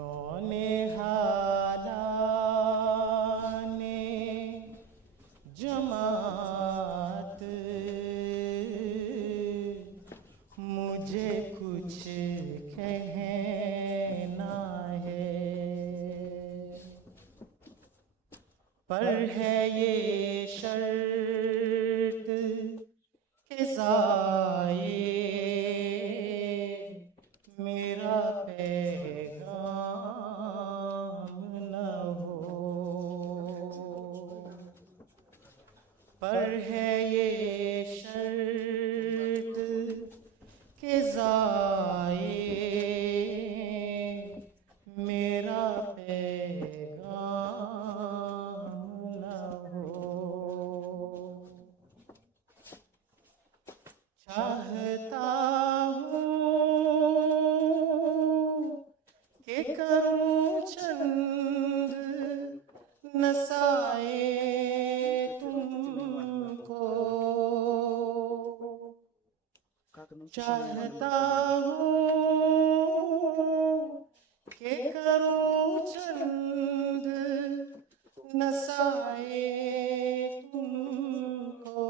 नौनिहालाने जमात मुझे कुछ कहना है, पर है ये शर्त के ज़ाये मेरा पैगाम न हो, पर है ये शर्त के ज़ाये मेरा पैगाम न हो। चाहता के करूं चंद नसाए तुमको, चाहता हूँ के करूं चंद नसाए तुमको,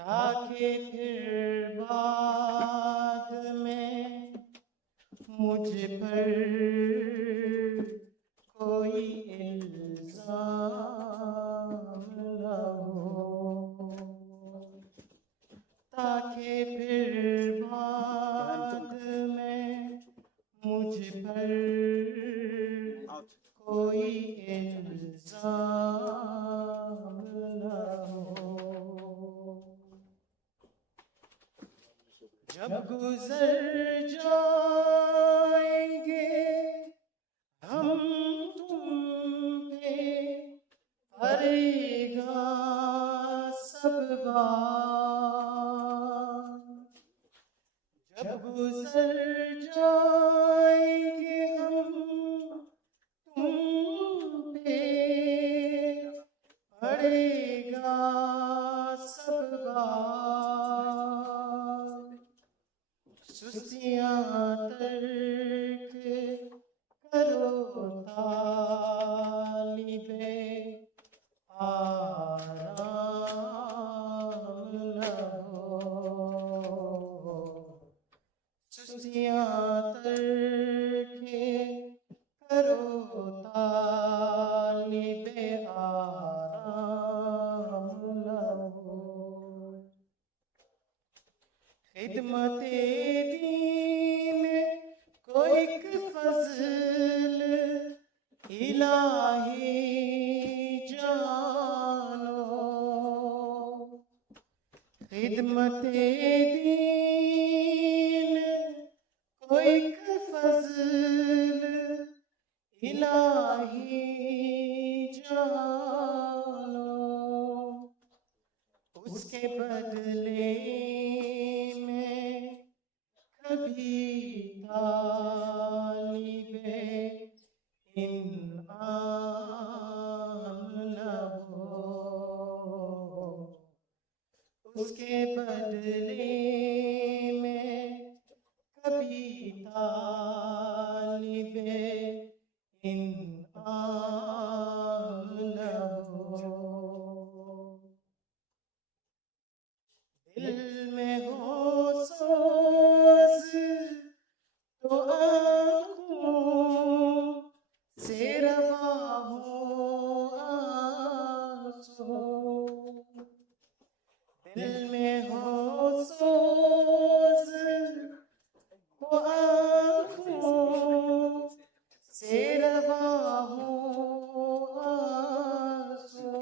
ताकि फिर बाद में मुझ पर कोई इल्जाम न हो, ताकि फिर बाद में मुझ पर कोई इल्जाम न हो। जब गुजर जाएंगे हम तुम पे पड़ेगा सब बार, जब गुजर जाएंगे हम तुम पे पड़ेगा सब बार, सुस्तियाँ तर्क करो तालिबे आराम न हो, सुस्तियाँ तर्क करो तालिबे आराम न हो। खिदमते दीन को एक फज़ल इलाही जानो, खिदमते दीन को एक फज़ल इलाही जानो, उसके बदले में कभी तालिबे इनाम न हो, उसके बदले में कभी तालिबे इनाम न हो। दिल में हो सोज तो आँखों से रवा हो आंसू, दिल में हो सोज तो आँखों से रवा हो आंसू,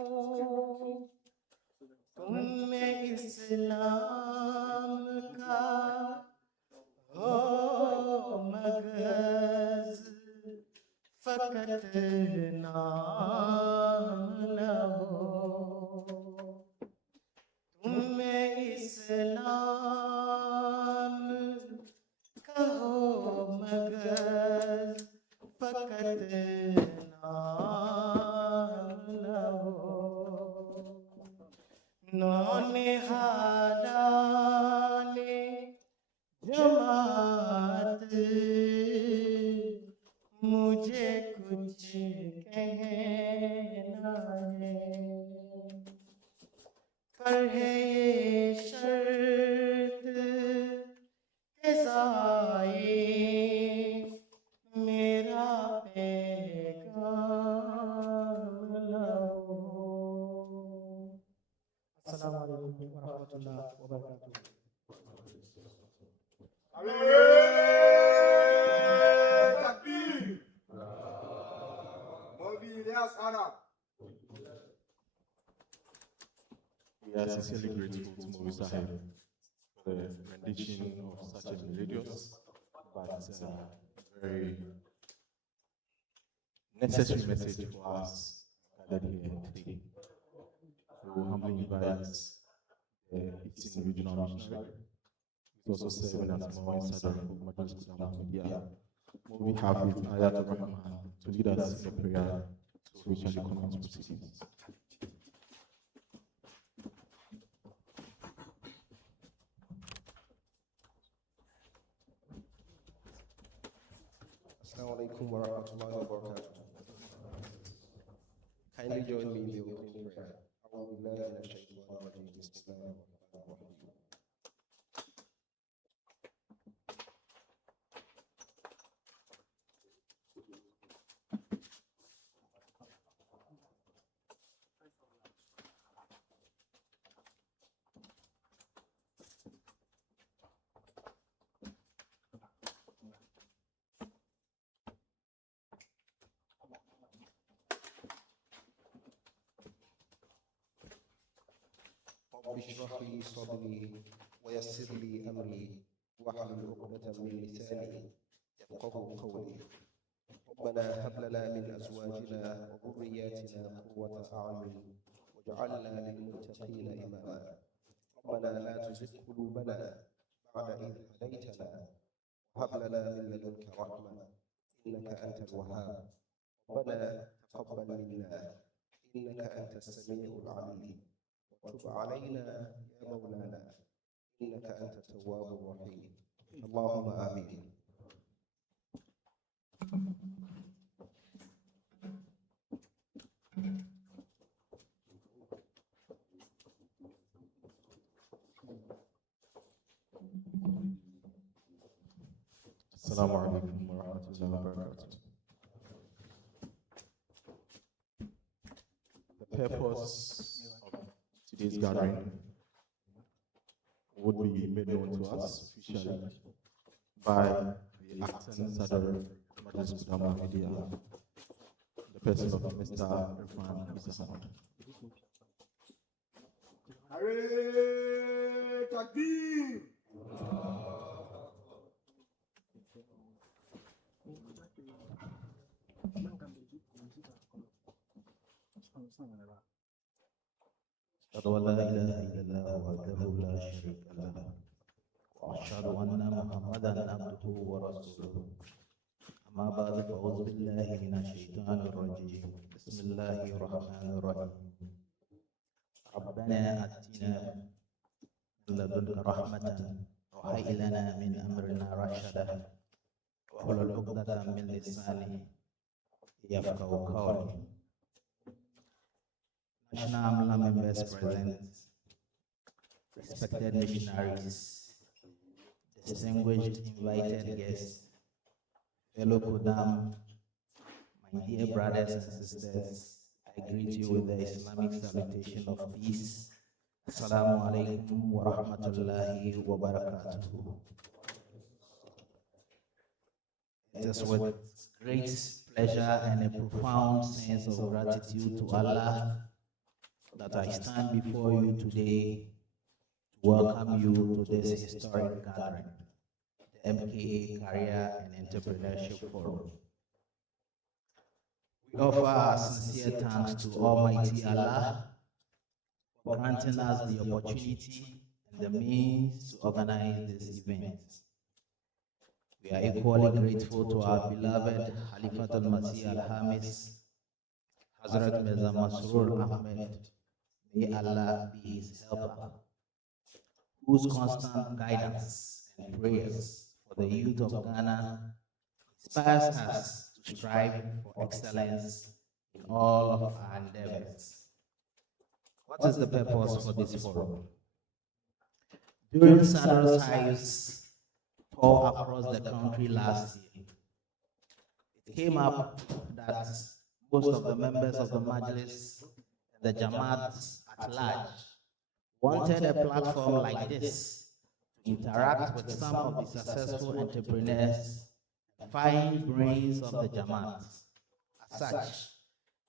तुम में इस्लाम का हो मगज़ फ़कत नाम न हो, तुम में फरहे शर्त के ज़ाए मेरा पैगाम न हो। अस्सलामु अलैकुम व रहमतुल्लाहि व बरकातुहू। We are sincerely grateful to Movi Sahib for the rendition of such a melodious but very necessary message for us gathered here today. We will humbly invite the Eastern Regional Missionary, who is also serving as Mawin Sadr of Majlis Khuddam Media. Movi Hafiz Ayatul Rahman to lead us in a prayer to officially commence proceedings. Assalamu alaikum wa rahmatullahi wa barakatuh. Kindly join me in the opening prayer. أعوذ بالله من الشيطان الرجيم. بسم الله الرحمن الرحيم. رب اشرح لي صدري ويسر لي أمري واحلل عقدة من لساني يفقهوا قولي. ربنا هب لنا من أزواجنا وذرياتنا قرة أعين واجعلنا للمتقين إماما. ربنا لا تزغ قلوبنا بعد إذ هديتنا وهب لنا من لدنك رحمة إنك أنت الوهاب. ربنا تقبل منا إنك أنت السميع العليم وتب علينا يا مولانا إنك أنت التواب الرحيم. اللهم آمين. Assalamu alaikum wa rahmatullahi wa barakatuh. The purpose of today's gathering would be made known to us officially by the acting Sadr Majlis Khuddam Media, the person of Mr. Irfan Isahad. Takbir! أشهد أن لا إله إلا الله وحده لا شريك له وأشهد أن محمدا عبده ورسوله. أما بعد فأعوذ بالله من الشيطان الرجيم. بسم الله الرحمن الرحيم. ربنا آتنا من لدنك رحمة وهيئ لنا من أمرنا رشدا واحلل عقدة من لساني يفقهوا قولي. National members present, respected missionaries, distinguished invited guests, fellow Khuddam, my dear brothers and sisters, I greet you with the Islamic salutation of peace. Assalamu alaikum wa rahmatullahi wa barakatuh. It is with great pleasure and a profound sense of gratitude to Allah that I stand before you today to welcome you to this historic gathering, the MKA Career and Entrepreneurship Forum. We offer our sincere thanks to Almighty Allah for granting us the opportunity and the means to organize this event. We are equally grateful to our beloved Khalifat al-Masih al-Hamis, Hazrat Mirza Masroor Ahmed. May Allah be his helper, whose constant guidance and prayers for the youth of Ghana inspires us to strive for excellence in all of our endeavors. What is the purpose for this forum? During Sadr's Hive's tour across the country last year, it came up that most of the members of the Majlis and the Jamaat at large wanted a platform like this to interact with some of the successful entrepreneurs, fine brains of the Jamaat. As such,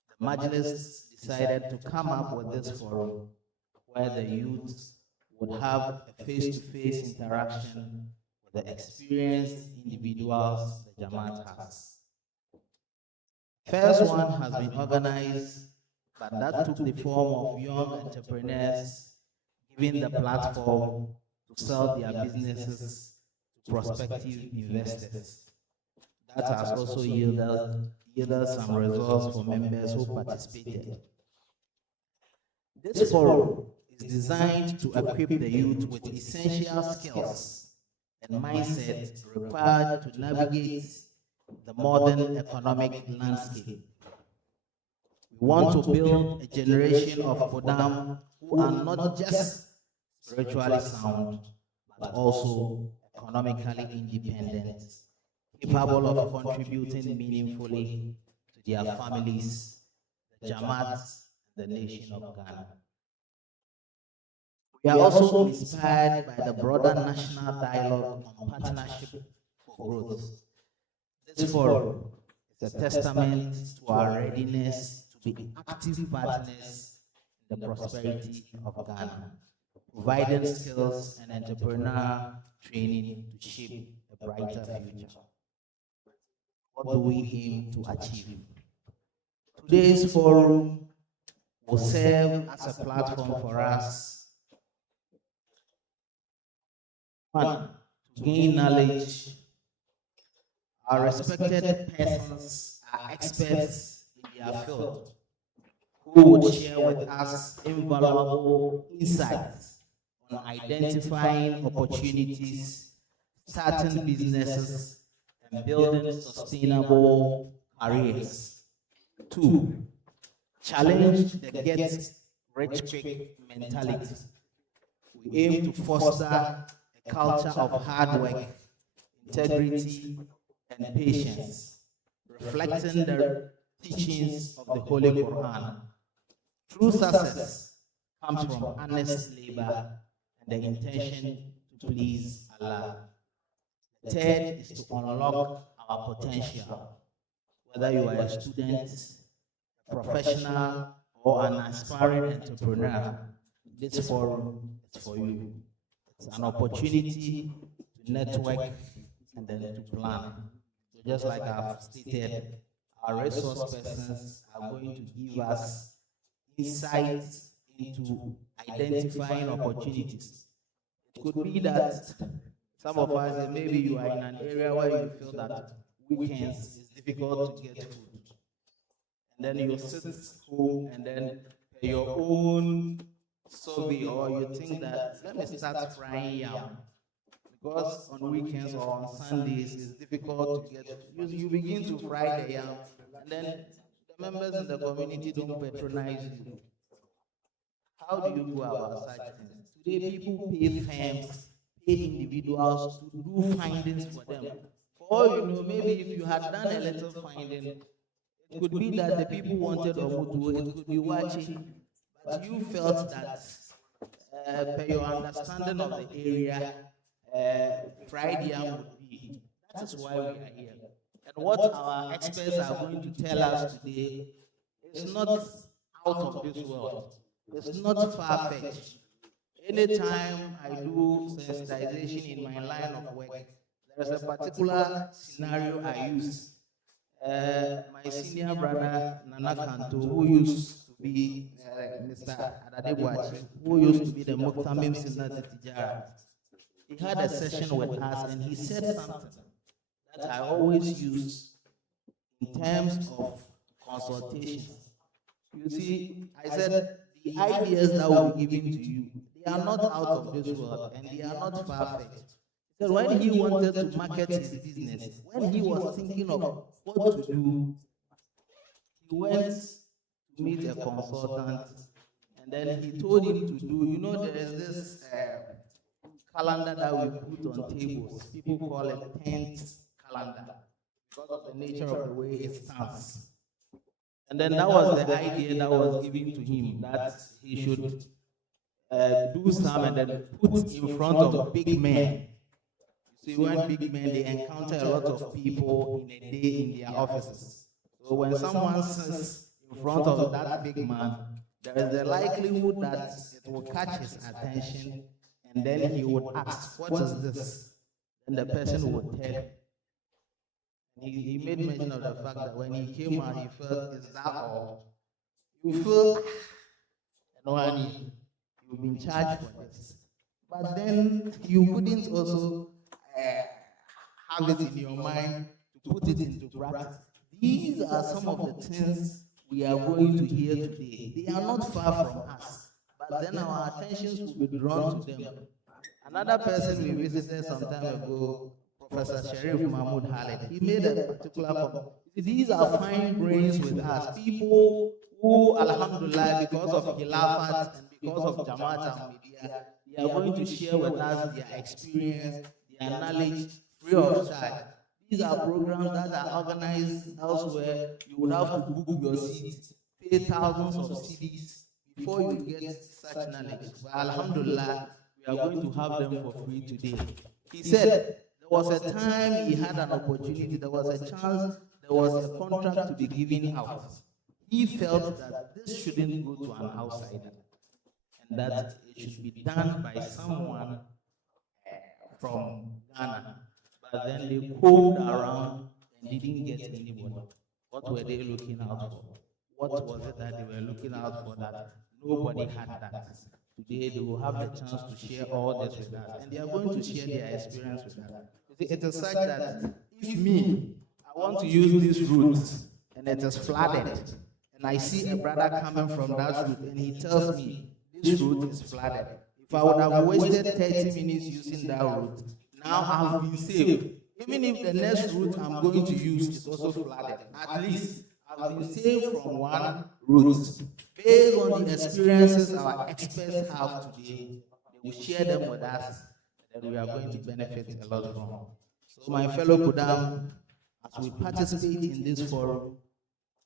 the Majlis decided to come up with this forum where the youth would have a face-to-face interaction with the experienced individuals the Jamaat has. First one has been organized, but that took the form of young entrepreneurs giving the platform to sell their businesses to prospective investors. That has also yielded some results for members who participated. This forum is designed to equip the youth with essential skills and mindset required to navigate the modern economic landscape. We want to build a generation of Khuddam who are not just spiritually sound, but also economically independent, capable of contributing meaningfully to their families, the Jamaat, and the nation of Ghana. We are also inspired by the broader national dialogue on partnership for growth. This forum is a testament to our readiness to be active partners in the prosperity of Ghana, providing skills and entrepreneurial training to shape a brighter future. What do we aim to achieve? Today's forum will serve as a platform for us, one, to gain knowledge. Our respected persons are experts in their field who would share with us invaluable insights on identifying opportunities, starting businesses, and building sustainable careers. Two, challenge the get-rich-quick mentality. We aim to foster a culture of hard work, integrity, and patience, reflecting the teachings of the Holy Quran. True success comes from honest labor and the intention to please Allah. The third is to unlock our potential. Whether you are a student, a professional, or an aspiring entrepreneur, this forum is for you. It's an opportunity to network and then to plan. So just like I've stated, our resource persons are going to give us insights into identifying opportunities. It could be that some of us, maybe you are in an area where you feel that weekends is difficult to get food. And then you sit home and then pay your own survey, or you think that, let me start frying yam. Because on weekends or on Sundays, it's difficult to get, you begin to fry the yam, and then the members in the community don't patronize you. How do you go about such things? Today, people pay firms, pay individuals to do findings for them. For all you know, maybe if you had done a little finding, it could be that the people wanted Omutu, it could be watching, but you felt that, per your understanding of the area, fried yam would be. That is why we are here. And what our experts are going to tell us today is not out of this world. It's not far-fetched. Anytime I do sensitization in my line of work, there is a particular scenario I use. My senior brother, Nana Kanto, who used to be Mr. Adadebwachi, who used to be the Muktamim Sinat Tijara, he had a session with us and he said something that I always use in terms of consultations. You see, I said, the ideas that will be given to you, they are not out of this world and they are not far-fetched. So when he wanted to market his business, when he was thinking of what to do, he went to meet a consultant, And then he told him to do, you know, there is this calendar that we put on tables. People call it tent calendar because of the nature of the way it stands. And then that was the idea that was given to him, that he should do some and then put in front of big men. You see, when big men, they encounter a lot of people in a day in their offices. So when someone sits in front of that big man, there is the likelihood that it will catch his attention, and then he would ask, "What is this?" And the person would tell. He made mention of the fact that when he came out, he felt, "Is that all? You feel, you've been charged for this." But then you couldn't also have it in your mind to put it into practice. These are some of the things we are going to hear today. They are not far from us, but then our attentions will be drawn to them. Another person we visited some time ago, Professor Sharif Mahmoud Khalid, he made a particular comment. These are fine brains with us, people who, alhamdulillah, because of Khilafat and because of Jamaat and media, they are going to share with us their experience, their knowledge, free of charge. These are programs that are organized elsewhere. You would have to book your seat, pay thousands of CDs before you get such knowledge. But alhamdulillah, we are going to have them for free today. He said there was a time he had an opportunity, there was a chance, there was a contract to be given out. He felt that this shouldn't go to an outsider and that it should be done by someone from Ghana. But then they combed around and didn't get anybody. What were they looking out for? What was it that they were looking out for that nobody had that? Today they will have the chance to share all this with us, and they are going to share their experience with us. It is such that if me, I want to use this route and it is flooded, and I see a brother coming from that route and he tells me this route is flooded, if I would have wasted 30 minutes using that route, now I've been saved. Even if the next route I'm going to use is also flooded, at least I've been saved from one route. Based on the experiences our experts have today, they will share them with us, and we are going to benefit a lot from. So my fellow Khuddam, as we participate in this forum,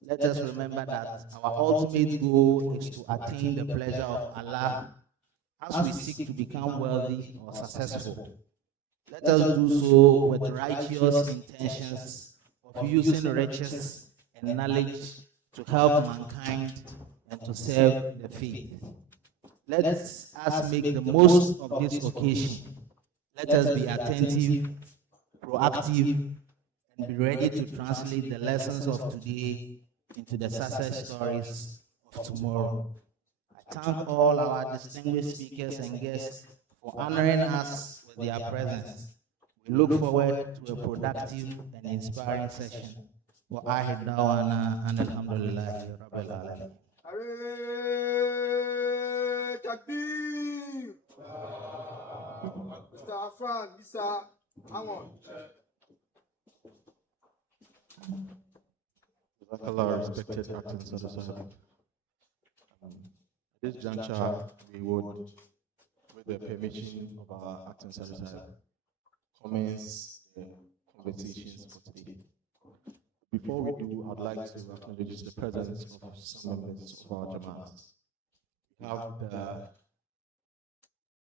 let us remember that our ultimate goal is to attain the pleasure of Allah as we seek to become wealthy or successful. Let us do so with righteous intentions of using riches and knowledge to help mankind and to serve the faith. Let us make the most of this occasion. Let us be attentive, proactive, and be ready to translate the lessons of today into the success stories of tomorrow. I thank all our distinguished speakers and guests for honoring us with their presence. We look forward to a productive and inspiring session. Wa ahid dawana and alhamdulillahi rabbil alamin. Takbir! Mr. Afran, Mr. Amon. Allah, respected acting Sadasahib. At this juncture, we would, with the permission of our acting Sadasahib, commence the conversations for today. Before we do, I'd like to acknowledge the presence of some members of our Jamaat. We have the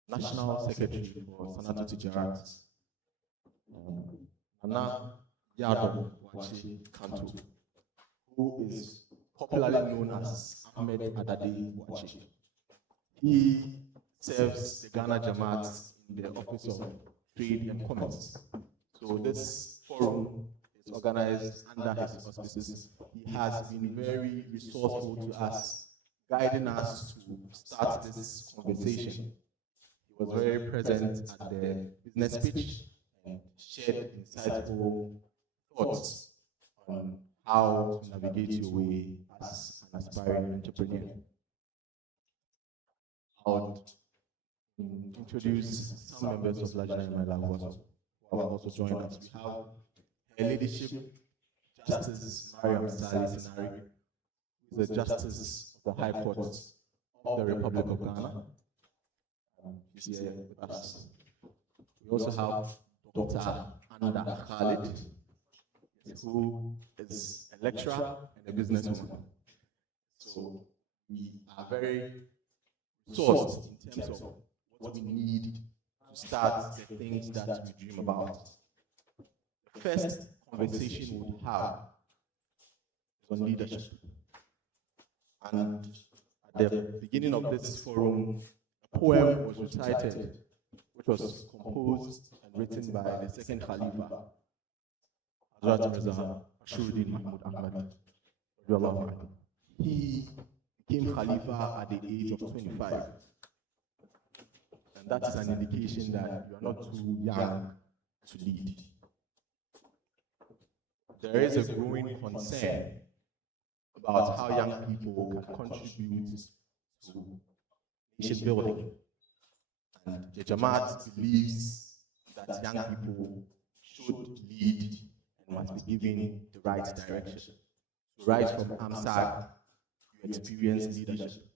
National Secretary for Sanatu Tijarat, Nana Yado Wachi Kantu, who is popularly known as Ahmed Adadi Wachi. He serves the Ghana Jamaat in the Office of Trade and Commerce. So this forum is organized under his auspices. He has been very resourceful to us, guiding us to start this conversation. He was very present at the business pitch and shared insightful thoughts on how to navigate your way as an aspiring entrepreneur. I would introduce some members of Lajna Imela who have also joined us. We have Her Ladyship Justice Mariam Sali Sinari, who is the Justice of the High Court of the Republic of Ghana. He's here with us. We also have Dr. Anda Khalid, who is a lecturer and a businesswoman. So we are very resourced in terms of what we need to start the things that we dream about. The first conversation we'll have is on leadership. And at the beginning of this forum, a poem was recited, which was composed and written by the second Khalifa, Hazrat Mirza Ashuruddin Mahmud Ahmad. He became Khalifa at the age of 25. And that is an indication that you are not too young to lead. There is a growing concern about how young people can contribute to nation building. And the Jamaat believes that young people should lead and must be given the right direction. So right from AMSAG, you experience leadership.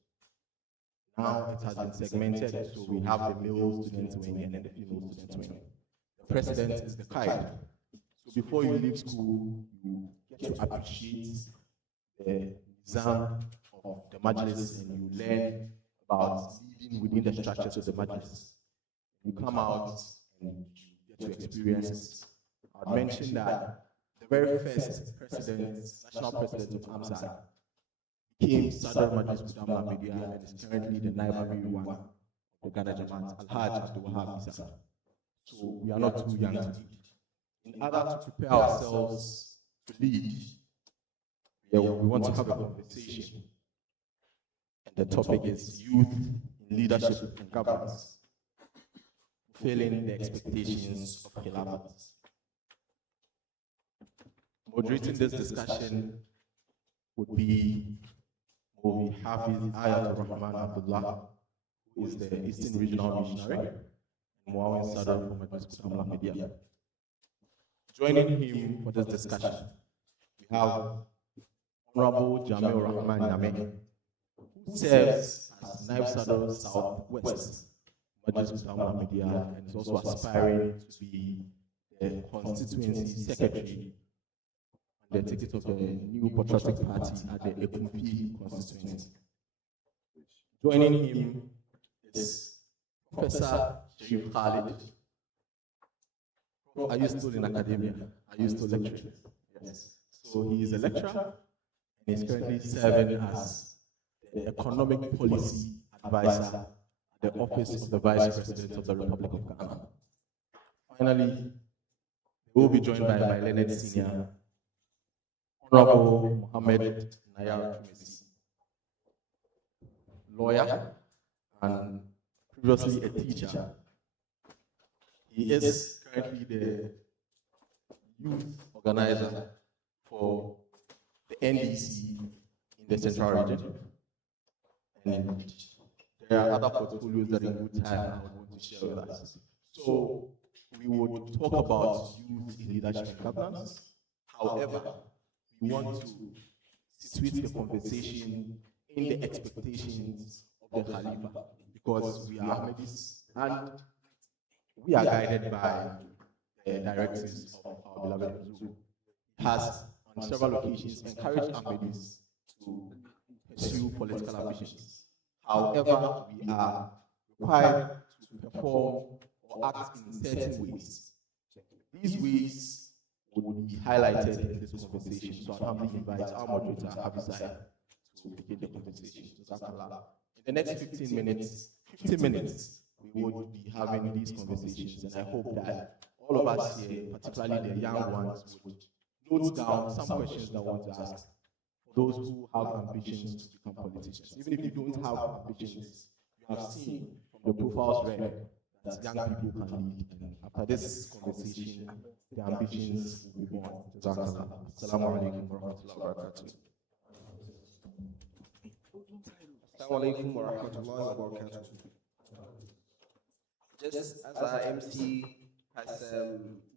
Now it has been segmented, so we have the male students wing and the female students wing. The president is the guide. So before you leave school, you get to appreciate the nizam of the majlis and you learn about leading within the structures of the majlis. You come out and you get to experience it. I'd mention that the very first president, national president of AMSAG, became Sadr Majlis Khuddam and is currently the Naib Amir one of the Ghana Jamaat, Al-Hajj Abdul Wahab Isa. So we are not too young to lead. In order to prepare ourselves to lead, we want to have a conversation. And the topic is youth in leadership and governance, fulfilling the expectations of Khilafat. Moderating this discussion would be Mawli Hafiz Ayatul Rahman Abdullah, who is the Eastern Regional Missionary, and Muawin Sadr from Majlis Khuddam Media. Joining him for this discussion, we have Honorable Jamil Rahman Yame, who serves as Naib Sadr Southwest, Majlis Khuddam Media, and is also aspiring to be the constituency secretary on the ticket of the new patriotic party at the Ekumpi constituency. Joining him is Professor Sharif Khalid. Are you still in academia? Are you still lecturing? Yes. So he is a lecturer and is currently serving as the economic policy advisor at the office of the Vice President of the Republic of Ghana. Finally, we will be joined by my learned senior, Honorable Mohammed Nayar Tumesi, lawyer and previously a teacher. He is currently the youth organizer for the NDC in the Central Region. And there are other portfolios that in good time I would want to share with us. So we would talk about youth in leadership and governance. However, we want to situate the conversation in the expectations of the Khalifa, because we are Ahmadis and we are guided by the directives of our beloved Rasul. He has, on several occasions, encouraged Ahmadis to pursue political ambitions. However, we are required to perform or act in certain ways. These ways would be highlighted in this conversation. So I humbly invite our moderator, Habisai, to begin the conversation. In the next 15 minutes, we would be having these conversations, and I hope that all of us here, particularly the young ones, would note down some questions that I want to ask for those who have ambitions to become politicians. Even if you don't have ambitions, you have seen from the profiles read that young people can lead. And after this conversation, the ambitions will be born. Jazakallah. Assalamu alaikum wa rahmatullahi wa barakatuh. Assalamu alaikum wa rahmatullahi wa barakatuh. Just as our MC has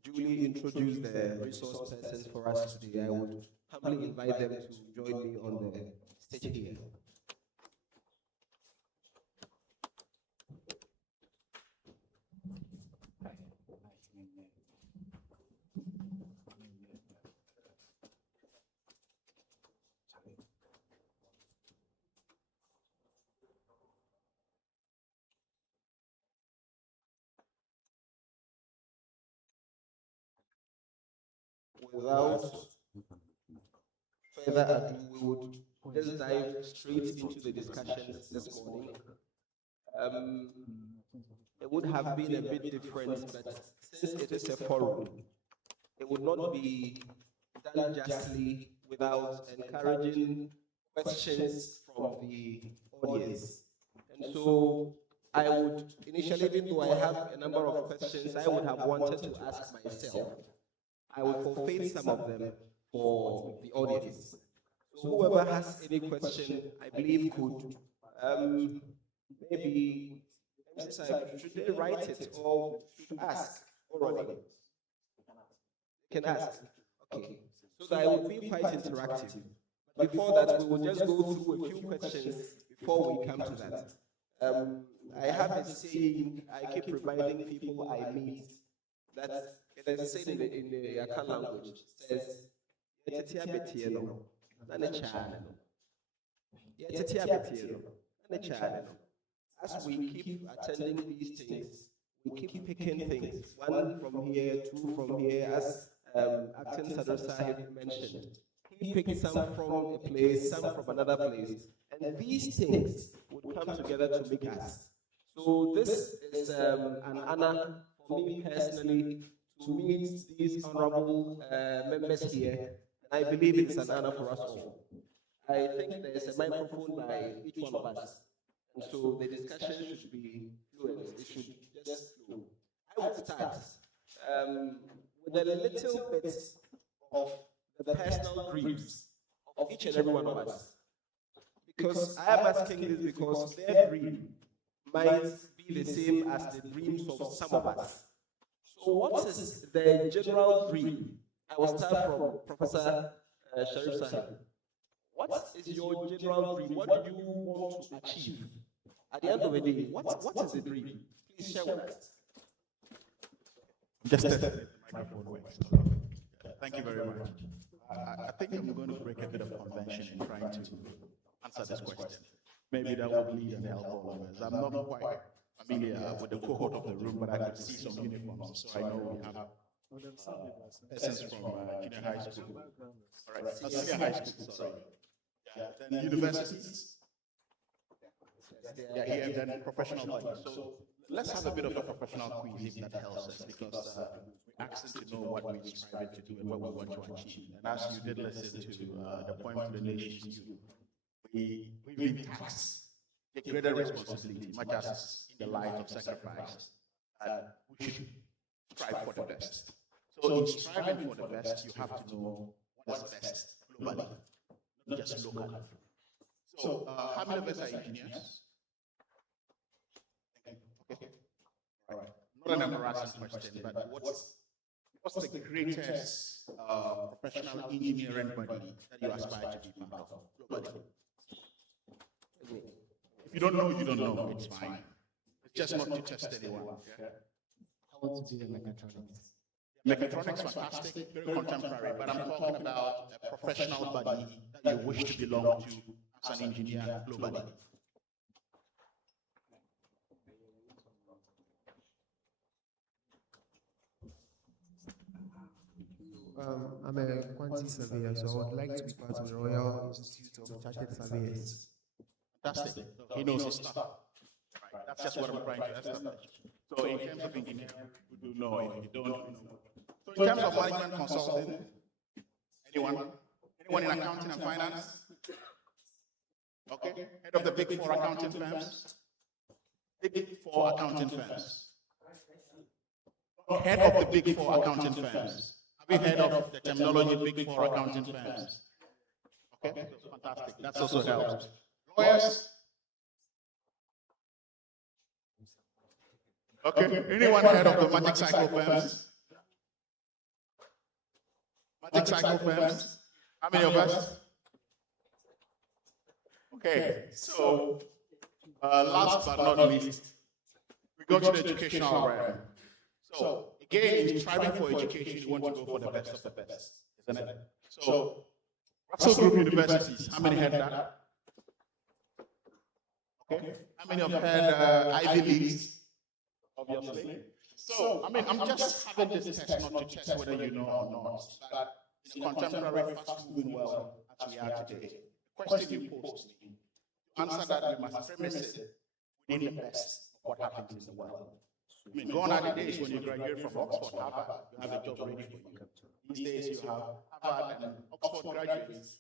duly introduced the resource persons for us today, I would humbly invite them to join me on the stage here. without further ado, we would just dive straight into the discussions this morning. It would have been a bit different, but since it is a forum, it would not be done justly without encouraging questions from the audience. And so I would initially, even though I have a number of questions I would have wanted to ask myself, I will forfeit some of them for the audience. So whoever has any question, I believe could maybe should they write it or should ask already? Can ask. Okay. So that it would be quite interactive. But before that, we will just go through a few questions before we come to that. I have a saying I keep reminding people I meet that it is said in the Akan language. It says, "Yetetia betieno, nane channel. Yetetia betieno, nane channel." As we keep attending these things, we keep picking things, one from here, two from here, as Acting Sadr Sahib mentioned. He picked some from a place, some from another place, and these things would come together to make us. So this is an honor for me personally to meet these honorable members here, and I believe it's an honor for us all. I think there's a microphone by each one of us, and so the discussion should be fluent. It should just flow. I would start with a little bit of the personal dreams of each and every one of us. Because I am asking this because their dream might be the same as the dreams of some of us. So what is the general dream? I will start from Professor Sharif Sahib. What is your general dream? What do you want to achieve? At the end of the day, what is the dream? Please share with us. Just the microphone works. Thank you very much. I think I'm going to break a bit of convention in trying to answer this question. Maybe that would lead and help all of us. I'm not quite familiar with the cohort of the room, but I could see some uniforms, so I know we have persons from junior high school. All right, senior high school, sorry. Yeah, then universities. Yeah, here, then professional bodies. So let's have a bit of a professional quiz if that helps us, because we asked to know what we're striving to do and what we want to achieve. And as you did listen to the poem to the nation's youth, we've been taxed with greater responsibility, much as in the light of sacrifice, that we should strive for the best. So in striving for the best, you have to know what's best globally, not just locally. So how many of us are engineers? Okay. All right. Not an embarrassing question, but what's the greatest professional engineering body that you aspire to be part of globally? If you don't know, you don't know. It's fine. It's just not to test anyone. Okay? I want to be a mechatronics. Mechatronics, fantastic, very contemporary, but I'm talking about a professional body that you wish to belong to as an engineer globally. I'm a quantity surveyor, so I would like to be part of the Royal Institute of Chartered Surveyors. Fantastic. He knows his stuff. Right. That's just what I'm trying to establish. So in terms of engineering, you do know. If you don't, you know. So in terms of management consulting, anyone? Anyone in accounting and finance? Okay. Head of the big four accounting firms? Big four accounting firms. Head of the big four accounting firms. Have you heard of the terminology big four accounting firms? Okay, so fantastic. That's also helped. Lawyers? Okay, anyone heard of the magic cycle firms? Magic cycle firms? How many of us? Okay, so last but not least, we go to the educational realm. So again, in striving for education, you want to go for the best of the best, isn't it? So Russell Group Universities, how many had that? Okay, how many have had Ivy Leagues? Obviously. So, I mean, I'm just having this test not to test whether you know or not, but in a contemporary, fast-moving world as we are today, the question you pose to me, to answer that, we must premise it within the best of what happens in the world. I mean, gone are the days when you graduate from Oxford, Harvard, you have a job ready for you. These days you have Harvard and Oxford graduates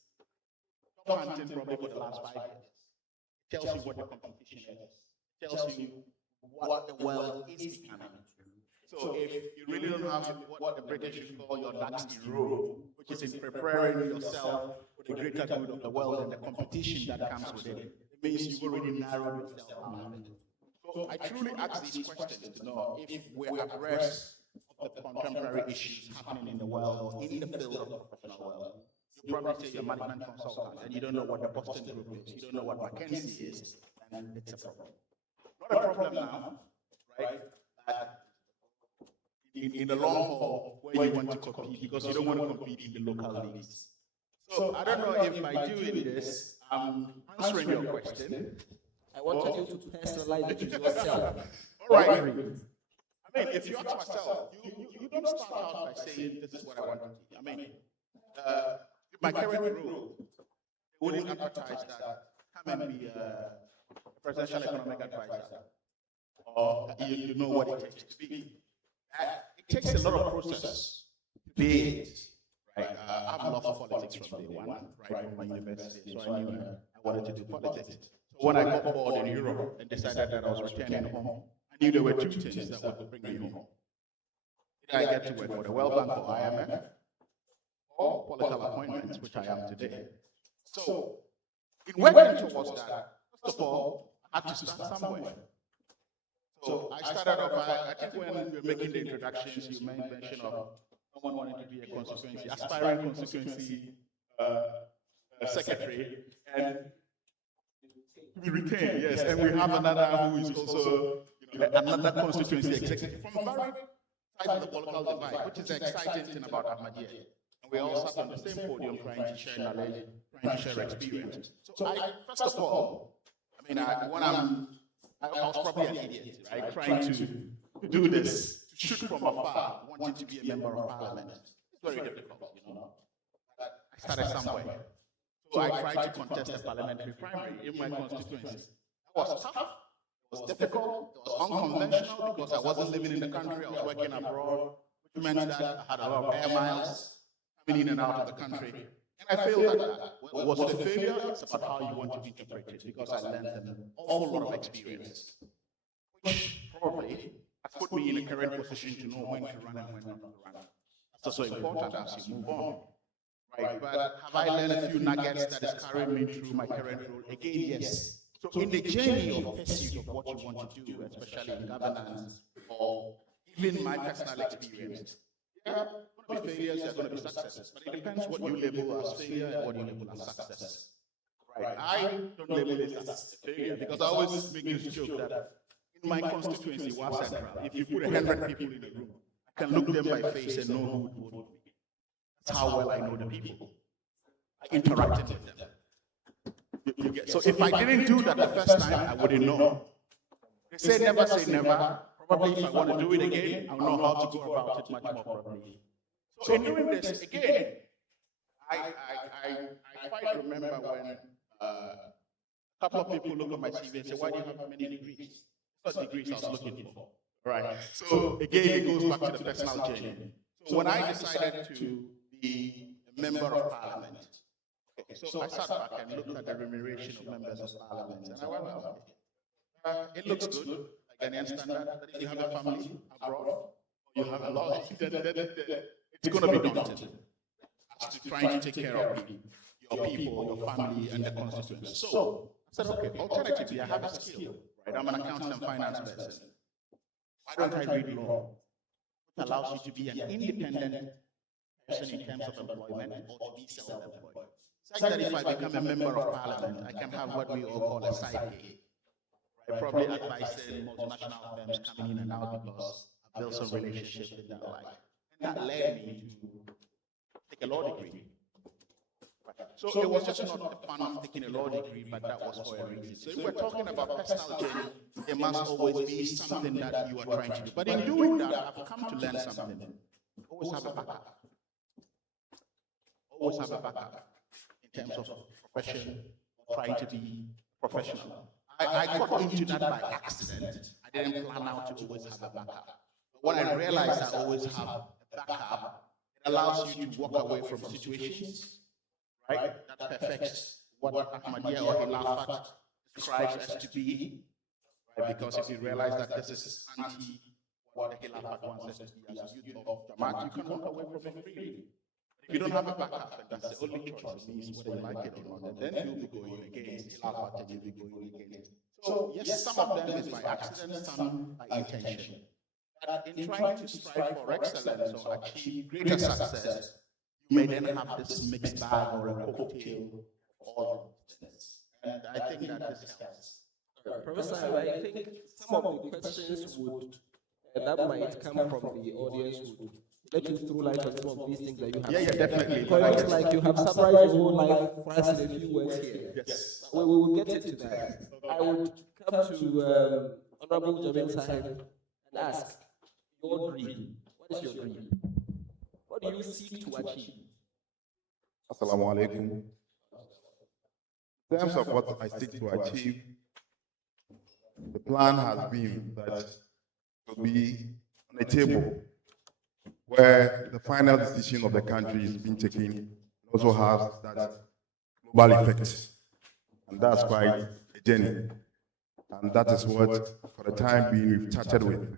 job hunting probably for the last 5 years. It tells you what the competition is. It tells you what the world is becoming. So if you really don't have what the British would call your ducks in row, which is in preparing yourself for the greater good of the world and the competition that comes with it, it means you've already narrowed yourself out. So I truly ask these questions to know if we're abreast of the contemporary issues happening in the world or in the field of the professional world. You probably say you're a management consultant and you don't know what the Boston Group is, you don't know what McKinsey is, and it's a problem. Not a problem now, right? In the long haul, where you want to compete, because you don't want to compete in the local leagues. So I don't know if by doing this, I'm answering your question. I wanted you to personalize it to yourself. All right. I mean, if you ask myself, you don't start out by saying, this is what I want to do. I mean, in my current role, they wouldn't advertise that, come and be a presidential economic advisor, or you know what it takes to be. It takes a lot of process to be it. Right? I've loved politics from day one, right from my university, so I knew I wanted to do politics. So when I got bored in Europe and decided that I was returning home, I knew there were two things that would bring me home. Either I get to work for the World Bank or IMF, or political appointments, which I am today. So, in working towards that, first of all, I had to start somewhere. So I started off, I think when we were making the introductions, you made mention of someone wanting to be a constituency, aspiring constituency secretary, and we retain, yes, and we have another who is also another constituency executive from very side of the political divide, which is the exciting thing about Ahmadiyya. And we all sat on the same podium trying to share knowledge, trying to share experience. So I, first of all, I mean, I was probably an idiot, right? Trying to do this, to shoot from afar, wanting to be a member of parliament. It's very difficult, you know. I started somewhere. So I tried to contest a parliamentary primary in my constituency. It was tough, it was difficult, it was unconventional because I wasn't living in the country, I was working abroad, which meant that I had a lot of air miles coming in and out of the country. And I failed at that. Well, was it a failure? It's about how you want to interpret it, because I learned an awful lot of experience, which probably has put me in a current position to know when to run and when not to run. That's also important as you move on. Right? But have I learned a few nuggets that is carrying me through my current role? Again, yes. So in the journey of pursuit of what you want to do, especially in governance, or even my personal experience, there are going to be failures, there are going to be successes, but it depends what you label as failure and what you label as success. Right? I don't label it as a failure because I always make this joke that in my constituency, was Central, if you put 100 people in a room, I can look them by face and know who would vote for me. That's how well I know the people. I interacted with them. So if I didn't do that the first time, I wouldn't know. They say never say never. Probably if I want to do it again, I'll know how to go about it much more properly. So in doing this, again, I quite remember when a couple of people look at my CV and say, why do you have many degrees? What degrees I was looking for. Right. So again, it goes back to the personal journey. So when I decided to be a member of parliament, okay, so I sat back and looked at the remuneration of members of parliament, and I went, well, it looks good, like Ghanaian standard, but if you have a family abroad, or you have a lot, it's going to be daunting as to trying to take care of your people, your family, and the constituency. So I said, okay, alternatively, I have a skill, right? I'm an accountant and finance person. Why don't I read law, which allows you to be an independent person in terms of employment or to be self-employed? Such that if I become a member of parliament, I can have what we all call a side gig. Right? Probably advising multinational firms coming in and out because I built some relationships with that like. And that led me to take a law degree. So it was just not the fun of taking a law degree, but that was for a reason. So if we're talking about personal journey, there must always be something that you are trying to do. But in doing that, I've come to learn something. Always have a backup. always have a backup in terms of profession, or trying to be professional. I got into that by accident. I didn't plan out to always have a backup. But when I realized I always have a backup, it allows you to walk away from situations, right, that perfects what Ahmadiyya or Khilafat describes as to be, right? Because if you realize that this is anti what the Khilafat wants us to be as youth of Jamaat, you can walk away from it freely. If you don't have a backup, and that's the only choice, it means whether you like it or not, and then you'll be going against Khilafat and you'll be going against. So, yes, some of them is by accident, some by intention. But in trying to strive for excellence or achieve greater success, you may then have this mixed bag or a cocktail of all things. And I think that this helps. Professor, I think some of the questions would that might come from the audience would let you through light on some of these things that you have. Yeah, definitely. Because it looks like you have summarized your whole life for us in a few words here. Yes. We will get into that. I would come to Honorable Jamil Sahib and ask your dream. What is your dream? What do you seek to achieve? Assalamu alaikum. In terms of what I seek to achieve, the plan has been that to be on a table where the final decision of the country is being taken also has that global effect. And that's quite a journey. And that is what, for the time being, we've started with.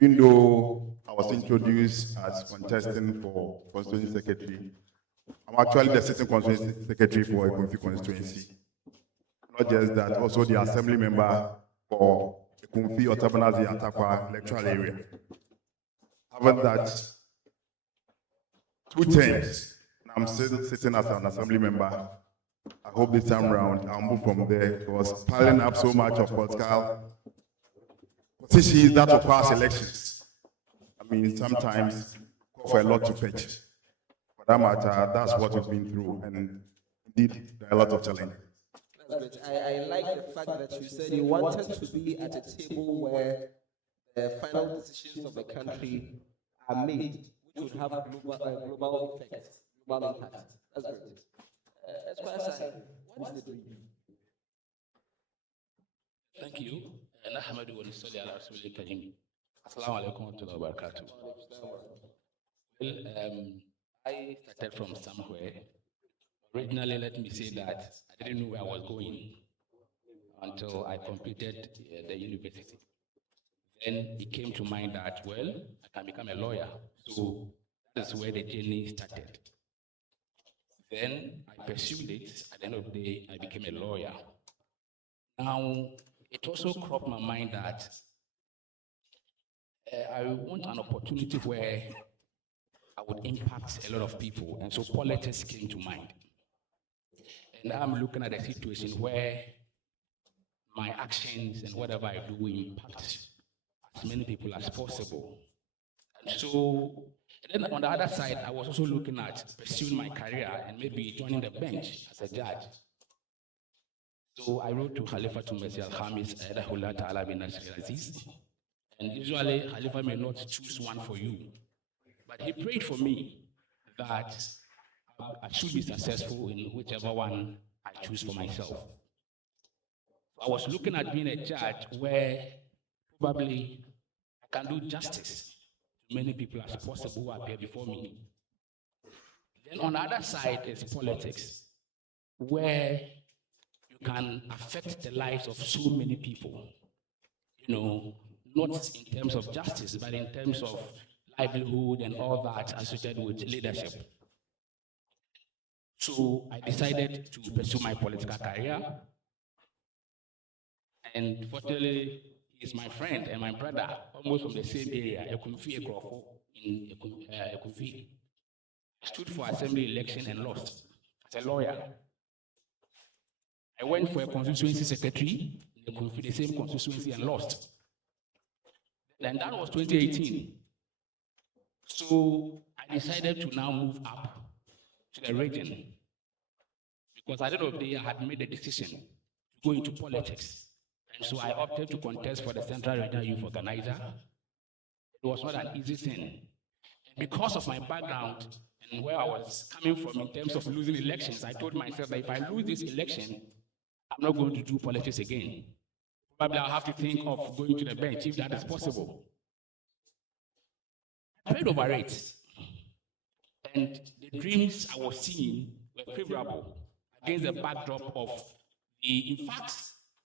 Even though I was introduced as contesting for constituency secretary, I'm actually the assistant constituency secretary for Ekunfi constituency. Not just that, also the assembly member for Ekunfi, Otabanazi, and Takwa electoral area. Having that 2 terms, and I'm still sitting as an assembly member. I hope this time around I'll move from there because piling up so much of political positions that will pass elections. I mean, sometimes call for a lot to fetch. For that matter, that's what we've been through, and indeed, there are a lot of challenges. That's great. I like the fact that you said you wanted to be at a table where the final decisions of the country are made, which would have global effects, global impact. That's great. Esquire, what is the dream? Thank you. Nahmadu wa nusalli ala rasulil karim. Assalamu alaikum wa rahmatullahi wa barakatuh. Well, I started from somewhere. Originally, let me say that I didn't know where I was going until I completed the university. Then it came to mind that, well, I can become a lawyer. So that's where the journey started. Then I pursued it. At the end of the day, I became a lawyer. Now, it also crossed my mind that I want an opportunity where I would impact a lot of people. And so politics came to mind. And I'm looking at a situation where my actions and whatever I do impact as many people as possible. And so, and then on the other side, I was also looking at pursuing my career and maybe joining the bench as a judge. So I wrote to Khalifa to Messi Al-Khamis, Ayadahullah Ta'ala bin Nasir Aziz. And usually, Khalifa may not choose one for you. But he prayed for me that I should be successful in whichever one I choose for myself. I was looking at being a judge where probably I can do justice to many people as possible who appear before me. Then on the other side is politics, where you can affect the lives of so many people. You know, not in terms of justice, but in terms of livelihood and all that associated with leadership. So I decided to pursue my political career. And fortunately, he's my friend and my brother, almost from the same area, Ekunfi Ekrofo in Ekunfi. I stood for assembly election and lost as a lawyer. I went for a constituency secretary in Ekunfi, the same constituency, and lost. And that was 2018. So I decided to now move up to the region because at the end of the day, I had made a decision to go into politics. And so I opted to contest for the Central Regional Youth Organizer. It was not an easy thing. And because of my background and and where I was coming from in terms of losing elections, I told myself that if I lose this election, I'm not going to do politics again. Probably I'll have to think of going to the bench if that is possible. I prayed over it, and the dreams I was seeing were favorable against the backdrop of in fact,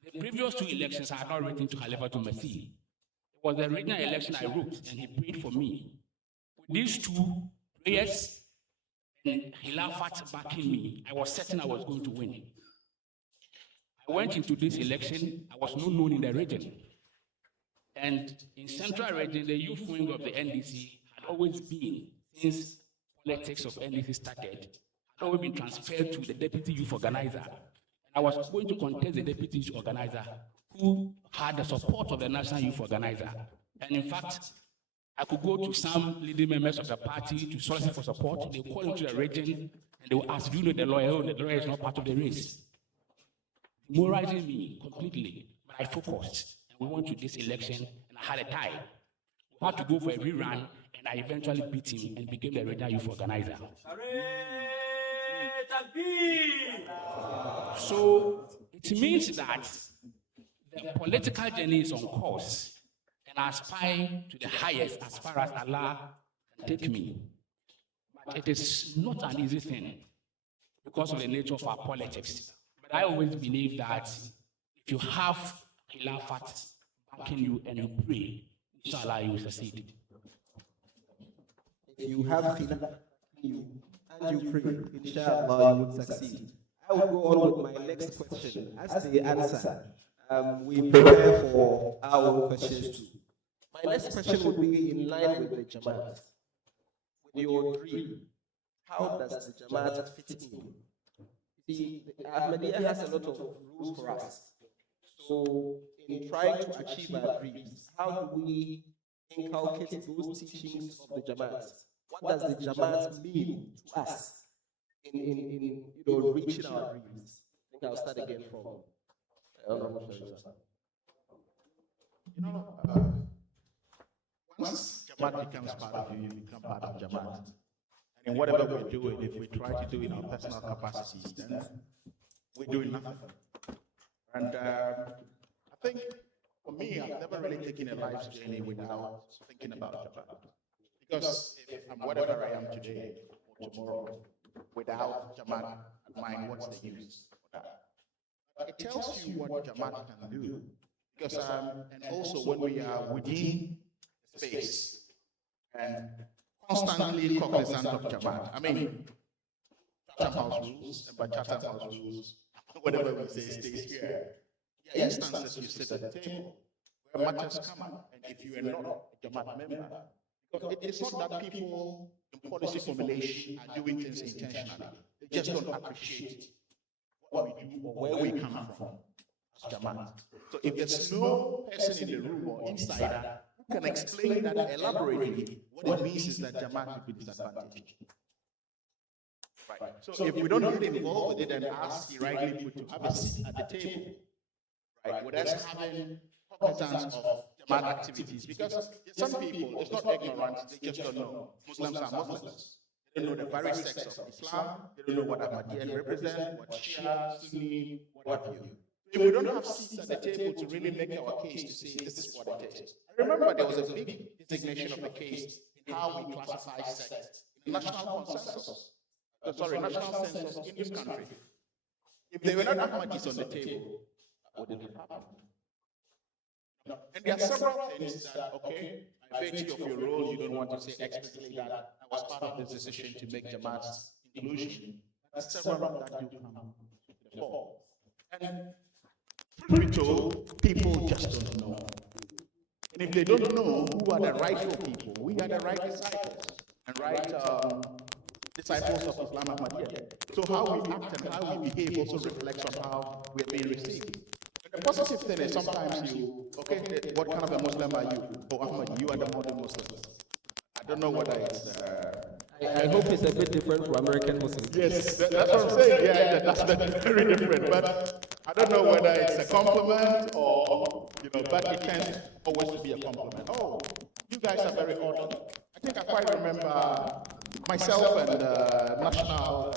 the previous 2 elections I had not written to Halifa to Mercy. It was the regional election I wrote, and he prayed for me. With these 2 prayers and Khilafat backing me, I was certain I was going to win. I went into this election, I was not known in the region. And in Central Region, the youth wing of the NDC had always been, since politics of NDC started, had always been transferred to the deputy youth organizer. And I was going to contest the deputy youth organizer who had the support of the national youth organizer. And in fact, I could go to some leading members of the party to solicit for support. They call into the region and they will ask, do you know the lawyer? Oh, the lawyer is not part of the race. Demoralizing me completely, but I focused. And we went to this election and I had a tie. We had to go for a rerun and I eventually beat him and became the regional youth organizer. So it means that the political journey is on course. I aspire to the highest as far as Allah can take me. But it is not an easy thing because of the nature of our politics. But I always believe that if you have Khilafat backing you and you pray, inshallah you will succeed. If you have Khilafat backing you and you pray, inshallah you will succeed. I will go on with my next question. As they answer, we prepare for our questions too. My next question would be in line with the Jamaat. With your dream, how does the Jamaat fit in? See, Ahmadiyya has a lot of rules for us. So, in trying to achieve our dreams, how do we inculcate those teachings of the Jamaat? What does the Jamaat mean to us in reaching our dreams? I think I'll start again from once Jamaat becomes part of you, you become part of Jamaat. And in whatever we're doing, if we try to do it in our personal capacities, then we're doing nothing. And I think, for me, I've never really taken a life's journey without thinking about Jamaat. Because if I'm whatever I am today or tomorrow, without Jamaat at mind, what's the use of that? But it tells you what Jamaat can do. Because, and also when we are within space and constantly cognizant of Jamaat. I mean, Chatham House rules, and by Chatham House rules, whatever we say stays here. There are instances you sit at the table where matters come up, and if you are not a Jamaat member, because it's not that people in policy formulation are doing things intentionally. They just don't appreciate what we do or where we come from as Jamaat. So if there's no person in the room or insider who can explain that elaborately, what it means is that Jamaat will be disadvantaged. Right. So if we don't get involved with it and ask the rightly put to have a seat at the table, right, with us having cognizance of Jamaat activities, because some people, it's not ignorance, they just don't know. Muslims are Muslims. They don't know the various sects of Islam, they don't know what Ahmadiyya represent, what Shia, Sunni, what have you. If we don't have seats at the table to really make our case to say this is what it is. I remember there was a big designation of the case in how we classify sects in the national consensus. National census in this country. If there were not Ahmadis on the table, what would happen? And there are several things that, okay, by virtue of your role, you don't want to say explicitly that I was part of this decision to make Jamaat's inclusion. But several of that do come to the fore. And truth be told, people just don't know. And if they don't know who are the rightful people, we are the right disciples and right disciples of Islam Ahmadiyya. So how we act and how we behave also reflects on how we are being received. And the positive thing is sometimes okay, what kind of a Muslim are you? Oh, Ahmadi, you are the modern Muslims. I don't know whether it's... I hope it's a bit different from American Muslims. Yes, that's what I'm saying. Yeah, that's very different. But I don't know whether it's a compliment or, but it tends always to be a compliment. Oh, you guys are very orderly. I think I quite remember myself and National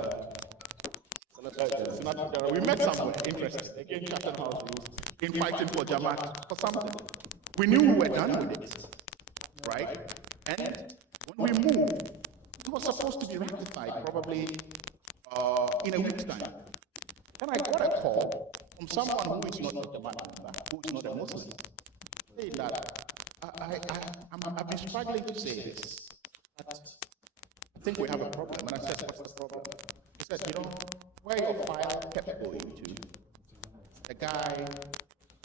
Senator, we met somewhere interested, again, Chatham House rules, in fighting for Jamaat for something. We knew we were done with it, right? And when we moved, it was supposed to be ratified probably in a week's time. Then I got a call from someone who is not a Jamaat, who is not a Muslim, saying that I've been struggling to say this. I think we have a problem. And I said, what's the problem? He said, you know, where your file kept going to, the guy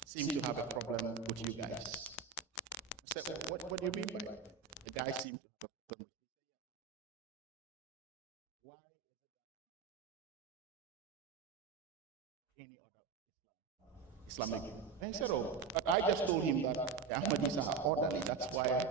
seemed to have a problem with you guys. I said, what do you mean by it? The guy seemed to have a problem. Why any other Islamic? And he said, oh, but I just told him that the Ahmadis are orderly. That's why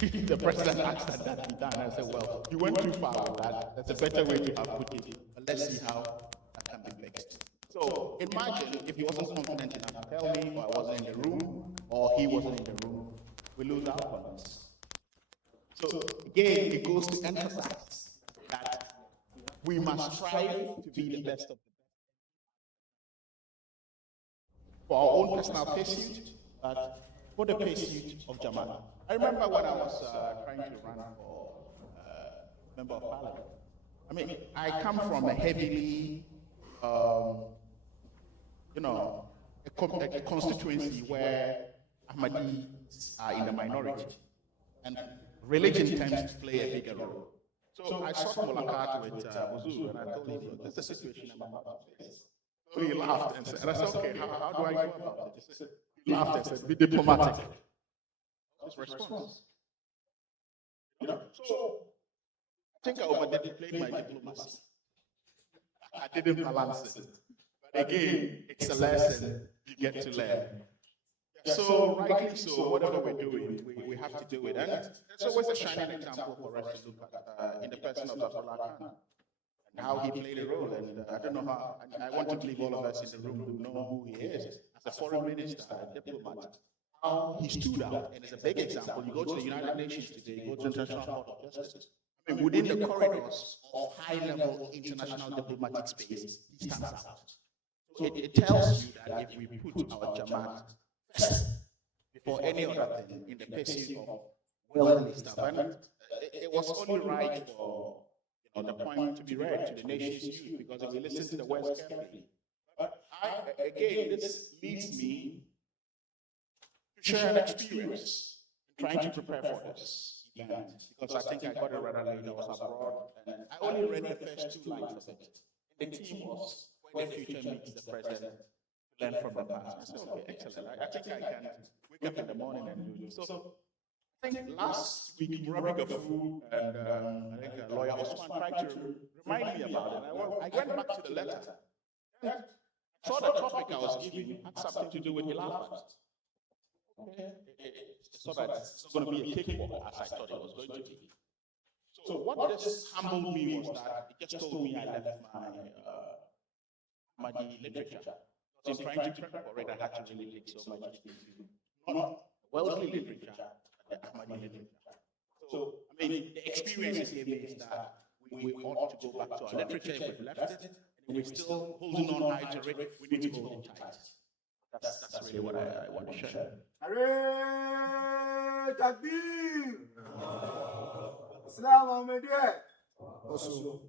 the president asked that be done. I said, well, you went too far with that. That's a better way to have put it. But let's see how that can be fixed. So imagine if he wasn't confident enough to tell me, or I wasn't in the room, or he wasn't in the room, we lose out on this. So again, it goes to emphasize that we must strive to be the best of the best for our own personal pursuit, but for the pursuit of Jamaat. I remember when I was trying to run for member of parliament. I mean, I come from a heavily, you know, a constituency where Ahmadis are in the minority, and religion tends to play a bigger role. So I sought Mulakat with Uzu, and I told him, this is the situation I'm about to face. So he laughed and said, okay, how do I go about it? He laughed and said, be diplomatic. His response. You know, so I think I overplayed my diplomacy. I didn't balance it. But again, it's a lesson you get to learn. So rightly so, whatever we're doing, we have to do it. And there's always a shining example for us to look at in the person of Dr. Lakan and how he played a role. And I don't know how, I want to believe all of us in the room who know who he is as a foreign minister, a diplomat. How he stood out, and it's a big example. You go to the United Nations today, you go to the International Court of Justice. I mean, within the corridors of high-level international diplomatic space, he stands out. So it tells you that if we put our Jamaat first before any other thing in the pursuit of worldly stuff, and it was only right for the point to be read to the nation's youth, because if we listen to the words carefully. But again, this leads me to share an experience in trying to prepare for this event, because I think I got it rather late. I was abroad, and I only read the first 2 lines of it. And the theme was, when the future meets the present, learn from the past. I said, okay, excellent. I think I can wake up in the morning and do this. So I think last week, Murabi Gafu and I think lawyer Osman tried to remind me about it. I went back to the letter and I saw the topic I was given had something to do with Khilafat. Okay. So that it's not going to be a cakewalk as I thought it was going to be. So what just humbled me was that it just told me I left my literature. So in trying to prep for it, I had to really take so much into not worldly literature, but the Ahmadi literature. So, I mean, the experience it gave me is that we ought to go back to our literature if we've left it, and we're still holding on high to it, we need to hold it tight. That's really what I want to share. Hooray! Takbir! Islam Ahmadiyya. Also,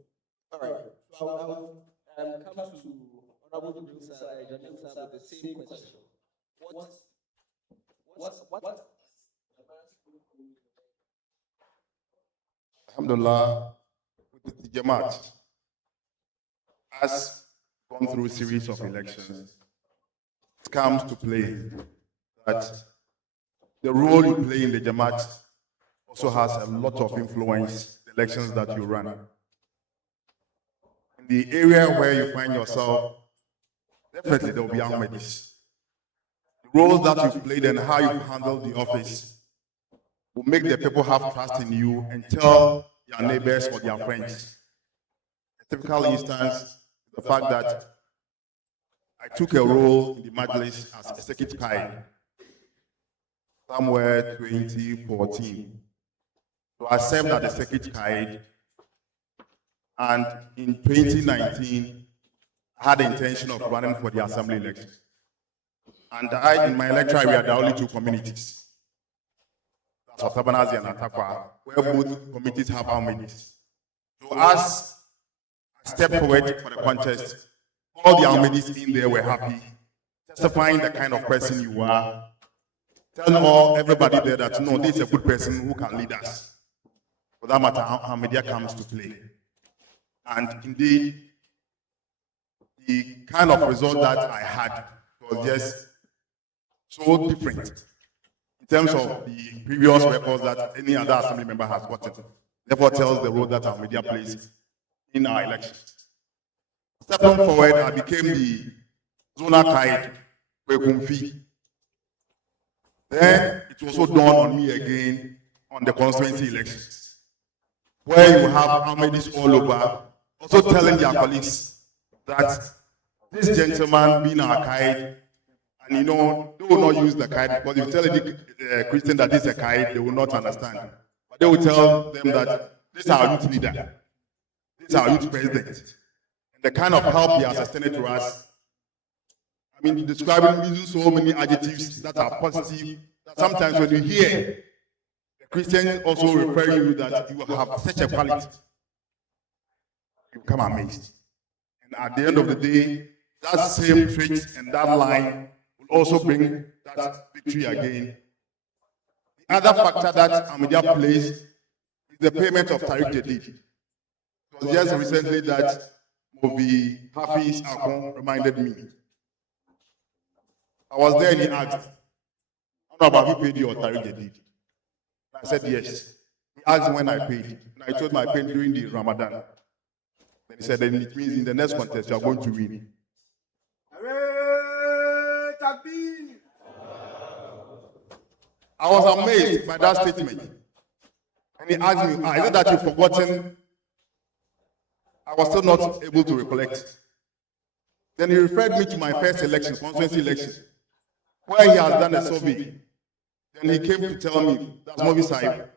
all right. So I'll come to Honorable Jamil sir with the same question. What? Alhamdulillah, with the Jamaat has gone through a series of elections. It comes to play that the role you play in the Jamaat also has a lot of influence in the elections that you run. In the area where you find yourself, definitely there will be Ahmadis. The roles that you've played and how you've handled the office will make the people have trust in you and tell their neighbors or their friends. A typical instance is the fact that I took a role in the Majlis as a circuit guide somewhere 2014. So I served as a circuit guide And in 2019, I had the intention of running for the assembly election. And in my electoral area, there are only two communities. That's Otabanazi and Atakwa, where both communities have Ahmedis. So as I stepped forward for the contest, all the Ahmedis in there were happy, testifying the kind of person you are, telling everybody there that, no, this is a good person who can lead us. For that matter, Ahmadiyya comes to play. And indeed, the kind of result that I had was just so different in terms of the previous records that any other assembly member has gotten. Therefore, tells the role that Ahmadiyya plays in our elections. Stepping forward, I became the zonal guide for Kumfi. Then it also dawned on me again on the constituency elections, where you have Ahmadis all over, also telling their colleagues that this gentleman being our guide, and you know, they will not use the guide, because if you tell the Christian that this is a guide, they will not understand. But they will tell them that this is our youth leader, this is our youth president. And the kind of help he has extended to us, I mean, describing using so many adjectives that are positive, that sometimes when you hear the Christian also referring you that you have such a quality, you become amazed. And at the end of the day, that same trait and that line will also bring that victory again. The other factor that Ahmadiyya plays is the payment of Tariq Jadid. It was just recently that Movi Hafiz Akon reminded me. I was there and he asked, I don't know about who paid you or Tariq Jadid. I said yes. He asked when I paid. And I told him I paid during the Ramadan. Then he said, then it means in the next contest you are going to win. I was amazed by that statement. And he asked me, is it that you've forgotten? I was still not able to recollect. Then he referred me to my first election, constituency election, where he has done a survey. Then he came to tell me, that's Movi Sahib,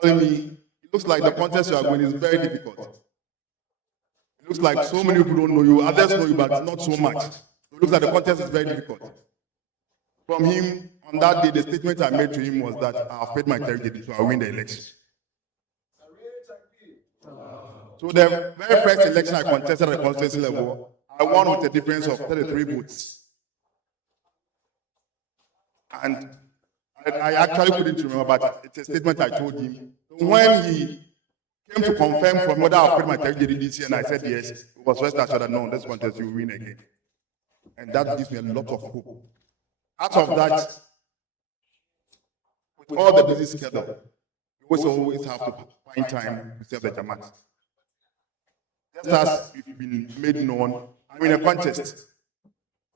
telling me, it looks like the contest you are going is very difficult. It looks like so many people don't know you, others know you, but not so much. It looks like the contest is very difficult. From him, on that day, the statement I made to him was that I have paid my territory, so I win the election. So the very first election I contested at the constituency level, I won with a difference of 33 votes. And I actually couldn't remember, but it's a statement I told him. When he came to confirm from whether I paid my territory this year, and I said yes, it was rest assured that no, this contest you win again. And that gives me a lot of hope. Out of that, with all the busy schedule, you always have to find time to serve the Jamaat. Just as we've been made known, I'm in a contest.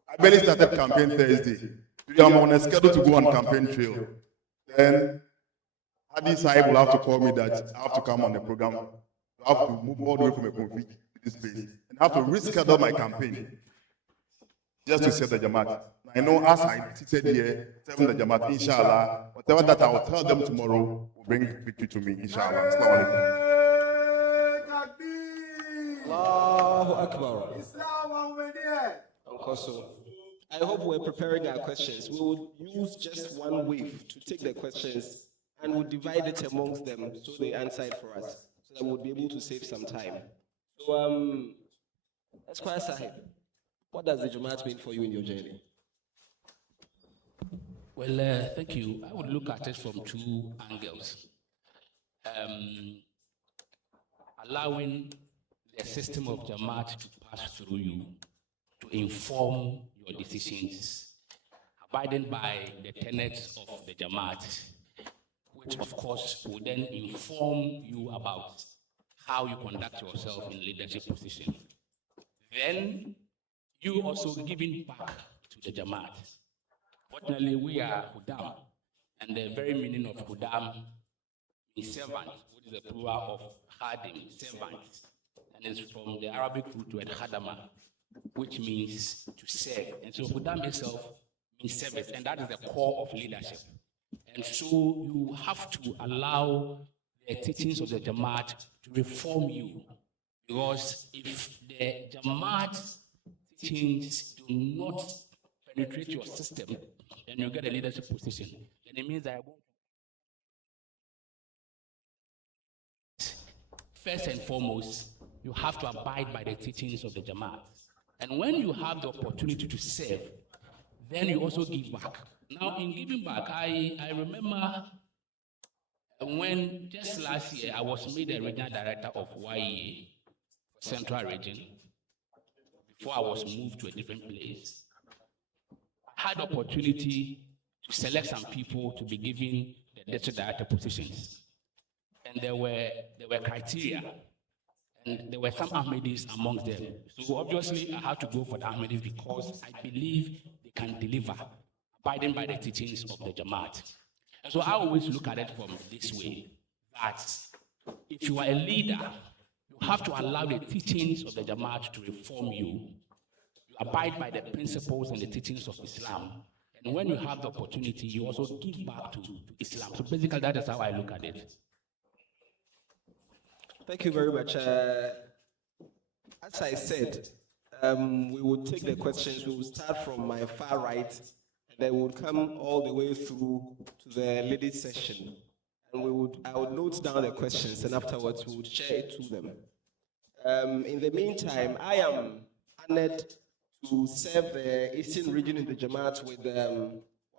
I barely started campaign Thursday. Today I'm on a schedule to go on campaign trail. Then Hadi Sahib will have to call me that I have to come on the program. I have to move all the way from a conflict to this place. And I have to reschedule my campaign just to serve the Jamaat. I know as I seated here, serving the Jamaat, inshallah, whatever that I will tell them tomorrow will bring victory to me, inshallah. Assalamu alaikum. Allahu Akbar. I hope we're preparing our questions. We will use just one wave to take the questions and we'll divide it amongst them so they answer it for us, so that we'll be able to save some time. So, Esquire Sahib, what does the Jamaat mean for you in your journey? Well, thank you. I would look at it from two angles. Allowing the system of Jamaat to pass through you, to inform your decisions, abiding by the tenets of the Jamaat, which of course will then inform you about how you conduct yourself in leadership position. Then you also giving back to the Jamaat. Fortunately, we are Khuddam, and the very meaning of Khuddam is servant, which is the plural of Khadim, servant, and it's from the Arabic root word Khadama, which means to serve. And so Khuddam itself means service, and that is the core of leadership. And so you have to allow the teachings of the Jamaat to reform you, Because if the Jamaat teachings do not penetrate your system, then you get a leadership position. Then it means that I won't. First and foremost, you have to abide by the teachings of the Jamaat. And when you have the opportunity to serve, then you also give back. Now, in giving back, I remember when just last year I was made the regional director of YEA, Central Region, before I was moved to a different place. I had the opportunity to select some people to be given the district director positions. And there were criteria, and there were some Ahmadis amongst them. So obviously, I had to go for the Ahmadis because I believe they can deliver, abiding by the teachings of the Jamaat. And so I always look at it from this way, that if you are a leader, you have to allow the teachings of the Jamaat to reform you. You abide by the principles and the teachings of Islam. And when you have the opportunity, you also give back to Islam. So basically, that is how I look at it. Thank you very much. As I said, we will take the questions. We will start from my far right, and then we will come all the way through to the ladies' session. And I would note down the questions, and afterwards we would share it to them. In the meantime, I am honored to serve the Eastern region in the Jamaat with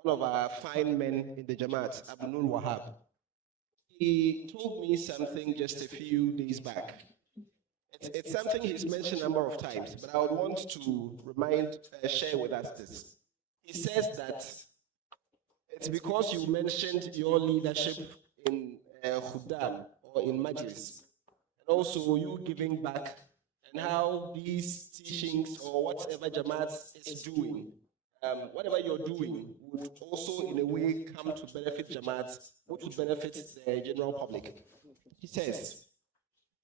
one of our fine men in the Jamaat, Abdul Wahab. He told me something just a few days back. It's something he's mentioned a number of times, but I would want to share with us this. He says that it's because you mentioned your leadership in Khuddam or in Majlis, and also you giving back, and how these teachings or whatever Jamaat is doing, whatever you're doing would also in a way come to benefit Jamaat, which would benefit the general public. He says,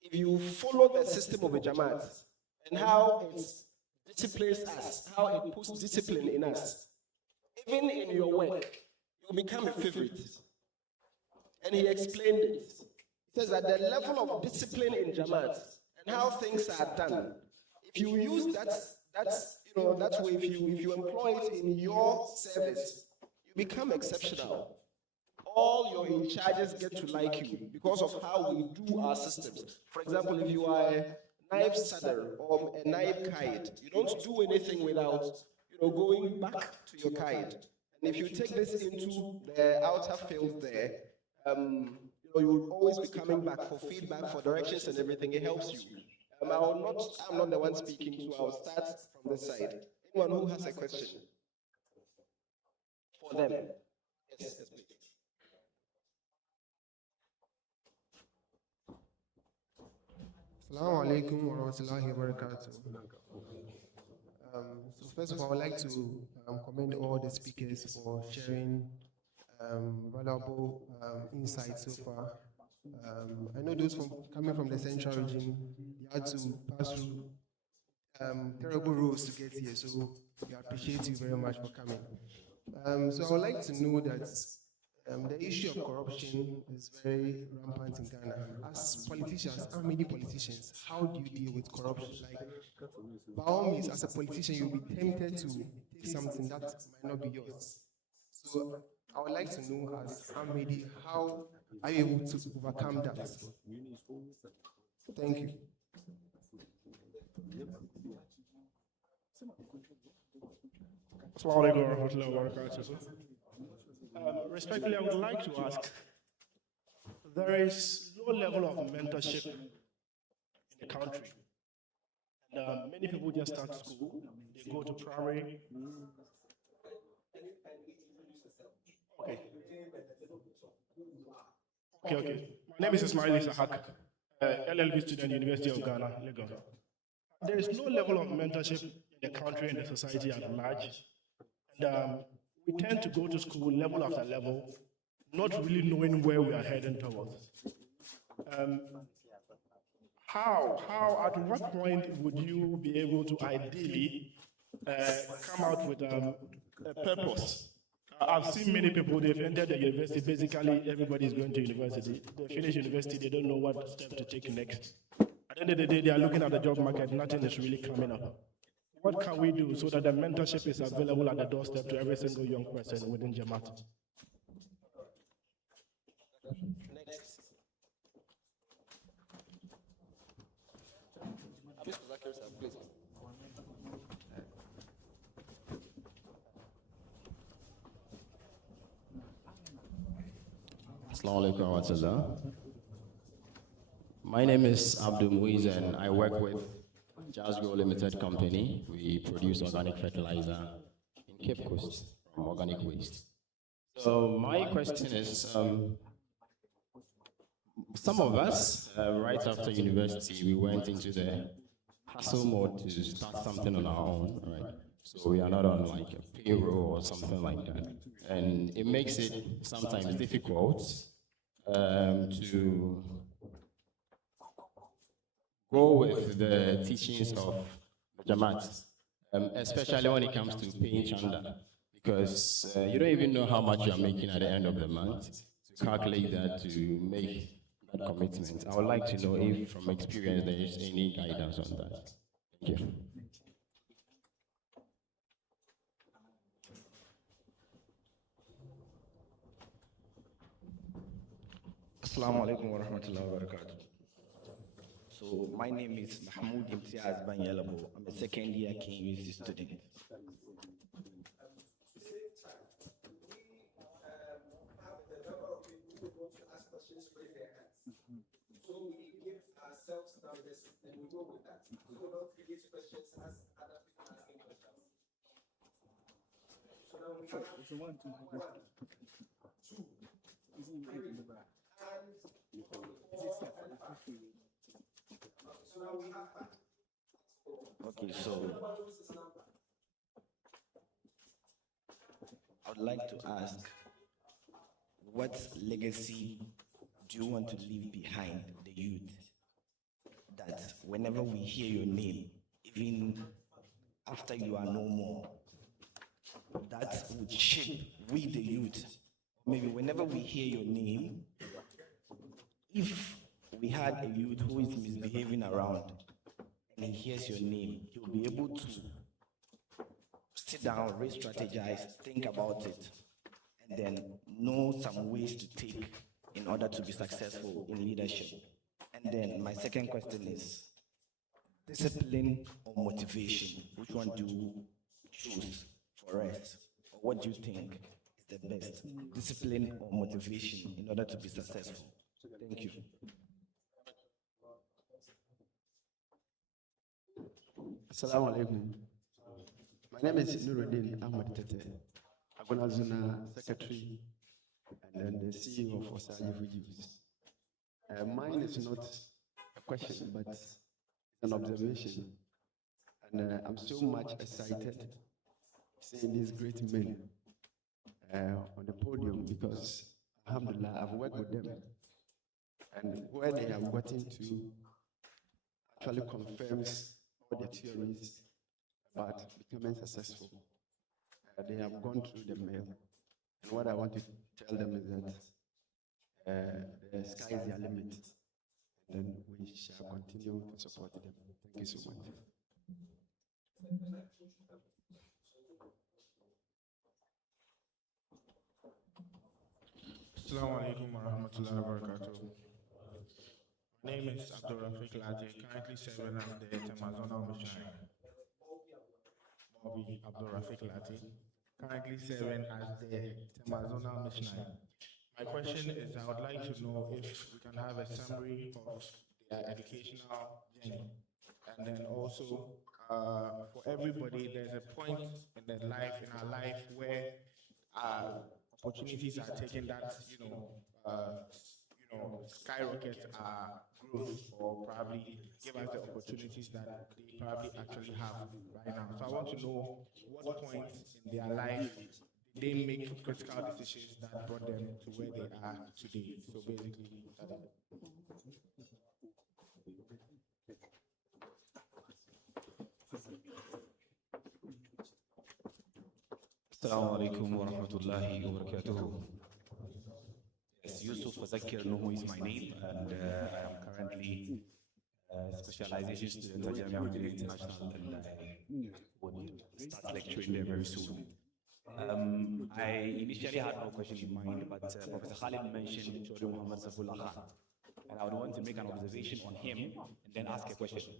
if you follow the system of a Jamaat and how it disciplines us, how it puts discipline in us, even in your work, you'll become a favorite. And he explained it. He says that the level of discipline in Jamaat and how things are done, if you use that way, if you employ it in your service, you become exceptional. All your in charges get to like you because of how we do our systems. For example, if you are a naib sadr or a naib qaid, you don't do anything without going back to your qaid. And if you take this into the outer field there, you will always be coming back for feedback, for directions and everything. It helps you. I'm not the one speaking, so I'll start from this side. Anyone who has a question for them? Yes, please. Assalamu alaikum wa rahmatullahi wa barakatuh. So first of all, I would like to commend all the speakers for sharing valuable insights so far. I know those coming from the central region, they had to pass through terrible roads to get here, so we appreciate you very much for coming. So I would like to know that the issue of corruption is very rampant in Ghana. As politicians, how many politicians, how do you deal with corruption? Like, by all means, as a politician, you'll be tempted to take something that might not be yours. So I would like to know, as Ahmadi, how are you able to overcome that? Thank you. Assalamu alaikum wa rahmatullahi wa barakatuh. Respectfully, I would like to ask, there is no level of mentorship in the country. And many people just start school, they go to primary. Okay. My name is Ismail Isahak, LLB student, University of Ghana, Lagos. There is no level of mentorship in the country and the society at large. And we tend to go to school level after level, not really knowing where we are heading towards. At what point would you be able to ideally come out with a purpose? I've seen many people, they've entered the university, basically everybody is going to university. They finish university, they don't know what step to take next. At the end of the day, they are looking at the job market, nothing is really coming up. What can we do so that the mentorship is available at the doorstep to every single young person within Jamaat? Next. Please. Assalamu alaikum wa rahmatullah. My name is Abdul Muiz and I work with Jazzgo Limited Company. We produce organic fertilizer in Cape Coast from organic waste. So my question is, some of us, right after university, we went into the hustle mode to start something on our own, right? So we are not on like a payroll or something like that. And it makes it sometimes difficult to go with the teachings of Jamaat, especially when it comes to paying chanda, because you don't even know how much you are making at the end of the month. To calculate that, to make that commitment, I would like to know if, from experience, there is any guidance on that. Thank you. Assalamu alaikum wa rahmatullahi wa barakatuh. So my name is Mahmoud Imtiaz Banyalabo. I'm a second year KUC student. So we give ourselves numbers and we go with that. So we don't create questions as other people asking questions. So now we have It's a 1, 2, 3. 2, 3, and 4. So now we have 5. Okay, so I would like to ask, what legacy do you want to leave behind the youth, that whenever we hear your name, even after you are no more, that would shape we the youth? Maybe whenever we hear your name, if we had a youth who is misbehaving around and he hears your name, he will be able to sit down, re-strategize, think about it, and then know some ways to take in order to be successful in leadership. And then my second question is, discipline or motivation? Which one do you choose for us? Or what do you think is the best? Discipline or motivation in order to be successful? Thank you. Assalamu alaikum. My name is Nuruddin Ahmad Tete, Agonazuna Secretary and then the CEO of Osayi Fuji's. Mine is not a question, but an observation. And I'm so much excited seeing these great men on the podium because, alhamdulillah, I've worked with them. And where they have gotten to actually confirms all the theories about becoming successful. They have gone through the mill. And what I want to tell them is that the sky is their limit. And then we shall continue to support them. Thank you so much. Assalamu alaikum wa rahmatullahi wa barakatuh. My name is Abdul Rafiq Lati, currently serving as the Temazona Missionary. Bobby Abdul Rafiq Lati, currently serving as the Temazona Missionary. My question is, I would like to know if we can have a summary of their educational journey. And then also, for everybody, there's a point in our life where opportunities are taken that, skyrocket our growth, or probably give us the opportunities that they probably actually have right now. So I want to know what point in their life they make critical decisions that brought them to where they are today. So basically, that's it. Assalamu alaikum wa rahmatullahi wa barakatuh. Yes, Yusuf Zakir Nuhu is my name, and I am currently specialization student at Jamia Hudiri International, and I would start lecturing there very soon. I initially had no question in mind, but Professor Khalid mentioned Chaudhry Muhammad Safullah Khan, and I would want to make an observation on him and then ask a question.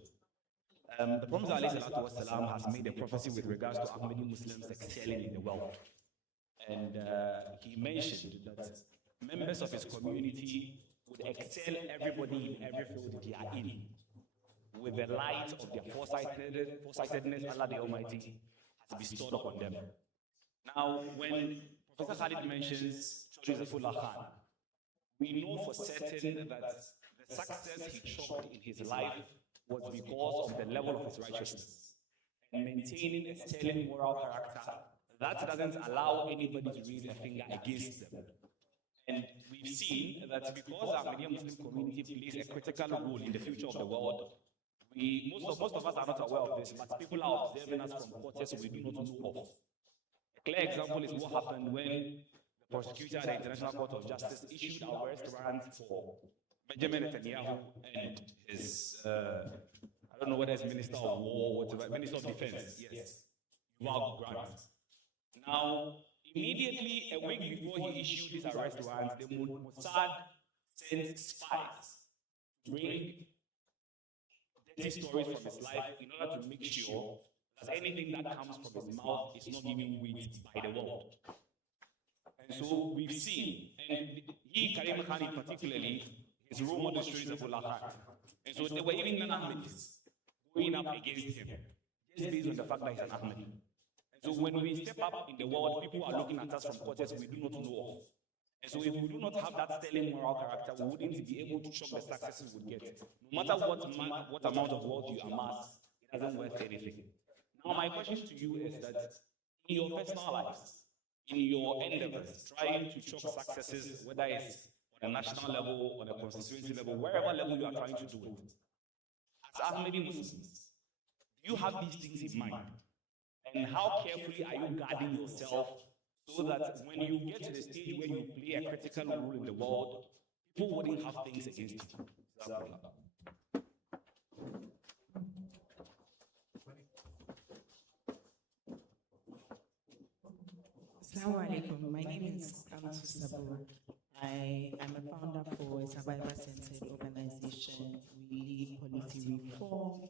The Prophet ﷺ has made a prophecy with regards to Ahmadi Muslims excelling in the world. And he mentioned that members of his community would excel everybody in every field they are in, with the light of their foresightedness Allah the Almighty has bestowed upon them. Now, when Professor Khalid mentions Chaudhry Safullah Khan, we know for certain that the success he chalked in his life was because of the level of his righteousness and maintaining a sterling moral character that doesn't allow anybody to raise a finger against them. And we've seen that because our Ahmadiyya Muslim community plays a critical role in the future of the world, most of us are not aware of this, but people are observing us from quarters we do not know of. A clear example is what happened when the prosecutor at the International Court of Justice issued an arrest warrant for Benjamin Netanyahu and his, I don't know whether it's Minister of War or whatever, Minister of Defense, yes, Yuval Grant. Now, immediately, a week before he issued this arrest warrant, the Mossad sent spies to bring dirty stories from his life in order to make sure that anything that comes from his mouth is not given weight by the world. And so we've seen, and he, Karim Khan particularly, his role model stories of Allah Khan. And so there were even non-Ahmadis going up against him, just based on the fact that he's an Ahmadi. And so when we step up in the world, people are looking at us from quarters we do not know of. And so if we do not have that sterling moral character, we wouldn't be able to show the successes we would get. No matter what amount of wealth you amass, it doesn't worth anything. Now my question to you is that in your personal lives, in your endeavors, trying to chalk successes, whether it's on a national level, on a constituency level, wherever level you are trying to do it, as Ahmadi Muslims, do you have these things in mind? And how carefully are you guarding yourself so that when you get to the stage where you play a critical role in the world, people wouldn't have things against you? Assalamu alaikum. My name is Kamtu Sabu. I am a founder for a survivor-centered organization. We lead policy reform.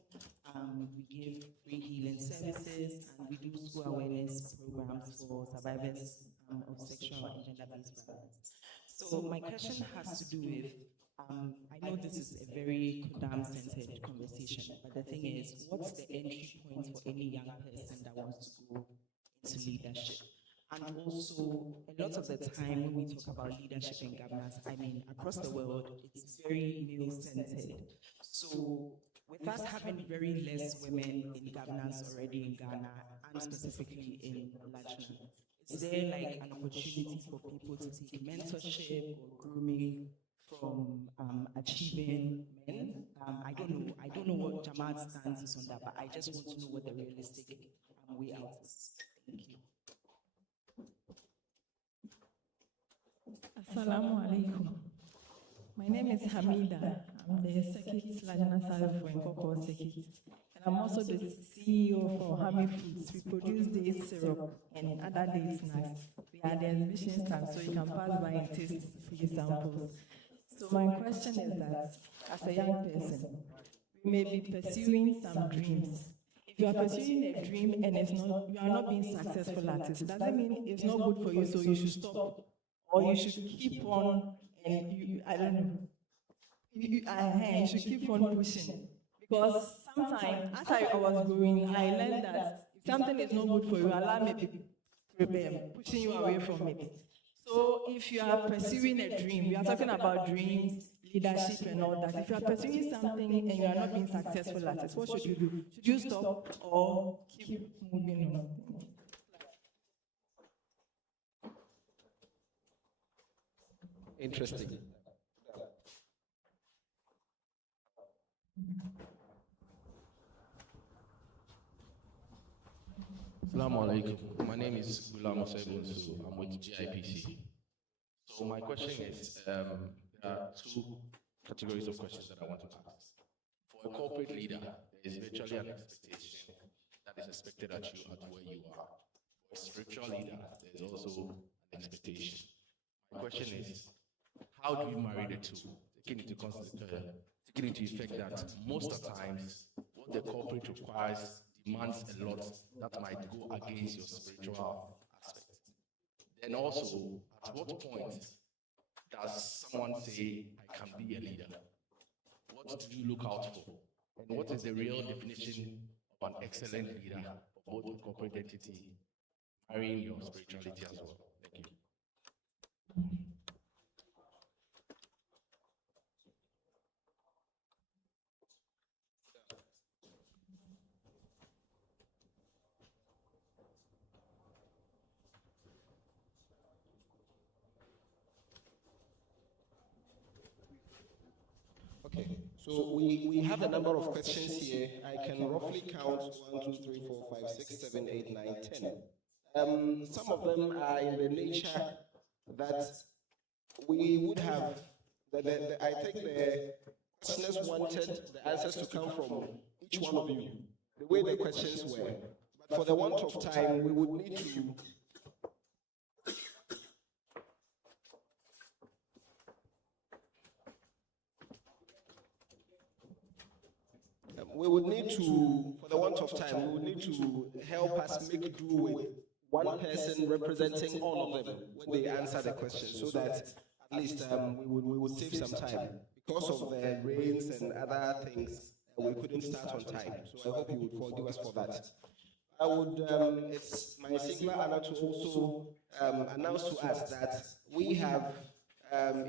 We give free healing services, and we do school awareness programs for survivors of sexual and gender-based violence. So my question has to do with, I know this is a very Khuddam-centered conversation, but the thing is, what's the entry point for any young person that wants to go into leadership? And also, a lot of the time when we talk about leadership and governance, I mean, across the world, it's very male-centered. So with us having very less women in governance already in Ghana, and specifically in Lajna, is there like an opportunity for people to take mentorship or grooming from achieving men? I don't know what Jamaat's stance is on that, but I just want to know what the realistic way out is. Thank you. Assalamu alaikum. My name is Hamida. I'm the Circuit Lajna Salve for Nkoko Circuit. And I'm also the CEO for Hami Foods. We produce date syrup and other date snacks. We are the exhibition stand, so you can pass by and taste free samples. So my question is that, as a young person, we may be pursuing some dreams. If you are pursuing a dream and you are not being successful at it, doesn't mean it's not good for you, so you should stop. Or you should keep on, and I don't know, you should keep on pushing. Because sometimes, as I was growing, I learned that if something is not good for you, Allah may be pushing you away from it. So if you are pursuing a dream, we are talking about dreams, leadership and all that. If you are pursuing something and you are not being successful at it, what should you do? Should you stop or keep moving on? Interesting. Assalamu alaikum. My name is Khuddam. I'm with GIPC. So my question is, there are two categories of questions that I want to ask. For a corporate leader, there is virtually an expectation that is expected at you at where you are. For a spiritual leader, there is also an expectation. My question is, how do you marry the two? Taking into effect that most of the times, what the corporate requires demands a lot that might go against your spiritual aspect. Then also, at what point does someone say, I can be a leader? What do you look out for? And what is the real definition of an excellent leader for both a corporate entity, marrying your spirituality as well? Thank you. Okay, so we have a number of questions here. I can roughly count 1, 2, 3, 4, 5, 6, 7, 8, 9, 10. Some of them are in the nature that we would have, I think the questioners wanted the answers to come from each one of you, the way the questions were. But for the want of time, we would need to for the want of time, we would need to help us make do with one person representing all of them when they answer the question, so that at least we would save some time. Because of the rains and other things, we couldn't start on time. So I hope you would forgive us for that. I would, it's my singular honor to also announce to us that we have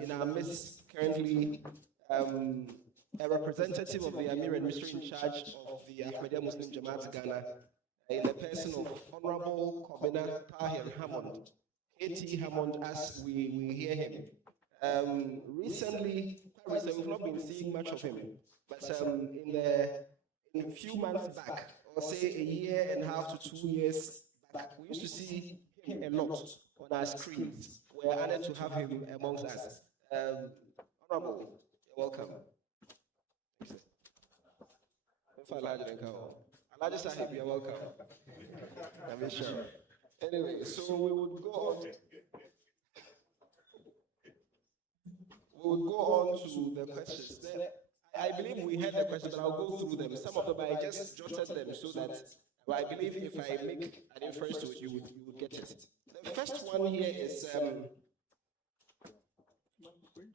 in our midst currently a representative of the Amir and Ministry in charge of the Ahmadiyya Muslim Jamaat Ghana, in the person of Honorable Kobina Tahir Hammond, KT Hammond, as we hear him. Recently, we've not been seeing much of him, but in a few months back, or say a year and a half to 2 years back, we used to see him a lot on our screens. We're honored to have him amongst us. Honorable, you're welcome. Alhaji Sahib, you're welcome. I'm sure. Anyway, so we would go on to the questions. I believe we had the questions, but I'll go through them. Some of them I just jotted them so that I believe if I make an inference to it, you would get it. The first one here is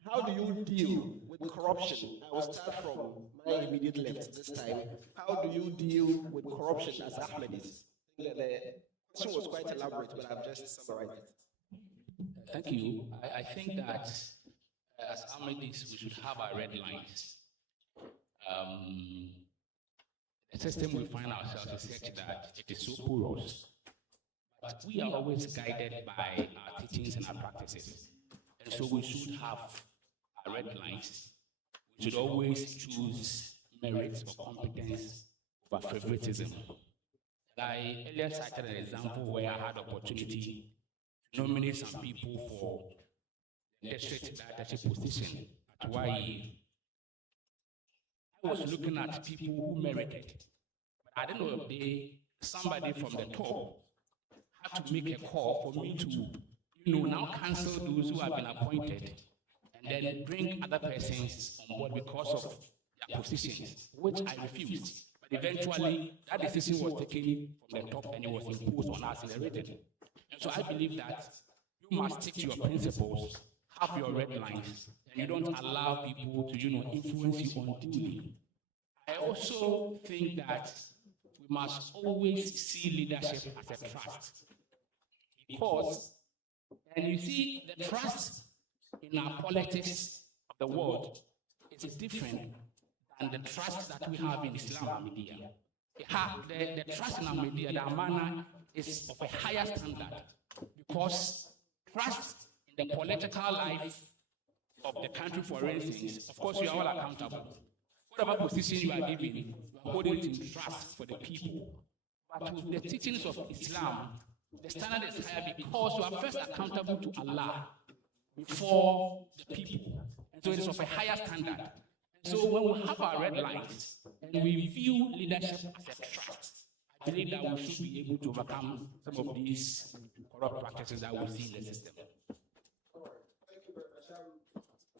how do you deal with corruption? I will start from my immediate left this time. How do you deal with corruption as Ahmadis? The question was quite elaborate, but I've just summarized it. Thank you. I think that as Ahmadis, we should have our red lines. The system we find ourselves is such that it is so porous. But we are always guided by our teachings and our practices. And so we should have our red lines. We should always choose merit or competence over favoritism. I earlier cited an example where I had opportunity to nominate some people for the district directorship position at YE. I was looking at people who merited, but I don't know if somebody from the top had to make a call for me to, now cancel those who have been appointed and then bring other persons on board because of their positions, which I refused. But eventually, that decision was taken from the top and it was imposed on us in the region. And so I believe that you must stick to your principles, have your red lines, and you don't allow people to, influence you unduly. I also think that we must always see leadership as a trust. Because, and you see, the trust in our politics of the world is different than the trust that we have in Islam media. The trust in our media, the amana, is of a higher standard because trust in the political life of the country, for instance, of course, we are all accountable. Whatever position you are given, you are holding it in trust for the people. But with the teachings of Islam, the standard is higher because you are first accountable to Allah before the people. And so it is of a higher standard. And so when we have our red lights and we view leadership as a threat, I believe that we should be able to overcome some of these corrupt practices that we see in the system. Thank you very much.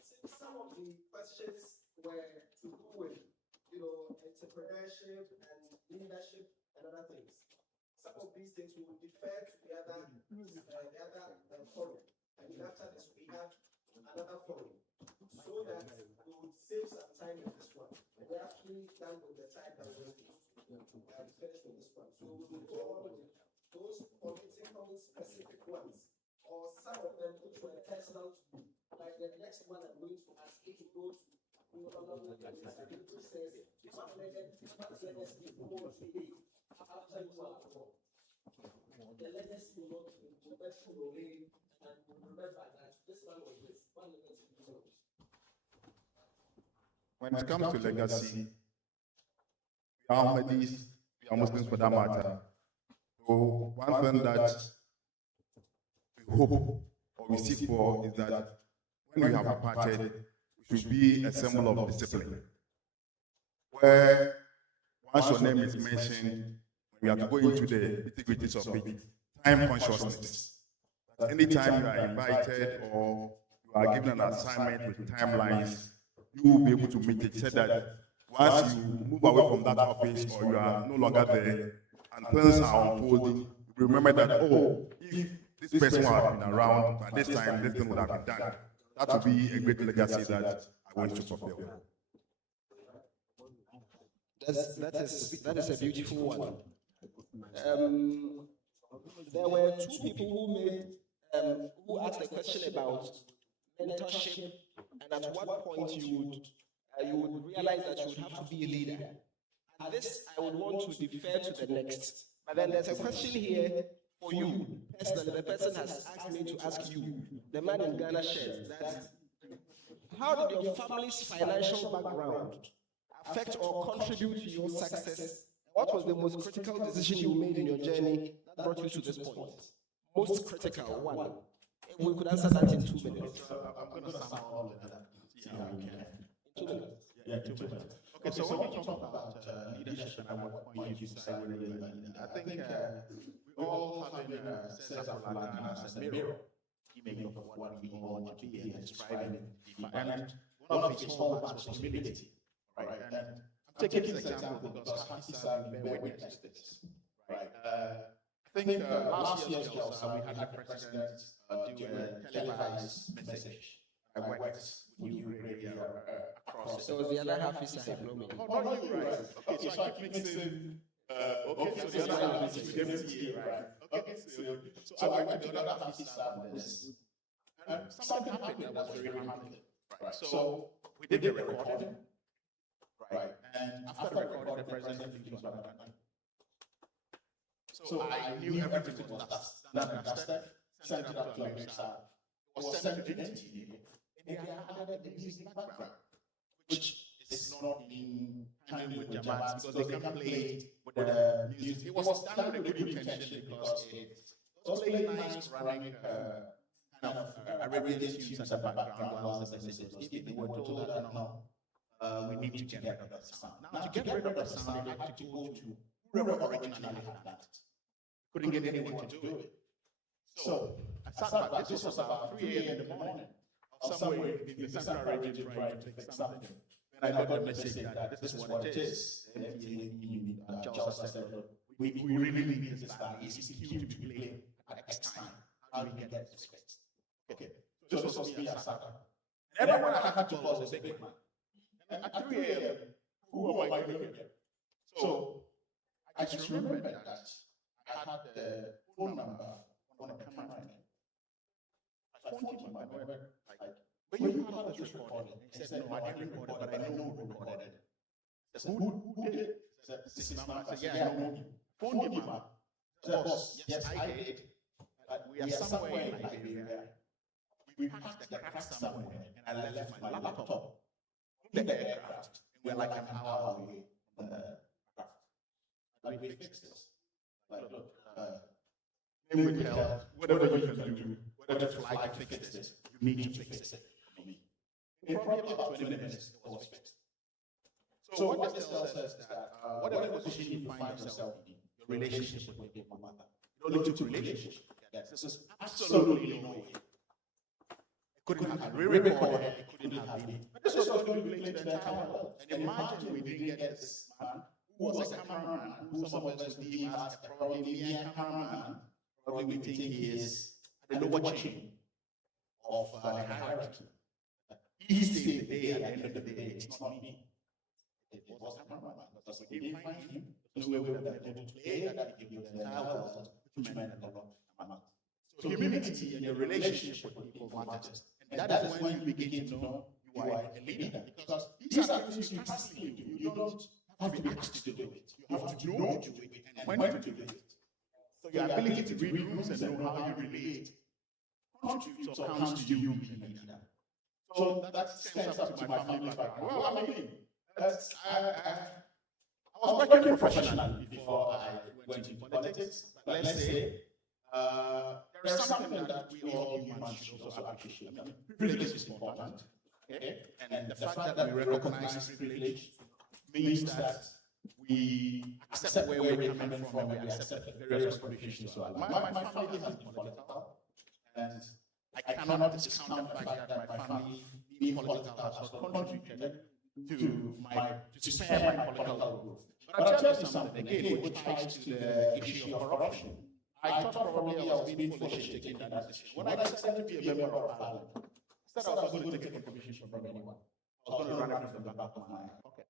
Since some of the questions were to do with, entrepreneurship and leadership and other things, some of these things we will defer to the other forum. And after this, we have another forum, so that we would save some time with this one. And we're actually done with the time that we're supposed to finish with this one. So we will go on with those political specific ones, or some of them which were personal to you. Like the next one I'm going to ask you to go to, which says, what legacy will not be after you are gone? The legacy will not be, will not away, and remember that this one was this, one legacy will not. When it comes to legacy, we are Ahmadis, we are Muslims for that matter. So one thing that we hope or we seek for is that when we have apartheid, we should be a symbol of discipline. Where once your name is mentioned, we have to go into the nitty-gritties of it. Time consciousness. That anytime you are invited or you are given an assignment with timelines, you will be able to meet it. So that once you move away from that office or you are no longer there and things are unfolding, you remember that, oh, if this person would have been around by this time, this thing would have been done. That would be a great legacy that I want to fulfill. That is a beautiful one. There were two people who asked a question about mentorship and at what point you would realize that you would have to be a leader. And this I would want to defer to the next. But then there's a question here for you personally. The person has asked me to ask you, the man in Ghana shared that, how did your family's financial background affect or contribute to your success? What was the most critical decision you made in your journey that brought you to this point? Most critical one. If we could answer that in 2 minutes. I'm going to sum all of that. See how we can. In 2 minutes. Yeah, 2 minutes. Okay, so when you talk about leadership and at what point you decide whether you're a leader, I think we all have a sense of Ghana as a mirror, image of what we all want to be and striving deeper. And one of its hallmarks was humility, right? And I'm taking this example because Hafiz bear witness to this, right? I think last year's Jalsa, we had the president do a televised message. I worked with you radio across. So the other half is a diploma. Oh, not you, right? Okay, so I keep mixing. Okay, so the other half is with MTA, right? Okay, so I worked with the other half on this. And something happened that was very harmful, right? So we did the recording, right? And after the recording, the president flew to another country. So I knew everything was done and dusted, sent it up to America, was sent to NTA, and they had a music background, which is not in tandem with Jamaat because they can play it with the music. It was done with a good intention because it was playing nice running kind of Arabian tunes at the background whilst the message was given. They were told that no, we need to get rid of that sound. Now, to get rid of the sound, they had to go to whoever originally had done it. Couldn't get anyone to do it. So I sat back. This was about 3 a.m. in the morning, somewhere in the central region trying to fix something. And I got the message that this is what it is. The MTA Charles said, look, we really need this band. It's cue to be played at X time. How do we get this fixed? Okay, so this was me as Saka. And everyone I had to call was a big man. And at 3 a.m., who am I going to get? So I just remembered that I had the phone number on the camera. I phoned him up and were you part of this recording? He said, no, I didn't record it, but I know who recorded it. I said, who did it? He said, this number. I said, yeah, I know him. Phoned him up. Boss, yes, I did. But we are somewhere in Liberia. We passed the crack somewhere, and I left my laptop in the aircraft. And we're like an hour away from the aircraft. How do we fix this? Like, look, name with help, whatever you can do, whether to fly to fix this, you need to fix it for me. In probably about 20 minutes, it was fixed. So what this tells us is that whatever position you find yourself in, your relationship with people matter. It only took relationship. This is absolutely no way. It couldn't have been re-recorded, it couldn't have been. But this was going to be related to the entire world. And imagine we didn't get this man who was a cameraman, who some of us would deem as a probably mere cameraman. Probably we think he is at the lower chain of the hierarchy. He saved the day at the end of the day. It's not me. It was a cameraman. Because we didn't find him. There's no way we would have been able to play that video to the entire world, which meant a lot. So humility and your relationship with people matters. And that is when you begin to know you are a leader. Because these are things you constantly do. You don't have to be asked to do it. You have to know to do it and when to do it. So your ability to read rooms and know how you relate contributes or counts to you being a leader. So that stems up to my family background. Well, I mean, I was working professionally before I went into politics. But let's say there is something that we all humans should also appreciate. I mean, privilege is important, okay? And the fact that we recognize privilege means that we accept where we're coming from and we accept the various contributions to our life. My family has been political, and I cannot discount the fact that my family being political has contributed to spare my political growth. But I'll tell you something again, which ties to the issue of corruption. I thought probably I was being foolish taking that decision. When I decided to be a member of Parliament, I said I was going to take a contribution from anyone. I was going to run it from the back of my pocket.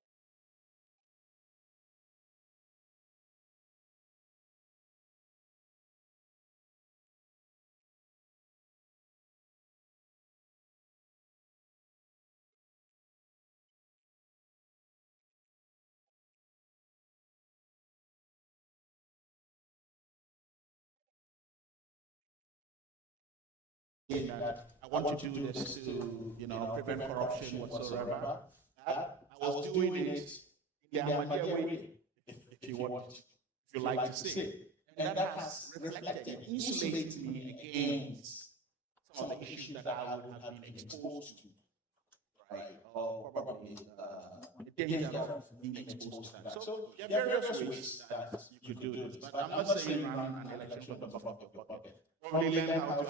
That I want to do this to, prevent corruption whatsoever. I was doing it in the Ahmadiyya way, if you like to say. And that has reflected and insulated me against some of the issues that I would have been exposed to, right? Or probably the danger of being exposed to that. So there are various ways that you could do this, but I'm not saying run an election from the back of your pocket. Probably learn how to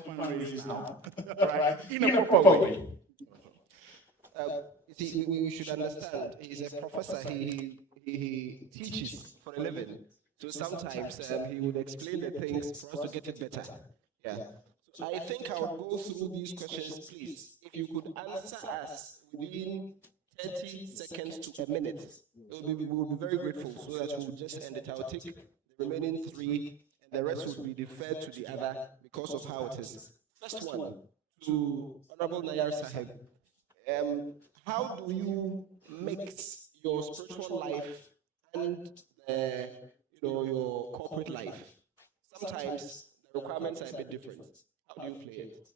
fundraise now, right? In a proper way. You see, we should understand, he's a professor, he teaches for a living. So sometimes he would explain the things for us to get it better. Yeah. So I think I will go through these questions, please. If you could answer us within 30 seconds to a minute, we will be very grateful so that we will just end it. I'll take the remaining 3, and the rest will be deferred to the other because of how it is. First one, to Honorable Nayar Sahib. How do you mix your spiritual life and your corporate life? Sometimes the requirements are a bit different. How do you play it?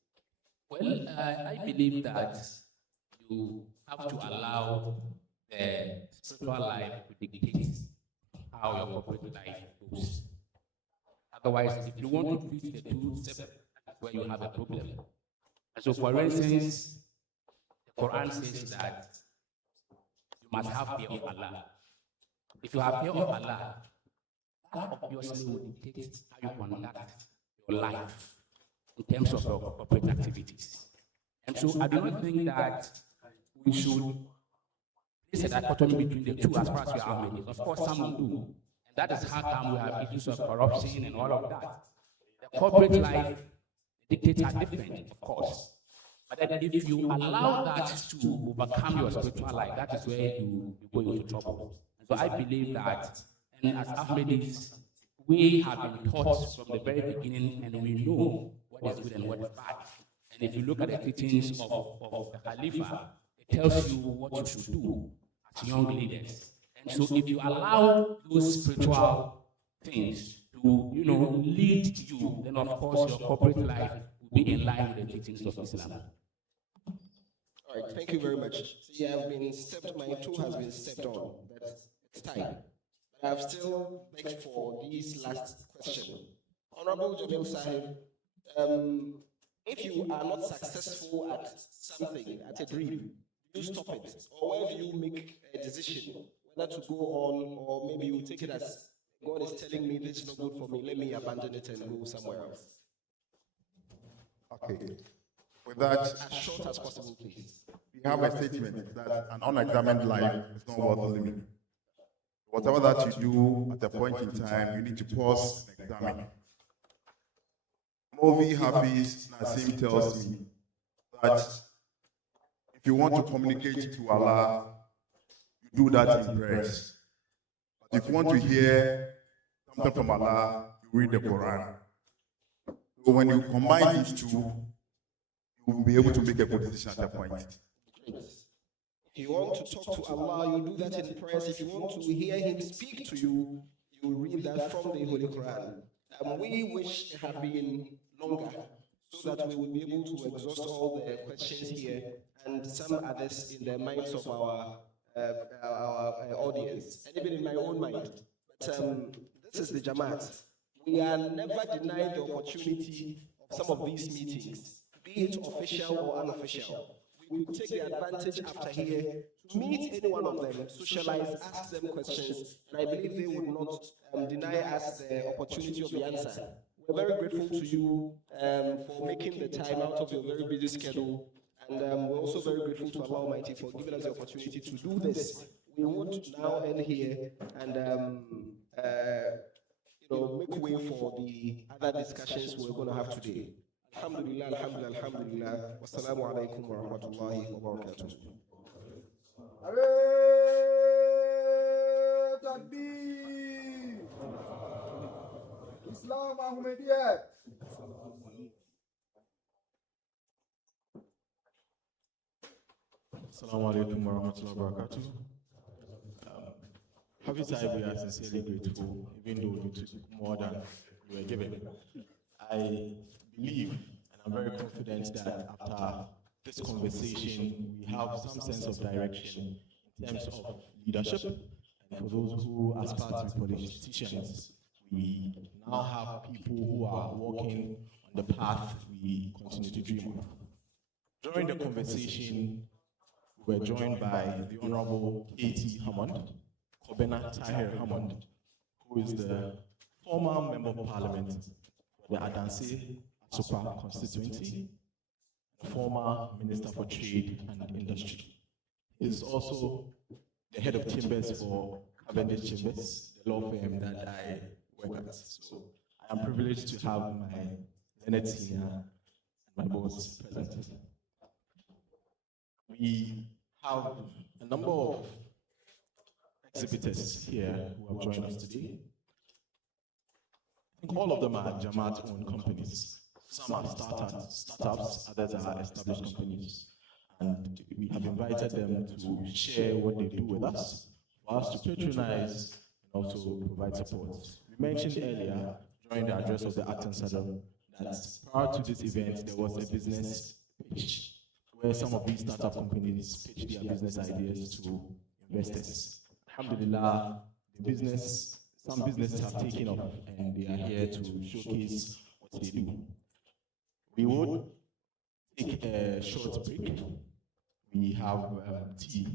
Well, I believe that you have to allow the spiritual life to dictate how your corporate life goes. Otherwise, if you want to treat the two separate, that's where you have a problem. And so, for instance, the Quran says that you must have fear of Allah. If you have fear of Allah, that obviously will dictate how you conduct your life in terms of your corporate activities. And so I do not think that we should place a dichotomy between the two as far as we are made. Of course, some will do. And that is how come we have issues of corruption and all of that. The corporate life dictates are different, of course. But then if you allow that to overcome your spiritual life, that is where you go into trouble. So I believe that, and as Ahmadis, we have been taught from the very beginning, and we know what is good and what is bad. And if you look at the teachings of the Khalifa, it tells you what you should do as young leaders. And so if you allow those spiritual things to, lead you, then of course your corporate life will be in line with the teachings of Islam. All right, thank you very much. So you have been stepped, my toe has been stepped on. It's time. But I've still begged for this last question. Honorable Jamil Sahib, if you are not successful at something, at a dream, do you stop it? Or where do you make a decision whether to go on, or maybe you take it as God is telling me this is not good for me, let me abandon it and go somewhere else? Okay. With that, As short as possible, please. we have a statement that an unexamined life is not worth living. Whatever that you do at a point in time, you need to pause and examine. Movi Hafiz Nasim tells me that if you want to communicate to Allah, you do that in prayers. But if you want to hear something from Allah, you read the Quran. So when you combine these two, you will be able to make a good decision at that point. If you want to talk to Allah, you do that in prayers. If you want to hear Him speak to you, you read that from the Holy Quran. We wish it had been longer, so that we would be able to exhaust all the questions here and some others in the minds of our audience, and even in my own mind. But this is the Jamaat. We are never denied the opportunity of some of these meetings, be it official or unofficial. We could take the advantage after here to meet any one of them, socialize, ask them questions, and I believe they would not deny us the opportunity of the answer. We're very grateful to you for making the time out of your very busy schedule, and we're also very grateful to Allah Almighty for giving us the opportunity to do this. We would now end here and make way for the other discussions we're going to have today. Alhamdulillah, alhamdulillah, alhamdulillah. Wassalamu alaikum wa rahmatullahi wa barakatuh. Takbir! Islam Ahmadiyya! Assalamu alaikum wa rahmatullahi wa barakatuh. Hafiz, we are sincerely grateful, even though you took more than you were given. I believe, and I'm very confident that after this conversation, we have some sense of direction in terms of leadership. And for those who aspire to be politicians, we now have people who are walking on the path we continue to dream of. During the conversation, we were joined by the Honorable K.T. Hammond, Kobena Tahir Hammond, who is the former Member of Parliament for the Adanse Asupa constituency, former Minister for Trade and Industry. He is also the head of chambers for Cavendish Chambers, the law firm that I work at. So I am privileged to have my learned senior and my boss present. We have a number of exhibitors here who have joined us today. I think all of them are Jamaat-owned companies. Some are startups, others are established companies. And we have invited them to share what they do with us, for us to patronize and also provide support. We mentioned earlier, during the address of the Acting Sadam, that prior to this event, there was a business pitch, where some of these startup companies pitch their business ideas to investors. Alhamdulillah, some businesses have taken off, and they are here to showcase what they do. We would take a short break. We have tea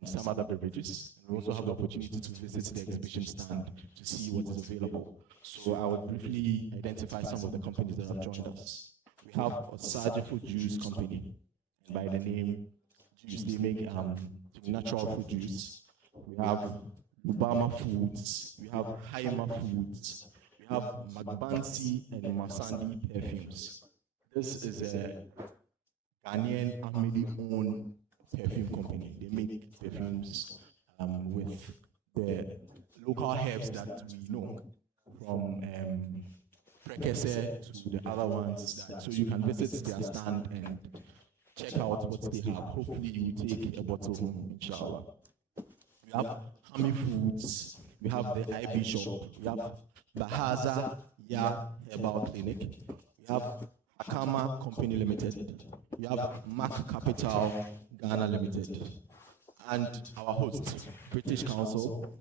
and some other beverages. We also have the opportunity to visit the exhibition stand to see what is available. So I will briefly identify some of the companies that have joined us. We have Osaji Food Juice Company, and by the name Juice, they make natural fruit juice. We have Lubama Foods, we have Haima Foods, we have Magbansi and Masandi Perfumes. This is a Ghanaian Ahmadi-owned perfume company. They make perfumes with the local herbs that we know, from Prekese to the other ones. So you can visit their stand and check out what they have. Hopefully you take a bottle home, inshallah. We have Hami Foods, we have the IB shop, we have Bahaza Ya Herbal Clinic, we have Akama Company Limited, we have Mac Capital Ghana Limited, and our host, British Council.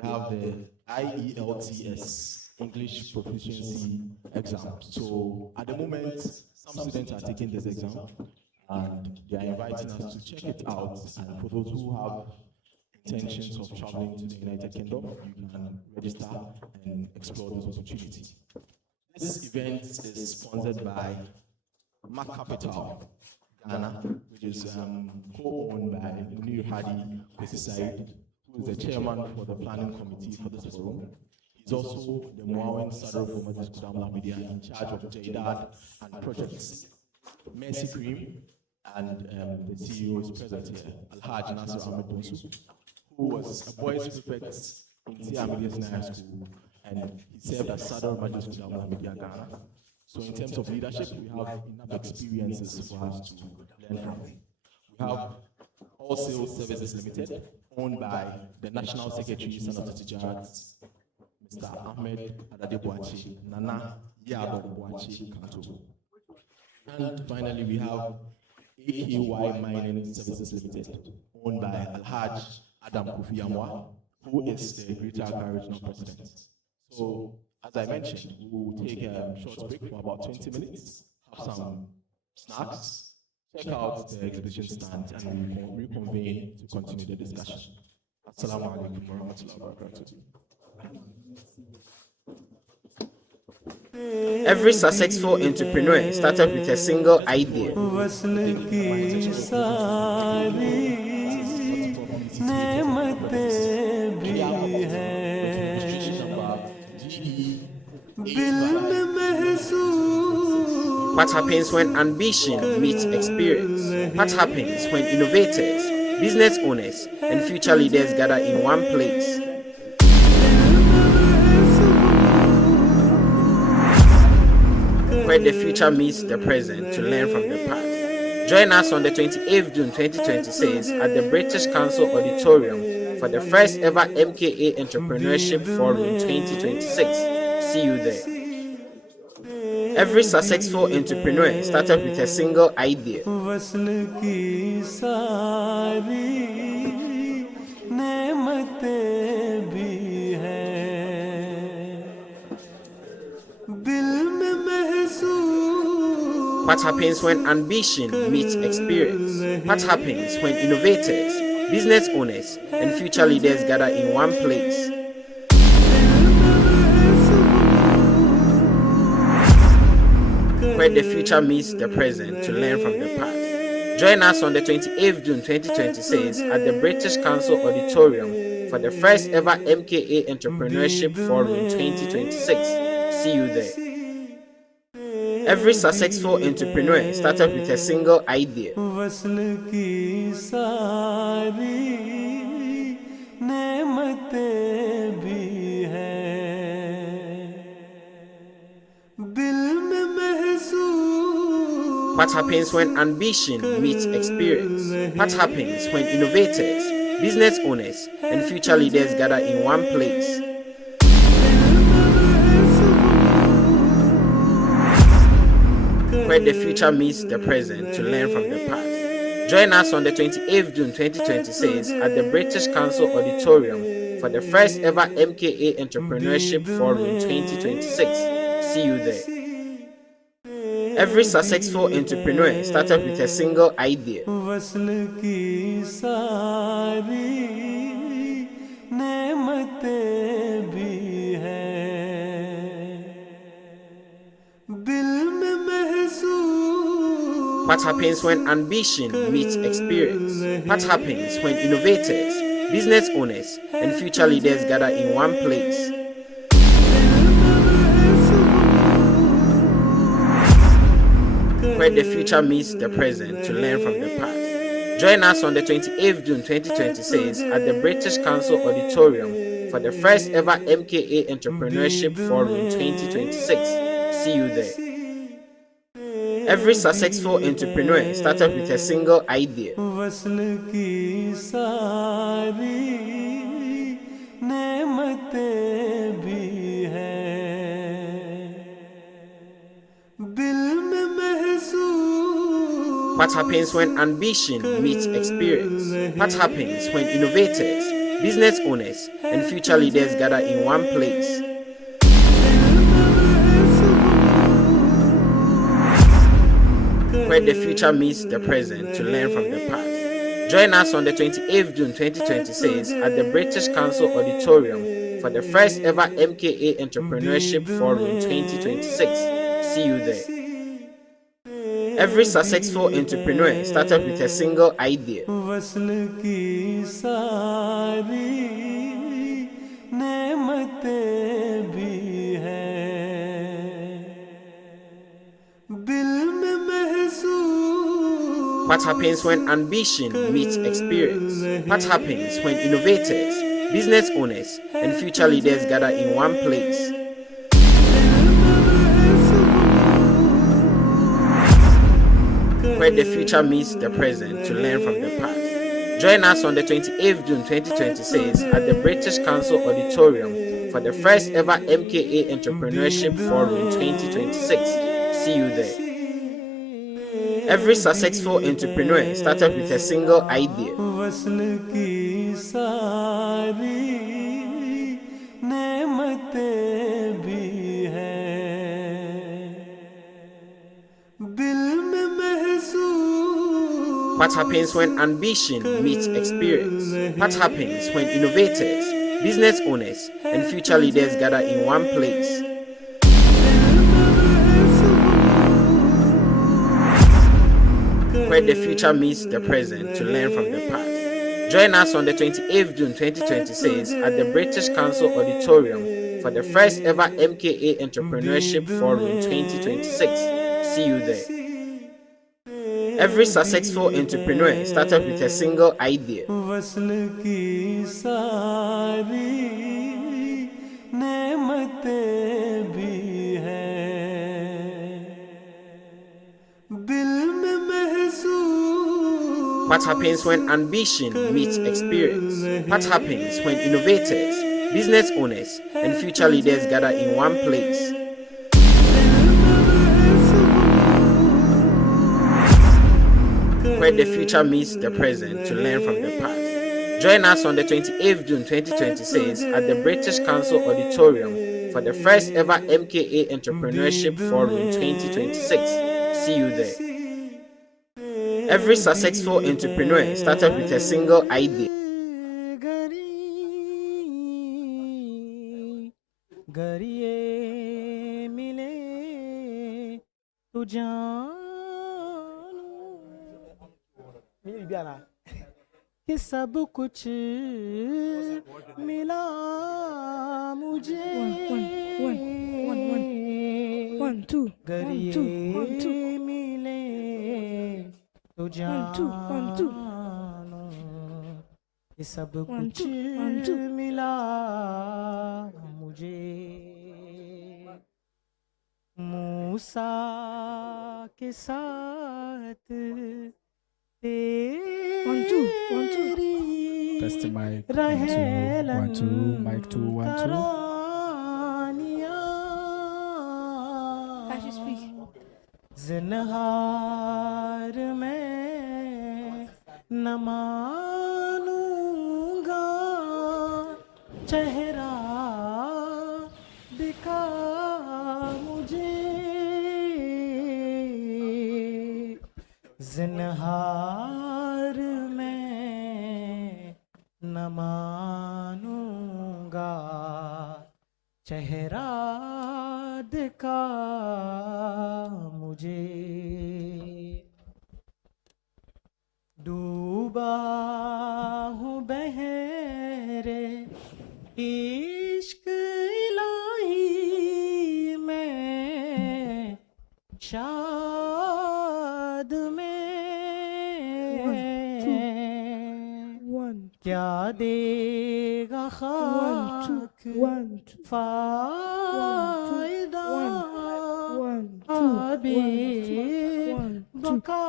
We have the IELTS, English Proficiency Exam. So at the moment, some students are taking this exam, and they are inviting us to check it out. And for those who have intentions of traveling to the United Kingdom, you can register and explore this opportunity. This event is sponsored by Mac Capital Ghana, which is co-owned by Munir Hadi Kwesi, who is the chairman for the planning committee for this forum. He's also the Muawin Sadr for Majlis Khuddam Media in charge of JDAD and projects. Mercy Cream, and the CEO is present here, Alhaj Nasser Ahmed Bonsu, who was a boys prefect in Tia Media High School, and he served as Sadr Majlis Khuddam Media Ghana. So in terms of leadership, we have enough experiences for us to learn from. We have All Sales Services Limited, owned by the National Secretary, Senator Tijarat, Mr. Ahmed Adadeboachi, Nana Yabo Boachi Kanto. And finally, we have AKY Mining Services Limited, owned by Alhaj Adam Kofi Amwa, who is the Greater Accra Regional President. So, as I mentioned, we will take a short break for about 20 minutes, have some snacks, check out the exhibition stand, and we will reconvene to continue the discussion. Assalamu alaikum wa rahmatullahi wa barakatuh. Every successful entrepreneur started with a single idea. What happens when ambition meets experience? What happens when innovators, business owners, and future leaders gather in one place? Where the future meets the present to learn from the past. Join us on the 28th June 2026 at the British Council Auditorium for the first ever MKA Entrepreneurship Forum 2026. See you there. Every successful entrepreneur started with a single idea. What happens when ambition meets experience? What happens when innovators, business owners, and future leaders gather in one place? Where the future meets the present to learn from the past. Join us on the 28th June 2026 at the British Council Auditorium for the first ever MKA Entrepreneurship Forum 2026. See you there. Every successful entrepreneur started with a single idea. What happens when ambition meets experience? What happens when innovators, business owners, and future leaders gather in one place? Where the future meets the present to learn from the past. Join us on the 28th June 2026 at the British Council Auditorium for the first ever MKA Entrepreneurship Forum 2026. See you there. Every successful entrepreneur started with a single idea. What happens when ambition meets experience? What happens when innovators, business owners, and future leaders gather in one place? Where the future meets the present to learn from the past. Join us on the 28th June 2026 at the British Council Auditorium for the first ever MKA Entrepreneurship Forum 2026. See you there. Every successful entrepreneur started with a single idea. What happens when ambition meets experience? What happens when innovators, business owners, and future leaders gather in one place? Where where the future meets the present to learn from the past. Join us on the 28th June 2026 at the British Council Auditorium for the first ever MKA Entrepreneurship Forum 2026. See you there. Every successful entrepreneur started with a single idea. What happens when ambition meets experience? What happens when innovators, business owners, and future leaders gather in one place? Where the future meets the present to learn from the past. Join us on the 28th June 2026 at the British Council Auditorium for the first ever MKA Entrepreneurship Forum 2026. See you there. Every successful entrepreneur started with a single idea. What happens when ambition meets experience? What happens when innovators, business owners, and future leaders gather in one place? Where the future meets the present to learn from the past. Join us on the 28th June 2026 at the British Council Auditorium for the first ever MKA Entrepreneurship Forum 2026. See you there. Every successful entrepreneur started with a single idea. What happens when ambition meets experience? What happens when innovators, business owners, and future leaders gather in one place? Where the future meets the present to learn from the past. Join us on the 28th June 2026 at the British Council Auditorium for the first ever MKA Entrepreneurship Forum 2026. See you there. Every successful entrepreneur started with a single idea. कि सब कुछ मिला मुझे गरिए मिले तो जानो कि सब कुछ मिला मुझे मूसा के साथ Test the mic. 1 2 mic 2 1 2. I should speak. ज़िन्हार में न मानूंगा चेहरा दिखा मुझे ज़िन्हार में न मानूंगा चेहरा दिखा मुझे डूबा हूँ बहरे इश्क इलाही में शाद में क्या देगा खाक फायदा अभी बका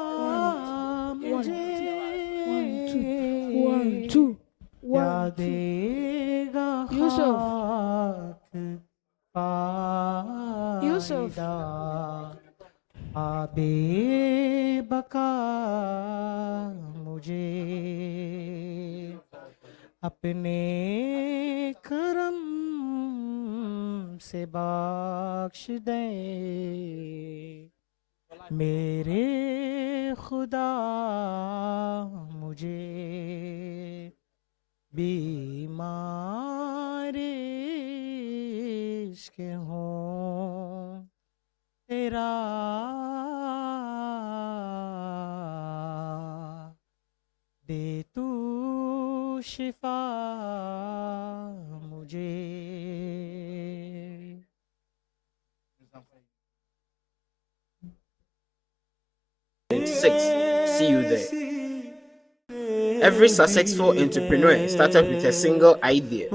मुझे क्या देगा खाक फायदा अभी बका मुझे अपने करम से बख्श दे मेरे खुदा मुझे बीमार इश्क हो तेरा दे तू शिफा मुझे. 26. See you there. Every successful entrepreneur started with a single idea.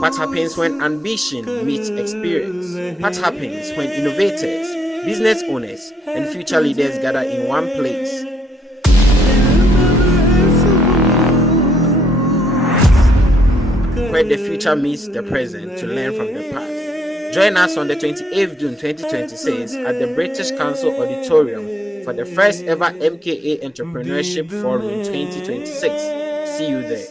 What happens when ambition meets experience? What happens when innovators, business owners, and future leaders gather in one place? Where the future meets the present to learn from the past. Join us on the 28th June 2026 at the British Council Auditorium for the first ever MKA Entrepreneurship Forum 2026. See you there.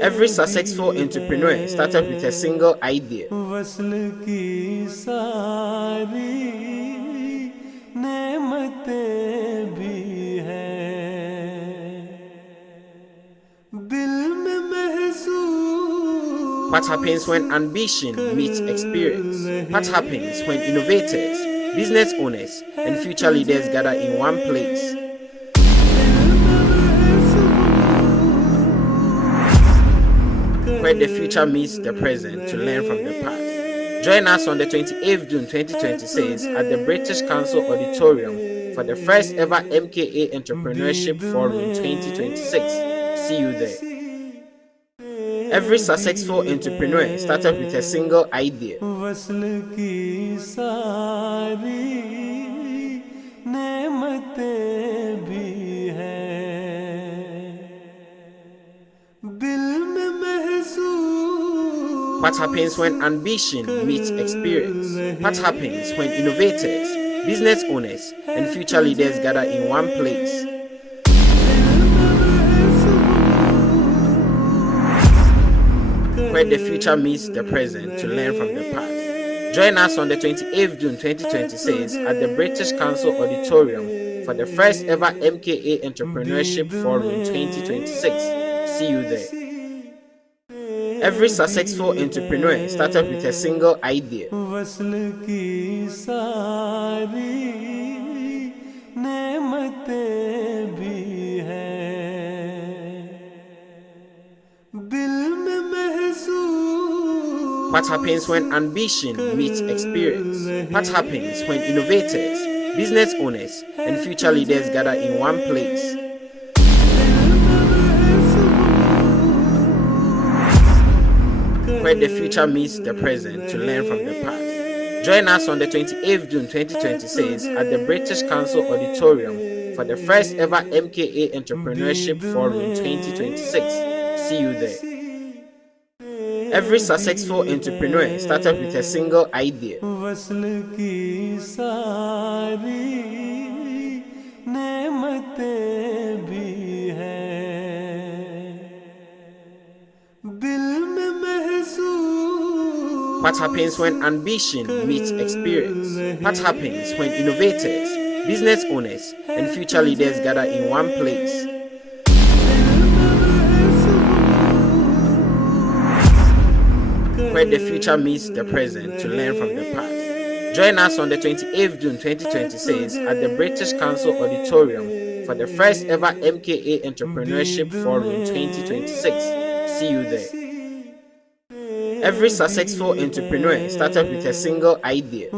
Every successful entrepreneur started with a single idea. What happens when ambition meets experience? What happens when innovators, business owners, and future leaders gather in one place? Where the future meets the present to learn from the past. Join us on the 28th June 2026 at the British Council Auditorium for the first ever MKA Entrepreneurship Forum 2026. See you there. Every successful entrepreneur started with a single idea. What happens when ambition meets experience? What happens when innovators, business owners, and future leaders gather in one place? Where the future meets the present to learn from the past. Join us on the 28th June 2026 at the British Council Auditorium for the first ever MKA Entrepreneurship Forum 2026. See you there. Every successful entrepreneur started with a single idea. What happens when ambition meets experience? What happens when innovators, business owners, and future leaders gather in one place? Where the future meets the present to learn from the past. Join us on the 28th June 2026 at the British Council Auditorium for the first ever MKA Entrepreneurship Forum 2026. See you there. Every successful entrepreneur started with a single idea. What happens when ambition meets experience? What happens when innovators, business owners, and future leaders gather in one place? Where the future meets the present to learn from the past. Join us on the 28th June 2026 at the British Council Auditorium for the first ever MKA Entrepreneurship Forum 2026. See you there. Every successful entrepreneur started with a single idea.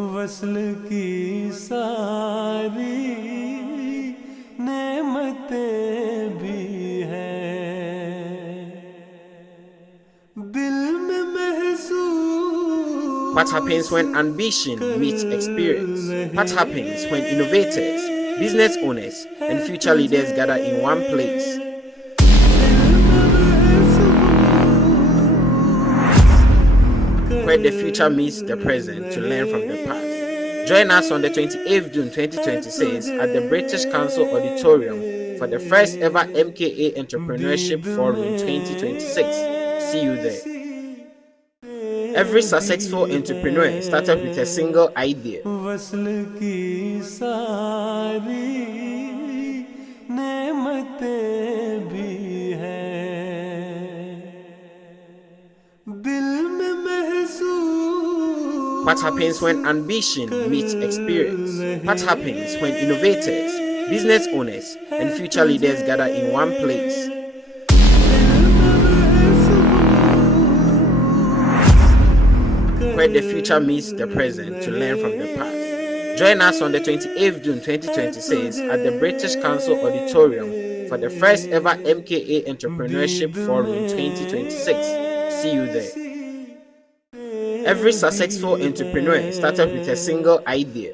What happens when ambition meets experience? What happens when innovators, business owners, and future leaders gather in one place? Where the future meets the present to learn from the past. Join us on the 28th June 2026 at the British Council Auditorium for the first ever MKA Entrepreneurship Forum 2026. See you there. Every successful entrepreneur started with a single idea. What happens when ambition meets experience? What happens when innovators, business owners, and future leaders gather in one place? Where the future meets the present to learn from the past. Join us on the 28th June 2026 at the British Council Auditorium for the first ever MKA Entrepreneurship Forum 2026. See you there. Every successful entrepreneur started with a single idea.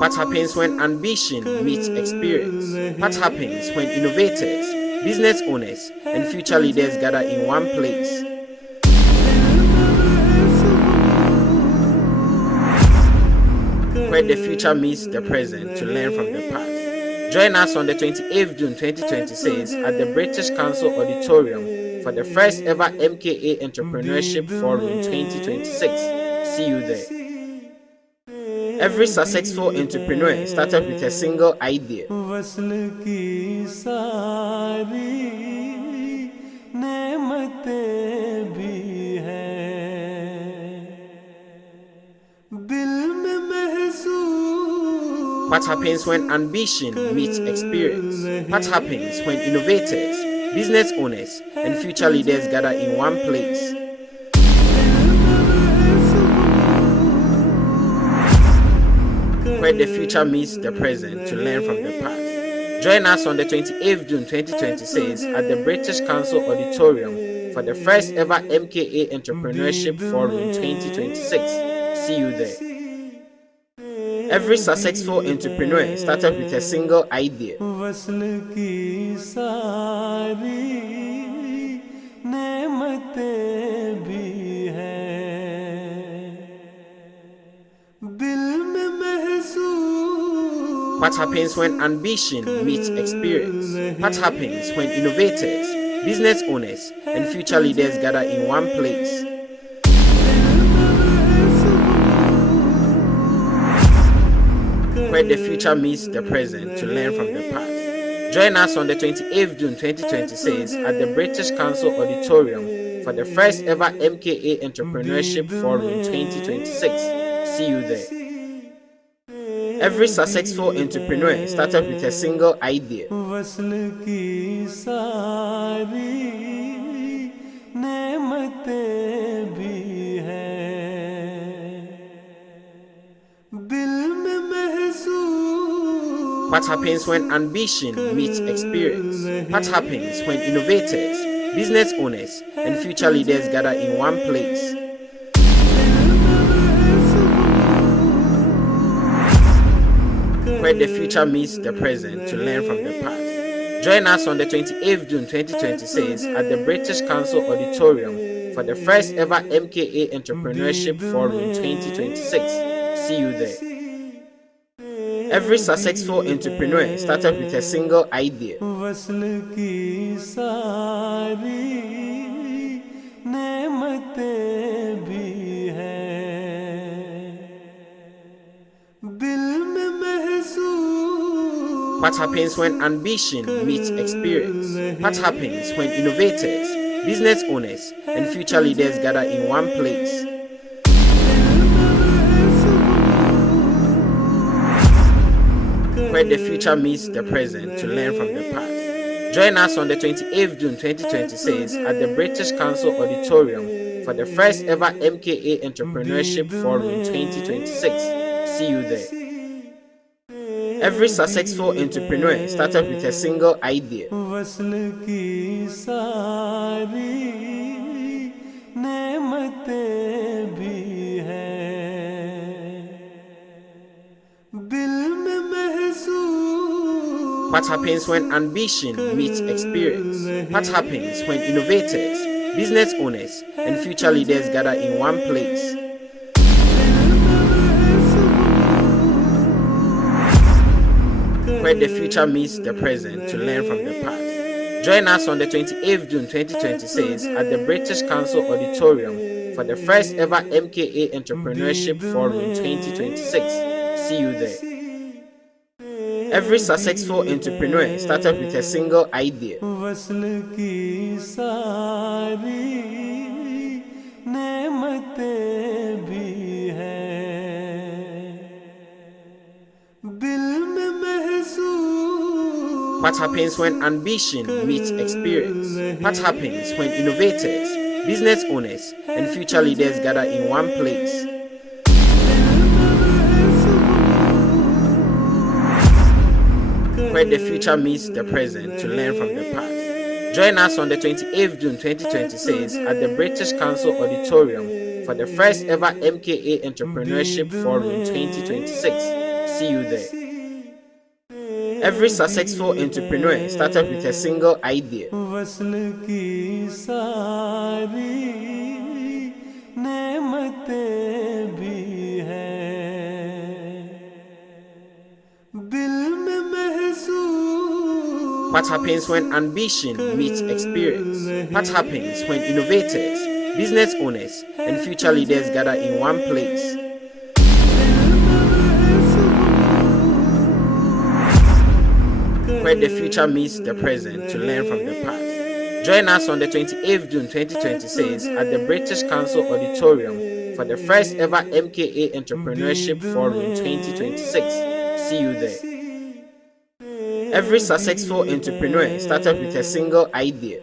What happens when ambition meets experience? What happens when innovators, business owners, and future leaders gather in one place? Where the future meets the present to learn from the past. Join us on the 28th June 2026 at the British Council Auditorium for the first ever MKA Entrepreneurship Forum 2026. See you there. Every successful entrepreneur started with a single idea. What happens when ambition meets experience? What happens when innovators, business owners, and future leaders gather in one place? Where the future meets the present to learn from the past. Join us on the 28th June 2026 at the British Council Auditorium for the first ever MKA Entrepreneurship Forum 2026. See you there. Every successful entrepreneur started with a single idea. What happens when ambition meets experience? What happens when innovators, business owners, and future leaders gather in one place? Where the future meets the present to learn from the past. Join us on the 28th June 2026 at the British Council Auditorium for the first ever MKA Entrepreneurship Forum 2026. See you there. Every successful entrepreneur started with a single idea. What happens when ambition meets experience? What happens when innovators, business owners, and future leaders gather in one place? Where the future meets the present to learn from the past. Join us on the 28th June 2026 at the British Council Auditorium for the first ever MKA Entrepreneurship Forum 2026. See you there. Every successful entrepreneur started with a single idea. What happens when ambition meets experience? What happens when innovators, business owners, and future leaders gather in one place? Where the future meets the present to learn from the past. Join us on the 28th June 2026 at the British Council Auditorium for the first ever MKA Entrepreneurship Forum 2026. See you there. Every successful entrepreneur started with a single idea. What happens when ambition meets experience? What happens when innovators, business owners, and future leaders gather in one place? Where the future meets the present to learn from the past. Join us on the 28th June 2026 at the British Council Auditorium for the first ever MKA Entrepreneurship Forum in 2026. See you there. Every successful entrepreneur started with a single idea. What happens when ambition meets experience? What happens when innovators, business owners, and future leaders gather in one place? Where the future meets the present to learn from the past. Join us on the 28th June 2026 at the British Council Auditorium for the first ever MKA Entrepreneurship Forum in 2026. See you there. Every successful entrepreneur started with a single idea. What happens when ambition meets experience? What happens when innovators, business owners, and future leaders gather in one place? Where the future meets the present to learn from the past. Join us on the 28th June 2026 at the British Council Auditorium for the first ever MKA Entrepreneurship Forum in 2026. See you there. Every successful entrepreneur started with a single idea.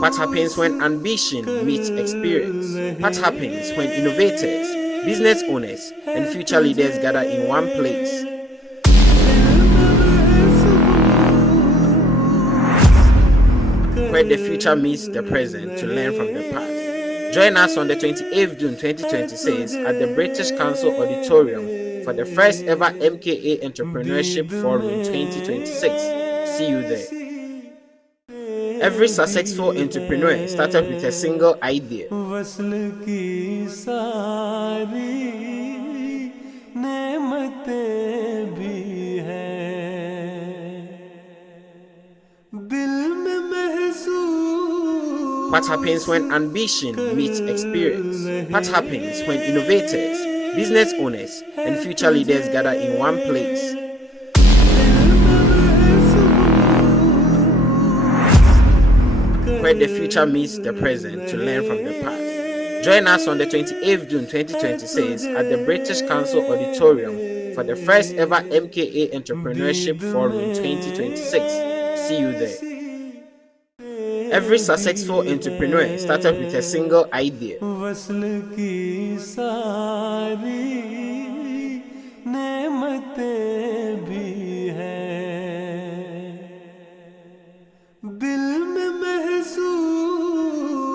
What happens when ambition meets experience? What happens when innovators, business owners, and future leaders gather in one place? Where the future meets the present to learn from the past. Join us on the 28th June 2026 at the British Council Auditorium for the first ever MKA Entrepreneurship Forum in 2026. See you there. Every successful entrepreneur started with a single idea. What happens when ambition meets experience? What happens when innovators, business owners, and future leaders gather in one place? Where the future meets the present to learn from the past. Join us on the 28th June 2026 at the British Council Auditorium for the first ever MKA Entrepreneurship Forum in 2026. See you there. Every successful entrepreneur started with a single idea.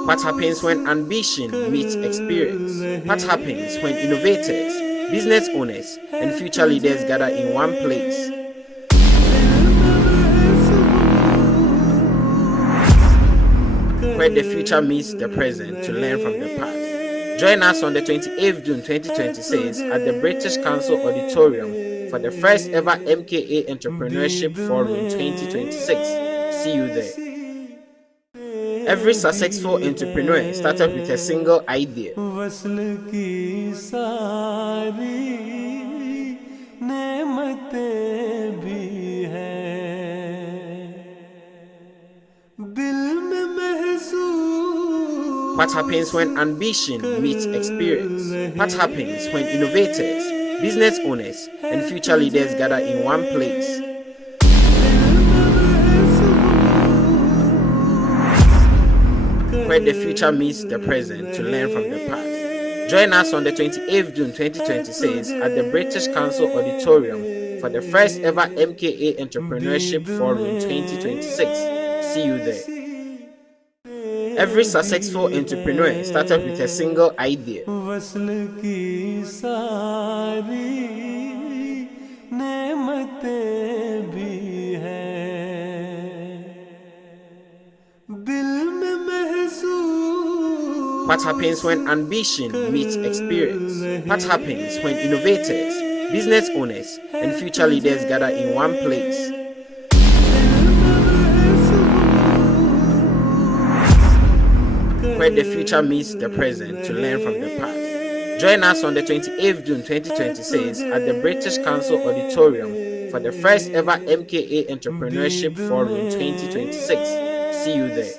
What happens when ambition meets experience? What happens when innovators, business owners, and future leaders gather in one place? Where the future meets the present to learn from the past. Join us on the 28th June 2026 at the British Council Auditorium for the first ever MKA Entrepreneurship Forum in 2026. See you there. Every successful entrepreneur started with a single idea. What happens when ambition meets experience? What happens when innovators, business owners, and future leaders gather in one place? Where the future meets the present to learn from the past. Join us on the 28th June 2026 at the British Council Auditorium for the first ever MKA Entrepreneurship Forum in 2026. See you there. Every successful entrepreneur started with a single idea. What happens when ambition meets experience? What happens when innovators, business owners, and future leaders gather in one place? Where the future meets the present to learn from the past. Join us on the 28th June 2026 at the British Council Auditorium for the first ever MKA Entrepreneurship Forum 2026. See you there.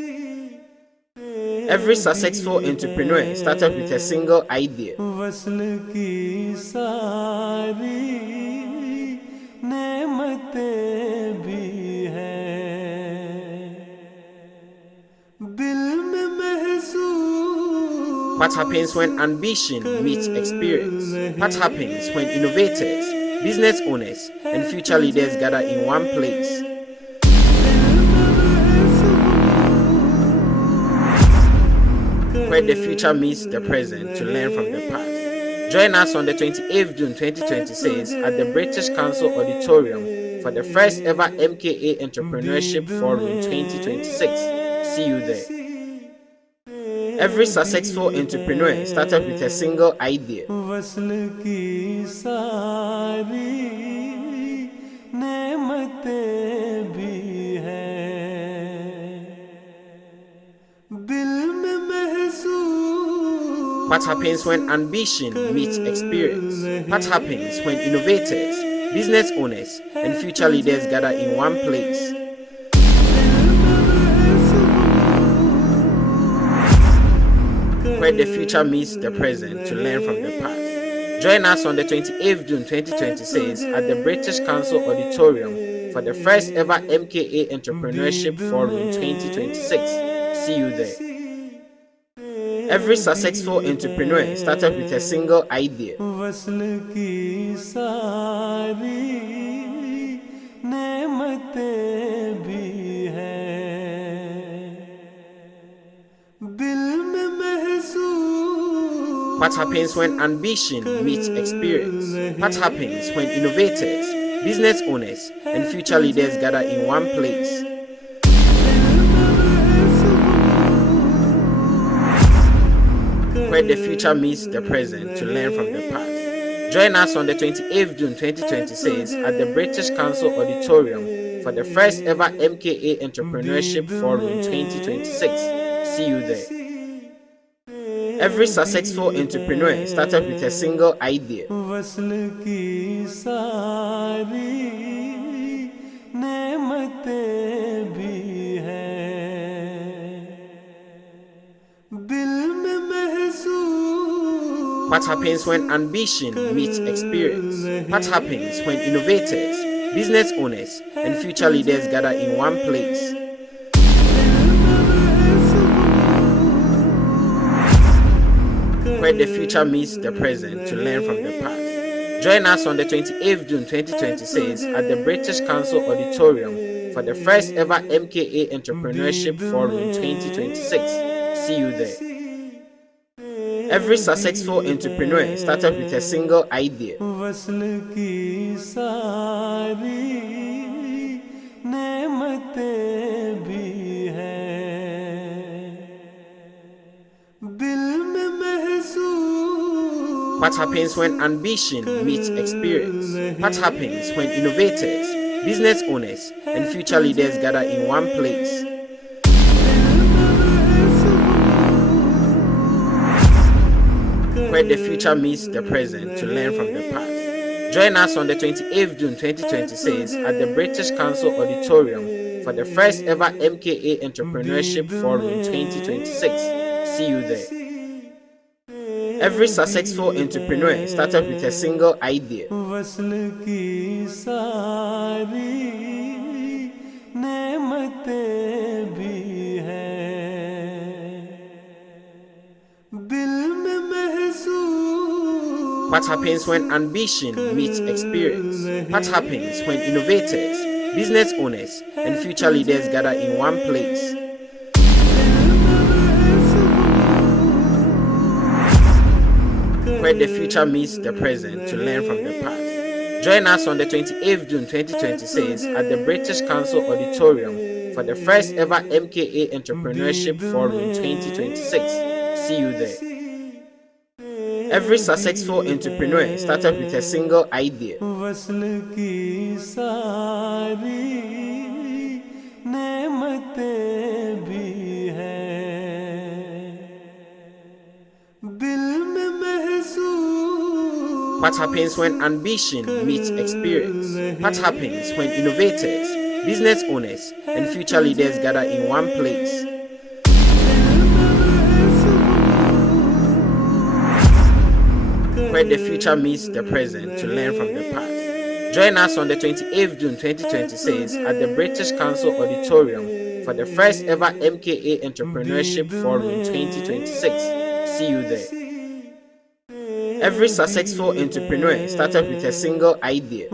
Every successful entrepreneur started with a single idea. What happens when ambition meets experience? What happens when innovators, business owners, and future leaders gather in one place? Where the future meets the present to learn from the past. Join us on the 28th June 2026 at the British Council Auditorium for the first ever MKA Entrepreneurship Forum 2026. See you there. Every successful entrepreneur started with a single idea. What happens when ambition meets experience? What happens when innovators, business owners, and future leaders gather in one place? Where the future meets the present to learn from the past. Join us on the 28th June 2026 at the British Council Auditorium for the first ever MKA Entrepreneurship Forum 2026. See you there. Every successful entrepreneur started with a single idea. What happens when ambition meets experience? What happens when innovators, business owners, and future leaders gather in one place? Where the future meets the present to learn from the past. Join us on the 28th June 2026 at the British Council Auditorium for the first ever MKA Entrepreneurship Forum 2026. See you there. Every successful entrepreneur started with a single idea. What happens when ambition meets experience? What happens when innovators, business owners, and future leaders gather in one place? Where the future meets the present to learn from the past. Join us on the 28th June 2026 at the British Council Auditorium for the first ever MKA Entrepreneurship Forum 2026. See you there. Every successful entrepreneur started with a single idea. What happens when ambition meets experience? What happens when innovators, business owners, and future leaders gather in one place? Where the future meets the present to learn from the past. Join us on the 28th June 2026 at the British Council Auditorium for the first ever MKA Entrepreneurship Forum 2026. See you there. Every successful entrepreneur started with a single idea. What happens when ambition meets experience? What happens when innovators, business owners, and future leaders gather in one place. Where the future meets the present to learn from the past. Join us on the 28th June 2026 at the British Council Auditorium for the first ever MKA Entrepreneurship Forum 2026. See you there. Every successful entrepreneur started with a single idea. What happens when ambition meets experience? What happens when innovators, business owners, and future leaders gather in one place? Where the future meets the present to learn from the past. Join us on the 28th June 2026 at the British Council Auditorium for the first ever MKA Entrepreneurship Forum 2026. See you there. Every successful entrepreneur started with a single idea.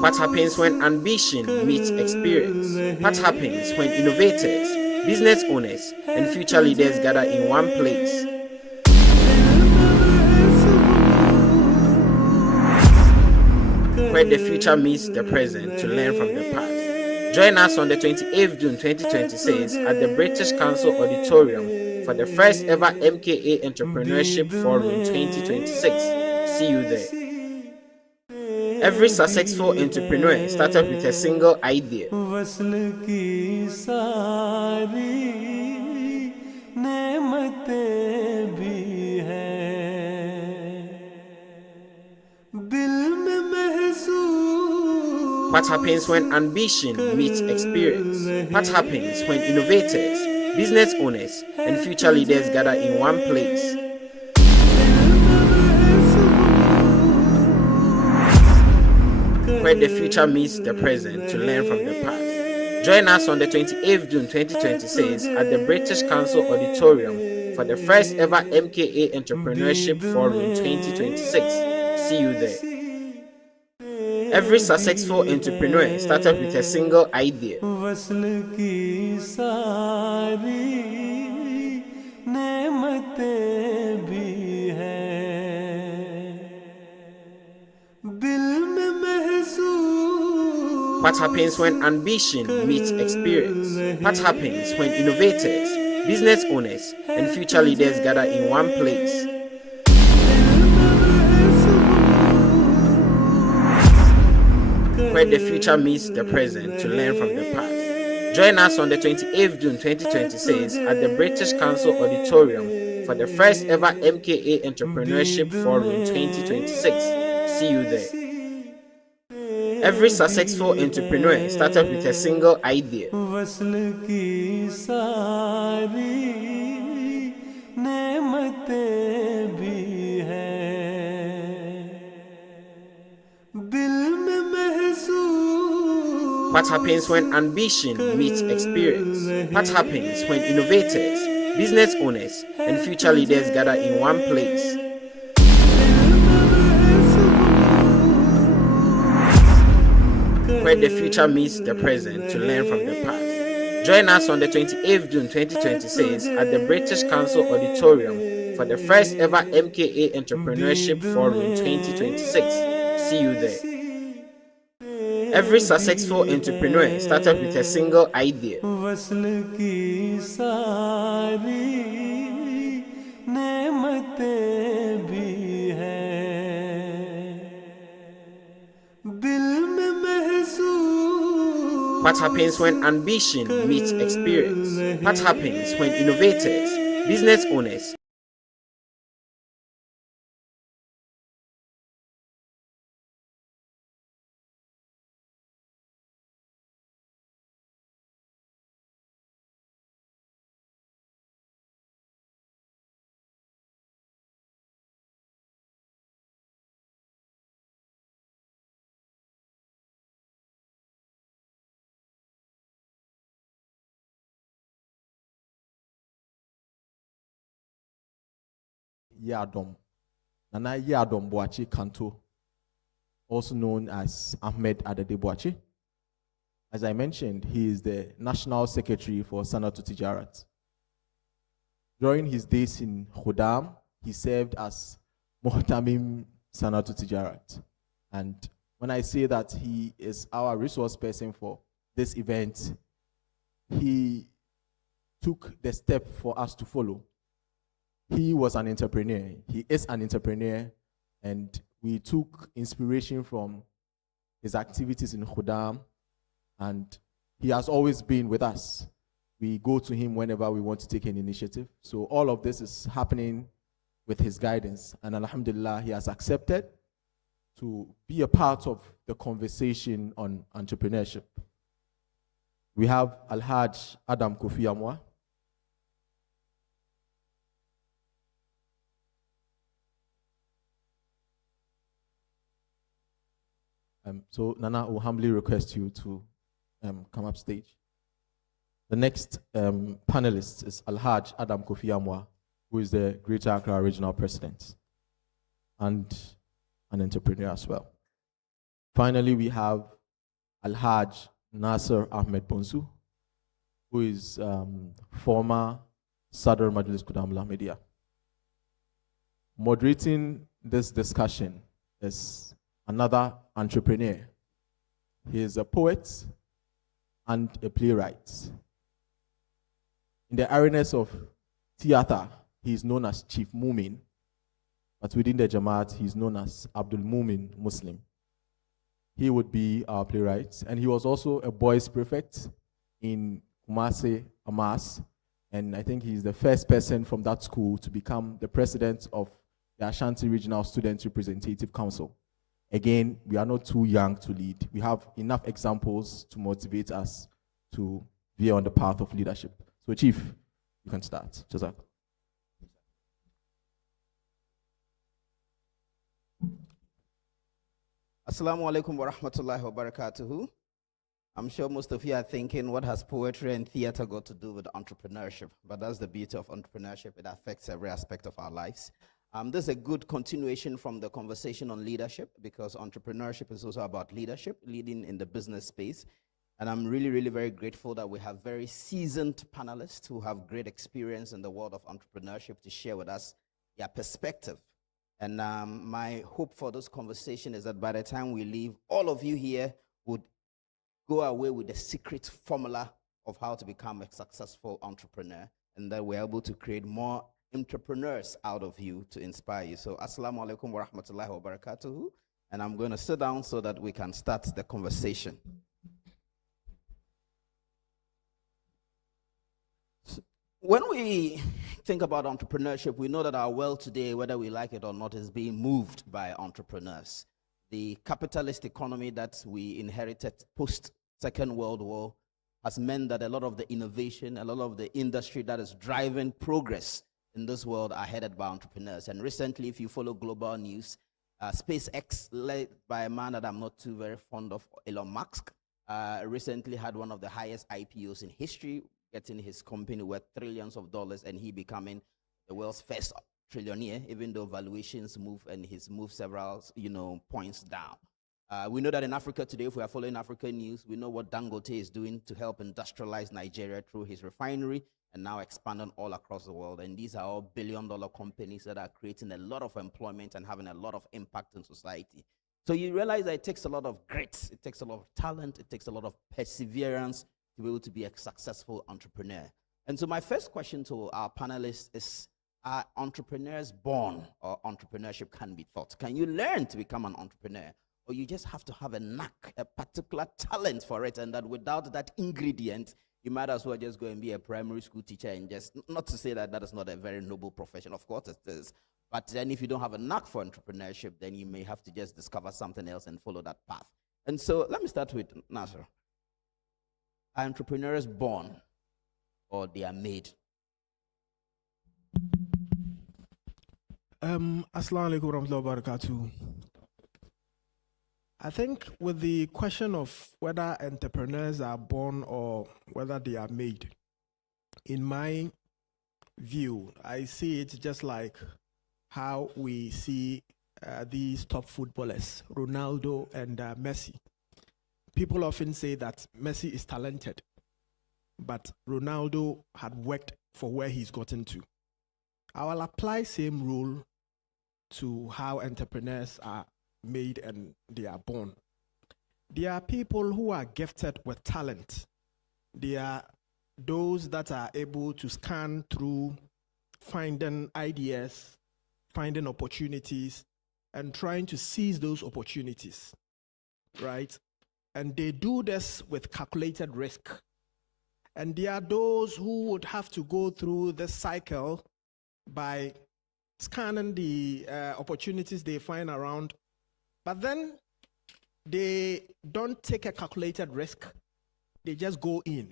What happens when ambition meets experience? What happens when innovators, business owners, and future leaders gather in one place? Where the future meets the present to learn from the past. Join us on the 28th June 2026 at the British Council Auditorium for the first ever MKA Entrepreneurship Forum 2026. See you there. Every successful entrepreneur started with a single idea. What happens when ambition meets experience? What happens when innovators, business owners, and future leaders gather in one place? Where the future meets the present to learn from the past. Join us on the 28th June 2026 at the British Council Auditorium for the first ever MKA Entrepreneurship Forum 2026. See you there. Every successful entrepreneur started with a single idea. What happens when ambition meets experience? What happens when innovators, business owners, and future leaders gather in one place? Where the future meets the present to learn from the past. Join us on the 28th June 2026 at the British Council Auditorium for the first ever MKA Entrepreneurship Forum 2026. See you there. Every successful entrepreneur started with a single idea. What happens when ambition meets experience? What happens when innovators, business owners, and future leaders gather in one place? Where the future meets the present to learn from the past. Join us on the 28th June 2026 at the British Council Auditorium for the first ever MKA Entrepreneurship Forum 2026. See you there. Every successful entrepreneur started with a single idea. What happens when ambition meets experience? What happens when innovators, business owners, Yadom. Nana Yadom Boachi Kanto, also known as Ahmed Adede Boachi. As I mentioned, he is the National Secretary for Sanatu Tijarat. During his days in Khuddam, he served as Muhtamim Sanatu Tijarat. And when I say that he is our resource person for this event, he took the step for us to follow. He was an entrepreneur. He is an entrepreneur, and we took inspiration from his activities in Khuddam, and he has always been with us. We go to him whenever we want to take an initiative. So all of this is happening with his guidance, and alhamdulillah, he has accepted to be a part of the conversation on entrepreneurship. We have Al-Hajj Adam Kofi Amwa. So Nana will humbly request you to come up stage. The next panelist is Al-Hajj Adam Kofi Amwa, who is the Greater Accra Regional President and an entrepreneur as well. Finally, we have Al-Hajj Nasser Ahmed Bonsu, who is former Sadr Majlis Khuddam Lahmedia. Moderating this discussion is another entrepreneur. He is a poet and a playwright. In the arenas of theater, he is known as Chief Mumin, but within the Jamaat, he is known as Abdul Mumin Muslim. He would be our playwright, and he was also a boys prefect in Kumasi, Amas, and I think he's the first person from that school to become the president of the Ashanti Regional Student Representative Council. Again, we are not too young to lead. We have enough examples to motivate us to veer on the path of leadership. So, Chief, you can start. Jazak. Assalamu alaikum wa rahmatullahi wa barakatuhu. I'm sure most of you are thinking, what has poetry and theater got to do with entrepreneurship? But that's the beauty of entrepreneurship. It affects every aspect of our lives. This is a good continuation from the conversation on leadership, because entrepreneurship is also about leadership, leading in the business space. And I'm really, really very grateful that we have very seasoned panelists who have great experience in the world of entrepreneurship to share with us their perspective. And my hope for this conversation is that by the time we leave, all of you here would go away with the secret formula of how to become a successful entrepreneur, and that we're able to create more entrepreneurs out of you to inspire you. So, assalamu alaikum wa rahmatullahi wa barakatuhu. And I'm going to sit down so that we can start the conversation. When we think about entrepreneurship, we know that our world today, whether we like it or not, is being moved by entrepreneurs. The capitalist economy that we inherited post-Second World War has meant that a lot of the innovation, a lot of the industry that is driving progress in this world are headed by entrepreneurs. And recently, if you follow global news, SpaceX, led by a man that I'm not too very fond of, Elon Musk, recently had one of the highest IPOs in history, getting his company worth trillions of dollars, and he becoming the world's first trillionaire, even though valuations move and he's moved several, points down. We know that in Africa today, if we are following African news, we know what Dangote is doing to help industrialize Nigeria through his refinery and now expanding all across the world. And these are all billion-dollar companies that are creating a lot of employment and having a lot of impact in society. So you realize that it takes a lot of grit, it takes a lot of talent, it takes a lot of perseverance to be able to be a successful entrepreneur. And so my first question to our panelists is, are entrepreneurs born, or entrepreneurship can be taught? Can you learn to become an entrepreneur? Or you just have to have a knack, a particular talent for it, and that without that ingredient, you might as well just go and be a primary school teacher and just, not to say that that is not a very noble profession, of course it is, but then if you don't have a knack for entrepreneurship, then you may have to just discover something else and follow that path. And so let me start with Nasser. Are entrepreneurs born, or they are made? Assalamu alaikum warahmatullahi wabarakatuh. I think with the question of whether entrepreneurs are born or whether they are made, in my view, I see it just like how we see these top footballers, Ronaldo and Messi. People often say that Messi is talented, but Ronaldo had worked for where he's gotten to. I will apply same rule to how entrepreneurs are made and they are born. There are people who are gifted with talent. There are those that are able to scan through finding ideas, finding opportunities, and trying to seize those opportunities, right? And they do this with calculated risk. And there are those who would have to go through this cycle by scanning the opportunities they find around, but then they don't take a calculated risk. They just go in.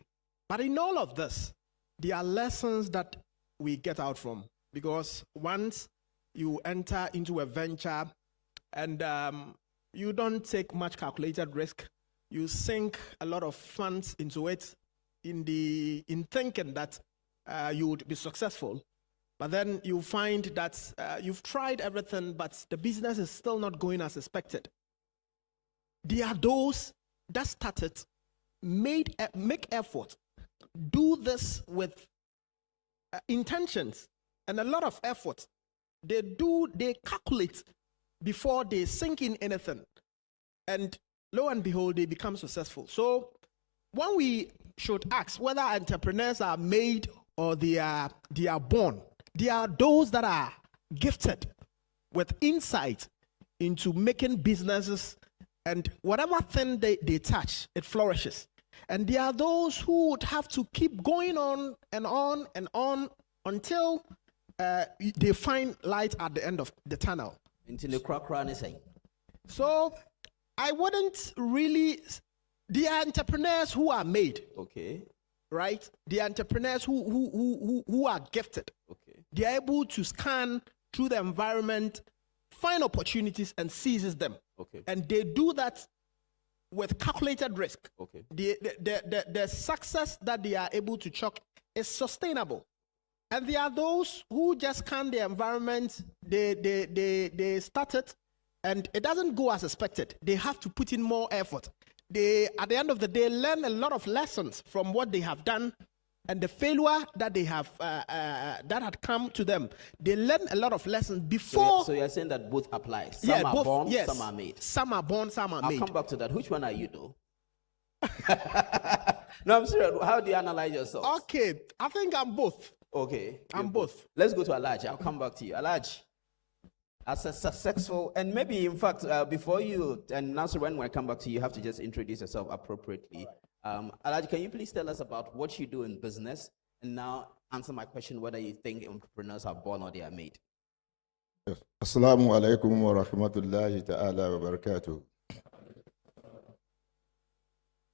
But in all of this, there are lessons that we get out from, because once you enter into a venture and you don't take much calculated risk, you sink a lot of funds into it in thinking that you would be successful. But then you find that you've tried everything, but the business is still not going as expected. There are those that started, make effort, do this with intentions and a lot of effort. They calculate before they sink in anything. And lo and behold, they become successful. So when we should ask whether entrepreneurs are made or they are born, there are those that are gifted with insight into making businesses, and whatever thing they touch, it flourishes. And there are those who would have to keep going on and on and on until they find light at the end of the tunnel. Until the crack anything. So I wouldn't really. There are entrepreneurs who are made. Okay. Right? The entrepreneurs who are gifted. Okay. They are able to scan through the environment, find opportunities, and seizes them. Okay. And they do that with calculated risk. Okay. The success that they are able to chalk is sustainable. And there are those who just scan the environment, they start it, and it doesn't go as expected. They have to put in more effort. They, at the end of the day, learn a lot of lessons from what they have done and the failure that they have that had come to them. They learn a lot of lessons before. So you're saying that both apply. Some are born, yes. some are made. Some are born, some are made. I'll come back to that. Which one are you, though? No, I'm serious. How do you analyze yourself? Okay, I think I'm both. Okay. I'm both. Let's go to Alaj. I'll come back to you. Alaj, as a successful, and maybe in fact, before you, and Nancy, when I come back to you, you have to just introduce yourself appropriately. Alaj, can you please tell us about what you do in business, and now answer my question whether you think entrepreneurs are born or they are made? Yes. Assalamu alaikum wa rahmatullahi ta'ala wa barakatuh.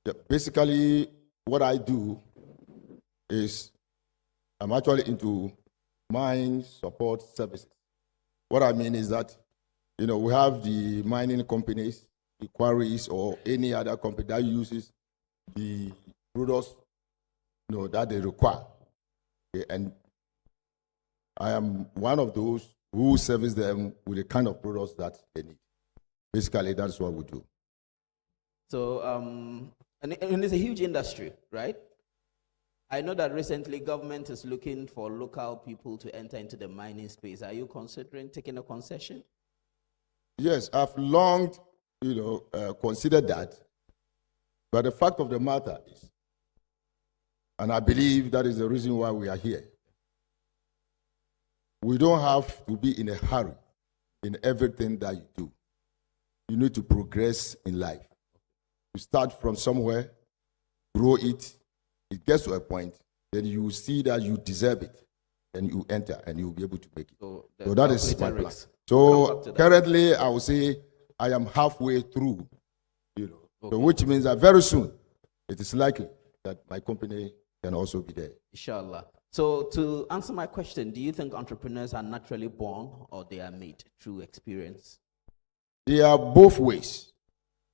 Yeah, basically, what I do is I'm actually into mine support services. What I mean is that, we have the mining companies, the quarries, or any other company that uses the products, that they require. Okay, and I am one of those who service them with the kind of products that they need. Basically, that's what we do. So, and it's a huge industry, right? I know that recently government is looking for local people to enter into the mining space. Are you considering taking a concession? Yes, I've long, considered that. But the fact of the matter is, and I believe that is the reason why we are here, we don't have to be in a hurry in everything that you do. You need to progress in life. You start from somewhere, grow it. It gets to a point, then you see that you deserve it, and you enter, and you'll be able to make it. So that is my plan. So currently, I would say I am halfway through, so which means that very soon, it is likely that my company can also be there. Inshallah. So to answer my question, do you think entrepreneurs are naturally born or they are made through experience? They are both ways,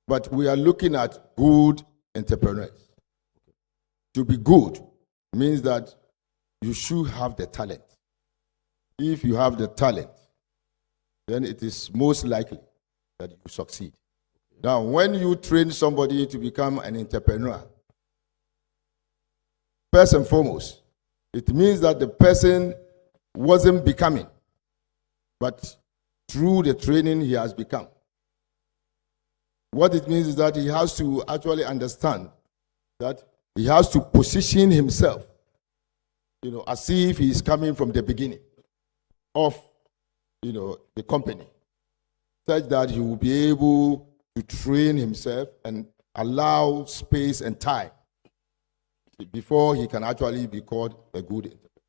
but we are looking at good entrepreneurs. To be good means that you should have the talent. If you have the talent, then it is most likely that you succeed. Now, when you train somebody to become an entrepreneur, first and foremost, it means that the person wasn't becoming, but through the training he has become. What it means is that he has to actually understand that he has to position himself, as if he is coming from the beginning of, the company, such that he will be able to train himself and allow space and time before he can actually be called a good entrepreneur.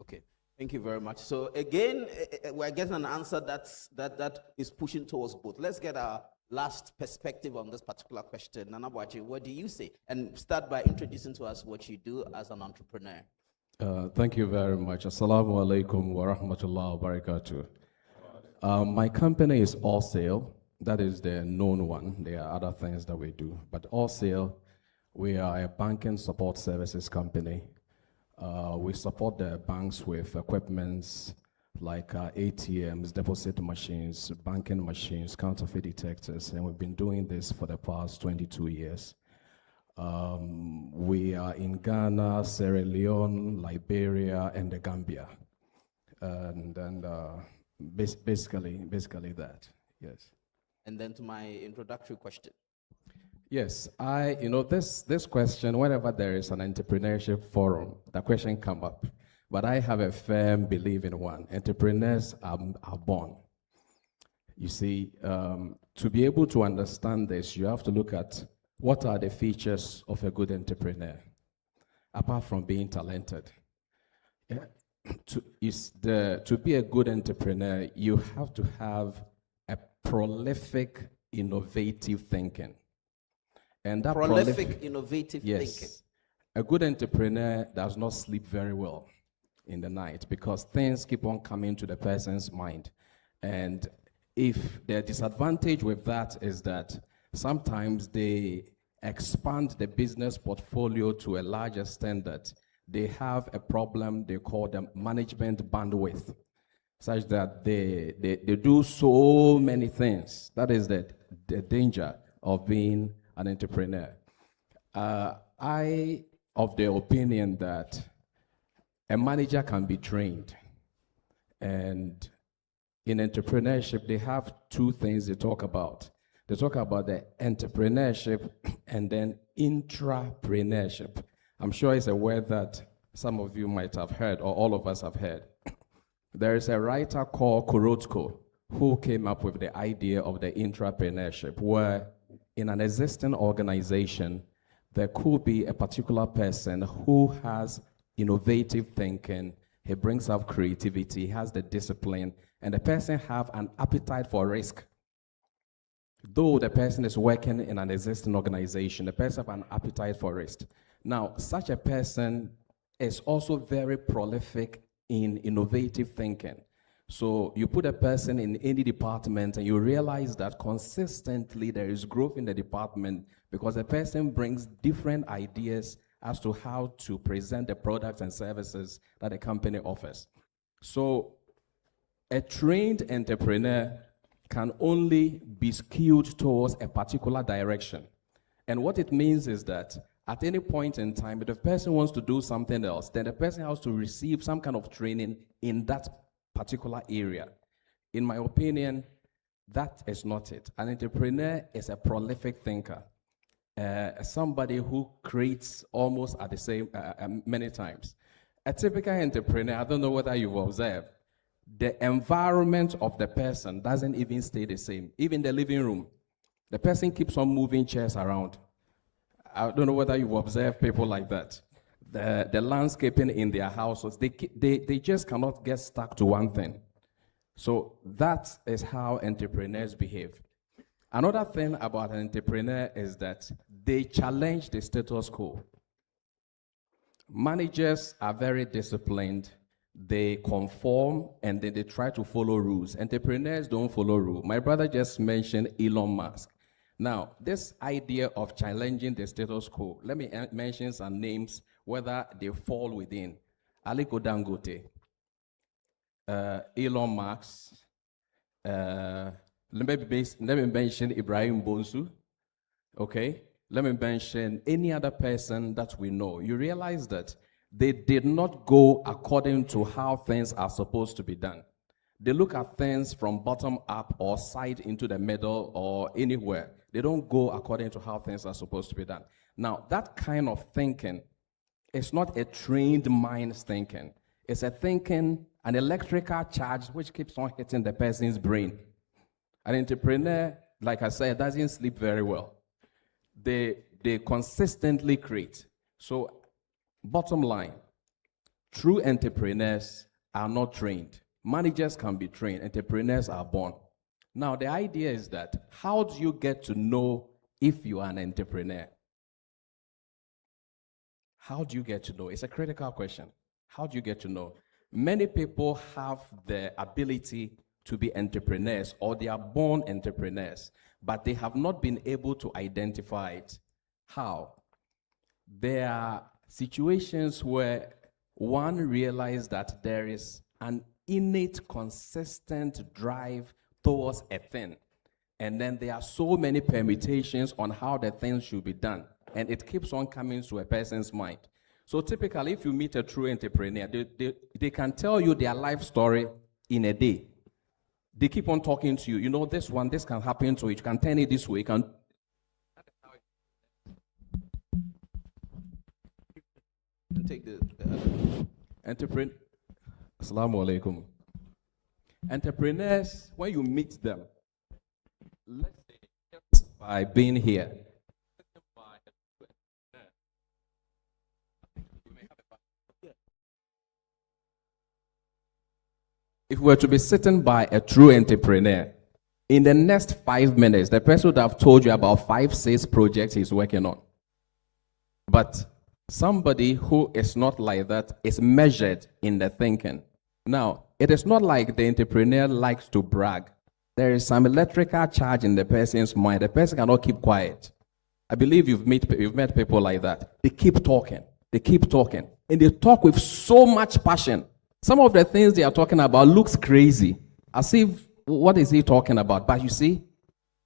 Okay, thank you very much. So again, we're getting an answer that is pushing towards both. Let's get our last perspective on this particular question. Nana Boachi, what do you say? And start by introducing to us what you do as an entrepreneur. Thank you very much. Assalamu alaikum wa rahmatullahi wa barakatuh. My company is All Sale. That is the known one. There are other things that we do. But All Sale, we are a banking support services company. We support the banks with equipments like ATMs, deposit machines, banking machines, counterfeit detectors, and we've been doing this for the past 22 years. We are in Ghana, Sierra Leone, Liberia, and the Gambia. And basically that, yes. And then to my introductory question. Yes, this question, whenever there is an entrepreneurship forum, the question come up. But I have a firm belief in one. Entrepreneurs are born. You see, to be able to understand this, you have to look at what are the features of a good entrepreneur, apart from being talented. To be a good entrepreneur, you have to have a prolific, innovative thinking. And that prolific, innovative thinking. A good entrepreneur does not sleep very well in the night because things keep on coming to the person's mind. And if the disadvantage with that is that sometimes they expand the business portfolio to a large extent that they have a problem they call the management bandwidth, such that they do so many things. That is the danger of being an entrepreneur. I of the opinion that a manager can be trained, and in entrepreneurship they have two things they talk about. They talk about the entrepreneurship and then intrapreneurship. I'm sure it's a word that some of you might have heard, or all of us have heard. There is a writer called Kurotko who came up with the idea of the intrapreneurship, where in an existing organization, there could be a particular person who has innovative thinking, he brings up creativity, he has the discipline, and the person have an appetite for risk. Though the person is working in an existing organization, the person have an appetite for risk. Now, such a person is also very prolific in innovative thinking. So you put a person in any department and you realize that consistently there is growth in the department because the person brings different ideas as to how to present the products and services that the company offers. So a trained entrepreneur can only be skewed towards a particular direction. And what it means is that at any point in time, if the person wants to do something else, then the person has to receive some kind of training in that particular area. In my opinion, that is not it. An entrepreneur is a prolific thinker, somebody who creates almost at the same, many times. A typical entrepreneur, I don't know whether you've observed, the environment of the person doesn't even stay the same. Even the living room, the person keeps on moving chairs around. I don't know whether you've observed people like that. The landscaping in their houses, they just cannot get stuck to one thing. So that is how entrepreneurs behave. Another thing about an entrepreneur is that they challenge the status quo. Managers are very disciplined. They conform and then they try to follow rules. Entrepreneurs don't follow rules. My brother just mentioned Elon Musk. Now, this idea of challenging the status quo, let me mention some names, whether they fall within. Aliko Dangote, Elon Musk, let me mention Ibrahim Bonsu. Okay, let me mention any other person that we know. You realize that they did not go according to how things are supposed to be done. They look at things from bottom up or side into the middle or anywhere. They don't go according to how things are supposed to be done. Now, that kind of thinking is not a trained mind's thinking. It's a thinking, an electrical charge which keeps on hitting the person's brain. An entrepreneur, like I said, doesn't sleep very well. They consistently create. So, bottom line, true entrepreneurs are not trained. Managers can be trained. Entrepreneurs are born. Now, the idea is that how do you get to know if you are an entrepreneur? How do you get to know? It's a critical question. How do you get to know? Many people have the ability to be entrepreneurs, or they are born entrepreneurs, but they have not been able to identify it. How? There are situations where one realizes that there is an innate, consistent drive towards a thing. And then there are so many permutations on how the thing should be done. And it keeps on coming to a person's mind. So typically, if you meet a true entrepreneur, they can tell you their life story in a day. They keep on talking to you. You know, this can happen to it. You can turn it this way. You can. Take the Assalamu alaikum. Entrepreneurs, when you meet them, let's say by being here, if we were to be sitting by a true entrepreneur, in the next 5 minutes, the person would have told you about 5, 6 projects he's working on. But somebody who is not like that is measured in the thinking. Now, it is not like the entrepreneur likes to brag. There is some electrical charge in the person's mind. The person cannot keep quiet. I believe you've met people like that. They keep talking. And they talk with so much passion. Some of the things they are talking about looks crazy. As if, what is he talking about? But you see,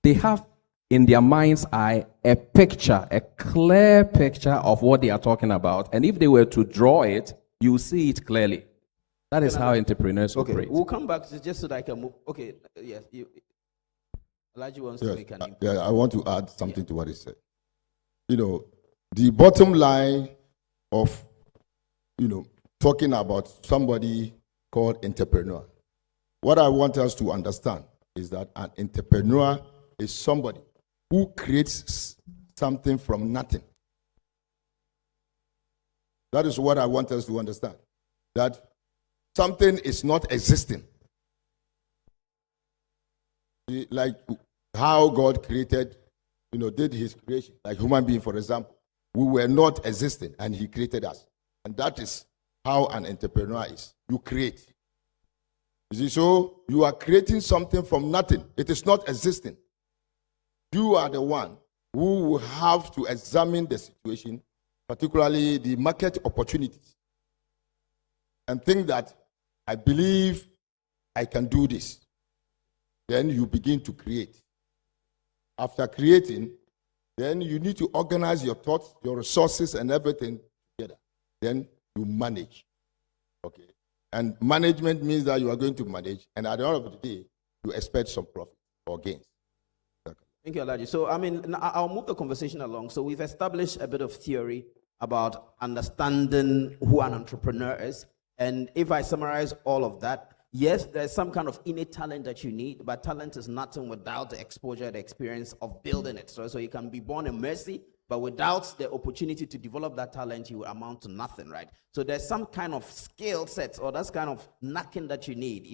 they have in their mind's eye a picture, a clear picture of what they are talking about. And if they were to draw it, you see it clearly. That is how entrepreneurs operate. We'll come back to just so that I can move. Okay, yes. Elijah wants to make an impact. Yeah, I want to add something to what he said. You know, the bottom line of, talking about somebody called entrepreneur, what I want us to understand is that an entrepreneur is somebody who creates something from nothing. That is what I want us to understand. That something is not existing. Like how God created, did his creation. Like human being, for example. We were not existing and he created us. And that is how an entrepreneur is. You create. You see, so you are creating something from nothing. It is not existing. You are the one who will have to examine the situation, particularly the market opportunities, and think that I believe I can do this. Then you begin to create. After creating, then you need to organize your thoughts, your resources, and everything together. Then you manage. Okay. And management means that you are going to manage, and at the end of the day, you expect some profit or gains. Thank you, Elijah. So, I'll move the conversation along. So, we've established a bit of theory about understanding who an entrepreneur is. And if I summarize all of that, yes, there's some kind of innate talent that you need, but talent is nothing without the exposure, the experience of building it. So you can be born in mercy, but without the opportunity to develop that talent, you will amount to nothing, right? So there's some kind of skill sets, or that's kind of knacking that you need,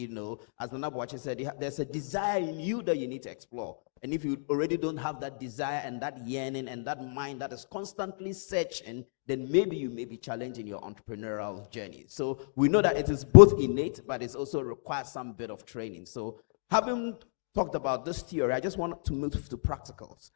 as the Nabuachi said, there's a desire in you that you need to explore. And if you already don't have that desire and that yearning and that mind that is constantly searching, then maybe you may be challenging your entrepreneurial journey. So we know that it is both innate, but it also requires some bit of training. So having talked about this theory, I just want to move to practicals.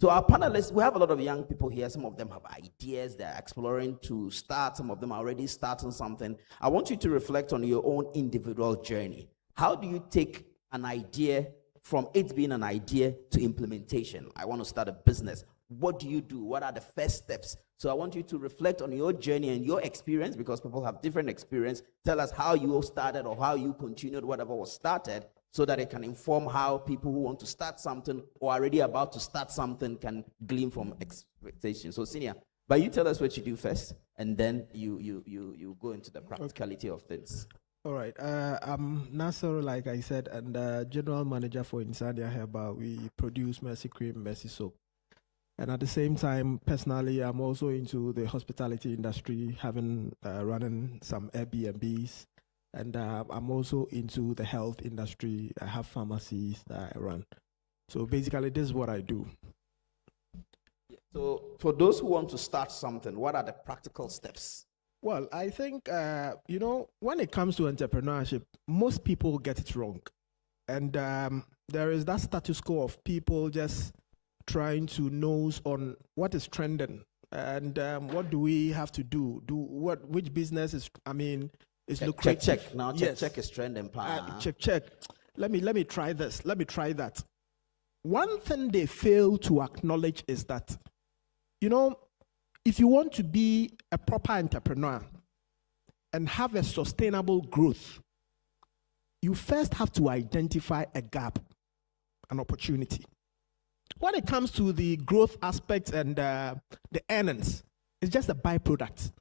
So our panelists, we have a lot of young people here. Some of them have ideas they're exploring to start. Some of them are already starting something. I want you to reflect on your own individual journey. How do you take an idea, from it being an idea to implementation? I want to start a business. What do you do? What are the first steps? So I want you to reflect on your journey and your experience, because people have different experience. Tell us how you started or how you continued whatever was started, so that it can inform how people who want to start something or are already about to start something can glean from expectations. So Senior, but you tell us what you do first, and then you go into the practicality of things. All right. I'm Nasser, like I said, and general manager for Insania Herbal. We produce Mercy Cream, Mercy Soap. And at the same time, personally, I'm also into the hospitality industry, having running some Airbnbs. And I'm also into the health industry. I have pharmacies that I run. So basically, this is what I do. So for those who want to start something, what are the practical steps? Well, I think, when it comes to entrepreneurship, most people get it wrong. And there is that status quo of people just trying to nose on what is trending and what do we have to do? Which business is, is lucrative. Check. Now Yes. check is trending. Check. Let me try this. Let me try that. One thing they fail to acknowledge is that, if you want to be a proper entrepreneur and have a sustainable growth, you first have to identify a gap, an opportunity. When it comes to the growth aspect and the earnings, it's just a byproduct,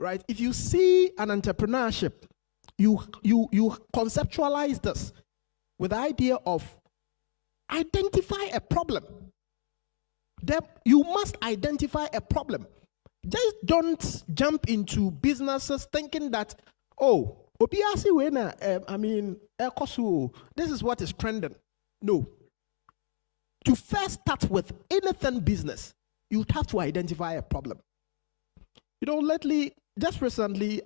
right? If you see an entrepreneurship, you conceptualize this with the idea of identify a problem. Then you must identify a problem. Just don't jump into businesses thinking that, this is what is trending. No. To first start with anything business, you'd have to identify a problem. Just recently,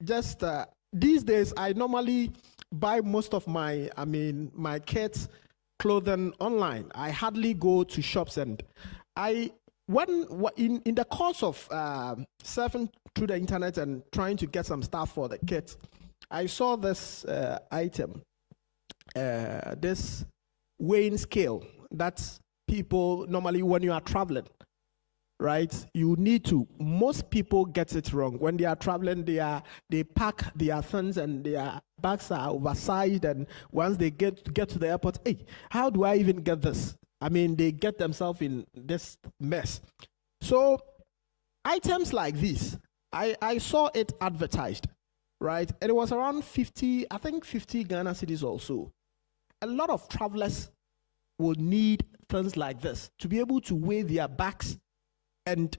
these days, I normally buy most of my kids' clothing online. I hardly go to shops, and in the course of surfing through the internet and trying to get some stuff for the kids, I saw this item, this weighing scale that people normally, when you are traveling, right, most people get it wrong. When they are traveling, they pack their things and their bags are oversized, and once they get to the airport, hey, how do I even get this? They get themselves in this mess. So items like this, I saw it advertised, right? And it was around 50 Ghana cedis also. A lot of travelers will need things like this to be able to weigh their bags and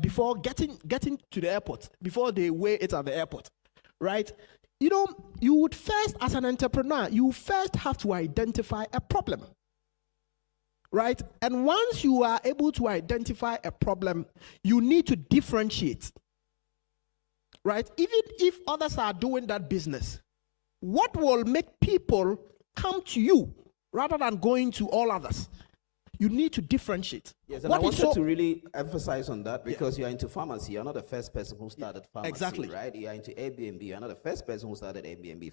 before getting to the airport, before they weigh it at the airport, right? You would first, as an entrepreneur, you first have to identify a problem, right? And once you are able to identify a problem, you need to differentiate, right? Even if others are doing that business, what will make people come to you rather than going to all others? You need to differentiate. Yes, and I wanted to really emphasize on that, because you're into pharmacy. You're not the first person who started pharmacy, exactly, right? You're into Airbnb. You're not the first person who started Airbnb.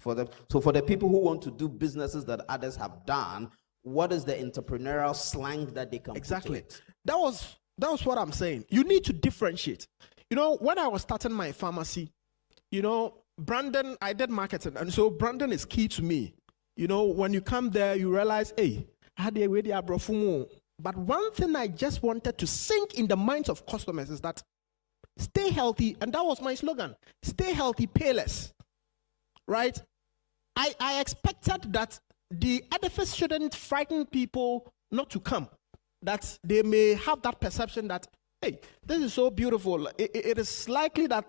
So for the people who want to do businesses that others have done, what is the entrepreneurial slang that they can exactly put to it? That was what I'm saying. You need to differentiate. When I was starting my pharmacy, branding, I did marketing, and so branding is key to me. When you come there, you realize, hey, but one thing I just wanted to sink in the minds of customers is that stay healthy, and that was my slogan: stay healthy, pay less. Right? I expected that the edifice shouldn't frighten people not to come, that they may have that perception that, hey, this is so beautiful. It is likely that,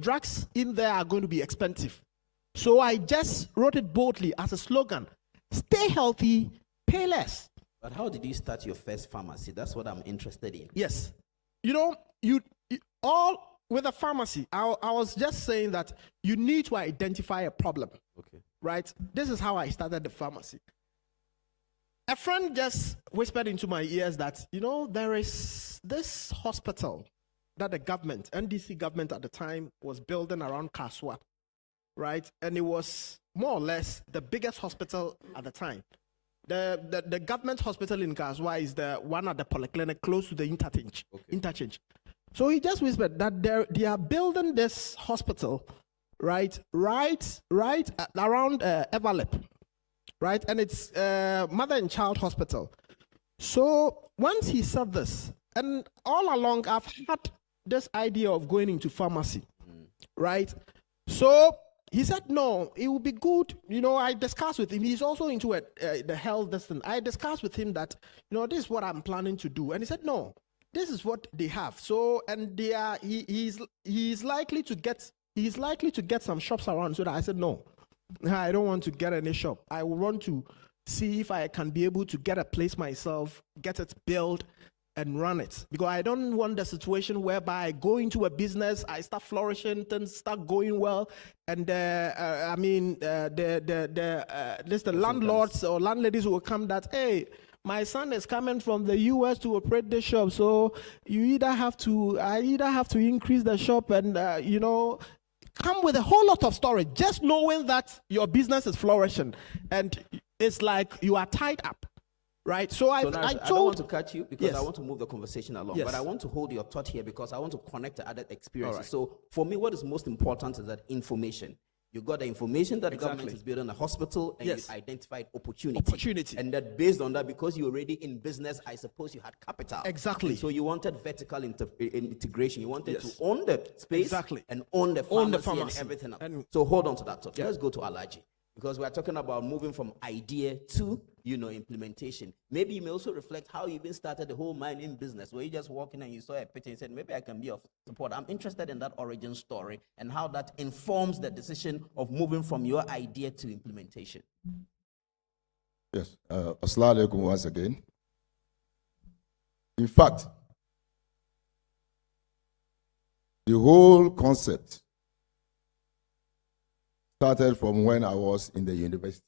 drugs in there are going to be expensive. So I just wrote it boldly as a slogan: stay healthy, pay less. But how did you start your first pharmacy? That's what I'm interested in. Yes. You all with a pharmacy, I was just saying that you need to identify a problem. Okay. Right? This is how I started the pharmacy. A friend just whispered into my ears that, there is this hospital that the government, NDC government at the time, was building around Kaswa. right? And it was more or less the biggest hospital at the time. The government hospital in Gazwa is the one at the polyclinic close to the interchange. So he just whispered that they are building this hospital, right around Everlip, right? And it's mother and child hospital. So once he said this, and all along I've had this idea of going into pharmacy, right? So he said, no, it would be good. I discussed with him. He's also into the health distance. I discussed with him that, this is what I'm planning to do. And he said, no, this is what they have. So, and he's likely to get some shops around. So that I said, no, I don't want to get any shop. I want to see if I can be able to get a place myself, get it built, and run it, because I don't want the situation whereby I go into a business, I start flourishing, things start going well, and the landlords or landladies will come that, hey, my son is coming from the US to operate the shop, so I either have to increase the shop and come with a whole lot of story, just knowing that your business is flourishing, and it's like you are tied up. Right, so I don't want to cut you because I want to move the conversation along, but I want to hold your thought here because I want to connect to other experiences. Right. So for me, what is most important is that information. You got the information that the government is building a hospital, and you identified opportunity. And that based on that, because you're already in business, I suppose you had capital. Exactly. And so you wanted vertical integration. You wanted to own the space and own the pharmacy and everything else. So hold on to that thought. Let's go to Alaji. Because we're talking about moving from idea to, implementation. Maybe you may also reflect how you even started the whole mining business, where you just walk in and you saw a pit and you said, maybe I can be of support. I'm interested in that origin story and how that informs the decision of moving from your idea to implementation. Yes. Assalamu alaikum once again. In fact, the whole concept started from when I was in the university.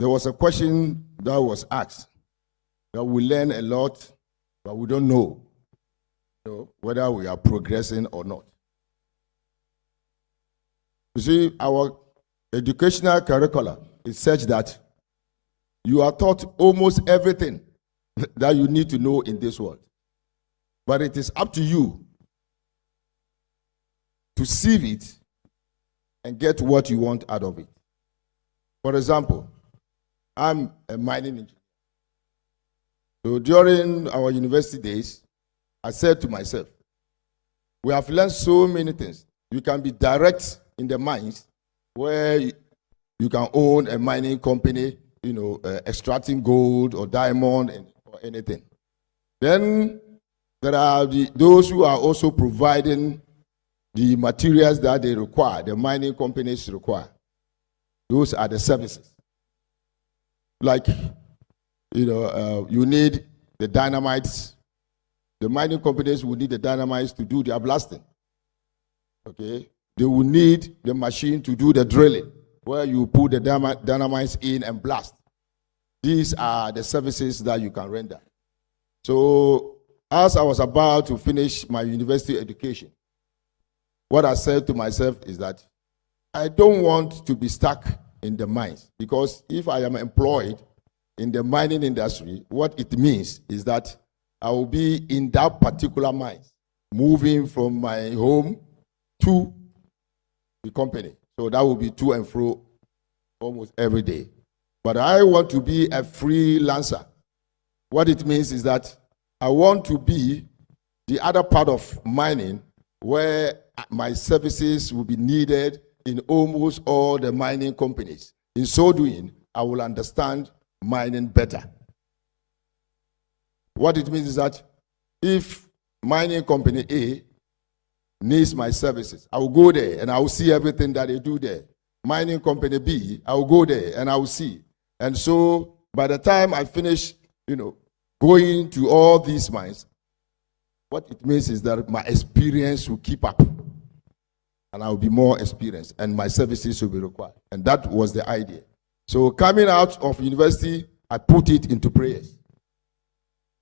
There was a question that was asked that we learn a lot, but we don't know, whether we are progressing or not. You see, our educational curricula is such that you are taught almost everything that you need to know in this world. But it is up to you to sieve it and get what you want out of it. For example, I'm a mining engineer. So during our university days, I said to myself, we have learned so many things. You can be direct in the mines where you can own a mining company, extracting gold or diamond or anything. Then there are those who are also providing the materials that they require, the mining companies require. Those are the services. Like, you need the dynamites. The mining companies will need the dynamites to do their blasting. Okay? They will need the machine to do the drilling, where you put the dynamites in and blast. These are the services that you can render. So, as I was about to finish my university education, what I said to myself is that I don't want to be stuck in the mines, because if I am employed in the mining industry, what it means is that I will be in that particular mine, moving from my home to the company. So that will be to and fro almost every day. But I want to be a freelancer. What it means is that I want to be the other part of mining where my services will be needed in almost all the mining companies. In so doing, I will understand mining better. What it means is that if mining company A needs my services, I will go there and I will see everything that they do there. Mining company B, I will go there and I will see. And so by the time I finish, going to all these mines, what it means is that my experience will keep up. And I will be more experienced and my services will be required. And that was the idea. So coming out of university, I put it into prayers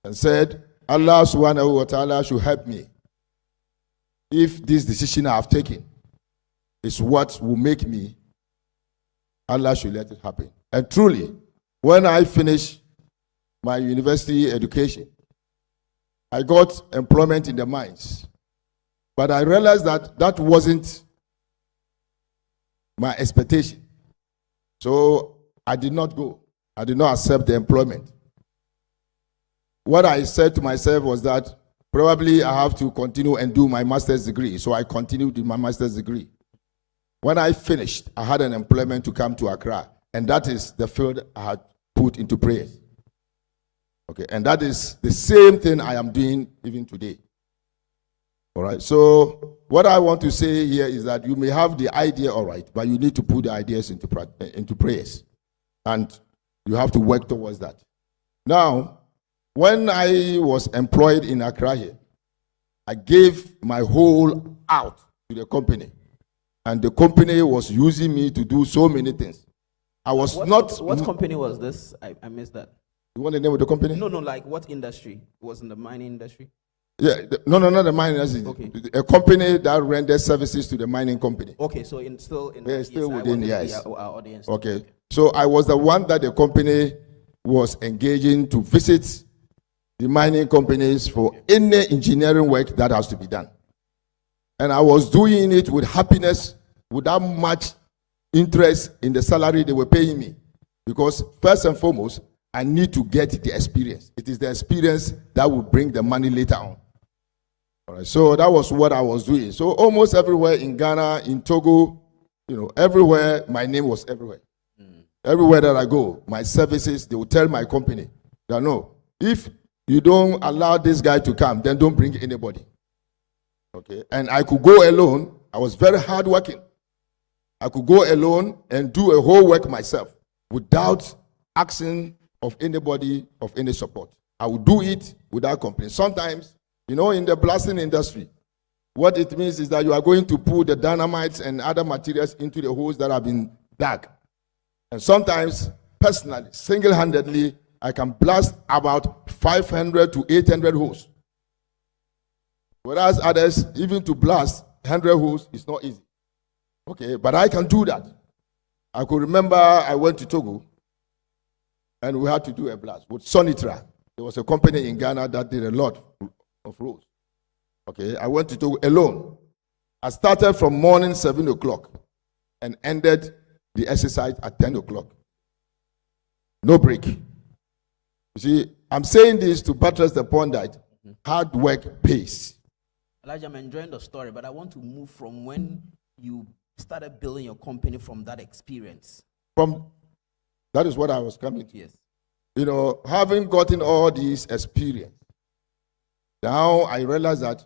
and said, Allah subhanahu wa ta'ala should help me if this decision I have taken is what will make me, Allah should let it happen. And truly, when I finished my university education, I got employment in the mines. But I realized that that wasn't my expectation. So I did not go. I did not accept the employment. What I said to myself was that probably I have to continue and do my master's degree. So I continued with my master's degree. When I finished, I had an employment to come to Accra. And that is the field I had put into prayer. Okay, and that is the same thing I am doing even today. All right, so what I want to say here is that you may have the idea, all right, but you need to put the ideas into prayers. And you have to work towards that. Now, when I was employed in Accra here, I gave my whole out to the company. And the company was using me to do so many things. I was What company was this? I missed that. You want the name of the company? No, like what industry? Was in the mining industry? Yeah, not the mining industry. Okay. A company that renders services to the mining company. Okay, so still within the eyes. Our audience. Okay, so I was the one that the company was engaging to visit the mining companies for any engineering work that has to be done. And I was doing it with happiness, without much interest in the salary they were paying me. Because first and foremost, I need to get the experience. It is the experience that will bring the money later on. All right, so that was what I was doing. So almost everywhere in Ghana, in Togo, everywhere, my name was everywhere. Everywhere that I go, my services, they will tell my company that no, if you don't allow this guy to come, then don't bring anybody. Okay, and I could go alone. I was very hardworking. I could go alone and do a whole work myself without asking of anybody of any support. I would do it without complaint. Sometimes, in the blasting industry, what it means is that you are going to put the dynamites and other materials into the holes that have been dug. And sometimes, personally, single-handedly, I can blast about 500 to 800 holes. Whereas others, even to blast 100 holes is not easy. Okay, but I can do that. I could remember I went to Togo, and we had to do a blast with Sonitra. There was a company in Ghana that did a lot of roads. Okay, I went to Togo alone. I started from morning 7 o'clock and ended the exercise at 10 o'clock. No break. You see, I'm saying this to buttress the point that hard work pays. Elijah, I'm enjoying the story, but I want to move from when you started building your company from that experience. That is what I was coming to. Yes. Having gotten all these experience, now I realized that,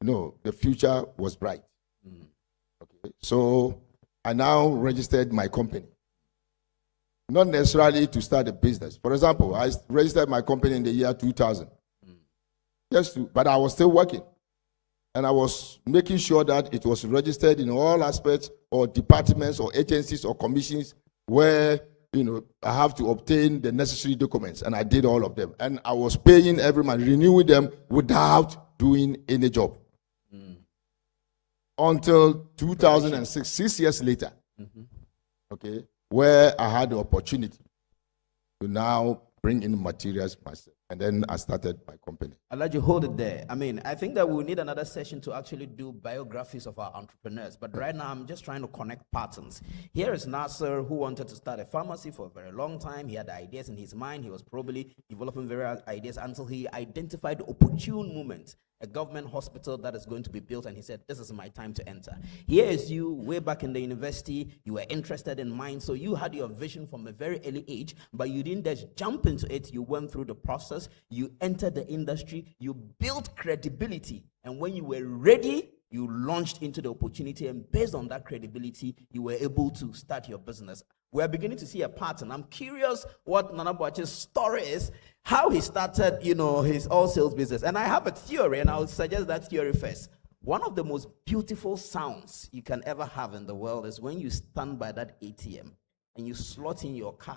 the future was bright. Okay. So I now registered my company. Not necessarily to start a business. For example, I registered my company in the year 2000. But I was still working. And I was making sure that it was registered in all aspects or departments or agencies or commissions where, I have to obtain the necessary documents. And I did all of them. And I was paying every month, renewing them without doing any job. Until 2006, 6 years later, okay, where I had the opportunity to now bring in materials myself. And then I started my company. I'll let you hold it there. I think that we'll need another session to actually do biographies of our entrepreneurs. But right now, I'm just trying to connect patterns. Here is Nasser, who wanted to start a pharmacy for a very long time. He had ideas in his mind. He was probably developing various ideas until he identified the opportune moment, a government hospital that is going to be built, and he said, this is my time to enter. Here is you, way back in the university, you were interested in mines, so you had your vision from a very early age, but you didn't just jump into it. You went through the process, you entered the industry, you built credibility, and when you were ready, you launched into the opportunity, and based on that credibility, you were able to start your business. We're beginning to see a pattern. I'm curious what Nana Boache's story is, how he started, his all sales business. And I have a theory, and I'll suggest that theory first. One of the most beautiful sounds you can ever have in the world is when you stand by that ATM and you slot in your card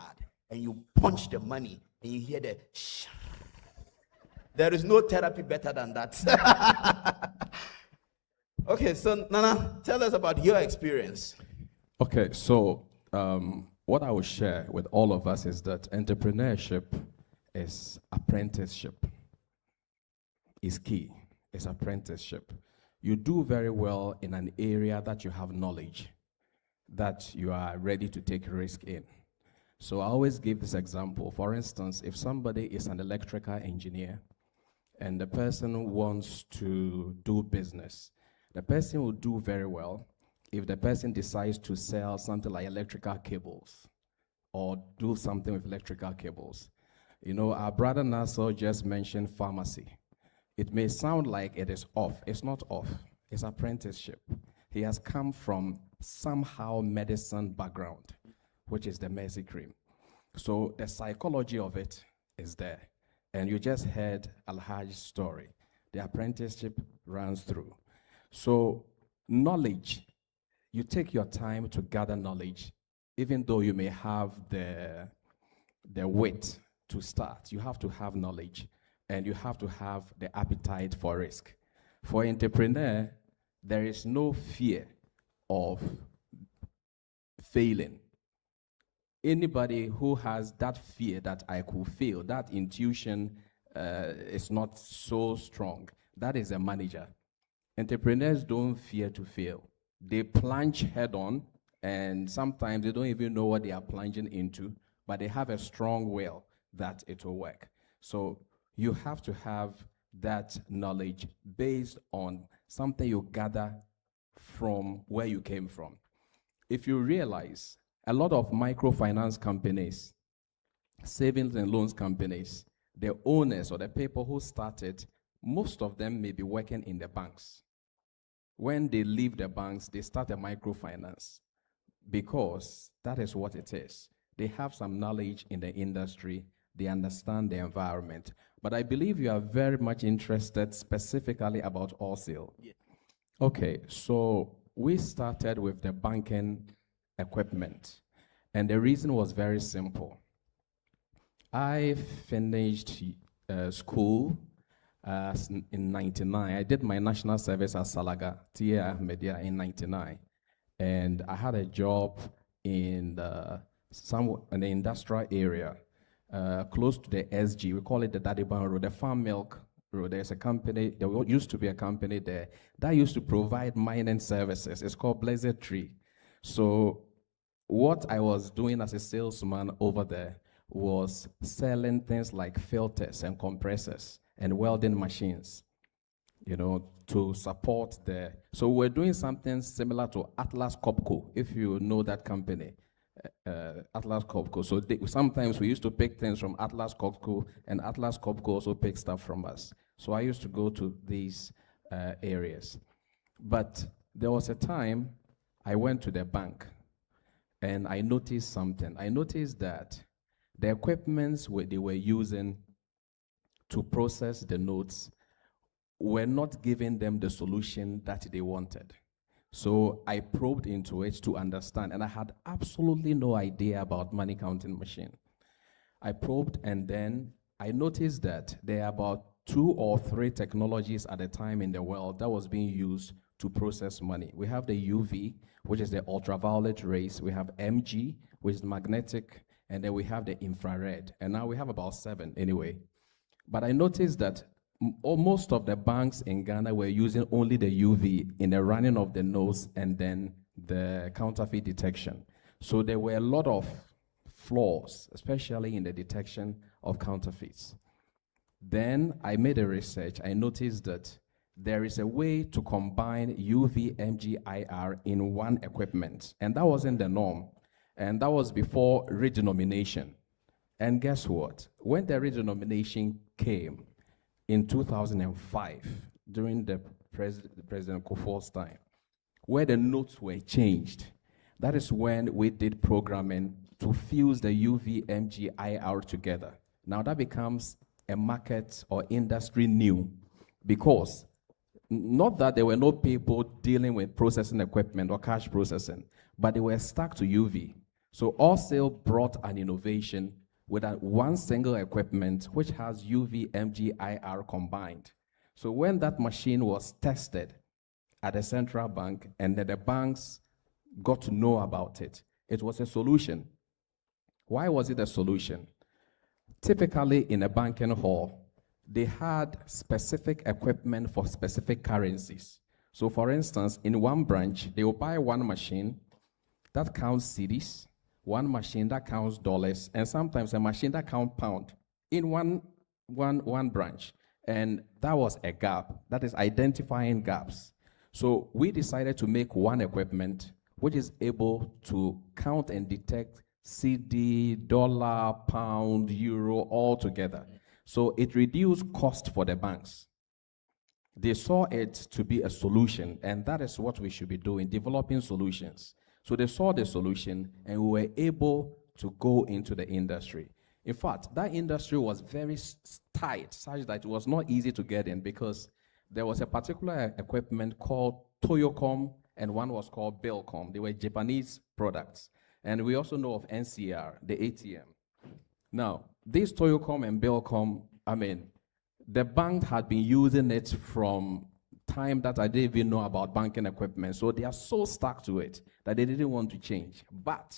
and you punch the money and you hear the shh. There is no therapy better than that. Okay, so Nana, tell us about your experience. Okay, so what I will share with all of us is that entrepreneurship is apprenticeship. Is key. It's apprenticeship. You do very well in an area that you have knowledge, that you are ready to take risk in. So I always give this example. For instance, if somebody is an electrical engineer and the person wants to do business, the person will do very well if the person decides to sell something like electrical cables or do something with electrical cables. You know, our brother Nassau just mentioned pharmacy. It may sound like it is off. It's not off. It's apprenticeship. He has come from somehow medicine background, which is the mercy cream. So the psychology of it is there. And you just heard Alhaj's story. The apprenticeship runs through. So knowledge, you take your time to gather knowledge, even though you may have the wit to start. You have to have knowledge, and you have to have the appetite for risk. For entrepreneur, there is no fear of failing. Anybody who has that fear that I could fail, that intuition is not so strong, that is a manager. Entrepreneurs don't fear to fail. They plunge head on, and sometimes they don't even know what they are plunging into, but they have a strong will that it will work. So you have to have that knowledge based on something you gather from where you came from. If you realize a lot of microfinance companies, savings and loans companies, the owners or the people who started, most of them may be working in the banks. When they leave the banks, they start a microfinance because that is what it is. They have some knowledge in the industry, they understand the environment. But I believe you are very much interested specifically about wholesale. Yeah. Okay, so we started with the banking equipment, and the reason was very simple. I finished school in 99. I did my national service at Salaga, Tia Media in 99. And I had a job in the industrial area, close to the SG. We call it the Dadiban Road, the Farm Milk Road. There's a company, there used to be a company there that used to provide mining services. It's called Blessed Tree. So what I was doing as a salesman over there was selling things like filters and compressors and welding machines, you know, to support the, so we're doing something similar to Atlas Copco, if you know that company, Atlas Copco. So sometimes we used to pick things from Atlas Copco, and Atlas Copco also picked stuff from us. So I used to go to these areas. But there was a time I went to the bank, and I noticed something. I noticed that the equipments they were using to process the notes were not giving them the solution that they wanted. So I probed into it to understand, and I had absolutely no idea about money counting machine. I probed, and then I noticed that there are about 2 or 3 technologies at a time in the world that was being used to process money. We have the UV, which is the ultraviolet rays. We have MG, which is magnetic, and then we have the infrared. And now we have about 7 anyway. But I noticed that most of the banks in Ghana were using only the UV in the running of the nose and then the counterfeit detection. So there were a lot of flaws, especially in the detection of counterfeits. Then I made a research. I noticed that there is a way to combine UV, MG, IR in one equipment, and that wasn't the norm. And that was before redenomination. And guess what? When the redenomination came in 2005, during the President Kufuor's time, where the notes were changed, that is when we did programming to fuse the UV, MG, IR together. Now that becomes a market or industry new, because not that there were no people dealing with processing equipment or cash processing, but they were stuck to UV. So wholesale brought an innovation with one single equipment which has UV, MG, IR combined. So when that machine was tested at the central bank, and then the banks got to know about it. It was a solution. Why was it a solution? Typically in a banking hall, they had specific equipment for specific currencies. So for instance, in one branch, they will buy one machine that counts cedis, one machine that counts dollars, and sometimes a machine that counts pound in one branch. And that was a gap. That is identifying gaps. So we decided to make one equipment which is able to count and detect CD, dollar, pound, euro, all together. So it reduced cost for the banks. They saw it to be a solution, and that is what we should be doing, developing solutions. So they saw the solution, and we were able to go into the industry. In fact, that industry was very tight, such that it was not easy to get in, because there was a particular equipment called Toyocom, and one was called Belcom. They were Japanese products. And we also know of NCR, the ATM. Now, this Toyocom and Belcom, the bank had been using it from time that I didn't even know about banking equipment. So they are so stuck to it that they didn't want to change. But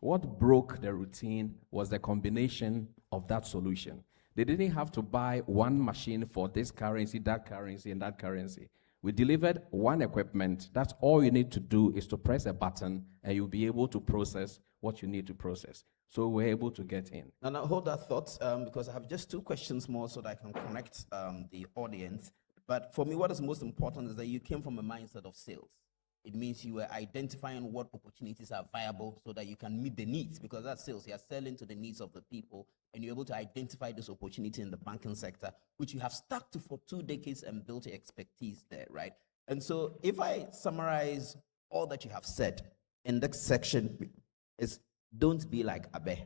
what broke the routine was the combination of that solution. They didn't have to buy one machine for this currency, that currency, and that currency. We delivered one equipment. That's all you need to do is to press a button, and you'll be able to process what you need to process. So we're able to get in. Now hold that thought, because I have just two questions more so that I can connect the audience. But for me, what is most important is that you came from a mindset of sales. It means you were identifying what opportunities are viable so that you can meet the needs, because that's sales. You are selling to the needs of the people, and you're able to identify this opportunity in the banking sector, which you have stuck to for 2 decades and built your expertise there, right? And so if I summarize all that you have said in this section, is don't be like Abe.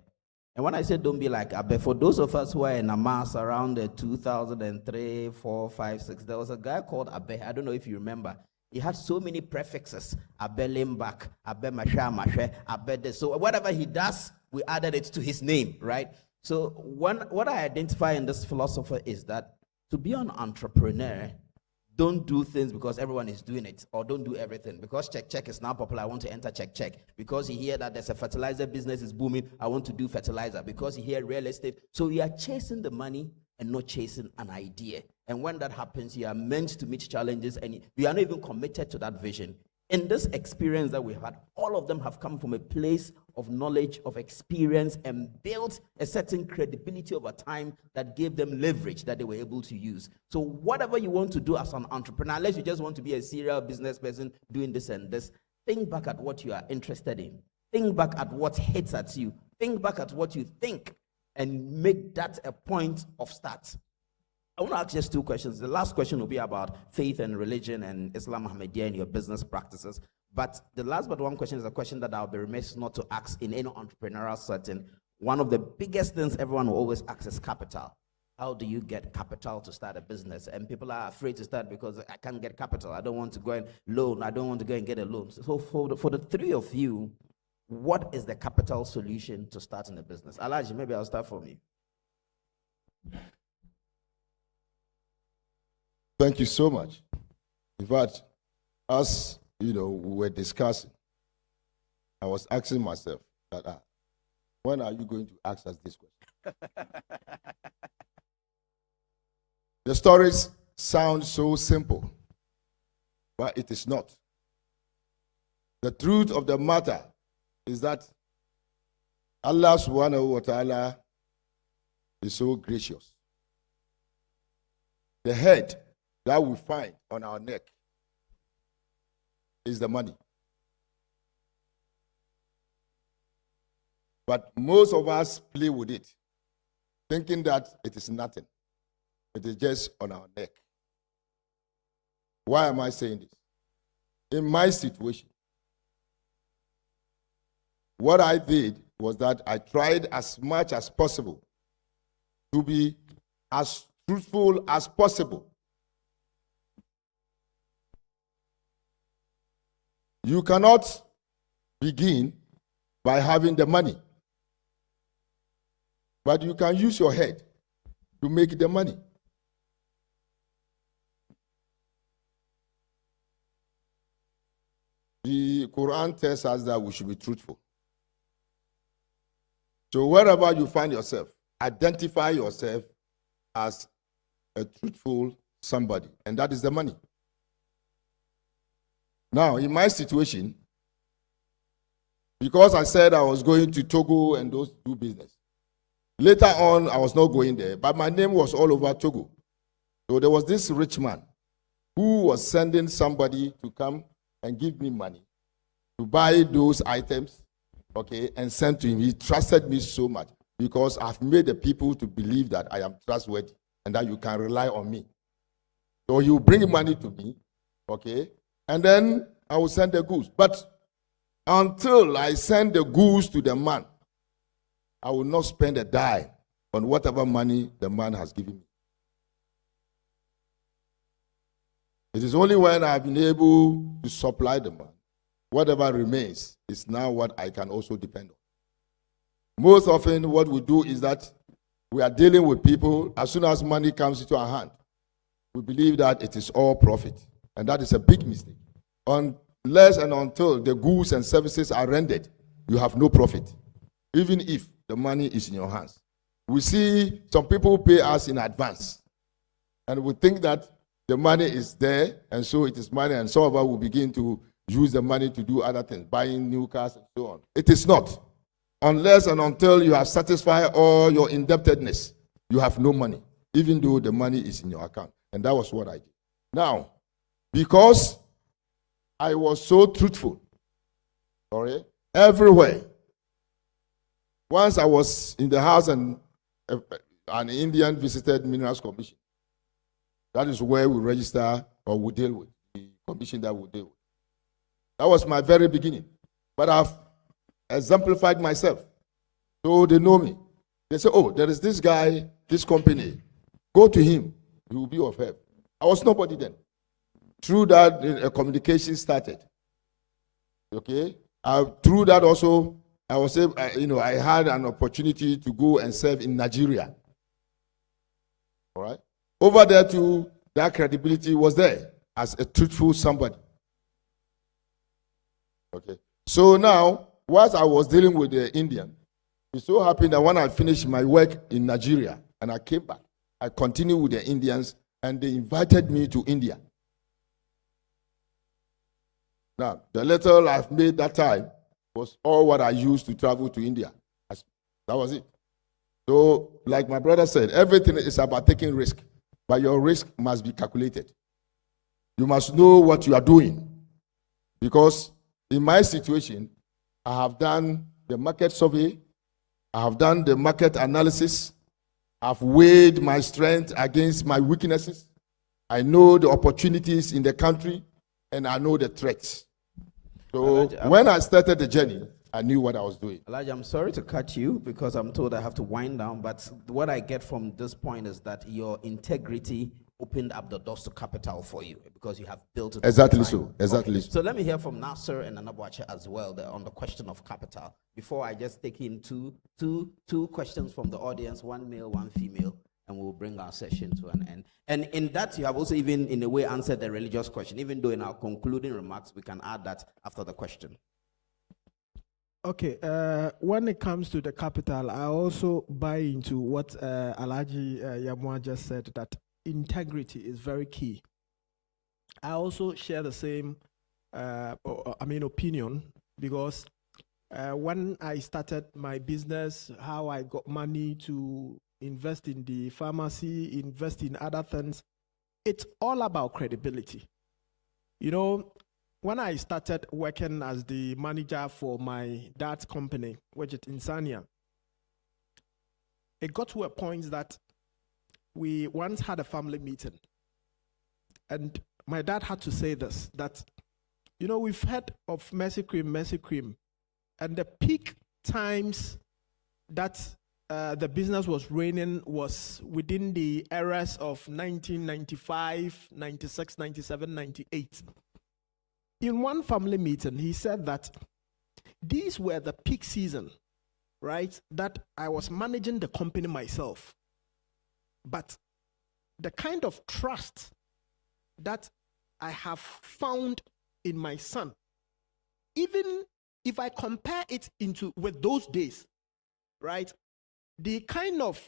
And when I say don't be like Abe, for those of us who are in a mass around the 2003, 4, 5, 6, there was a guy called Abe. I don't know if you remember. He had so many prefixes, Abe Limbak, Abe Masha Mashe, Abe this. So whatever he does, we added it to his name, right? So what I identify in this philosopher is that to be an entrepreneur, don't do things because everyone is doing it, or don't do everything. Because check is now popular, I want to enter check. Because you hear that there's a fertilizer business is booming, I want to do fertilizer. Because you hear real estate. So you are chasing the money and not chasing an idea. And when that happens, you are meant to meet challenges, and you are not even committed to that vision. In this experience that we've had, all of them have come from a place of knowledge, of experience, and built a certain credibility over time that gave them leverage that they were able to use. So whatever you want to do as an entrepreneur, unless you just want to be a serial business person doing this and this, think back at what you are interested in. Think back at what hits at you. Think back at what you think, and make that a point of start. I want to ask just 2 questions. The last question will be about faith and religion and Islam Ahmadiyya and your business practices. But the last but one question is a question that I'll be remiss not to ask in any entrepreneurial setting. One of the biggest things everyone will always ask is capital. How do you get capital to start a business? And people are afraid to start because I can't get capital. I don't want to go and loan. I don't want to go and get a loan. So for the 3 of you, what is the capital solution to starting a business? Alaji, maybe I'll start from you. Thank you so much. In fact, as we were discussing, I was asking myself that when are you going to ask us this question? The stories sound so simple, but it is not. The truth of the matter is that Allah subhanahu wa ta'ala is so gracious. The head that we find on our neck is the money. But most of us play with it, thinking that it is nothing. It is just on our neck. Why am I saying this? In my situation, what I did was that I tried as much as possible to be as truthful as possible. You cannot begin by having the money, but you can use your head to make the money. The Quran tells us that we should be truthful. So wherever you find yourself, identify yourself as a truthful somebody, and that is the money. Now, in my situation, because I said I was going to Togo and those do business, later on I was not going there, but my name was all over Togo. So there was this rich man who was sending somebody to come and give me money to buy those items, okay, and send to him. He trusted me so much because I've made the people to believe that I am trustworthy and that you can rely on me. So you bring money to me, okay, and then I will send the goods. But until I send the goods to the man, I will not spend a dime on whatever money the man has given me. It is only when I've been able to supply the man, whatever remains is now what I can also depend on. Most often what we do is that we are dealing with people, as soon as money comes into our hand, we believe that it is all profit. And that is a big mistake. Unless and until the goods and services are rendered, you have no profit, even if the money is in your hands. We see some people pay us in advance, and we think that the money is there, and so it is money, and some of us will begin to use the money to do other things, buying new cars and so on. It is not. Unless and until you have satisfied all your indebtedness, you have no money, even though the money is in your account. And that was what I did. Now, because I was so truthful, everywhere. Once I was in the house and an Indian visited Minerals Commission. That is where we register or we deal with, the commission that we deal with. That was my very beginning. But I've exemplified myself. So they know me. They say, oh, there is this guy, this company. Go to him. He will be of help. I was nobody then. Through that, a communication started. Okay? Through that also, I was able, I had an opportunity to go and serve in Nigeria. All right? Over there too, that credibility was there as a truthful somebody. Okay. So now, whilst I was dealing with the Indian, it so happened that when I finished my work in Nigeria and I came back, I continued with the Indians and they invited me to India. Now, the little I've made that time was all what I used to travel to India. That was it. So, like my brother said, everything is about taking risk. But your risk must be calculated. You must know what you are doing. Because in my situation, I have done the market survey, I have done the market analysis, I've weighed my strength against my weaknesses. I know the opportunities in the country, and I know the threats. So when I started the journey, I knew what I was doing. Elijah, I'm sorry to cut you because I'm told I have to wind down, but what I get from this point is that your integrity opened up the doors to capital for you because you have built it. Exactly so. Exactly. Okay. So let me hear from Nasser and Anabuache as well on the question of capital. Before I just take in two questions from the audience, one male, one female, and we'll bring our session to an end. And in that, you have also even in a way answered the religious question, even though in our concluding remarks, we can add that after the question. Okay, when it comes to the capital, I also buy into what Alhaji Yamwa just said, that integrity is very key. I also share the same opinion, because when I started my business, how I got money to invest in the pharmacy, invest in other things, it's all about credibility. You know, when I started working as the manager for my dad's company, which is Insania, it got to a point that we once had a family meeting. And my dad had to say this, that, you know, we've heard of Mercy Cream. And the peak times that the business was reigning was within the eras of 1995, 96, 97, 98. In one family meeting, he said that these were the peak season, right, that I was managing the company myself. But the kind of trust that I have found in my son even if I compare it with those days, right? The kind of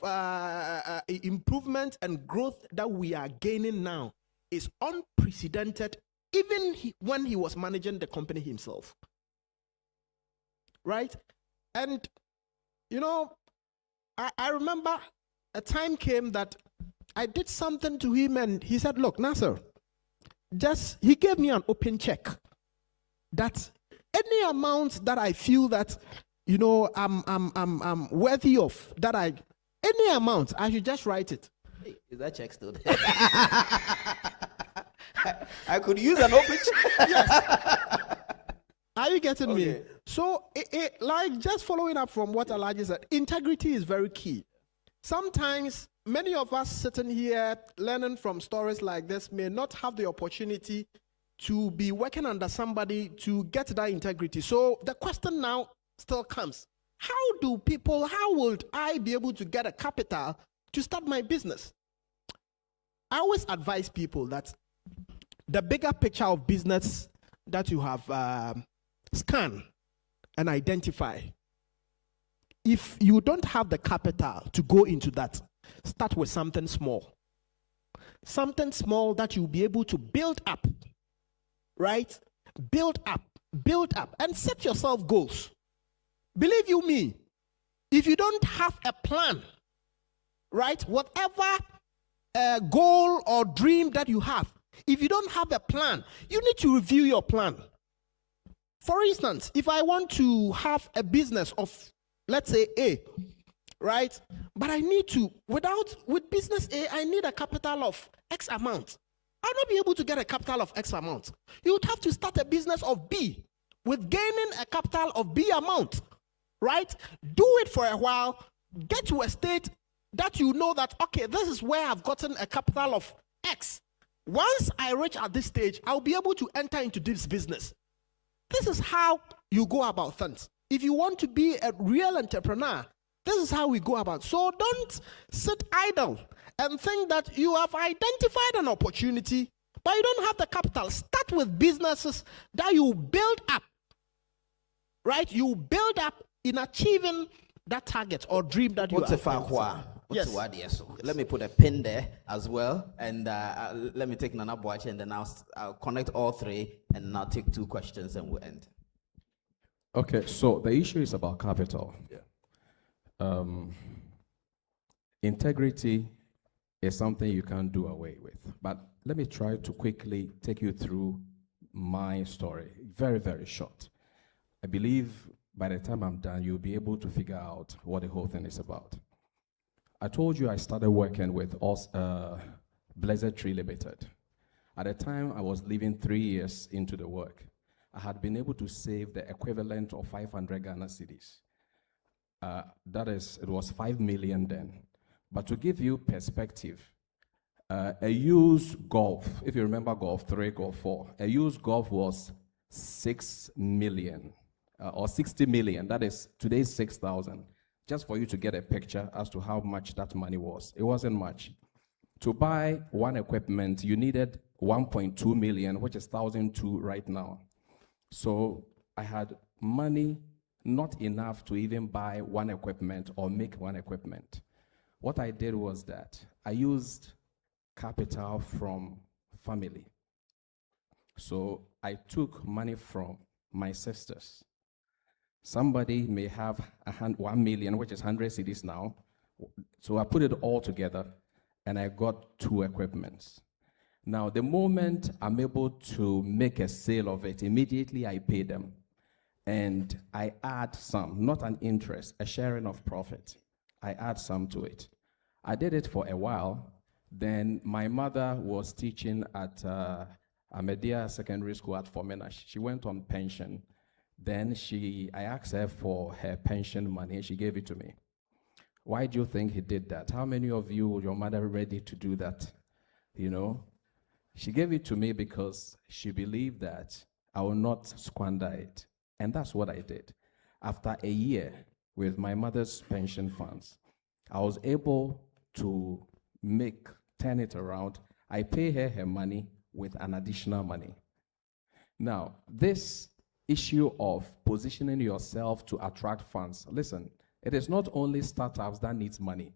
improvement and growth that we are gaining now is unprecedented, even when he was managing the company himself, right? And, you know, I remember a time came that I did something to him and he said, look, Nasser, he gave me an open check that any amount that I feel that, you know, I'm worthy of, that any amount, I should just write it. Hey, is that check still there? I could use an open check. Yes. Are you getting me? So, like, just following up from what Elijah said, integrity is very key. Sometimes, many of us sitting here learning from stories like this may not have the opportunity to be working under somebody to get that integrity. So, the question now still comes, how would I be able to get a capital to start my business? I always advise people that the bigger picture of business that you have scan and identify. If you don't have the capital to go into that, start with something small. Something small that you'll be able to build up, right? Build up, and set yourself goals. Believe you me, if you don't have a plan, right, whatever goal or dream that you have, if you don't have a plan, you need to review your plan. For instance, if I want to have a business of, let's say, A, right, but I need to, with business A, I need a capital of X amount. I'll not be able to get a capital of X amount. You would have to start a business of B with gaining a capital of B amount. Right? Do it for a while, get to a state that you know that, okay, this is where I've gotten a capital of X. Once I reach at this stage, I'll be able to enter into this business. This is how you go about things. If you want to be a real entrepreneur, this is how we go about. So don't sit idle and think that you have identified an opportunity, but you don't have the capital. Start with businesses that you build up, right? You build up in achieving that target or dream that you have. Yes. Let me put a pin there as well, and let me take Nana Boache, and then I'll connect all three, and I'll take 2 questions, and we'll end. Okay, so the issue is about capital. Yeah. Integrity is something you can't do away with. But let me try to quickly take you through my story. Very, very short. I believe by the time I'm done, you'll be able to figure out what the whole thing is about. I told you I started working with Blessed Tree Limited. At the time, I was living 3 years into the work. I had been able to save the equivalent of 500 Ghana cedis. That is, it was 5 million then. But to give you perspective, a used Golf, if you remember Golf 3, Golf 4, a used Golf was 6 million or 60 million. That is today's 6,000. Just for you to get a picture as to how much that money was. It wasn't much. To buy one equipment, you needed 1.2 million, which is 1,002 right now. So I had money not enough to even buy one equipment or make one equipment. What I did was that I used capital from family. So I took money from my sisters. Somebody may have 1 million, which is 100 cedis now. So I put it all together and I got 2 equipments. Now, the moment I'm able to make a sale of it, immediately I pay them. And I add some, not an interest, a sharing of profit. I add some to it. I did it for a while. Then my mother was teaching at Ahmadiyya Secondary School at Formena. She went on pension. Then I asked her for her pension money, and she gave it to me. Why do you think he did that? How many of you, your mother, ready to do that? You know? She gave it to me because she believed that I will not squander it. And that's what I did. After a year with my mother's pension funds, I was able to turn it around. I pay her money with an additional money. Now, this issue of positioning yourself to attract funds. Listen, it is not only startups that needs money.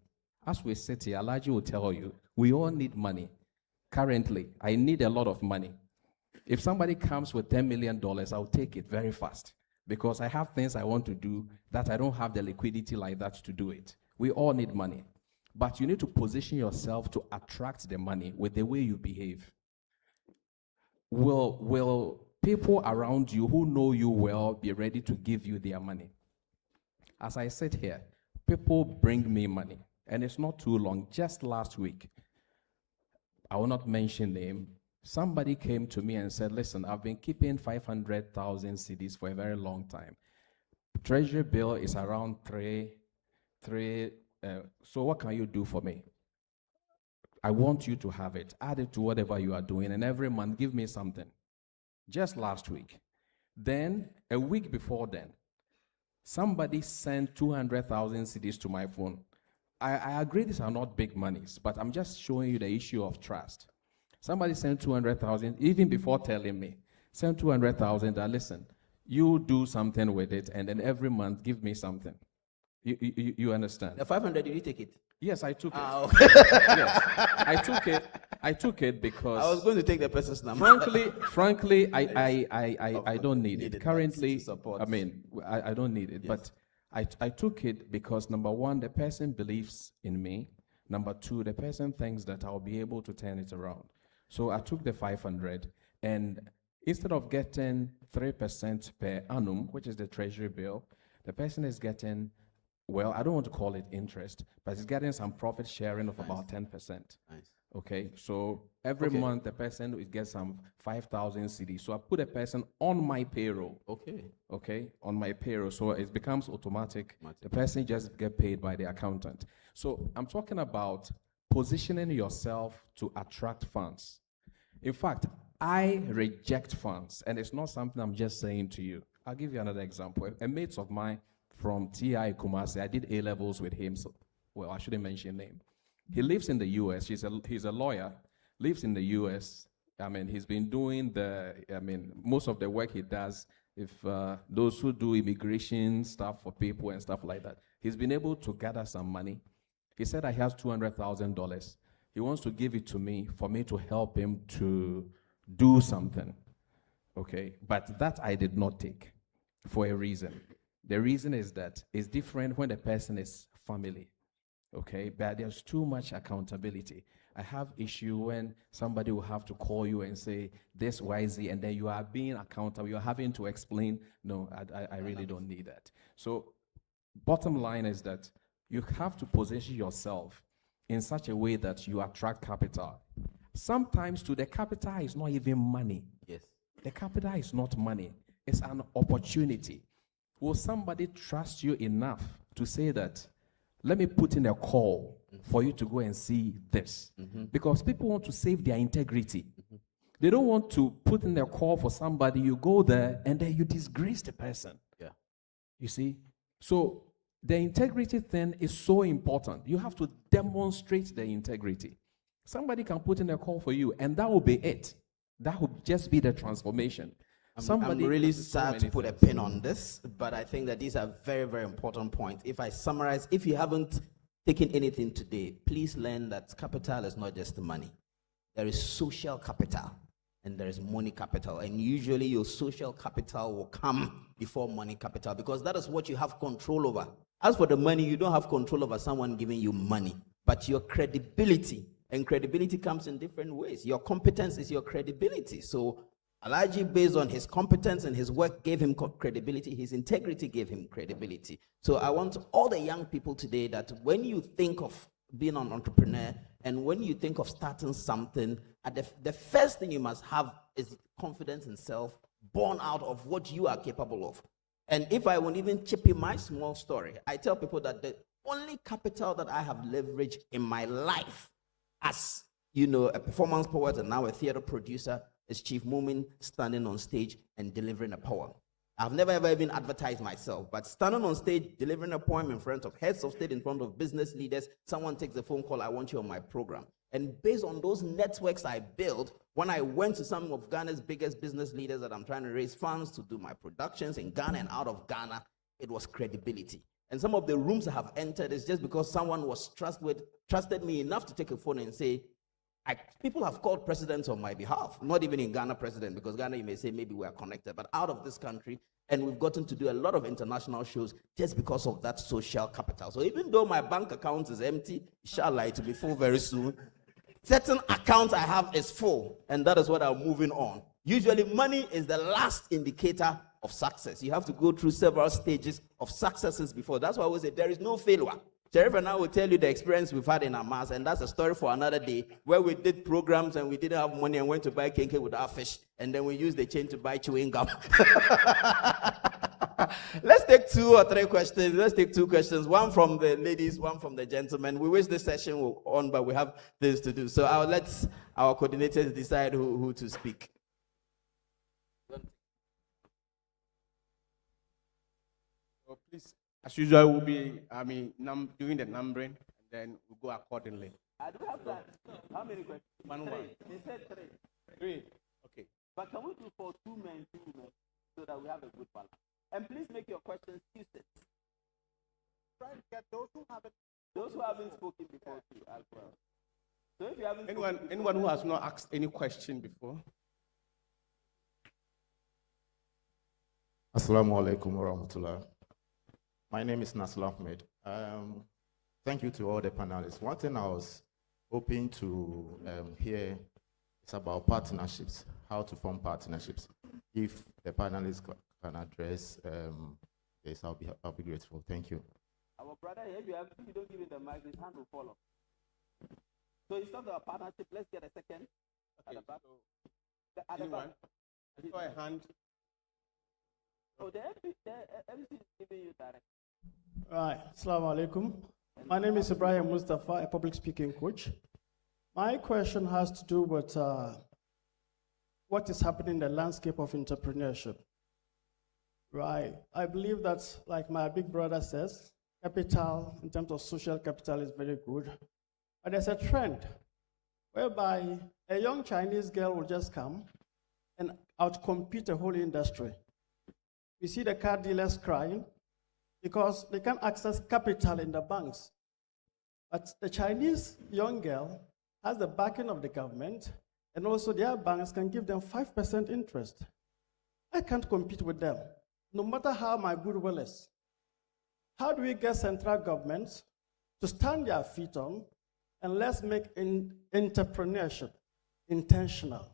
As we sit here, Alaji will tell you, we all need money. Currently, I need a lot of money. If somebody comes with $10 million, I'll take it very fast because I have things I want to do that I don't have the liquidity like that to do it. We all need money. But you need to position yourself to attract the money with the way you behave. Will people around you who know you well be ready to give you their money? As I sit here, people bring me money, and it's not too long. Just last week, I will not mention name, somebody came to me and said, listen, I've been keeping 500,000 cedis for a very long time. Treasury bill is around so what can you do for me? I want you to have it. Add it to whatever you are doing, and every month give me something. Just last week. Then, a week before then, somebody sent 200,000 cedis to my phone. I agree these are not big monies, but I'm just showing you the issue of trust. Somebody sent 200,000, even before telling me, sent 200,000 that, listen, you do something with it, and then every month give me something. You understand? The 500, did you take it? Yes, I took it. Okay. Yes, I took it because I was going to take the person's number. Frankly, I don't need it. Currently, I mean, I don't need it, yes. But I took it because, number one, the person believes in me. Number two, the person thinks that I'll be able to turn it around. So I took the 500, and instead of getting 3% per annum, which is the treasury bill, the person is getting, well, I don't want to call it interest, but it's getting some profit sharing of about 10%. Nice. Okay, so every month the person will get some 5,000 cedis. So I put a person on my payroll. Okay, on my payroll. So it becomes automatic. The person just get paid by the accountant. So I'm talking about positioning yourself to attract funds. In fact, I reject funds, and it's not something I'm just saying to you. I'll give you another example. A mate of mine from TI Kumasi, I did A-levels with him. So, well, I shouldn't mention name. He lives in the US. He's a lawyer, lives in the US. I mean, he's been doing most of the work he does, if those who do immigration stuff for people and stuff like that. He's been able to gather some money. He said he has $200,000. He wants to give it to me for me to help him to do something. Okay, but that I did not take for a reason. The reason is that it's different when the person is family. Okay, but there's too much accountability. I have issue when somebody will have to call you and say this, Y, Z, and then you are being accountable. You're having to explain, no, I really don't need that. So bottom line is that you have to position yourself in such a way that you attract capital. Sometimes the capital is not even money. Yes. The capital is not money. It's an opportunity. Will somebody trust you enough to say that, let me put in a call for you to go and see this? Because people want to save their integrity. They don't want to put in a call for somebody, you go there, and then you disgrace the person. Yeah. You see? So the integrity thing is so important. You have to demonstrate the integrity. Somebody can put in a call for you, and that will be it. That will just be the transformation. I'm really sad to put a pin on this, but I think that these are very, very important points. If I summarize, if you haven't taken anything today, please learn that capital is not just money. There is social capital and there is money capital. And usually your social capital will come before money capital because that is what you have control over. As for the money, you don't have control over someone giving you money, but your credibility, and credibility comes in different ways. Your competence is your credibility. So Alaji, based on his competence and his work, gave him credibility. His integrity gave him credibility. So I want all the young people today that when you think of being an entrepreneur and when you think of starting something, the first thing you must have is confidence in self, born out of what you are capable of. And if I would even chip in my small story, I tell people that the only capital that I have leveraged in my life as, a performance poet and now a theater producer is Chief Mumin standing on stage and delivering a poem. I've never ever even advertised myself, but standing on stage, delivering a poem in front of heads of state, in front of business leaders, someone takes the phone call, I want you on my program. And based on those networks I built, when I went to some of Ghana's biggest business leaders that I'm trying to raise funds to do my productions in Ghana and out of Ghana, it was credibility. And some of the rooms I have entered is just because someone was trusted me enough to take a phone and say, people have called presidents on my behalf, not even in Ghana president, because Ghana, you may say, maybe we are connected, but out of this country, and we've gotten to do a lot of international shows just because of that social capital. So even though my bank account is empty, inshallah, it will be full very soon. Certain accounts I have is full, and that is what I'm moving on. Usually money is the last indicator of success. You have to go through several stages of successes before. That's why I always say there is no failure. Sheriff and I will tell you the experience we've had in Amas, and that's a story for another day, where we did programs and we didn't have money and went to buy kenke with our fish, and then we used the chain to buy chewing gum. Let's take 2 or 3 questions. Let's take 2 questions, one from the ladies, one from the gentlemen. We wish this session will on, but we have things to do. So I'll let our coordinators decide who to speak. So please, as usual, we'll be, doing the numbering, and then we'll go accordingly. I do have that. How many questions? One. They said 3. 3. Okay. But can we do for 2 men, 2 women, so that we have a good balance? And please make your questions Tuesday. Try to get those who haven't spoken before too as well. So if you haven't anyone who has not asked any question before. Assalamu alaikum wa rahmatullah. My name is Nasla Ahmed. Thank you to all the panelists. One thing I was hoping to hear is about partnerships, how to form partnerships. If the panelists can address this, I'll be grateful. Thank you. Our brother here, if you don't give him the mic, his hand will fall off. So it's not about partnership. Let's get a second. Okay, at the back. so anyone? I saw a hand. Oh, the MC is giving you direct. Right. Assalamu alaikum. My name is Ibrahim Mustafa, a public speaking coach. My question has to do with what is happening in the landscape of entrepreneurship. Right. I believe that, like my big brother says, capital, in terms of social capital, is very good. But there's a trend whereby a young Chinese girl will just come and outcompete a whole industry. You see the car dealers crying because they can't access capital in the banks. But the Chinese young girl has the backing of the government, and also their banks can give them 5% interest. I can't compete with them, no matter how my goodwill is. How do we get central governments to stand their feet on, and let's make entrepreneurship intentional,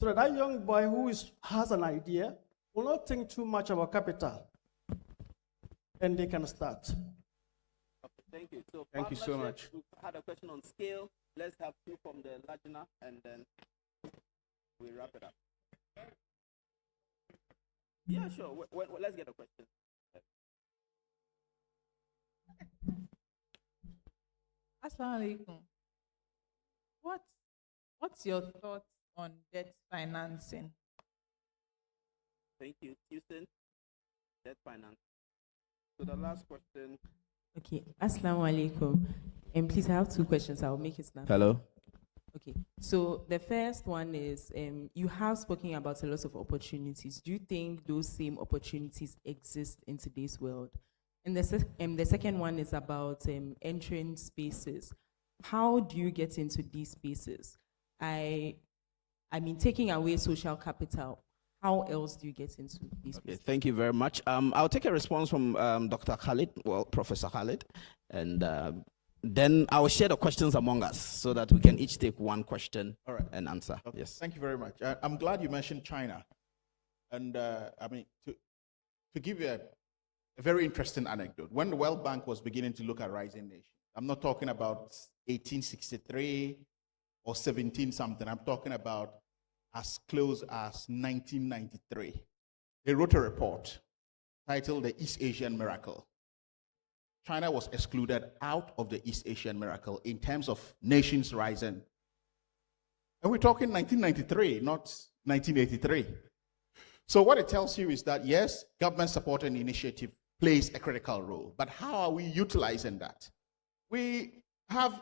so that that young boy who has an idea will not think too much about capital, and they can start. Okay, thank you. So thank you so much. We had a question on scale. Let's have 2 from the Lajna, and then we wrap it up. Yeah, sure. Let's get a question. Assalamu alaikum. What's your thoughts on debt financing? Thank you. Houston, debt finance. So the last question. Okay, Assalamu alaikum. And please, I have 2 questions. I'll make it snappy. Hello. Okay, so the first one is, you have spoken about a lot of opportunities. Do you think those same opportunities exist in today's world? And the second one is about entering spaces. How do you get into these spaces? I mean, taking away social capital, how else do you get into these spaces? Thank you very much. I'll take a response from Dr. Khalid, Professor Khalid, and then I'll share the questions among us so that we can each take 1 question and answer. Okay. Yes. Thank you very much. I'm glad you mentioned China. And to give you a very interesting anecdote, when the World Bank was beginning to look at rising nations, I'm not talking about 1863 or 17 something, I'm talking about as close as 1993. They wrote a report titled The East Asian Miracle. China was excluded out of the East Asian Miracle in terms of nations rising. And we're talking 1993, not 1983. So what it tells you is that, yes, government-supported initiative plays a critical role, but how are we utilizing that? We have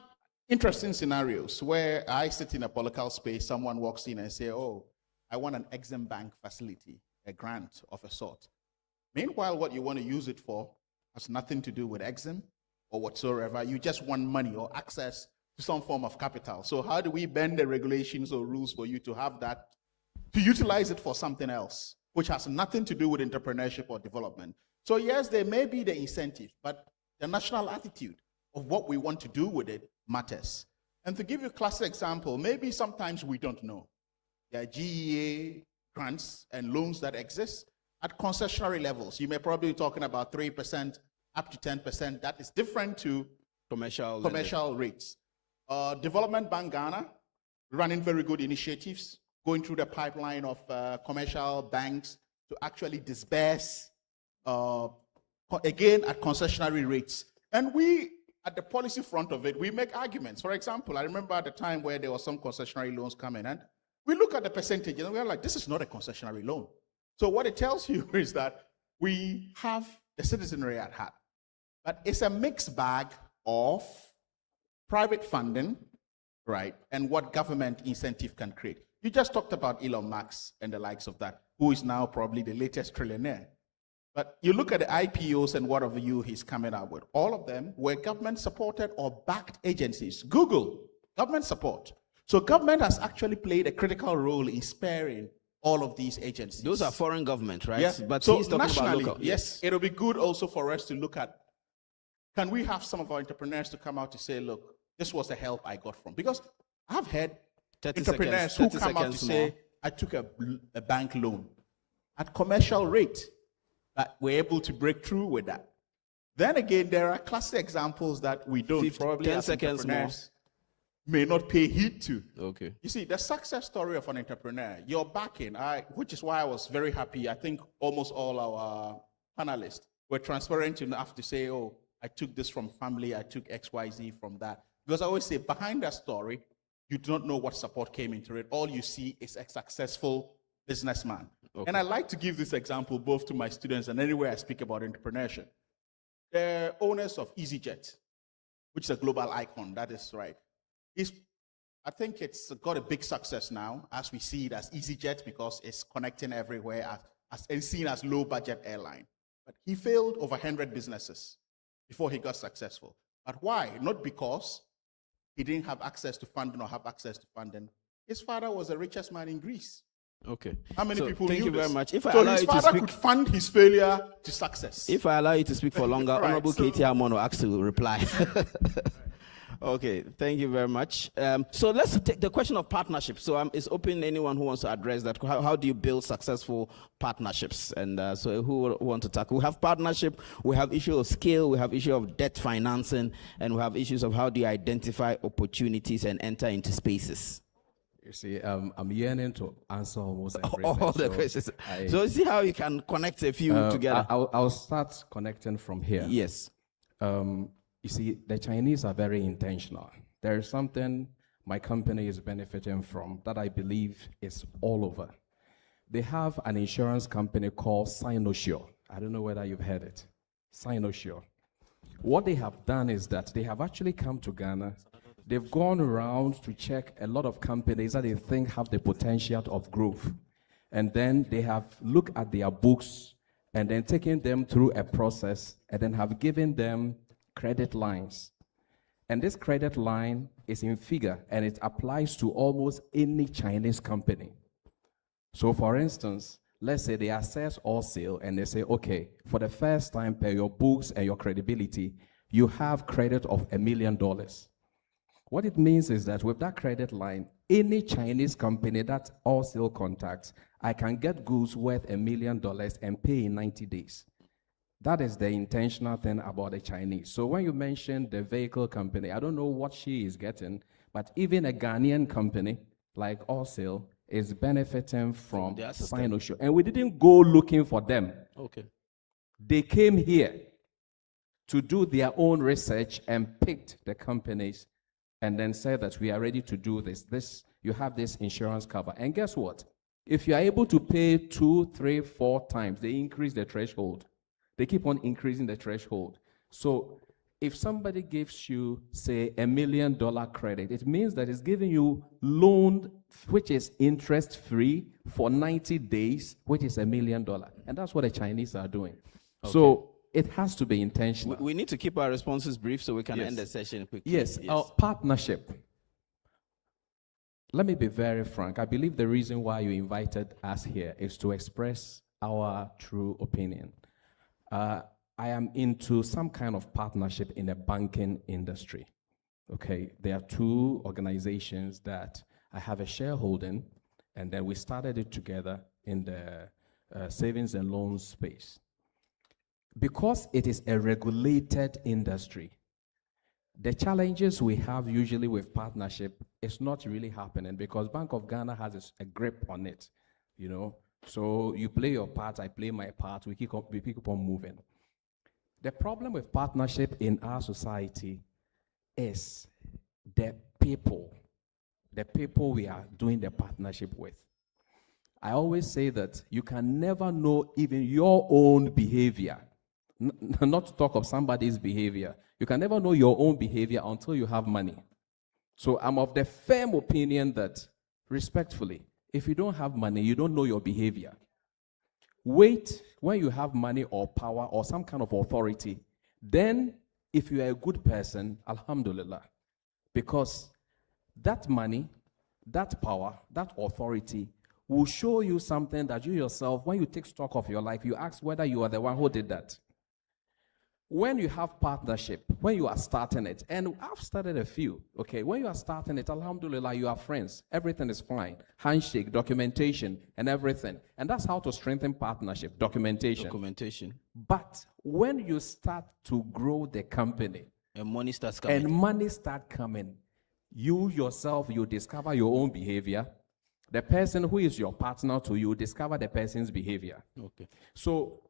interesting scenarios where I sit in a political space, someone walks in and say, oh, I want an Exim Bank facility, a grant of a sort. Meanwhile, what you want to use it for has nothing to do with Exim or whatsoever. You just want money or access to some form of capital. So how do we bend the regulations or rules for you to have that, to utilize it for something else, which has nothing to do with entrepreneurship or development? So yes, there may be the incentive, but the national attitude of what we want to do with it matters. And to give you a classic example, maybe sometimes we don't know. There are GEA grants and loans that exist at concessionary levels. You may probably be talking about 3% up to 10%. That is different to commercial rates. Development Bank Ghana, running very good initiatives, going through the pipeline of commercial banks to actually disburse, again, at concessionary rates. And we, at the policy front of it, we make arguments. For example, I remember at the time where there was some concessionary loans coming, and we look at the percentage and we're like, this is not a concessionary loan. So what it tells you is that we have the citizenry at heart. But it's a mixed bag of private funding, right, and what government incentive can create. You just talked about Elon Musk and the likes of that, who is now probably the latest trillionaire. But you look at the IPOs and what of you he's coming out with. All of them were government-supported or backed agencies. Google, government support. So government has actually played a critical role in sparing all of these agencies. Those are foreign government, right? Yeah. But so he's talking nationally, about local. yes, it'll be good also for us to look at, can we have some of our entrepreneurs to come out to say, look, this was the help I got from? Because I've had entrepreneurs who come out to say, I took a bank loan at commercial rate, but we're able to break through with that. Then again, there are classic examples that we don't probably 10 as seconds more. entrepreneurs may not pay heed to. Okay. You see, the success story of an entrepreneur, your backing, which is why I was very happy. I think almost all our panelists were transparent enough to say, oh, I took this from family, I took XYZ from that. Because I always say, behind that story, you do not know what support came into it. All you see is a successful businessman. Okay. And I like to give this example both to my students and anywhere I speak about entrepreneurship. The owners of EasyJet, which is a global icon, that is right. I think it's got a big success now, as we see it as EasyJet, because it's connecting everywhere and seen as low-budget airline. But he failed over 100 businesses before he got successful. But why? Not because he didn't have access to funding or have access to funding. His father was the richest man in Greece. Okay. How many people thank knew you this? very much. If So his father could fund his failure to success. If I allow you to speak for longer, Right, Honorable so- Katie Amono asks to reply. Okay, thank you very much. So let's take the question of partnerships. So it's open to anyone who wants to address that. How do you build successful partnerships? And so who want to tackle? We have partnership, we have issue of scale, we have issue of debt financing, and we have issues of how do you identify opportunities and enter into spaces. You see, I'm yearning to answer almost everything. All the questions. So see how you can connect a few together. I'll start connecting from here. Yes. You see, the Chinese are very intentional. There is something my company is benefiting from that I believe is all over. They have an insurance company called Sinosure. I don't know whether you've heard it. Sinosure. What they have done is that they have actually come to Ghana. They've gone around to check a lot of companies that they think have the potential of growth. And then they have looked at their books and then taken them through a process and then have given them credit lines. And this credit line is in figure and it applies to almost any Chinese company. So for instance, let's say they assess all sale and they say, okay, for the first time per your books and your credibility, you have credit of $1 million. What it means is that with that credit line, any Chinese company that all sale contacts, I can get goods worth $1 million and pay in 90 days. That is the intentional thing about the Chinese. So when you mention the vehicle company, I don't know what she is getting, but even a Ghanaian company like Allsale is benefiting from Sinosure. And we didn't go looking for them. Okay. They came here to do their own research and picked the companies and then said that we are ready to do this. You have this insurance cover. And guess what? If you are able to pay 2, 3, 4 times, they increase the threshold. They keep on increasing the threshold. So if somebody gives you, say, $1 million credit, it means that it's giving you loan which is interest-free for 90 days, which is $1 million. And that's what the Chinese are doing. Okay. So it has to be intentional. We need to keep our responses brief so we can Yes. end the session quickly. Yes, our partnership. Let me be very frank. I believe the reason why you invited us here is to express our true opinion. I am into some kind of partnership in the banking industry. Okay, there are 2 organizations that I have a shareholding, and then we started it together in the savings and loans space. Because it is a regulated industry, the challenges we have usually with partnership is not really happening because Bank of Ghana has a grip on it, you know. So you play your part, I play my part, we keep on moving. The problem with partnership in our society is the people we are doing the partnership with. I always say that you can never know even your own behavior, not to talk of somebody's behavior. You can never know your own behavior until you have money. So I'm of the firm opinion that, respectfully, if you don't have money, you don't know your behavior. Wait when you have money or power or some kind of authority. Then, if you are a good person, alhamdulillah. Because that money, that power, that authority will show you something that you yourself, when you take stock of your life, you ask whether you are the one who did that. When you have partnership, when you are starting it, and I've started a few, okay, when you are starting it, alhamdulillah, you are friends, everything is fine, handshake, documentation, and everything. And that's how to strengthen partnership, documentation. But when you start to grow the company, and money starts coming, you yourself, you discover your own behavior. The person who is your partner to you, discover the person's behavior. Okay. So,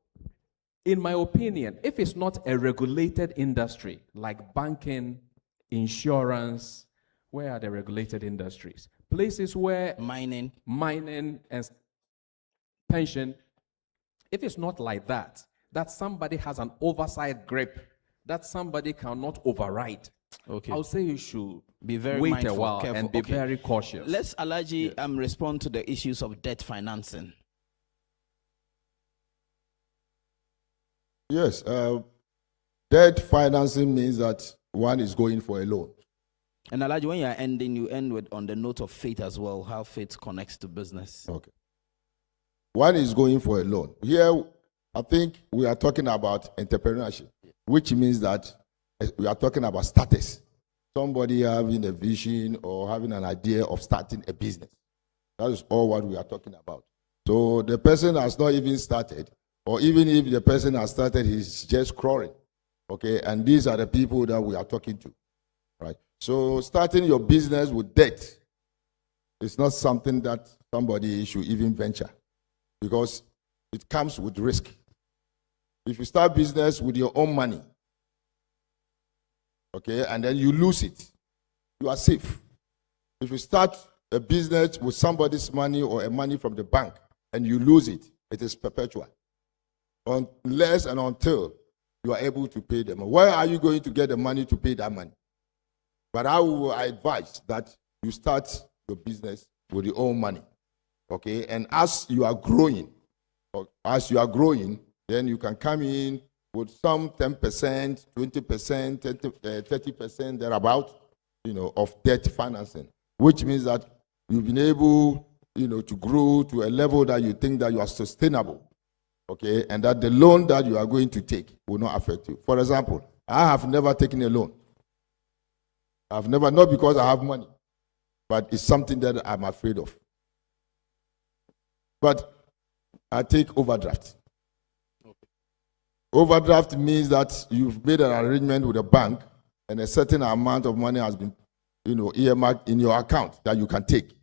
in my opinion, if it's not a regulated industry like banking, insurance, where are the regulated industries? Places where mining and pension. If it's not like that, that somebody has an oversight grip, that somebody cannot override. Okay. I'll say you should be very wait mindful, a while careful. and be very cautious. Let's, Alaji, respond to the issues of debt financing. Yes, debt financing means that one is going for a loan. And Alaji, when you are ending, you end with on the note of faith as well, how faith connects to business. Okay. One is going for a loan. Here, I think we are talking about entrepreneurship, which means that we are talking about status. Somebody having a vision or having an idea of starting a business. That is all what we are talking about. So the person has not even started, or even if the person has started, he's just crawling. Okay, and these are the people that we are talking to, right? So starting your business with debt is not something that somebody should even venture, because it comes with risk. If you start business with your own money, okay, and then you lose it, you are safe. If you start a business with somebody's money or a money from the bank and you lose it, it is perpetual. Unless and until you are able to pay them. Where are you going to get the money to pay that money? But I will advise that you start your business with your own money, okay? And as you are growing, then you can come in with some 10%, 20%, 30% thereabout, of debt financing, which means that you've been able, to grow to a level that you think that you are sustainable, okay, and that the loan that you are going to take will not affect you. For example, I have never taken a loan. I've never, not because I have money, but it's something that I'm afraid of. But I take overdraft. Overdraft means that you've made an arrangement with a bank and a certain amount of money has been, earmarked in your account that you can take.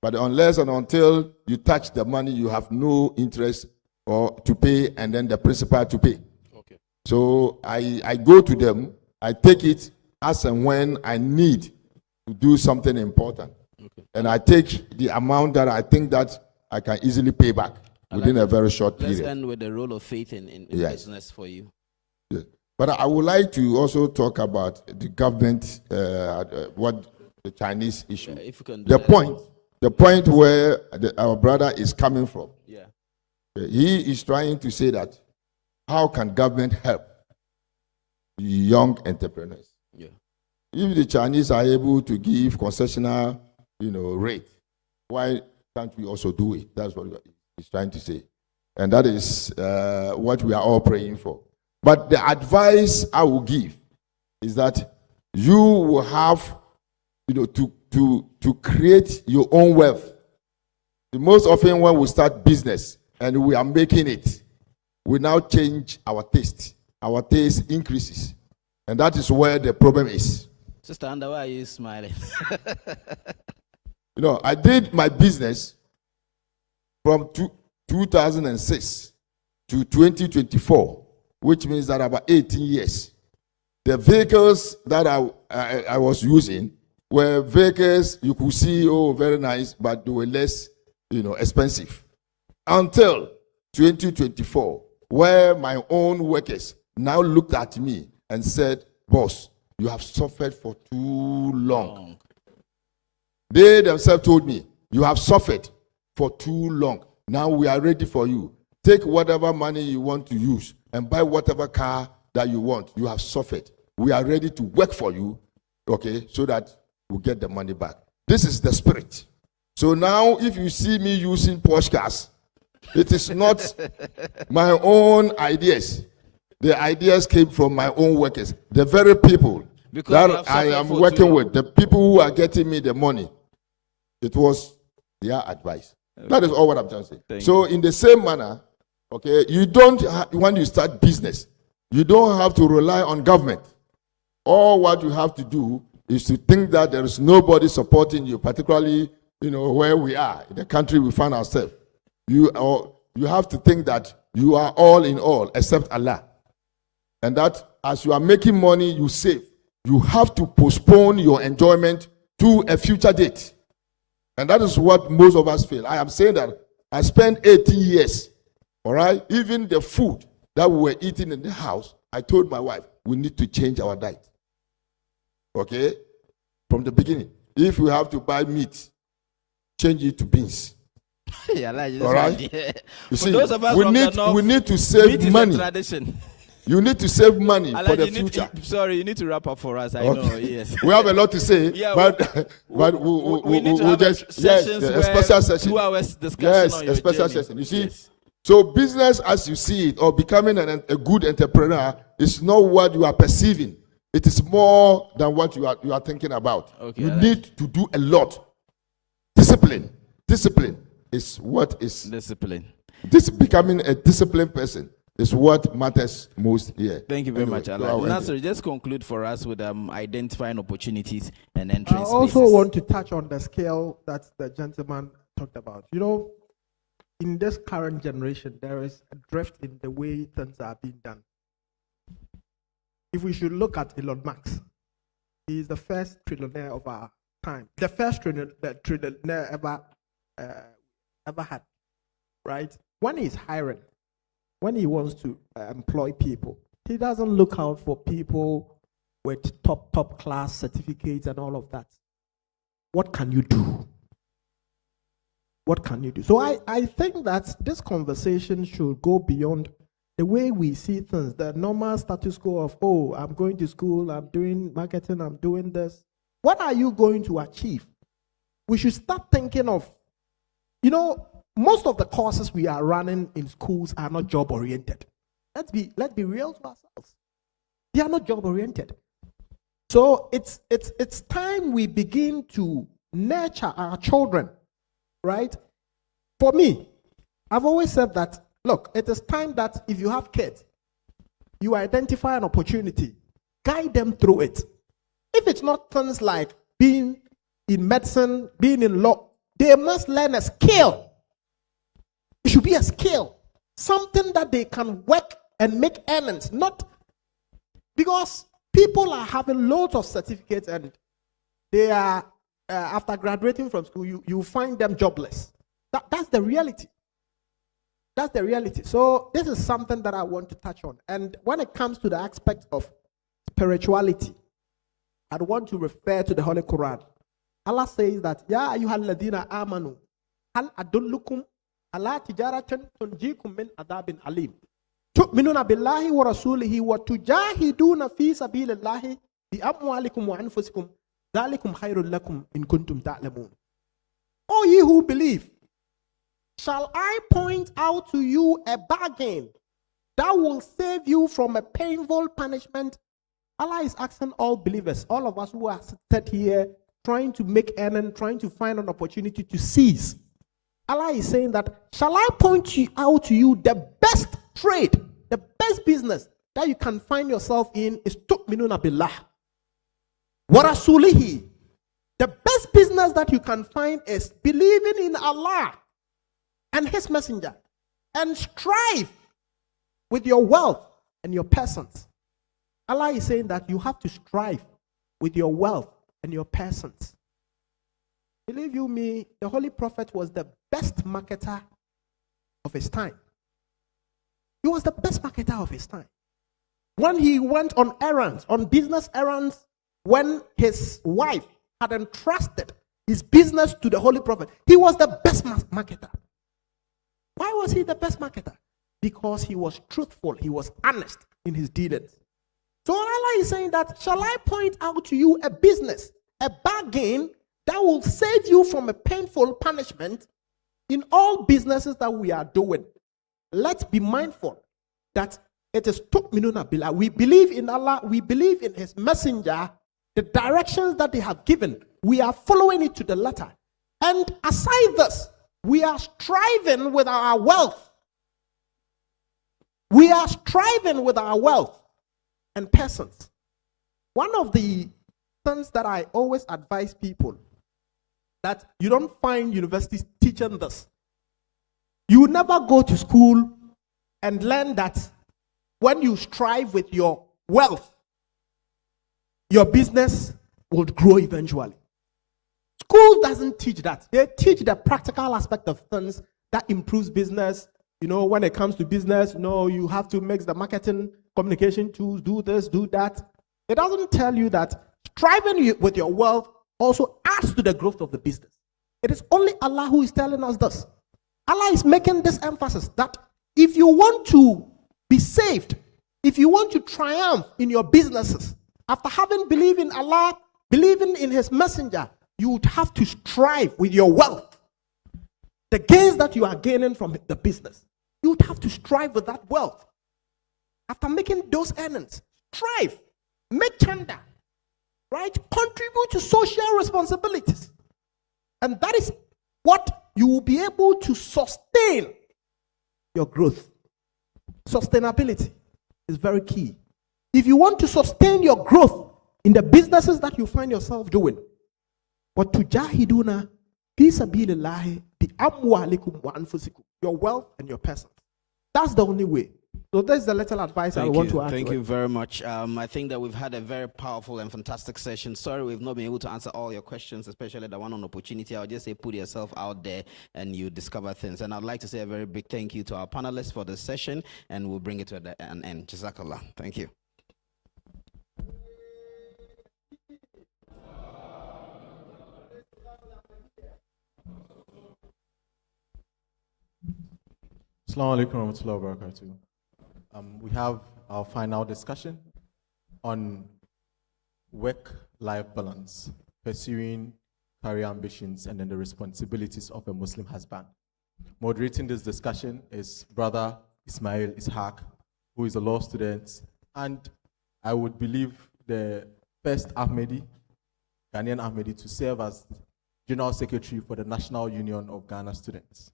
But unless and until you touch the money, you have no interest or to pay, and then the principal to pay. Okay. So I go to them, I take it as and when I need to do something important. Okay. And I take the amount that I think that I can easily pay back within a very short Let's period. end with the role of faith in Yes. business for you. Yes. But I would like to also talk about the government, what the Chinese issue. If you can do The point where our brother is coming from. Yeah. He is trying to say that how can government help young entrepreneurs? Yeah. If the Chinese are able to give concessional, rate, why can't we also do it? That's what he's trying to say. And that is what we are all praying for. But the advice I will give is that you will have, to create your own wealth. The most often when we start business and we are making it, we now change our taste. Our taste increases. And that is where the problem is. Sister Anda, why are you smiling? I did my business from 2006 to 2024, which means that about 18 years. The vehicles that I was using were vehicles you could see, very nice, but they were less, expensive. Until 2024, where my own workers now looked at me and said, boss, you have suffered for too long. They themselves told me, you have suffered for too long. Now we are ready for you. Take whatever money you want to use and buy whatever car that you want. You have suffered. We are ready to work for you, okay, so that we'll get the money back. This is the spirit. So now if you see me using Porsche cars, it is not my own ideas. The ideas came from my own workers, the very people that I am working with, the people who are getting me the money. It was their advice. Okay. That is all what I'm trying to say. So in the same manner, okay, you don't, when you start business, you don't have to rely on government. All what you have to do is to think that there is nobody supporting you, particularly, where we are, in the country we find ourselves. You have to think that you are all in all, except Allah. And that as you are making money, you save. You have to postpone your enjoyment to a future date. And that is what most of us feel. I am saying that I spent 18 years, all right? Even the food that we were eating in the house, I told my wife, we need to change our diet. Okay? From the beginning. If we have to buy meat, change it to beans. Yeah, like all right? You see, those of us we need to save money. Tradition. You need to save money for the future. You need to wrap up for us. I know, yes. We have a lot to say, yeah, but we need to have just a special session. 2 hours discussion. Yes, on your a special journey. session. You see, yes. So business as you see it, or becoming a good entrepreneur, is not what you are perceiving. It is more than what you are thinking about. Okay, you need to do a lot. Discipline is what is discipline. This becoming a disciplined person is what matters most here. Thank you very much, Nasser, just conclude for us with identifying opportunities and entering spaces. I also want to touch on the scale that the gentleman talked about. In this current generation, there is a drift in the way things are being done. If we should look at Elon Musk, he is the first trillionaire of our time. The first trillionaire ever had, right? When he's hiring, when he wants to employ people, he doesn't look out for people with top class certificates and all of that. What can you do? What can you do? So I think that this conversation should go beyond the way we see things, the normal status quo of, I'm going to school, I'm doing marketing, I'm doing this. What are you going to achieve? We should start thinking of, most of the courses we are running in schools are not job-oriented. Let's be real to ourselves. They are not job-oriented. So it's time we begin to nurture our children, right? For me, I've always said that, look, it is time that if you have kids, you identify an opportunity, guide them through it. If it's not things like being in medicine, being in law, they must learn a skill. It should be a skill, something that they can work and make earnings, not because people are having loads of certificates and they are, after graduating from school, you find them jobless. That's the reality. That's the reality. So this is something that I want to touch on. And when it comes to the aspect of spirituality, I want to refer to the Holy Quran. Allah says that, Ya ayyuhal ladina amanu, hal adullukum ala tijaratan tunjikum min adabin alim. Tu'minuna billahi wa rasulihi wa tujahiduna fi sabilillahi bi amwalikum wa anfusikum. Dhalikum khairul lakum in kuntum ta'lamun. O ye who believe, shall I point out to you a bargain that will save you from a painful punishment? Allah is asking all believers, all of us who are seated here, trying to make earning, trying to find an opportunity to seize. Allah is saying that, shall I point out to you the best trade, the best business that you can find yourself in is tu'minuna billah wa rasulihi. The best business that you can find is believing in Allah and His messenger, and strive with your wealth and your persons. Allah is saying that you have to strive with your wealth and your persons. Believe you me, the Holy Prophet was the best marketer of his time. He was the best marketer of his time. When he went on errands, on business errands, when his wife had entrusted his business to the Holy Prophet, he was the best marketer. Why was he the best marketer? Because he was truthful, he was honest in his dealings. So Allah is saying that, shall I point out to you a business, a bargain that will save you from a painful punishment in all businesses that we are doing? Let's be mindful that it is tu'minuna billah. We believe in Allah, we believe in His messenger, the directions that they have given, we are following it to the letter. And aside this, we are striving with our wealth. We are striving with our wealth and persons. One of the things that I always advise people, that you don't find universities teaching this. You will never go to school and learn that when you strive with your wealth, your business will grow eventually. School doesn't teach that. They teach the practical aspect of things that improves business. You know, when it comes to business, you know, you have to mix the marketing, communication tools, do this, do that. It doesn't tell you that striving with your wealth also adds to the growth of the business. It is only Allah who is telling us this. Allah is making this emphasis that if you want to be saved, if you want to triumph in your businesses, after having believed in Allah, believing in His messenger, you would have to strive with your wealth. The gains that you are gaining from the business, you would have to strive with that wealth. After making those earnings, strive, make chanda, right? Contribute to social responsibilities. And that is what you will be able to sustain your growth. Sustainability is very key. If you want to sustain your growth in the businesses that you find yourself doing, what tujahiduna fi sabilillahi bi amwalikum wa anfusikum, your wealth and your persons. That's the only way. So that's the little advice I want to add. Thank you very much. I think that we've had a very powerful and fantastic session. Sorry we've not been able to answer all your questions, especially the one on opportunity. I'll just say put yourself out there and you discover things. And I'd like to say a very big thank you to our panelists for this session, and we'll bring it to an end. Jazakallah. Thank you. Assalamu alaikum wa rahmatullahi wa barakatuh. We have our final discussion on work-life balance, pursuing career ambitions, and then the responsibilities of a Muslim husband. Moderating this discussion is Brother Ismail Ishaq, who is a law student, and I would believe the first Ahmadi, Ghanaian Ahmadi, to serve as General Secretary for the National Union of Ghana Students.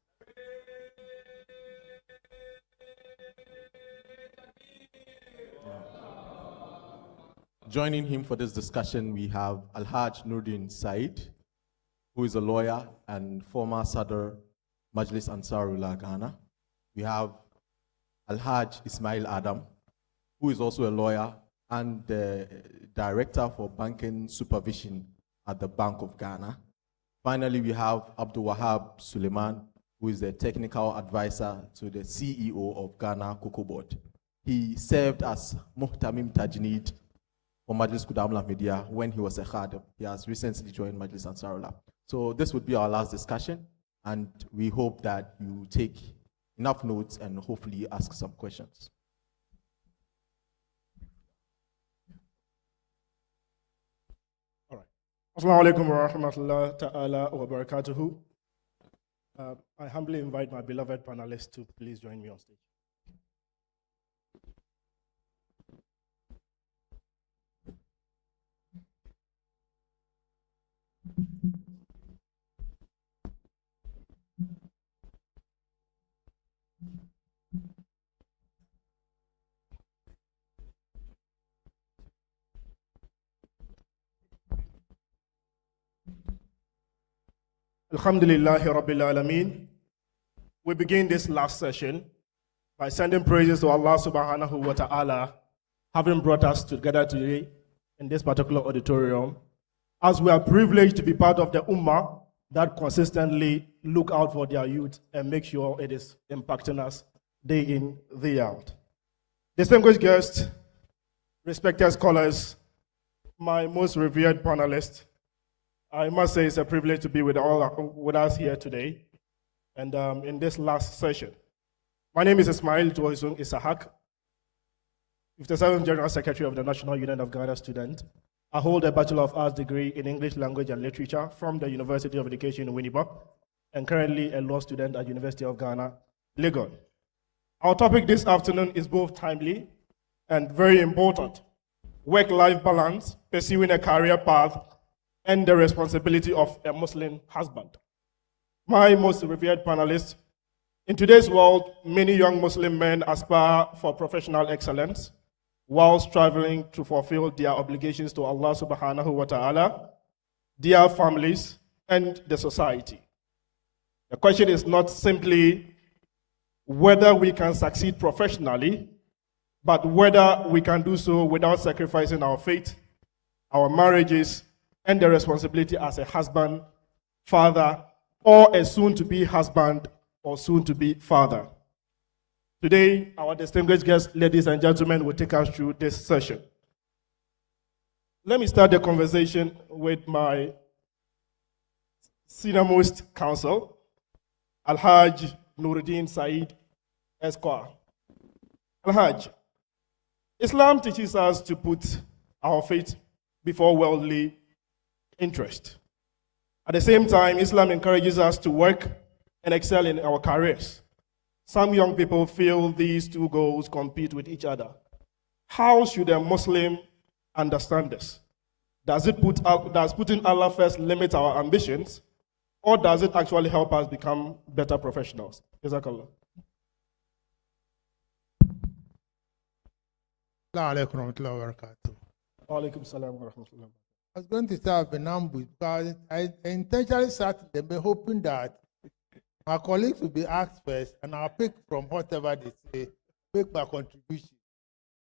Joining him for this discussion, we have Al-Haj Nurdin Said, who is a lawyer and former Sadr Majlis Ansarullah Ghana. We have Al-Haj Ismail Adam, who is also a lawyer and the Director for Banking Supervision at the Bank of Ghana. Finally, we have Abdul Wahab Suleiman, who is the technical advisor to the CEO of Ghana Cocoa Board. He served as Muhtamim Tajneed for Majlis Khuddam Media when he was a Khuddam. He has recently joined Majlis Ansarullah. So this would be our last discussion, and we hope that you take enough notes and hopefully ask some questions. All right. Assalamu alaikum wa rahmatullahi ta'ala wa barakatuhu. I humbly invite my beloved panelists to please join me on stage. Alhamdulillahi Rabbil Alameen. We begin this last session by sending praises to Allah subhanahu wa ta'ala, having brought us together today in this particular auditorium, as we are privileged to be part of the Ummah that consistently look out for their youth and make sure it is impacting us day in, day out. Distinguished guests, respected scholars, my most revered panelists, I must say it's a privilege to be with us here today and in this last session. My name is Ismail Tuohisung Isahak, 57th General Secretary of the National Union of Ghana Students. I hold a Bachelor of Arts degree in English Language and Literature from the University of Education in Winnipeg, and currently a law student at University of Ghana, Legon. Our topic this afternoon is both timely and very important: work-life balance, pursuing a career path, and the responsibility of a Muslim husband. My most revered panelists, in today's world, many young Muslim men aspire for professional excellence while striving to fulfill their obligations to Allah subhanahu wa ta'ala, their families, and the society. The question is not simply whether we can succeed professionally, but whether we can do so without sacrificing our faith, our marriages, and the responsibility as a husband, father, or a soon-to-be husband or soon-to-be father. Today, our distinguished guests, ladies and gentlemen, will take us through this session. Let me start the conversation with my senior-most counsel, Al-Hajj Nuruddin Said Esquire. Al-Hajj, Islam teaches us to put our faith before worldly interest. At the same time, Islam encourages us to work and excel in our careers. Some young people feel these two goals compete with each other. How should a Muslim understand this? Does putting Allah first limit our ambitions, or does it actually help us become better professionals? Jazakallah. Assalamu alaikum warahmatullahi wabarakatuh. Alaikum salam wa rahmatullah. I was going to start with Benambu, but I intentionally started them hoping that my colleagues will be asked first, and I'll pick from whatever they say, make my contribution.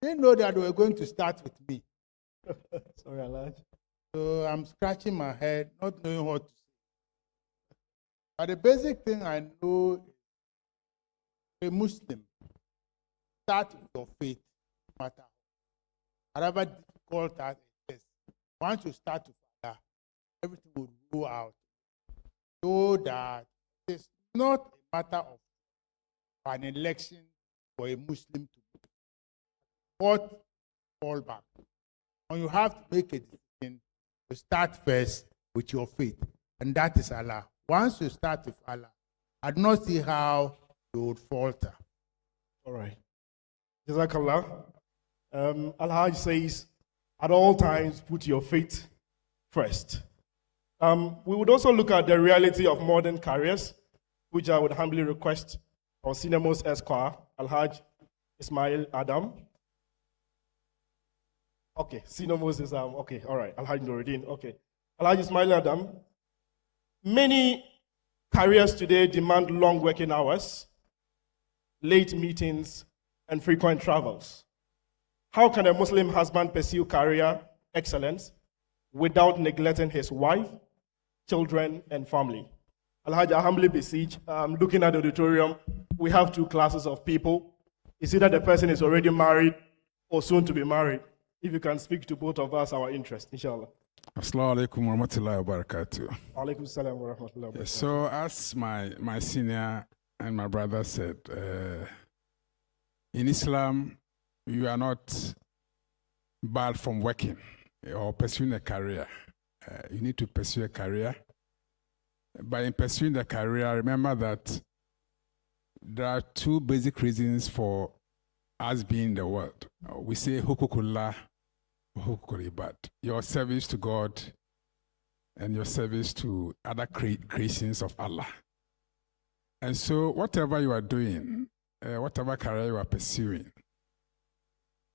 They know that they were going to start with me. Sorry, Allah. So I'm scratching my head, not knowing what to say. But the basic thing I know is a Muslim, start with your faith, no matter however difficult that it is. Once you start with Allah, everything will go out. So that it's not a matter of an election for a Muslim to do. But fall back. When you have to make a decision, you start first with your faith, and that is Allah. Once you start with Allah, I do not see how you would falter. All right. Jazakallah. Al-Hajj says, at all times, put your faith first. We would also look at the reality of modern careers, which I would humbly request our senior-most Esquire, Al-Hajj Ismail Adam. Okay, senior-most is, okay, all right, Al-Hajj Nuruddin, okay. Al-Hajj Ismail Adam. Many careers today demand long working hours, late meetings, and frequent travels. How can a Muslim husband pursue career excellence without neglecting his wife, children, and family? Alhaji, I humbly beseech, looking at the auditorium, we have two classes of people. It's either the person is already married or soon to be married. If you can speak to both of us, our interest, inshallah. Assalamu alaikum wa rahmatullahi wa barakatuh. Alaikum salam wa rahmatullahi wa barakatuh. So, as my senior and my brother said, in Islam, you are not barred from working or pursuing a career. You need to pursue a career. But in pursuing the career, remember that there are two basic reasons for us being in the world. We say hukukullah, hukukul ibad. Your service to God and your service to other creations of Allah. And so whatever you are doing, whatever career you are pursuing,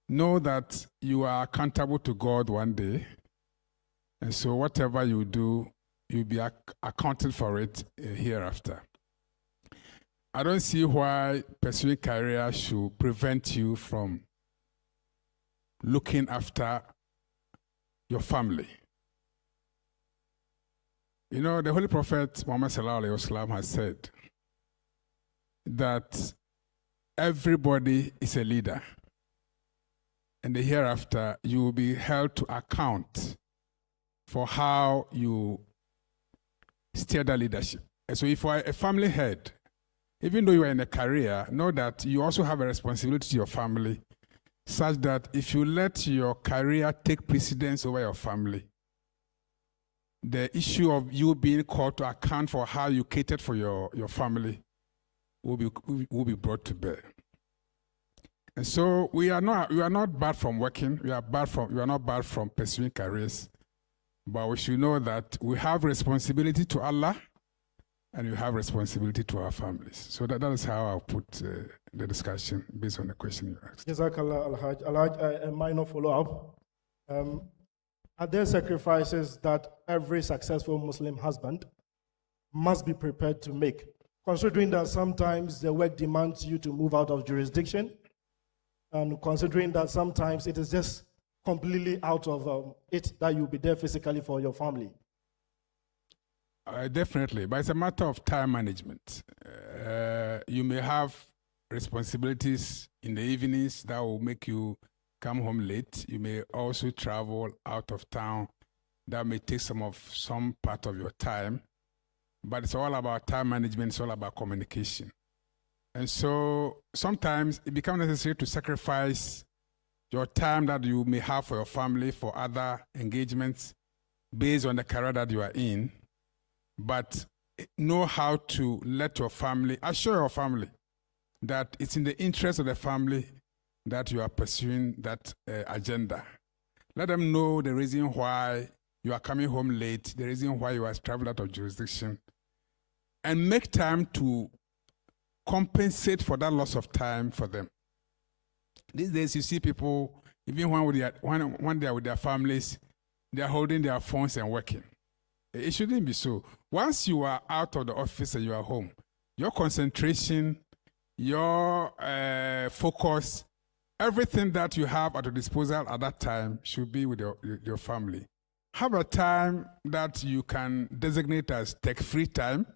know that you are accountable to God one day. And so whatever you do, you'll be accounted for it hereafter. I don't see why pursuing career should prevent you from looking after your family. You know, the Holy Prophet Muhammad Sallallahu Alaihi Wasallam has said that everybody is a leader, and the hereafter you will be held to account for how you steer the leadership. And so if you are a family head, even though you are in a career, know that you also have a responsibility to your family, such that if you let your career take precedence over your family, the issue of you being called to account for how you catered for your family will be brought to bear. And so we are not barred from working, we are not barred from pursuing careers, but we should know that we have responsibility to Allah and we have responsibility to our families. So that is how I'll put the discussion based on the question you asked. Jazakallah, Alhaj. Alhaj, a minor follow-up. Are there sacrifices that every successful Muslim husband must be prepared to make, considering that sometimes the work demands you to move out of jurisdiction, and considering that sometimes it is just completely out of it that you'll be there physically for your family? Definitely, but it's a matter of time management. You may have responsibilities in the evenings that will make you come home late. You may also travel out of town. That may take some part of your time. But it's all about time management. It's all about communication. And so sometimes it becomes necessary to sacrifice your time that you may have for your family, for other engagements, based on the career that you are in. But know how to let your family, assure your family that it's in the interest of the family that you are pursuing that agenda. Let them know the reason why you are coming home late, the reason why you are traveling out of jurisdiction, and make time to compensate for that loss of time for them. These days you see people, even when they are with their families, they are holding their phones and working. It shouldn't be so. Once you are out of the office and you are home, your concentration, your focus, everything that you have at your disposal at that time should be with your family. Have a time that you can designate as tech-free time.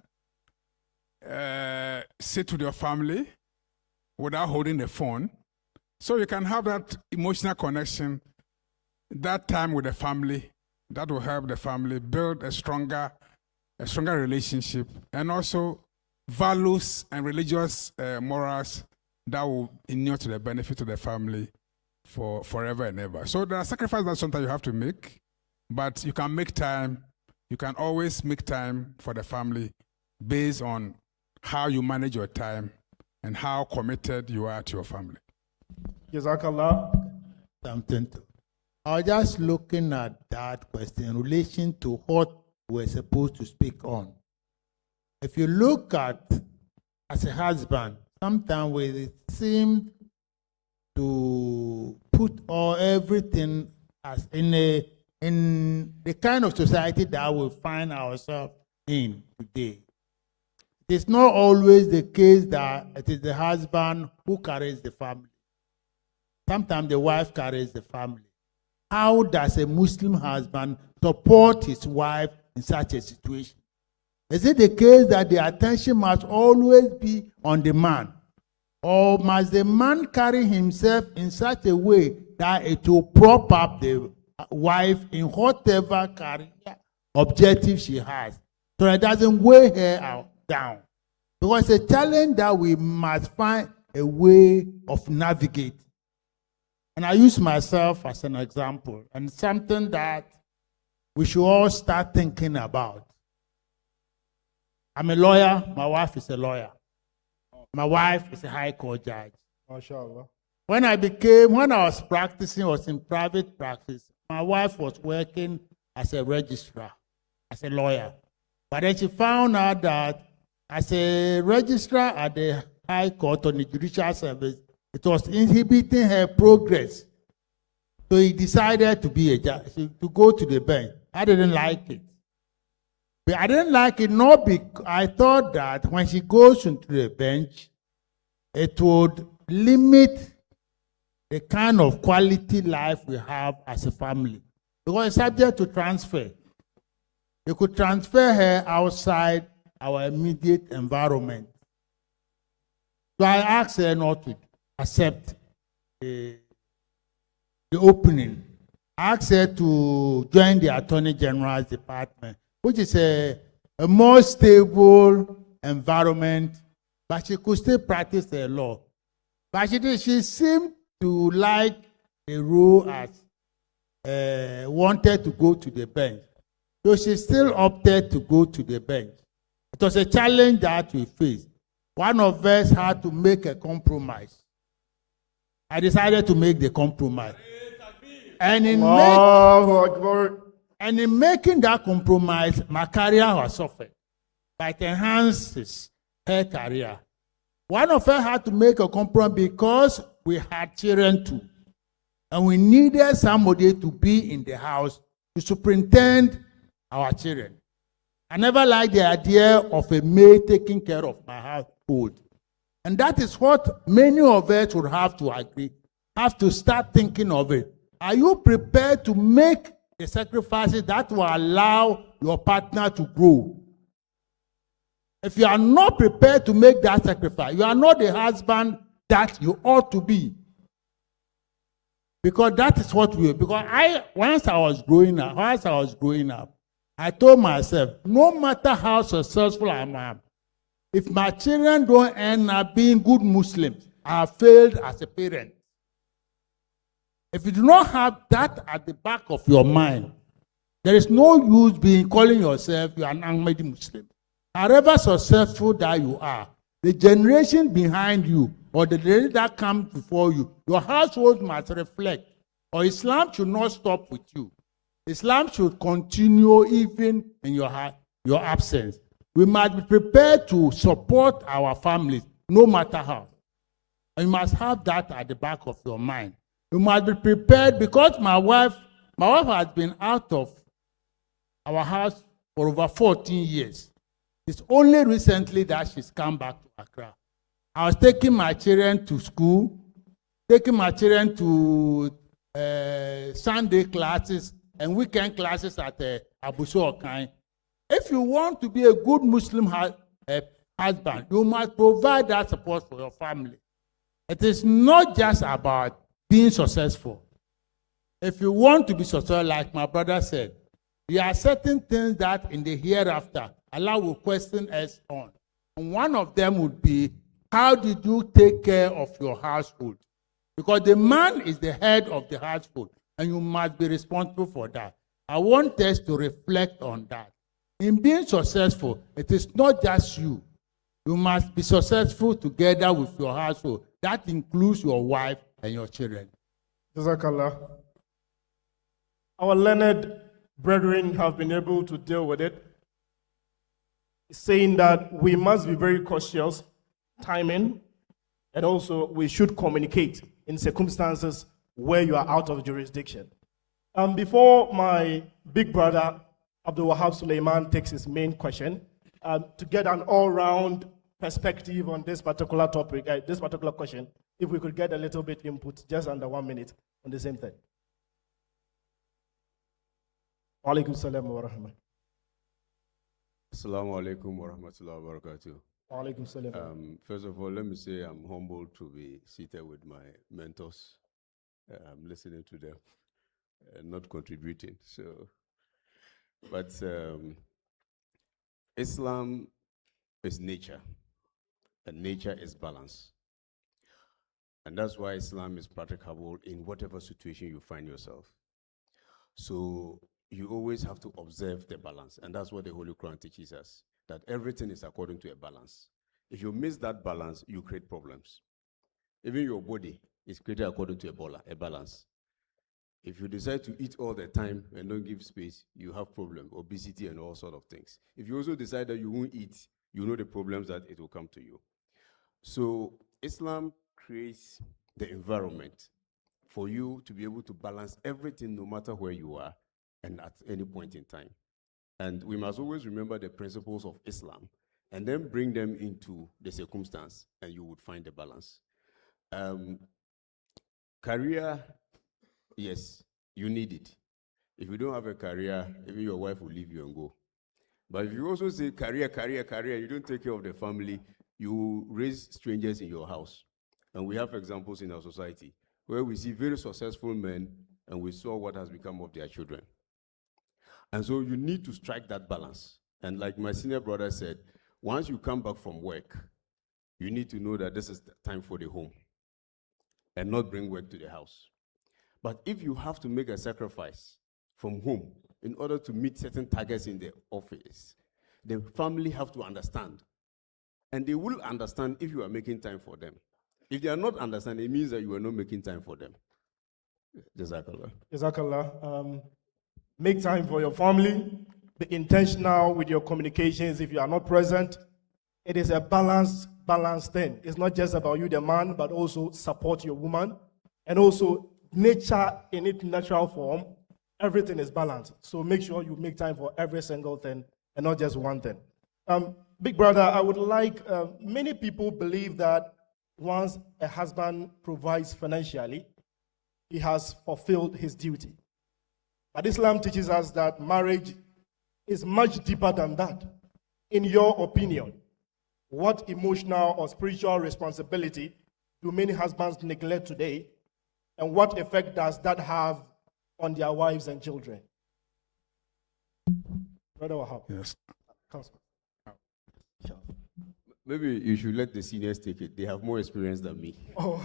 Sit with your family without holding the phone, so you can have that emotional connection, that time with the family that will help the family build a stronger relationship, and also values and religious morals that will inure to the benefit of the family for forever and ever. So there are sacrifices that sometimes you have to make, but you can make time. You can always make time for the family based on how you manage your time and how committed you are to your family. Jazakallah. Something. I was just looking at that question in relation to what we're supposed to speak on. If you look at, as a husband, sometimes we seem to put everything as in the kind of society that we find ourselves in today. It's not always the case that it is the husband who carries the family. Sometimes the wife carries the family. How does a Muslim husband support his wife in such a situation? Is it the case that the attention must always be on the man? Or must the man carry himself in such a way that it will prop up the wife in whatever career objective she has, so it doesn't weigh her out, down? Because it's a challenge that we must find a way of navigating. And I use myself as an example, and something that we should all start thinking about. I'm a lawyer, my wife is a lawyer. My wife is a high court judge. MashaAllah. When I was practicing, was in private practice, my wife was working as a registrar, as a lawyer. But then she found out that as a registrar at the high court on the judicial service, it was inhibiting her progress. So he decided to be a judge, to go to the bench. I didn't like it. But I didn't like it not because I thought that when she goes into the bench, it would limit the kind of quality life we have as a family. Because it's subject to transfer. You could transfer her outside our immediate environment. So I asked her not to accept the opening. I asked her to join the Attorney General's department, which is a more stable environment, but she could still practice the law. But she seemed to like the role as wanted to go to the bench. So she still opted to go to the bench. It was a challenge that we faced. One of us had to make a compromise. I decided to make the compromise. And in making that compromise, my career was suffered. But it enhances her career. One of us had to make a compromise because we had children too. And we needed somebody to be in the house to superintend our children. I never liked the idea of a maid taking care of my household. And that is what many of us would have to agree, have to start thinking of it. Are you prepared to make the sacrifices that will allow your partner to grow? If you are not prepared to make that sacrifice, you are not the husband that you ought to be. Because that is what once I was growing up, I told myself, no matter how successful I am, if my children don't end up being good Muslims, I have failed as a parent. If you do not have that at the back of your mind, there is no use calling yourself you are an Ahmadi Muslim. However successful that you are, the generation behind you or the generation that comes before you, your household must reflect. Or Islam should not stop with you. Islam should continue even in your absence. We must be prepared to support our families, no matter how. And you must have that at the back of your mind. You must be prepared because my wife has been out of our house for over 14 years. It's only recently that she's come back to Accra. I was taking my children to school, taking my children to Sunday classes and weekend classes at Abuso Okai. If you want to be a good Muslim husband, you must provide that support for your family. It is not just about being successful. If you want to be successful, like my brother said, there are certain things that in the hereafter, Allah will question us on. And one of them would be, how did you take care of your household? Because the man is the head of the household, and you must be responsible for that. I want us to reflect on that. In being successful, it is not just you. You must be successful together with your household. That includes your wife and your children. Jazakallah. Our learned brethren have been able to deal with it, saying that we must be very cautious, timing, and also we should communicate in circumstances where you are out of jurisdiction. Before my big brother, Abdul Wahab Suleiman, takes his main question, to get an all-round perspective on this particular topic, this particular question, if we could get a little bit input, just under 1 minute on the same thing. Wa alaikum salam wa rahmah. Assalamu alaikum wa rahmatullahi wa barakatuh. Alaikum salam. First of all, let me say I'm humbled to be seated with my mentors. I'm listening to them, not contributing. So, but Islam is nature, and nature is balance. And that's why Islam is practicable in whatever situation you find yourself. So you always have to observe the balance. And that's what the Holy Quran teaches us, that everything is according to a balance. If you miss that balance, you create problems. Even your body is created according to a balance. If you decide to eat all the time and don't give space, you have problem, obesity and all sort of things. If you also decide that you won't eat, you know the problems that it will come to you. So Islam creates the environment for you to be able to balance everything no matter where you are and at any point in time. And we must always remember the principles of Islam and then bring them into the circumstance, and you would find the balance. Career, yes, you need it. If you don't have a career, even your wife will leave you and go. But if you also say career, you don't take care of the family, you raise strangers in your house. And we have examples in our society where we see very successful men and we saw what has become of their children. And so you need to strike that balance. And like my senior brother said, once you come back from work, you need to know that this is the time for the home and not bring work to the house. But if you have to make a sacrifice from home in order to meet certain targets in the office, the family have to understand. And they will understand if you are making time for them. If they are not understanding, it means that you are not making time for them. Jazakallah. Jazakallah. Make time for your family. Be intentional with your communications. If you are not present, it is a balanced thing. It's not just about you, the man, but also support your woman. And also, nature in its natural form, everything is balanced. So make sure you make time for every single thing and not just one thing. Big brother, I would like, many people believe that once a husband provides financially, he has fulfilled his duty. But Islam teaches us that marriage is much deeper than that. In your opinion, what emotional or spiritual responsibility do many husbands neglect today? And what effect does that have on their wives and children? Brother Wahab. Yes. Council. Maybe you should let the seniors take it. They have more experience than me. Oh,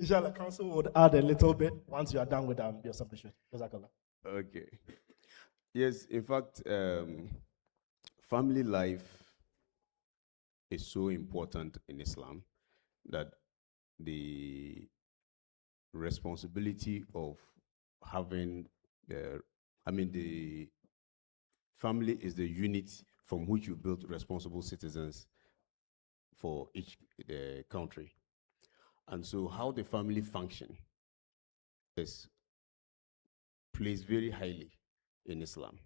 Inshallah, council would add a little bit once you are done with your submission. Okay. Yes, in fact, family life is so important in Islam that the responsibility of having, the family is the unit from which you build responsible citizens for each country. And so how the family function is placed very highly in Islam.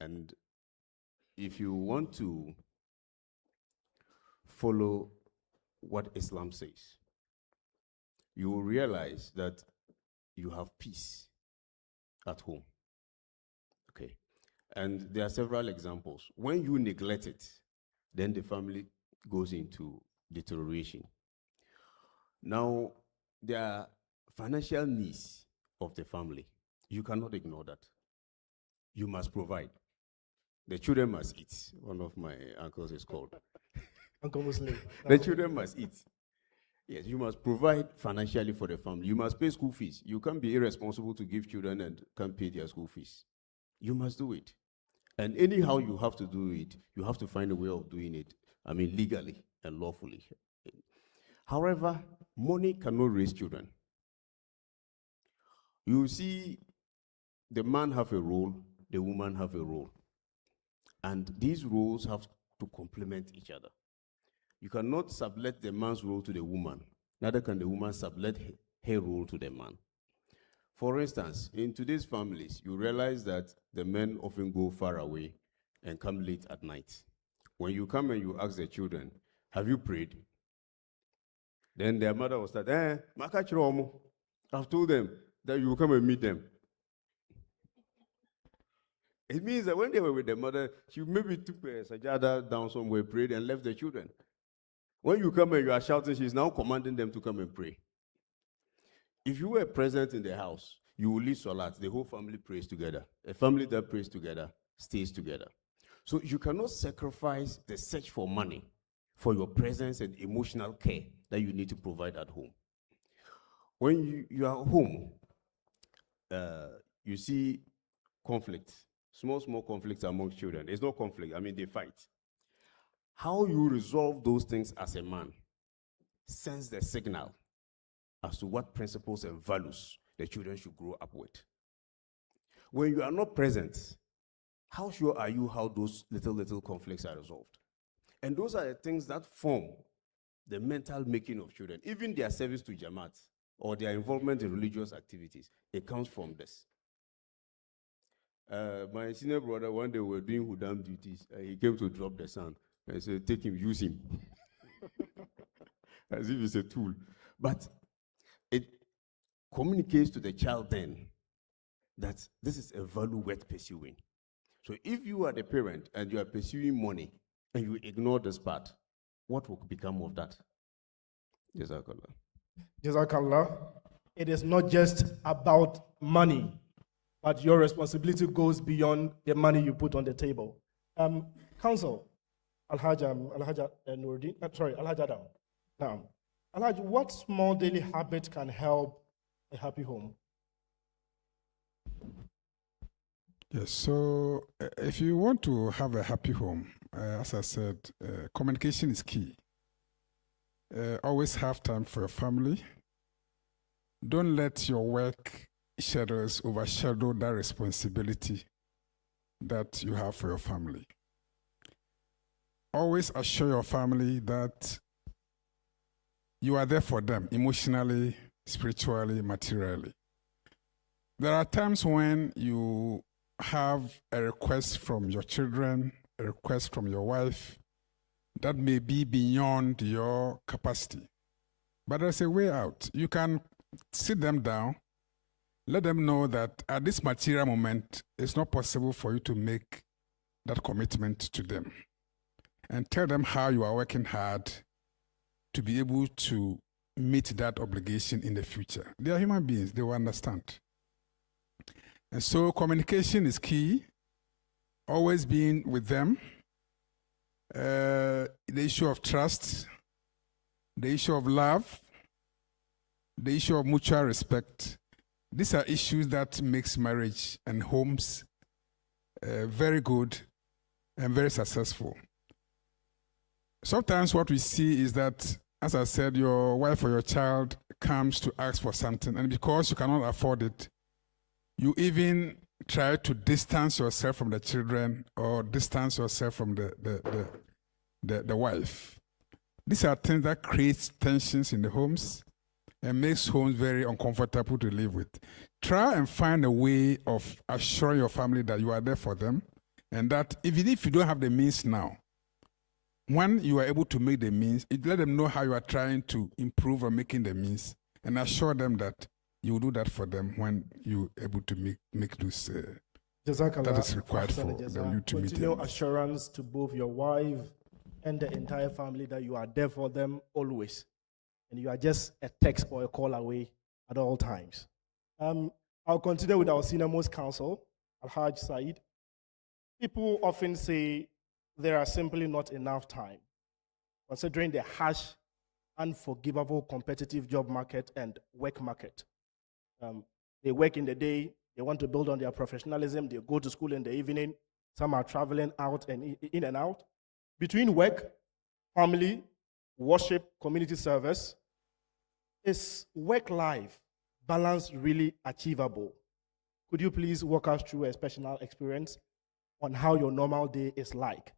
And if you want to follow what Islam says, you will realize that you have peace at home. Okay. And there are several examples. When you neglect it, then the family goes into deterioration. Now, there are financial needs of the family. You cannot ignore that. You must provide. The children must eat. One of my uncles is called. Uncle Muslim. The children must eat. Yes, you must provide financially for the family. You must pay school fees. You can't be irresponsible to give children and can't pay their school fees. You must do it. And anyhow you have to do it, you have to find a way of doing it, legally and lawfully. However, money cannot raise children. You see, the man have a role, the woman have a role. And these roles have to complement each other. You cannot sublet the man's role to the woman, neither can the woman sublet her role to the man. For instance, in today's families, you realize that the men often go far away and come late at night. When you come and you ask the children, have you prayed? Then their mother will start, I've told them that you will come and meet them. It means that when they were with the mother, she maybe took a sajada down somewhere, prayed, and left the children. When you come and you are shouting, she's now commanding them to come and pray. If you were present in the house, you will lead salat. The whole family prays together. A family that prays together stays together. So you cannot sacrifice the search for money for your presence and emotional care that you need to provide at home. When you are home, you see conflicts, small conflicts among children. There's no conflict. I mean, they fight. How you resolve those things as a man sends the signal as to what principles and values the children should grow up with. When you are not present, how sure are you how those little conflicts are resolved? And those are the things that form the mental making of children. Even their service to Jamaat or their involvement in religious activities, it comes from this. My senior brother, one day we were doing Khuddam duties, he came to drop the son. I said, take him, use him. As if it's a tool. But it communicates to the child then that this is a value worth pursuing. So if you are the parent and you are pursuing money and you ignore this part, what will become of that? Jazakallah. Jazakallah. It is not just about money, but your responsibility goes beyond the money you put on the table. Council, Alhaj Nuruddin, Alhaj Adam. Now, Alhaj, what small daily habit can help a happy home? Yes, so if you want to have a happy home, as I said, communication is key. Always have time for your family. Don't let your work schedules overshadow that responsibility that you have for your family. Always assure your family that you are there for them emotionally, spiritually, materially. There are times when you have a request from your children, a request from your wife that may be beyond your capacity. But there's a way out. You can sit them down, let them know that at this material moment, it's not possible for you to make that commitment to them. And tell them how you are working hard to be able to meet that obligation in the future. They are human beings, they will understand. And so communication is key, always being with them. The issue of trust, the issue of love, the issue of mutual respect. These are issues that makes marriage and homes very good and very successful. Sometimes what we see is that, as I said, your wife or your child comes to ask for something, and because you cannot afford it, you even try to distance yourself from the children or distance yourself from the wife. These are things that create tensions in the homes and makes homes very uncomfortable to live with. Try and find a way of assuring your family that you are there for them, and that even if you don't have the means now, when you are able to make the means, let them know how you are trying to improve on making the means, and assure them that you will do that for them when you're able to make those that is required for you to meet them. Assurance to both your wife and the entire family that you are there for them always, and you are just a text or a call away at all times. I'll continue with our senior most counsel, Alhaj Said. People often say there are simply not enough time, considering the harsh, unforgivable competitive job market and work market. They work in the day, they want to build on their professionalism, they go to school in the evening, some are traveling out and in and out. Between work, family, worship, community service, is work-life balance really achievable? Could you please walk us through a personal experience on how your normal day is like,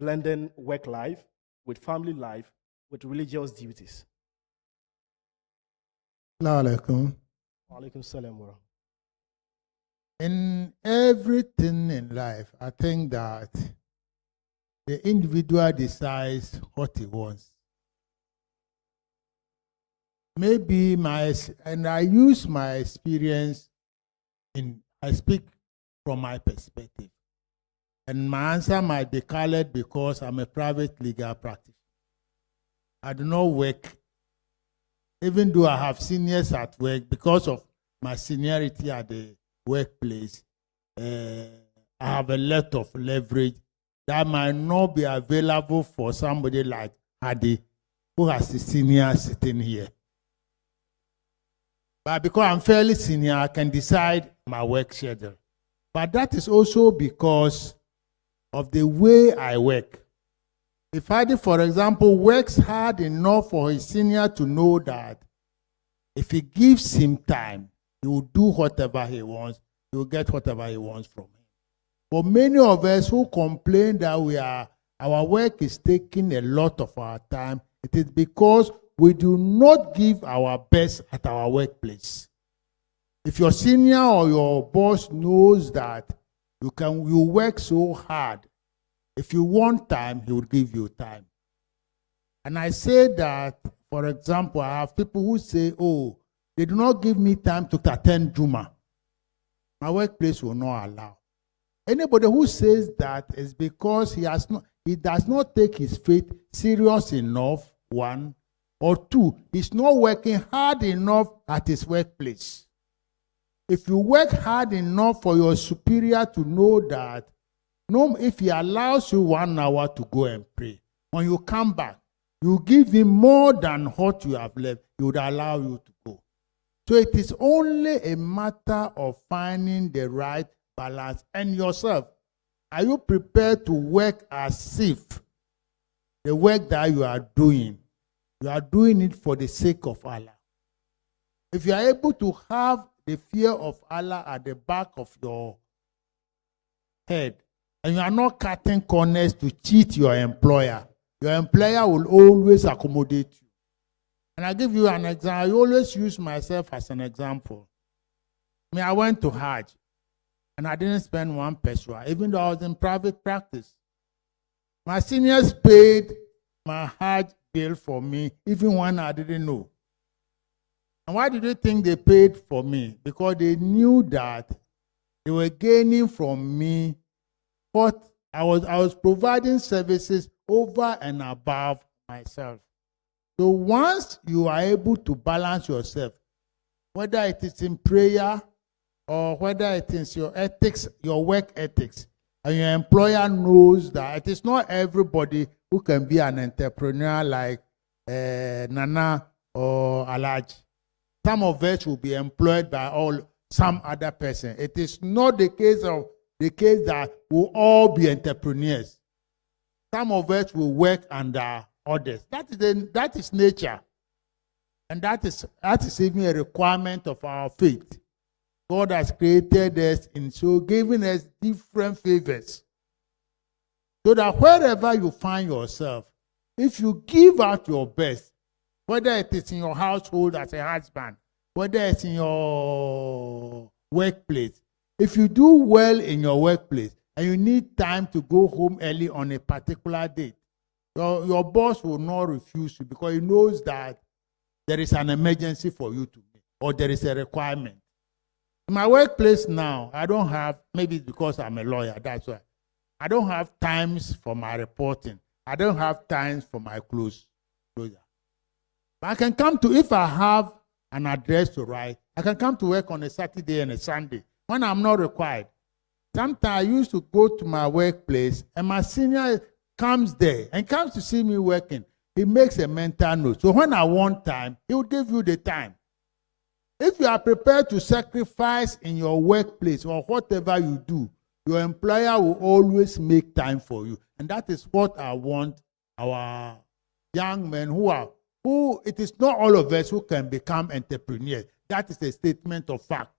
blending work life with family life with religious duties? Assalamu alaikum. Alaikum salam. In everything in life, I think that the individual decides what he wants. Maybe and I use my experience I speak from my perspective. And my answer might be colored because I'm a private legal practitioner. I do not work, even though I have seniors at work, because of my seniority at the workplace, I have a lot of leverage that might not be available for somebody like Hadi, who has a senior sitting here. But because I'm fairly senior, I can decide my work schedule. But that is also because of the way I work. If Hadi, for example, works hard enough for his senior to know that if he gives him time, he will do whatever he wants, he will get whatever he wants from him. For many of us who complain that our work is taking a lot of our time, it is because we do not give our best at our workplace. If your senior or your boss knows that you work so hard, if you want time, he will give you time. And I say that, for example, I have people who say, oh, they do not give me time to attend Juma. My workplace will not allow. Anybody who says that is because he does not take his faith serious enough, one, or two, he's not working hard enough at his workplace. If you work hard enough for your superior to know that, if he allows you 1 hour to go and pray, when you come back, you give him more than what you have left, he would allow you to go. So it is only a matter of finding the right balance. And yourself, are you prepared to work as if the work that you are doing it for the sake of Allah? If you are able to have the fear of Allah at the back of your head, and you are not cutting corners to cheat your employer will always accommodate you. And I give you an example. I always use myself as an example. I went to Hajj, and I didn't spend 1 peso, even though I was in private practice. My seniors paid my Hajj bill for me, even when I didn't know. And why did you think they paid for me? Because they knew that they were gaining from me what I was providing services over and above myself. So once you are able to balance yourself, whether it is in prayer or whether it is your ethics, your work ethics, and your employer knows that it is not everybody who can be an entrepreneur like Nana or Alaj. Some of us will be employed by some other person. It is not the case that we'll all be entrepreneurs. Some of us will work under others. That is nature. And that is even a requirement of our faith. God has created us giving us different favors. So that wherever you find yourself, if you give out your best, whether it is in your household as a husband, whether it's in your workplace, if you do well in your workplace and you need time to go home early on a particular date, your boss will not refuse you because he knows that there is an emergency for you to meet or there is a requirement. In my workplace now, I don't have, maybe because I'm a lawyer, that's why. I don't have times for my reporting. I don't have times for my closure. But I can come to, if I have an address to write, I can come to work on a Saturday and a Sunday when I'm not required. Sometimes I used to go to my workplace and my senior comes there and comes to see me working. He makes a mental note. So when I want time, he will give you the time. If you are prepared to sacrifice in your workplace or whatever you do, your employer will always make time for you. And that is what I want our young men who it is not all of us who can become entrepreneurs. That is a statement of fact.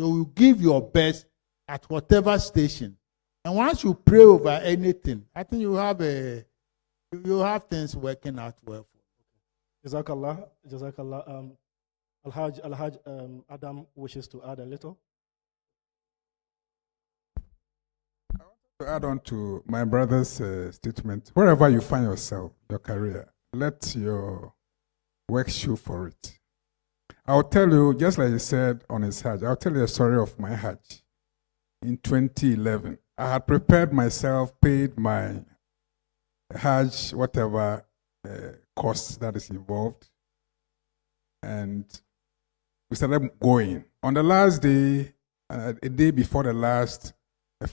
So you give your best at whatever station. And once you pray over anything, I think you have things working out well for you. Jazakallah. Alhaj Adam wishes to add a little. To add on to my brother's statement, wherever you find yourself, your career, let your work show for it. I'll tell you, just like he said on his Hajj, I'll tell you a story of my Hajj. In 2011, I had prepared myself, paid my Hajj, whatever cost that is involved, and we started going. On the last day, a day before the last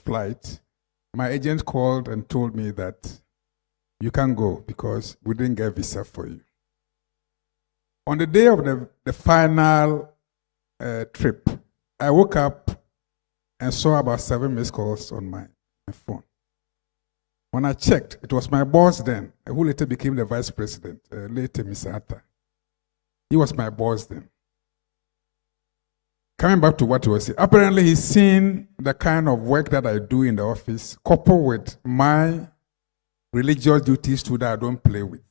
flight, my agent called and told me that you can't go because we didn't get a visa for you. On the day of the final trip, I woke up and saw about 7 missed calls on my phone. When I checked, it was my boss then, who later became the vice president, later Mr. Atta. He was my boss then. Coming back to what he was saying, apparently he's seen the kind of work that I do in the office, coupled with my religious duties too that I don't play with.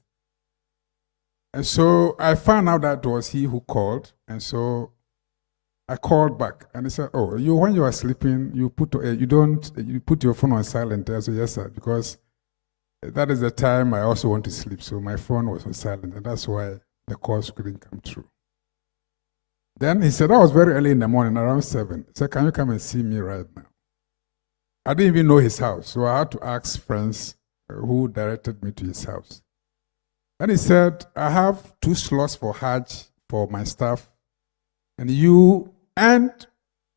And so I found out that it was he who called, and so I called back, and he said, "Oh, when you are sleeping, you put your phone on silent." I said, "Yes, sir," because that is the time I also want to sleep. So my phone was on silent, and that's why the calls couldn't come through. Then he said, that was very early in the morning, around 7. He said, "Can you come and see me right now?" I didn't even know his house, so I had to ask friends who directed me to his house. And he said, "I have 2 slots for Hajj for my staff, and you and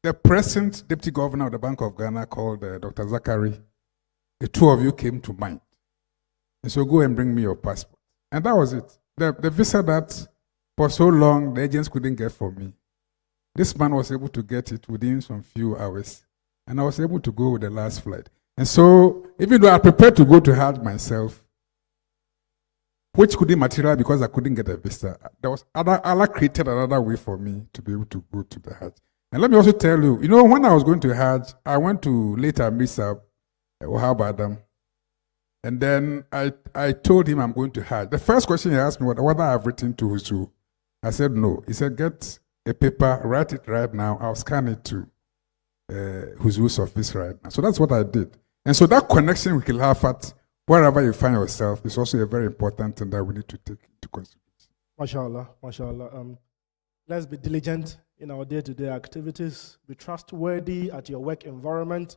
the present deputy governor of the Bank of Ghana called Dr. Zachary, the 2 of you came to mind. And so go and bring me your passport." And that was it. The visa that for so long the agents couldn't get for me, this man was able to get it within some few hours. And I was able to go with the last flight. And so, even though I prepared to go to Hajj myself, which couldn't materialize because I couldn't get a visa, there was Allah created another way for me to be able to go to the Hajj. And let me also tell you, when I was going to Hajj, I went to later Mr. Wahab Adam. And then I told him I'm going to Hajj. The first question he asked me was whether I've written to Husu. I said no. He said, "Get a paper, write it right now. I'll scan it to Husu's office right now." So that's what I did. And so that connection with Khilafat, wherever you find yourself, is also a very important thing that we need to take into consideration. MashaAllah, MashaAllah. Let's be diligent in our day-to-day activities. Be trustworthy at your work environment.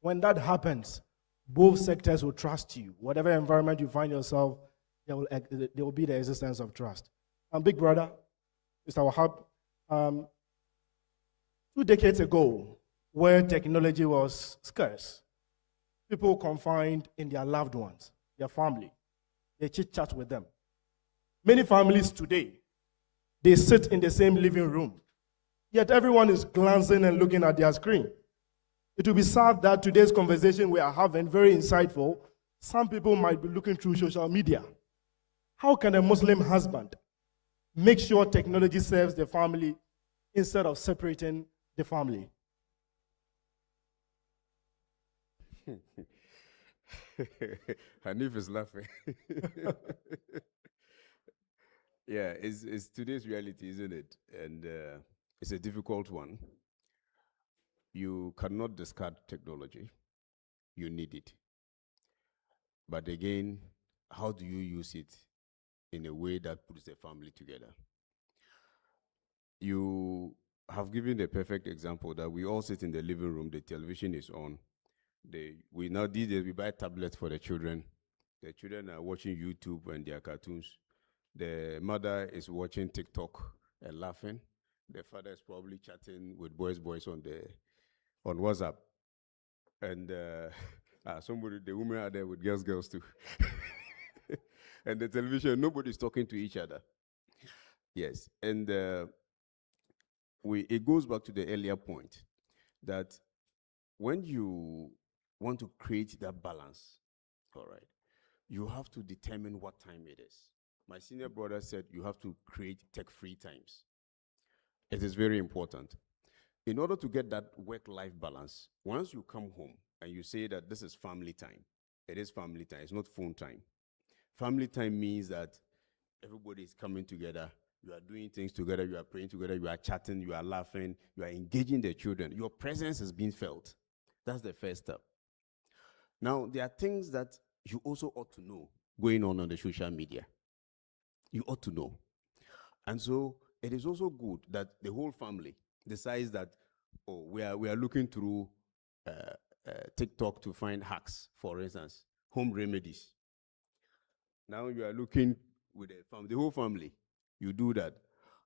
When that happens, both sectors will trust you. Whatever environment you find yourself, there will be the existence of trust. Big brother, Mr. Wahab, 2 decades ago, where technology was scarce, people confined in their loved ones, their family, they chit-chat with them. Many families today, they sit in the same living room, yet everyone is glancing and looking at their screen. It will be sad that today's conversation we are having, very insightful, some people might be looking through social media. How can a Muslim husband make sure technology serves the family instead of separating the family? Hanif is laughing. Yeah, it's today's reality, isn't it? And it's a difficult one. You cannot discard technology. You need it. But again, how do you use it in a way that puts the family together? You have given the perfect example that we all sit in the living room, the television is on. These days we buy tablets for the children. The children are watching YouTube and their cartoons. The mother is watching TikTok and laughing. The father is probably chatting with boys on WhatsApp. And the women are there with girls too. And the television, nobody's talking to each other. Yes, and it goes back to the earlier point that when you want to create that balance, all right, you have to determine what time it is. My senior brother said you have to create tech-free times. It is very important. In order to get that work-life balance, once you come home and you say that this is family time, it is family time, it's not phone time. Family time means that everybody is coming together, you are doing things together, you are praying together, you are chatting, you are laughing, you are engaging the children. Your presence is being felt. That's the first step. Now, there are things that you also ought to know going on the social media. You ought to know. And so it is also good that the whole family decides that, we are looking through TikTok to find hacks, for instance, home remedies. Now you are looking with the whole family. You do that.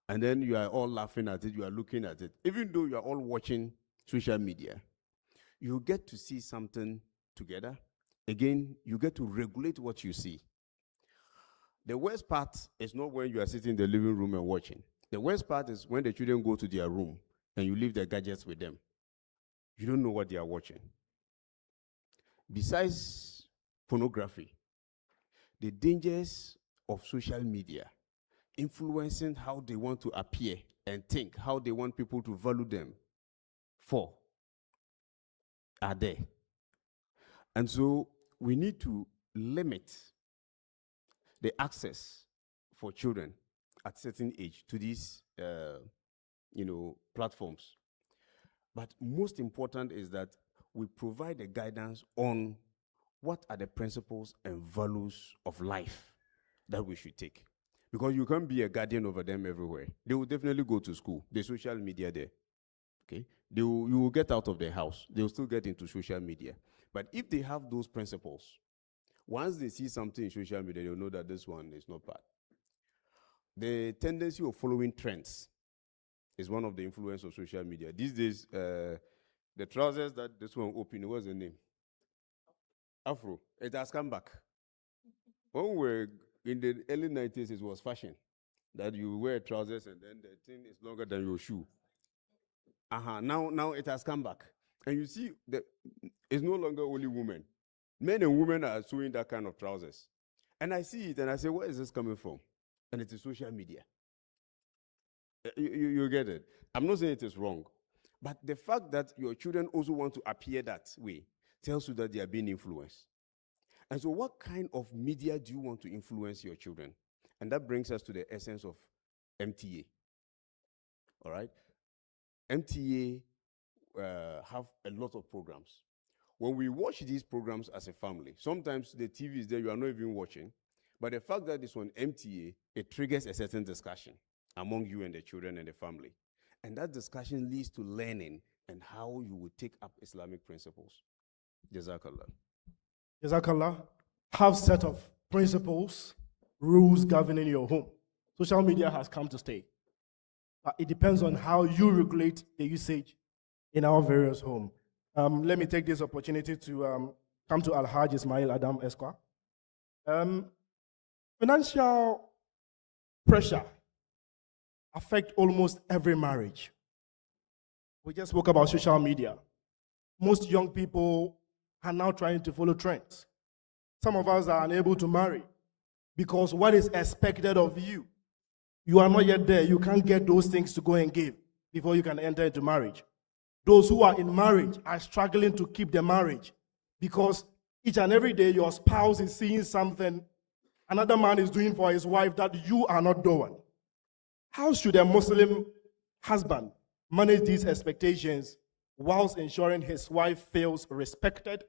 And then you are all laughing at it, you are looking at it. Even though you are all watching social media, you get to see something together. Again, you get to regulate what you see. The worst part is not when you are sitting in the living room and watching. The worst part is when the children go to their room and you leave their gadgets with them. You don't know what they are watching. Besides pornography, the dangers of social media, influencing how they want to appear and think, how they want people to value them for, are there. And so we need to limit the access for children at certain age to these platforms. But most important is that we provide a guidance on what are the principles and values of life that we should take. Because you can't be a guardian over them everywhere. They will definitely go to school. The social media there. Okay? You will get out of their house. They will still get into social media. But if they have those principles, once they see something in social media, they'll know that this one is not bad. The tendency of following trends is one of the influence of social media. These days, the trousers that this one opened, what's the name? Afro. It has come back. When we were in the early 90s, it was fashion that you wear trousers and then the thing is longer than your shoe. Now it has come back. And you see, it's no longer only women. Men and women are sewing that kind of trousers. And I see it and I say, where is this coming from? And it is social media. You get it. I'm not saying it is wrong. But the fact that your children also want to appear that way tells you that they are being influenced. And so what kind of media do you want to influence your children? And that brings us to the essence of MTA. All right? MTA have a lot of programs. When we watch these programs as a family, sometimes the TV is there, you are not even watching. But the fact that it's on MTA, it triggers a certain discussion among you and the children and the family. And that discussion leads to learning and how you would take up Islamic principles. Jazakallah. Jazakallah. Have set of principles, rules governing your home. Social media has come to stay. But it depends on how you regulate the usage in our various homes. Let me take this opportunity to come to Al-Hajj Ismail Adam Esquire. Financial pressure affects almost every marriage. We just spoke about social media. Most young people are now trying to follow trends. Some of us are unable to marry because what is expected of you, you are not yet there. You can't get those things to go and give before you can enter into marriage. Those who are in marriage are struggling to keep the marriage because each and every day your spouse is seeing something another man is doing for his wife that you are not doing. How should a Muslim husband manage these expectations whilst ensuring his wife feels respected,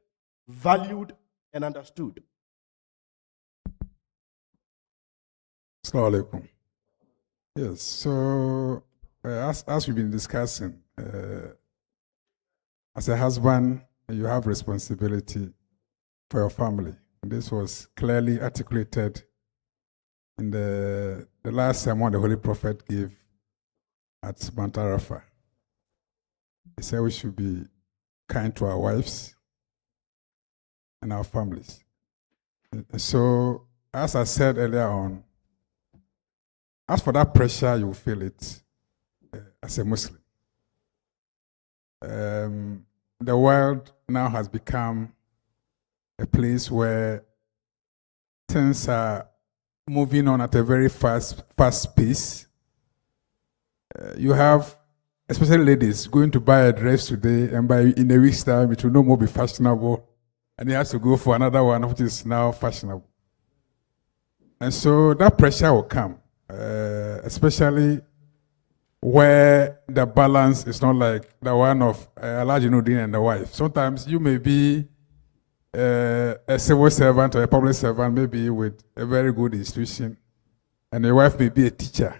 valued, and understood? Assalamu alaikum. Yes, so as we've been discussing, as a husband, you have responsibility for your family. This was clearly articulated in the last sermon the Holy Prophet gave at Mount Arafah. He said we should be kind to our wives and our families. So, as I said earlier on, as for that pressure, you will feel it as a Muslim. The world now has become a place where things are moving on at a very fast pace. You have, especially ladies, going to buy a dress today, and in a week's time, it will no more be fashionable, and he has to go for another one which is now fashionable. And so that pressure will come, especially where the balance is not like the one of Alhaji Nuddin and the wife. Sometimes you may be a civil servant or a public servant, maybe with a very good institution, and your wife may be a teacher.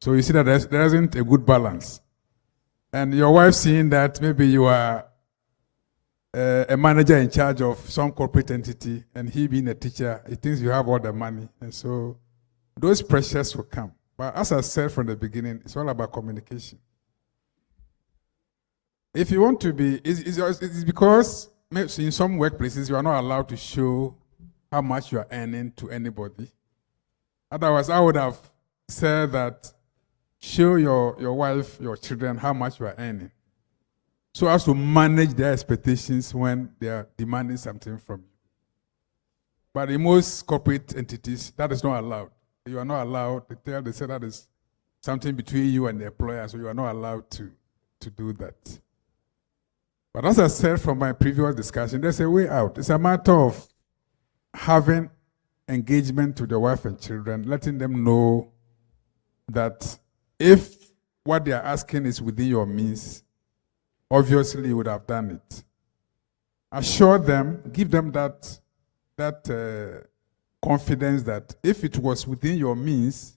So you see that there isn't a good balance. And your wife seeing that maybe you are a manager in charge of some corporate entity, and he being a teacher, he thinks you have all the money. And so those pressures will come. But as I said from the beginning, it's all about communication. If you want to be, it's because in some workplaces you are not allowed to show how much you are earning to anybody. Otherwise, I would have said that show your wife, your children, how much you are earning, so as to manage their expectations when they are demanding something from you. But in most corporate entities, that is not allowed. You are not allowed. They say that is something between you and the employer, so you are not allowed to do that. But as I said from my previous discussion, there's a way out. It's a matter of having engagement with your wife and children, letting them know that if what they are asking is within your means, obviously you would have done it. Assure them, give them that confidence that if it was within your means,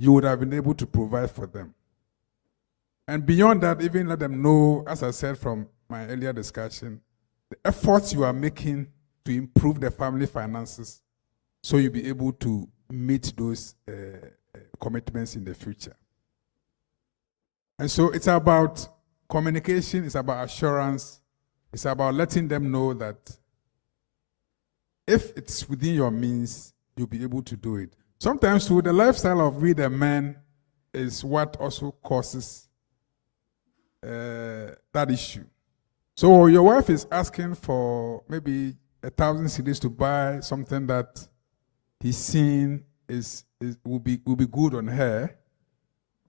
you would have been able to provide for them. And beyond that, even let them know, as I said from my earlier discussion, the efforts you are making to improve the family finances so you'll be able to meet those commitments in the future. And so it's about communication, it's about assurance, it's about letting them know that if it's within your means, you'll be able to do it. Sometimes too, the lifestyle of we the men is what also causes that issue. So your wife is asking for maybe 1,000 cedis to buy something that he's seen will be good on her.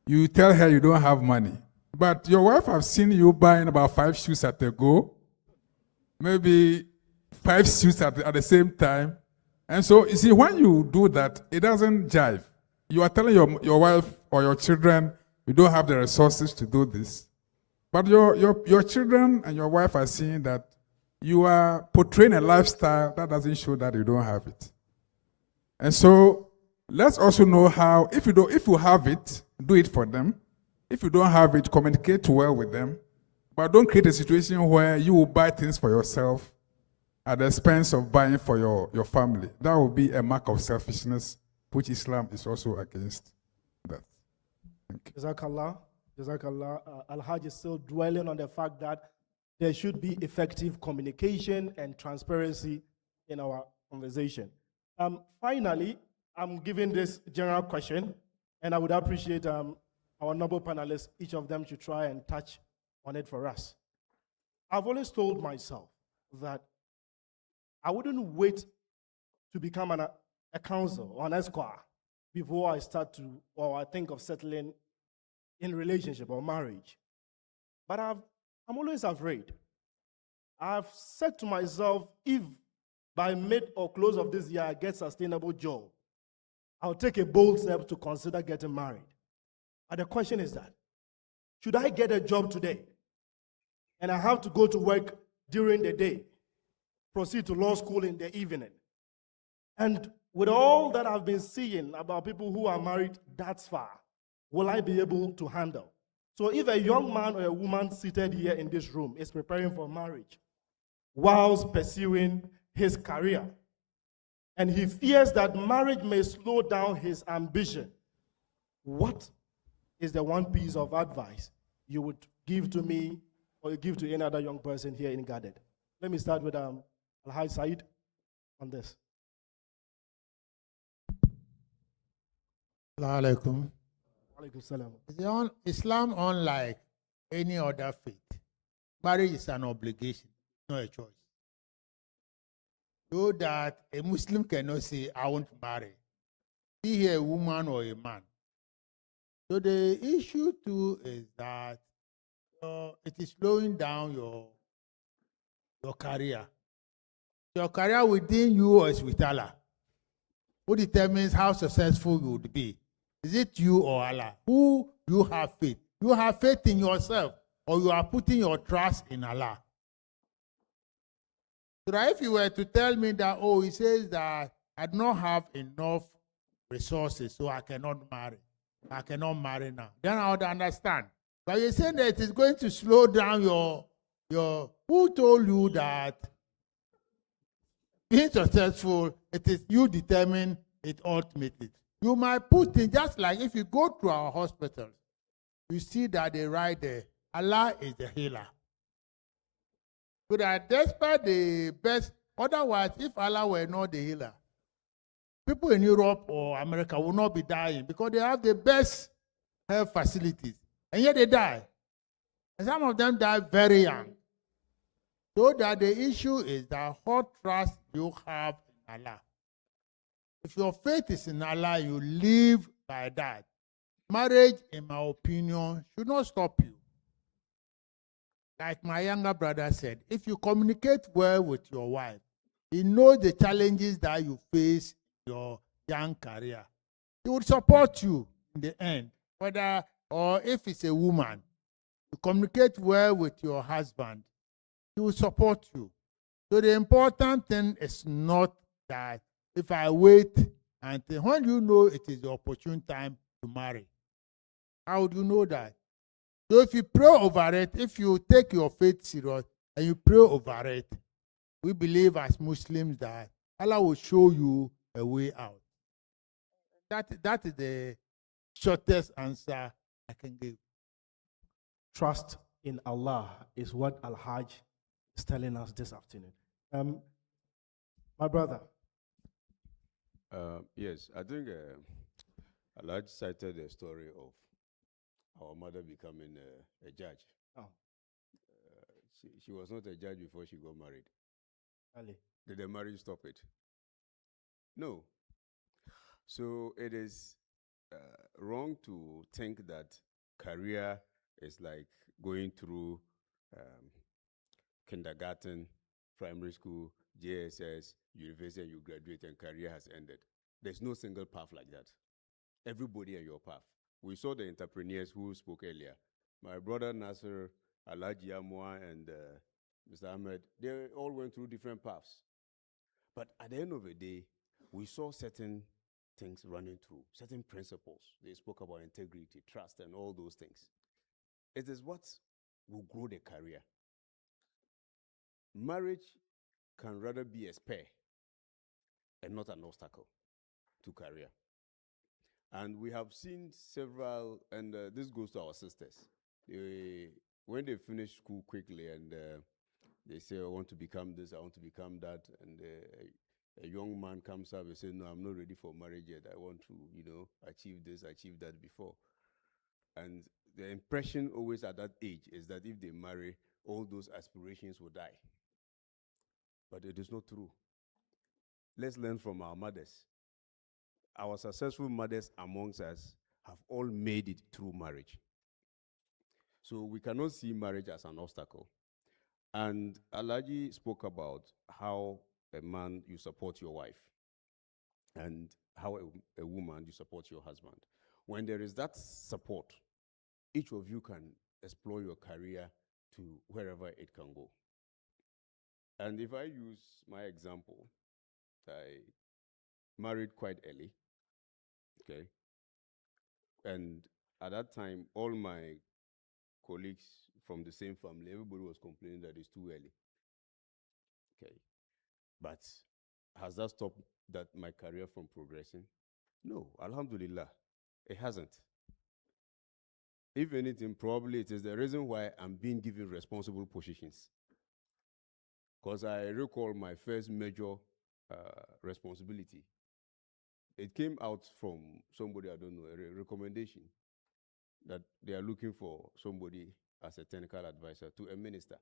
You tell her you don't have money. But your wife have seen you buying about 5 shoes at a go, maybe 5 shoes at the same time. And so, you see, when you do that, it doesn't jive. You are telling your wife or your children you don't have the resources to do this. But your children and your wife are seeing that you are portraying a lifestyle that doesn't show that you don't have it. And so let's also know how, if you have it, do it for them. If you don't have it, communicate well with them. But don't create a situation where you will buy things for yourself at the expense of buying for your family. That will be a mark of selfishness, which Islam is also against that. Thank you. Jazakallah. Al-Hajj is still dwelling on the fact that there should be effective communication and transparency in our conversation. Finally, I'm giving this general question, and I would appreciate our noble panelists, each of them should try and touch on it for us. I've always told myself that I wouldn't wait to become a counsel or an esquire before I start to, or I think of settling in relationship or marriage. But I'm always afraid. I've said to myself, if by mid or close of this year I get sustainable job, I'll take a bold step to consider getting married. But the question is that, should I get a job today and I have to go to work during the day, proceed to law school in the evening, and with all that I've been seeing about people who are married that far, will I be able to handle? So if a young man or a woman seated here in this room is preparing for marriage whilst pursuing his career, and he fears that marriage may slow down his ambition, what is the one piece of advice you would give to me or you give to any other young person here in Gadet? Let me start with Al-Haj Said on this. Assalamu alaikum. Islam, unlike any other faith, marriage is an obligation, not a choice. So that a Muslim cannot say, I want to marry, be he a woman or a man. So the issue too is that it is slowing down your career. Your career within you or is with Allah? Who determines how successful you would be? Is it you or Allah? Who you have faith? You have faith in yourself, or you are putting your trust in Allah? So that if you were to tell me that, oh, he says that I do not have enough resources, so I cannot marry. I cannot marry now. Then I would understand. But you're saying that it is going to slow down your Who told you that being successful, it is you determine it ultimately? You might put in, just like if you go to our hospitals, you see that they write there, Allah is the healer. So that despite the best, otherwise, if Allah were not the healer, people in Europe or America will not be dying because they have the best health facilities. And yet they die. And some of them die very young. So that the issue is that what trust you have in Allah. If your faith is in Allah, you live by that. Marriage, in my opinion, should not stop you. Like my younger brother said, if you communicate well with your wife, he knows the challenges that you face in your young career. He would support you in the end, whether or if it's a woman, you communicate well with your husband, he will support you. So the important thing is not that if I wait until when you know it is the opportune time to marry. How would you know that? So if you pray over it, if you take your faith serious and you pray over it, we believe as Muslims that Allah will show you a way out. That is the shortest answer I can give. Trust in Allah is what Al-Hajj is telling us this afternoon. My brother. Yes, I think Alhaji cited the story of our mother becoming a judge. Oh. She was not a judge before she got married. Ali. Did the marriage stop it? No. So it is wrong to think that career is like going through kindergarten, primary school, JSS, university, and you graduate and career has ended. There's no single path like that. Everybody on your path. We saw the entrepreneurs who spoke earlier. My brother Nasser, Alhaji Amwa, and Mr. Ahmed, they all went through different paths. But at the end of the day, we saw certain things running through, certain principles. They spoke about integrity, trust, and all those things. It is what will grow the career. Marriage can rather be a spur and not an obstacle to career. And we have seen several, and this goes to our sisters. When they finish school quickly and they say, I want to become this, I want to become that, and a young man comes up and says, no, I'm not ready for marriage yet. I want to, achieve this, achieve that before. And the impression always at that age is that if they marry, all those aspirations will die. But it is not true. Let's learn from our mothers. Our successful mothers amongst us have all made it through marriage. So we cannot see marriage as an obstacle. And Alhaji spoke about how a man, you support your wife, and how a woman, you support your husband. When there is that support, each of you can explore your career to wherever it can go. And if I use my example, I married quite early, okay? And at that time, all my colleagues from the same family, everybody was complaining that it's too early, okay? But has that stopped my career from progressing? No, Alhamdulillah, it hasn't. If anything, probably it is the reason why I'm being given responsible positions. Because I recall my first major responsibility. It came out from somebody, I don't know, a recommendation that they are looking for somebody as a technical advisor to a minister.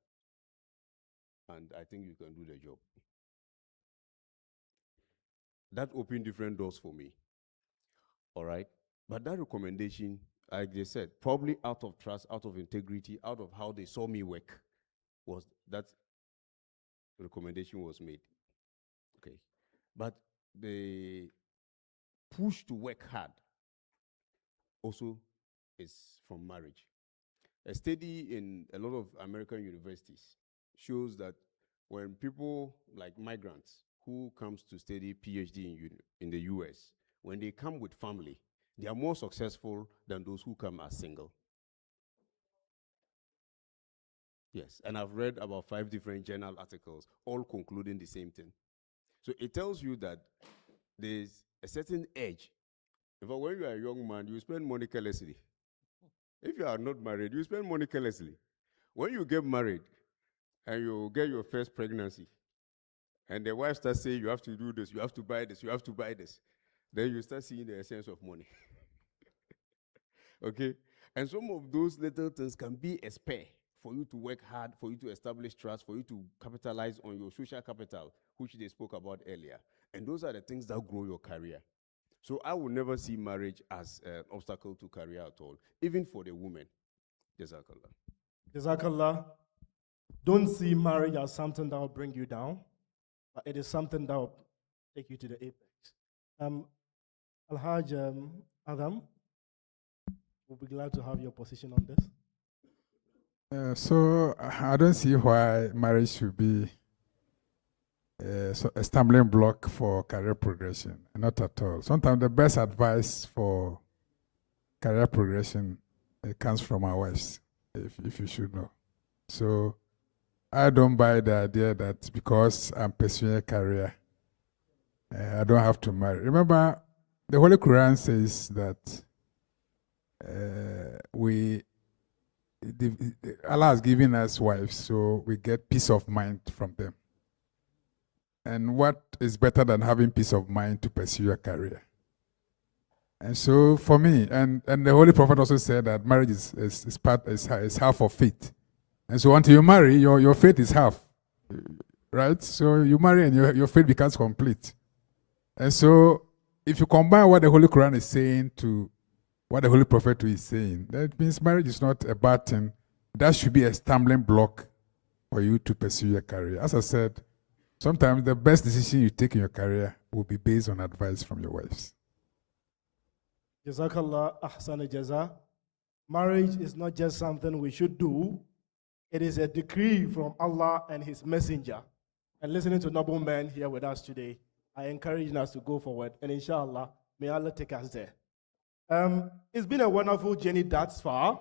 And I think you can do the job. That opened different doors for me. All right? But that recommendation, like they said, probably out of trust, out of integrity, out of how they saw me work, was that recommendation was made. Okay. But the push to work hard also is from marriage. A study in a lot of American universities shows that when people like migrants who comes to study PhD in the US, when they come with family, they are more successful than those who come as single. Yes, and I've read about 5 different journal articles, all concluding the same thing. So it tells you that there's a certain age. In fact, when you are a young man, you spend money carelessly. If you are not married, you spend money carelessly. When you get married and you get your first pregnancy, and the wife starts saying, you have to do this, you have to buy this, you have to buy this, then you start seeing the essence of money. Okay? And some of those little things can be a spare for you to work hard, for you to establish trust, for you to capitalize on your social capital, which they spoke about earlier. And those are the things that grow your career. So I will never see marriage as an obstacle to career at all, even for the women. Jazakallah. Jazakallah. Don't see marriage as something that will bring you down, but it is something that will take you to the apex. Alhaj Adam, we'll be glad to have your position on this. So I don't see why marriage should be a stumbling block for career progression. Not at all. Sometimes the best advice for career progression comes from our wives, if you should know. So I don't buy the idea that because I'm pursuing a career, I don't have to marry. Remember, the Holy Quran says that Allah has given us wives, so we get peace of mind from them. And what is better than having peace of mind to pursue a career? And so for me, and the Holy Prophet also said that marriage is half of faith. And so until you marry, your faith is half, right? So you marry and your faith becomes complete. And so if you combine what the Holy Quran is saying to what the Holy Prophet is saying, that means marriage is not a bad thing. That should be a stumbling block for you to pursue your career. As I said, sometimes the best decision you take in your career will be based on advice from your wives. Jazakallah ahsan jaza. Marriage is not just something we should do. It is a decree from Allah and His Messenger. And listening to noble men here with us today, I encourage us to go forward. And inshallah, may Allah take us there. It's been a wonderful journey thus far.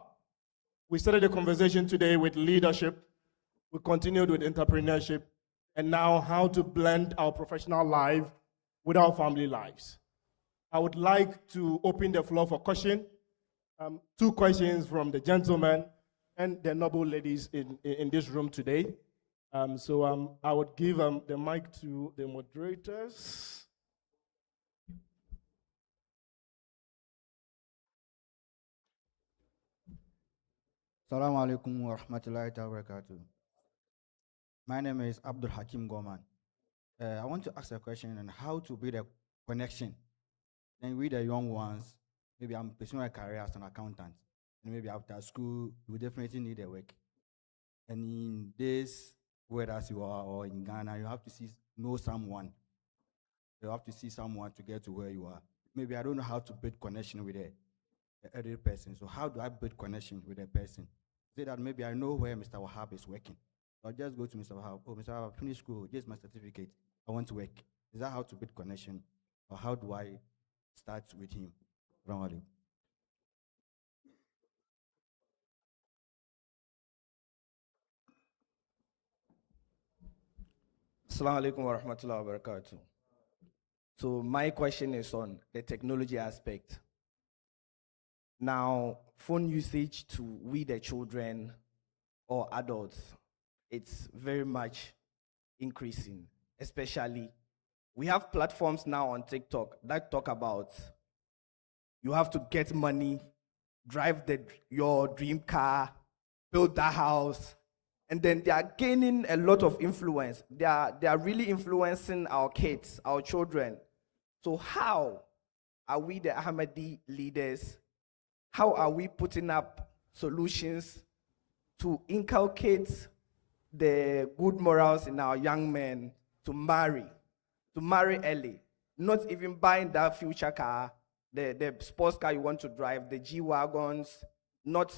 We started the conversation today with leadership. We continued with entrepreneurship. And now how to blend our professional life with our family lives. I would like to open the floor for question. 2 questions from the gentlemen and the noble ladies in this room today. So I would give the mic to the moderators. Assalamu alaikum wa rahmatullahi wa barakatuh. My name is Abdul Hakim Goman. I want to ask a question on how to build a connection. Then with the young ones, maybe I'm pursuing a career as an accountant. And maybe after school, you definitely need a work. And in this, whether as you are or in Ghana, you have to know someone. You have to see someone to get to where you are. Maybe I don't know how to build connection with the other person. So how do I build connection with a person? Say that maybe I know where Mr. Wahab is working. So I'll just go to Mr. Wahab. Oh, Mr. Wahab, I finished school. Here's my certificate. I want to work. Is that how to build connection? Or how do I start with him? Assalamu alaikum wa rahmatullahi wa barakatuh. So my question is on the technology aspect. Now, phone usage to we the children or adults, it's very much increasing. Especially, we have platforms now on TikTok that talk about you have to get money, drive your dream car, build that house, and then they are gaining a lot of influence. They are really influencing our kids, our children. So how are we the Ahmadi leaders? How are we putting up solutions to inculcate the good morals in our young men to marry early, not even buying that future car, the sports car you want to drive, the G-Wagons, not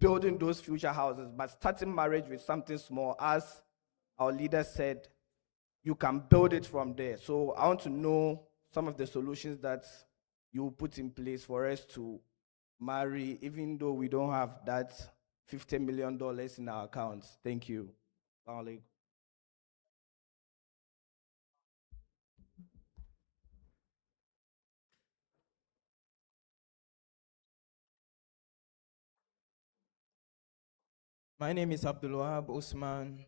building those future houses, but starting marriage with something small. As our leader said, you can build it from there. So I want to know some of the solutions that you put in place for us to marry, even though we don't have that $50 million in our accounts. Thank you. Assalamu alaikum. My name is Abdul Wahab Usman.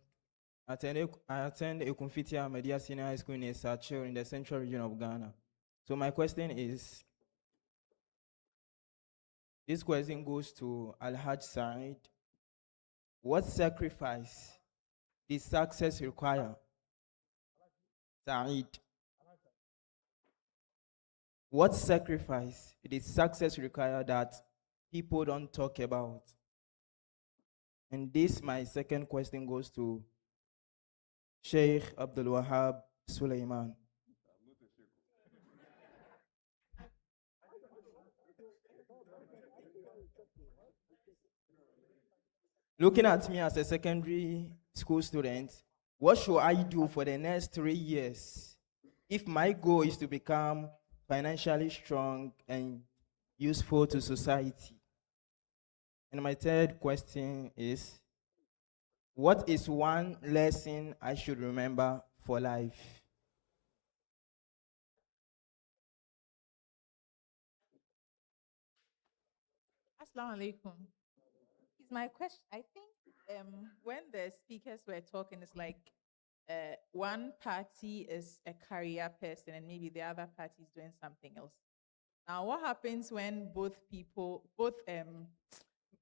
I attend Ekunfiti Ahmadiyya Senior High School in Esachel in the central region of Ghana. So my question is, this question goes to Al-Hajj Said. What sacrifice did success require? Said. What sacrifice did success require that people don't talk about? And this, my second question, goes to Sheikh Abdul Wahab Sulaiman. Looking at me as a secondary school student, what should I do for the next 3 years if my goal is to become financially strong and useful to society? And my third question is, what is one lesson I should remember for life? Assalamu alaikum. Is my question? I think when the speakers were talking, it's like one party is a career person and maybe the other party is doing something else. Now, what happens when both people,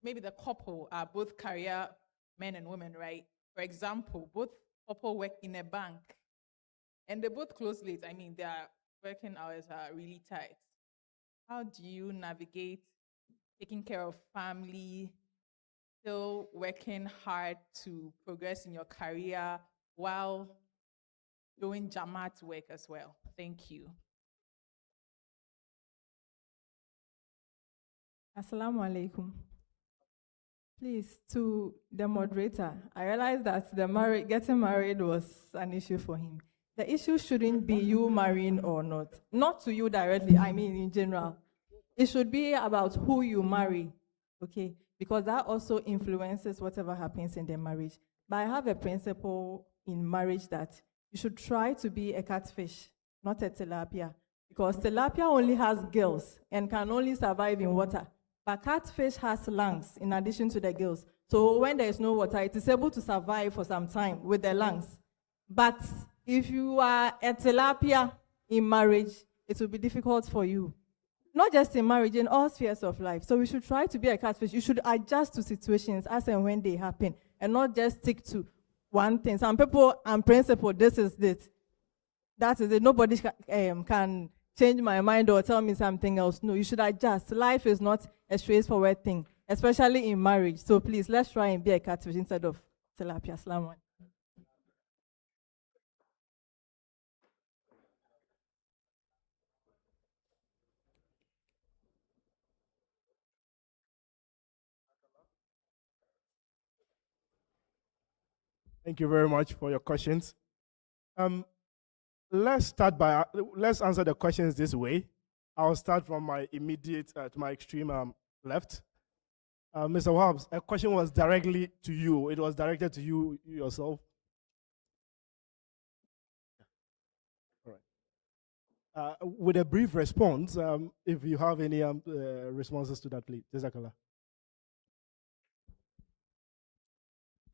maybe the couple are both career men and women, right? For example, both couple work in a bank and they both close late. I mean, their working hours are really tight. How do you navigate taking care of family, still working hard to progress in your career while doing Jamaat work as well? Thank you. Assalamu alaikum. Please, to the moderator, I realized that getting married was an issue for him. The issue shouldn't be you marrying or not. Not to you directly, I mean in general. It should be about who you marry, okay? Because that also influences whatever happens in the marriage. But I have a principle in marriage that you should try to be a catfish, not a tilapia. Because tilapia only has gills and can only survive in water. But catfish has lungs in addition to the gills. So when there is no water, it is able to survive for some time with the lungs. But if you are a tilapia in marriage, it will be difficult for you. Not just in marriage, in all spheres of life. So we should try to be a catfish. You should adjust to situations as and when they happen and not just stick to one thing. Some people on principle, this is it. That is it. Nobody can change my mind or tell me something else. No, you should adjust. Life is not a straightforward thing, especially in marriage. So please, let's try and be a catfish instead of tilapia. Assalamu alaikum. Thank you very much for your questions. Let's answer the questions this way. I'll start from my immediate to my extreme left. Mr. Wahab, a question was directly to you. It was directed to you yourself. All right. With a brief response, if you have any responses to that, please. Jazakallah.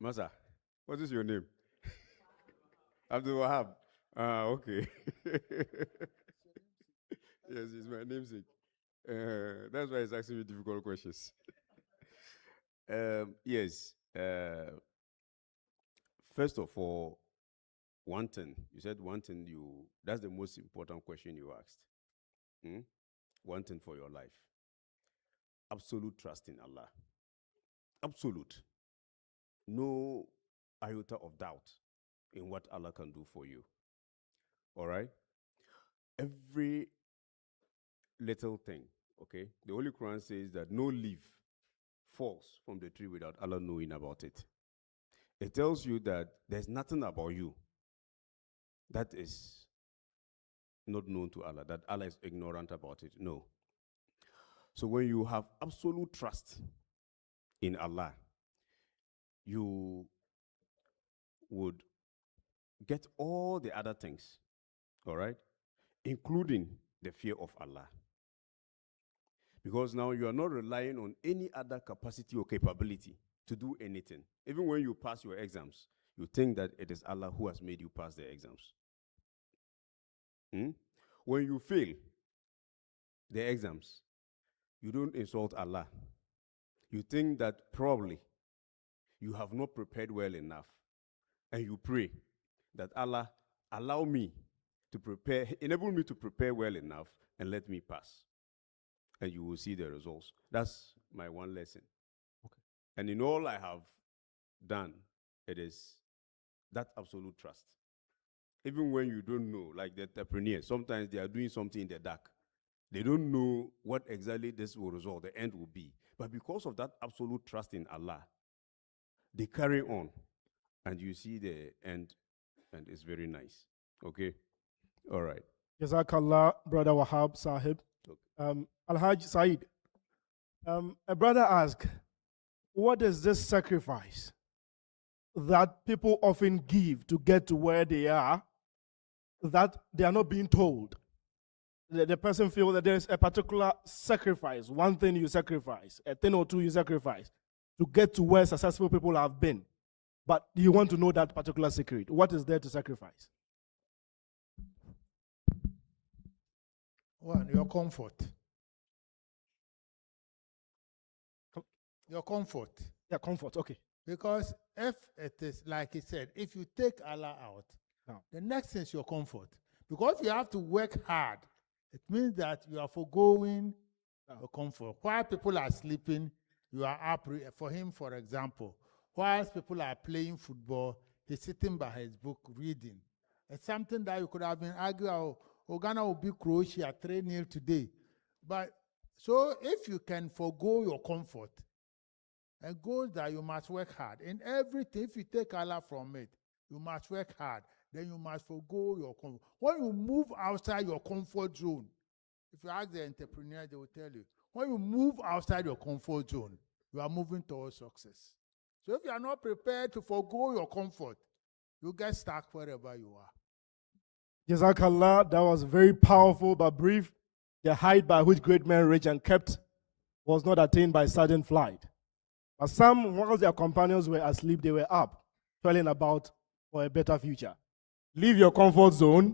Masa, what is your name? Abdul Wahab. Okay. Yes, it's my namesake. That's why he's asking me difficult questions. Yes. First of all, one thing. You said one thing. That's the most important question you asked. One thing for your life. Absolute trust in Allah. Absolute. No iota of doubt in what Allah can do for you. All right? Every little thing, okay? The Holy Quran says that no leaf falls from the tree without Allah knowing about it. It tells you that there's nothing about you that is not known to Allah, that Allah is ignorant about it. No. So when you have absolute trust in Allah, you would get all the other things, all right, including the fear of Allah. Because now you are not relying on any other capacity or capability to do anything. Even when you pass your exams, you think that it is Allah who has made you pass the exams. When you fail the exams, you don't insult Allah. You think that probably you have not prepared well enough. And you pray that Allah allow me to prepare, enable me to prepare well enough and let me pass. And you will see the results. That's my one lesson. Okay. And in all I have done, it is that absolute trust. Even when you don't know, like the entrepreneurs, sometimes they are doing something in the dark. They don't know what exactly this will result, the end will be. But because of that absolute trust in Allah, they carry on. And you see the end, and it's very nice. Okay? All right. Jazakallah, Brother Wahab Sahib. Al-Hajj Said, a brother asked, what is this sacrifice that people often give to get to where they are that they are not being told? The person feels that there is a particular sacrifice, one thing you sacrifice, a thing or two you sacrifice to get to where successful people have been. But you want to know that particular secret. What is there to sacrifice? One, your comfort. Your comfort. Yeah, comfort, okay. Because if it is, like he said, if you take Allah out, the next thing is your comfort. Because you have to work hard, it means that you are foregoing your comfort. While people are sleeping, you are up. For him, for example, whilst people are playing football, he's sitting by his book reading. It's something that you could have been arguing, oh, Ghana will beat Croatia 3-0 today. But so if you can forego your comfort, and goes that you must work hard. In everything, if you take Allah from it, you must work hard. Then you must forego your comfort. When you move outside your comfort zone, if you ask the entrepreneur, they will tell you, when you move outside your comfort zone, you are moving towards success. So if you are not prepared to forego your comfort, you get stuck wherever you are. Jazakallah, that was very powerful but brief. The height by which great men reached and kept was not attained by sudden flight. But some, while their companions were asleep, they were up, toiling about for a better future. Leave your comfort zone,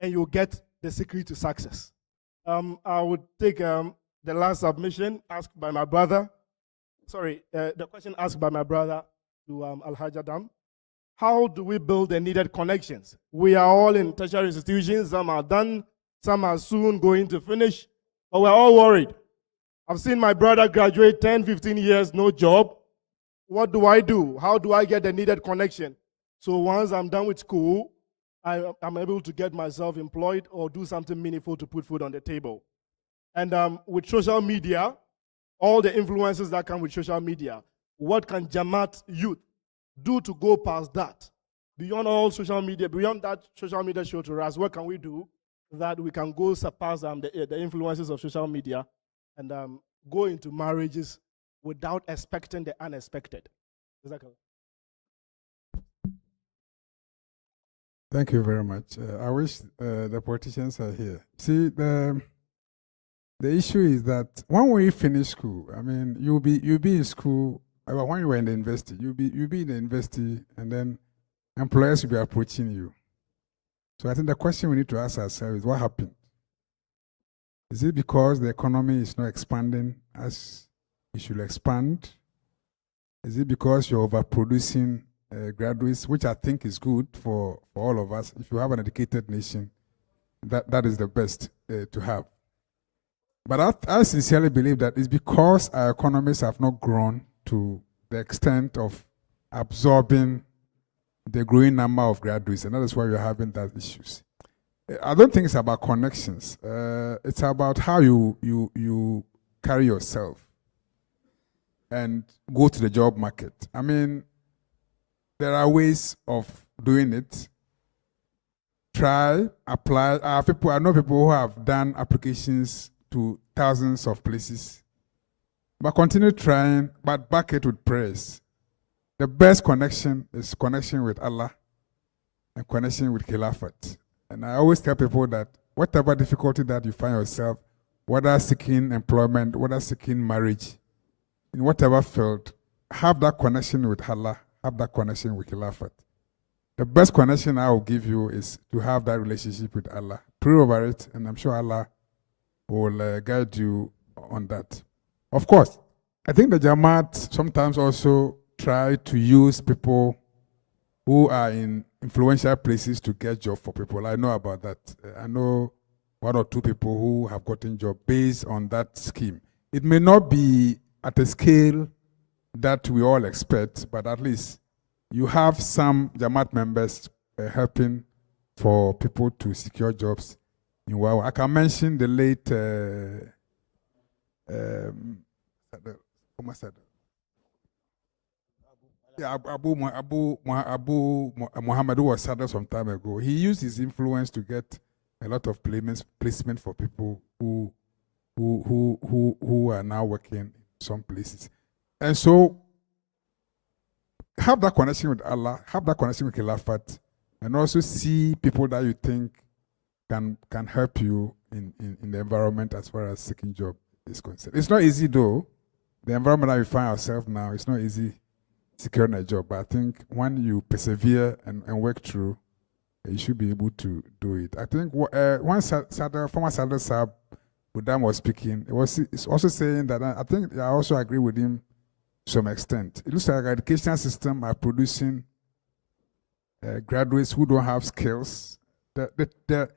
and you'll get the secret to success. I would take the last submission asked by my brother. Sorry, the question asked by my brother to Al-Hajj Adam. How do we build the needed connections? We are all in tertiary institutions. Some are done. Some are soon going to finish. But we're all worried. I've seen my brother graduate 10, 15 years, no job. What do I do? How do I get the needed connection? So once I'm done with school, I'm able to get myself employed or do something meaningful to put food on the table. And with social media, all the influences that come with social media, what can Jamaat youth do to go past that? Beyond all social media, beyond that social media show to us, what can we do that we can go surpass the influences of social media and go into marriages without expecting the unexpected? Exactly. Thank you very much. I wish the politicians are here. See, the issue is that when we finish school, I mean, you'll be in school. When you were in the university, you'll be in the university, and then employers will be approaching you. So I think the question we need to ask ourselves is, what happened? Is it because the economy is not expanding as it should expand? Is it because you're overproducing graduates, which I think is good for all of us? If you have an educated nation, that is the best to have. But I sincerely believe that it's because our economies have not grown to the extent of absorbing the growing number of graduates, and that is why we're having that issues. I don't think it's about connections. It's about how you carry yourself and go to the job market. I mean, there are ways of doing it. Try, apply. I know people who have done applications to thousands of places, but continue trying, but back it with prayers. the best connection is connection with Allah and connection with Khilafat. And I always tell people that whatever difficulty that you find yourself, whether seeking employment, whether seeking marriage, in whatever field, have that connection with Allah, have that connection with Khilafat. The best connection I will give you is to have that relationship with Allah. Pray over it, and I'm sure Allah will guide you on that. Of course, I think the Jamaat sometimes also try to use people who are in influential places to get jobs for people. I know about that. I know one or two people who have gotten jobs based on that scheme. It may not be at a scale that we all expect, but at least you have some Jamaat members helping for people to secure jobs in Wawa. I can mention the late Abu Muhammad, who was settled some time ago. He used his influence to get a lot of placement for people who are now working in some places. And so, have that connection with Allah, have that connection with Khilafat, and also see people that you think can help you in the environment as far as seeking job is concerned. It's not easy though. The environment that we find ourselves now, it's not easy securing a job. But I think when you persevere and work through, you should be able to do it. I think former Sadr Saab Khuddam was speaking, it's also saying that I think I also agree with him to some extent. It looks like our educational system are producing graduates who don't have skills. The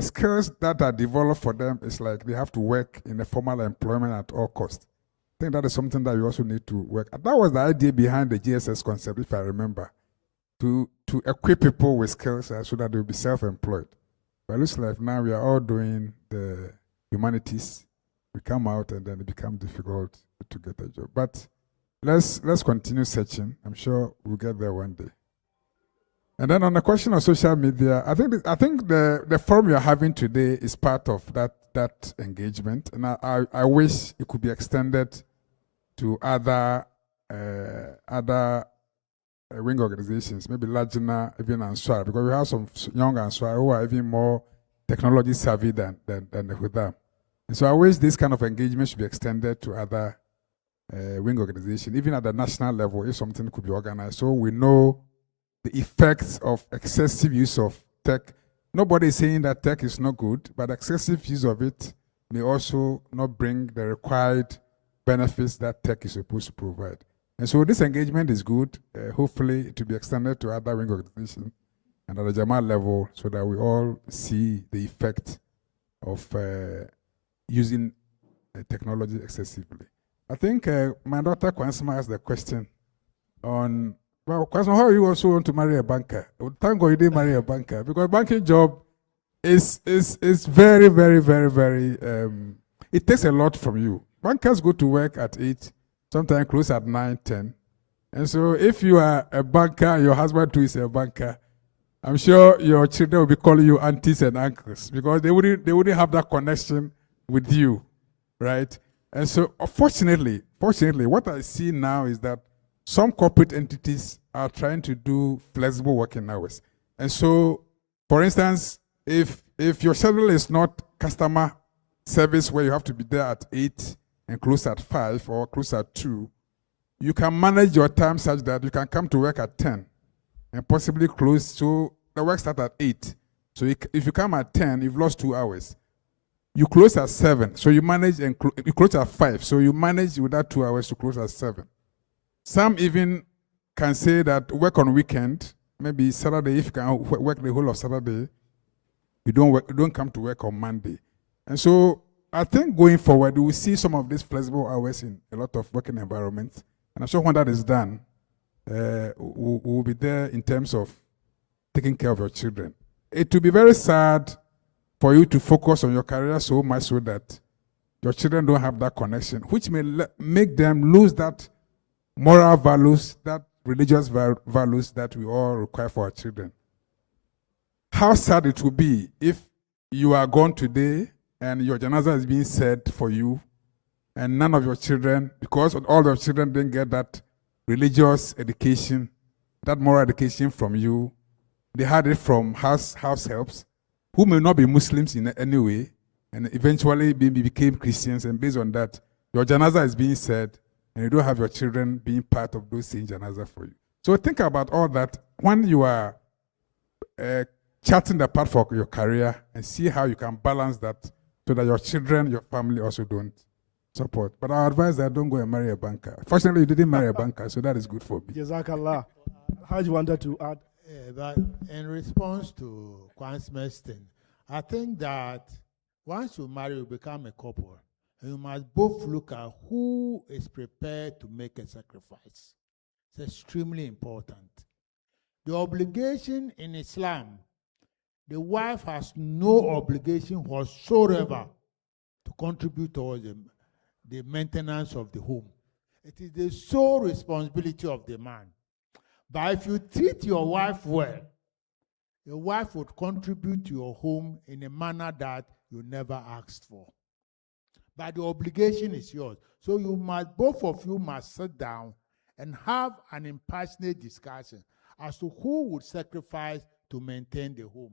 skills that are developed for them is like they have to work in a formal employment at all costs. I think that is something that you also need to work at. That was the idea behind the GSS concept, if I remember, to equip people with skills so that they'll be self-employed. But it looks like now we are all doing the humanities. We come out and then it becomes difficult to get a job. But let's continue searching. I'm sure we'll get there one day. And then on the question of social media, I think the forum you're having today is part of that engagement, and I wish it could be extended to other wing organizations, maybe Lajna, even Answar, because we have some young Answar who are even more technology savvy than the Khuddam. And so I wish this kind of engagement should be extended to other wing organizations, even at the national level, if something could be organized. So we know the effects of excessive use of tech. Nobody is saying that tech is not good, but excessive use of it may also not bring the required benefits that tech is supposed to provide. And so this engagement is good. Hopefully it will be extended to other wing organizations and at the Jamaat level so that we all see the effect of using technology excessively. I think my daughter Kwansma asked the question on, well, Kwansma, how you also want to marry a banker? Thank God you didn't marry a banker, because banking job is very, very, very, very, it takes a lot from you. Bankers go to work at 8, sometimes close at 9, 10. And so if you are a banker and your husband too is a banker, I'm sure your children will be calling you aunties and uncles because they wouldn't have that connection with you, right? And so fortunately, what I see now is that some corporate entities are trying to do flexible working hours. And so, for instance, if your schedule is not customer service where you have to be there at 8 and close at 5 or close at 2, you can manage your time such that you can come to work at 10 and possibly close. So the work starts at 8. So if you come at 10, you've lost 2 hours. You close at 7, so you manage and you close at 5. So you manage with that 2 hours to close at 7. Some even can say that work on weekend, maybe Saturday, if you can work the whole of Saturday, you don't come to work on Monday. And so I think going forward, we will see some of these flexible hours in a lot of working environments. And I'm sure when that is done, we'll be there in terms of taking care of your children. It will be very sad for you to focus on your career so much so that your children don't have that connection, which may make them lose that moral values, that religious values that we all require for our children. How sad it will be if you are gone today and your janaza is being said for you and none of your children, because all your children didn't get that religious education, that moral education from you. They had it from house helps, who may not be Muslims in any way, and eventually became Christians, and based on that, your janaza is being said, and you don't have your children being part of those same janaza for you. So think about all that when you are charting the path for your career, and see how you can balance that so that your children, your family also don't support. But I advise that don't go and marry a banker. Fortunately, you didn't marry a banker, so that is good for me. Jazakallah. How do you wanted to add? But in response to Kwansme's thing, I think that once you marry, you become a couple. And you must both look at who is prepared to make a sacrifice. It's extremely important. The obligation in Islam, the wife has no obligation whatsoever to contribute towards the maintenance of the home. It is the sole responsibility of the man. But if you treat your wife well, your wife would contribute to your home in a manner that you never asked for. But the obligation is yours. So both of you must sit down and have an impassionate discussion as to who would sacrifice to maintain the home.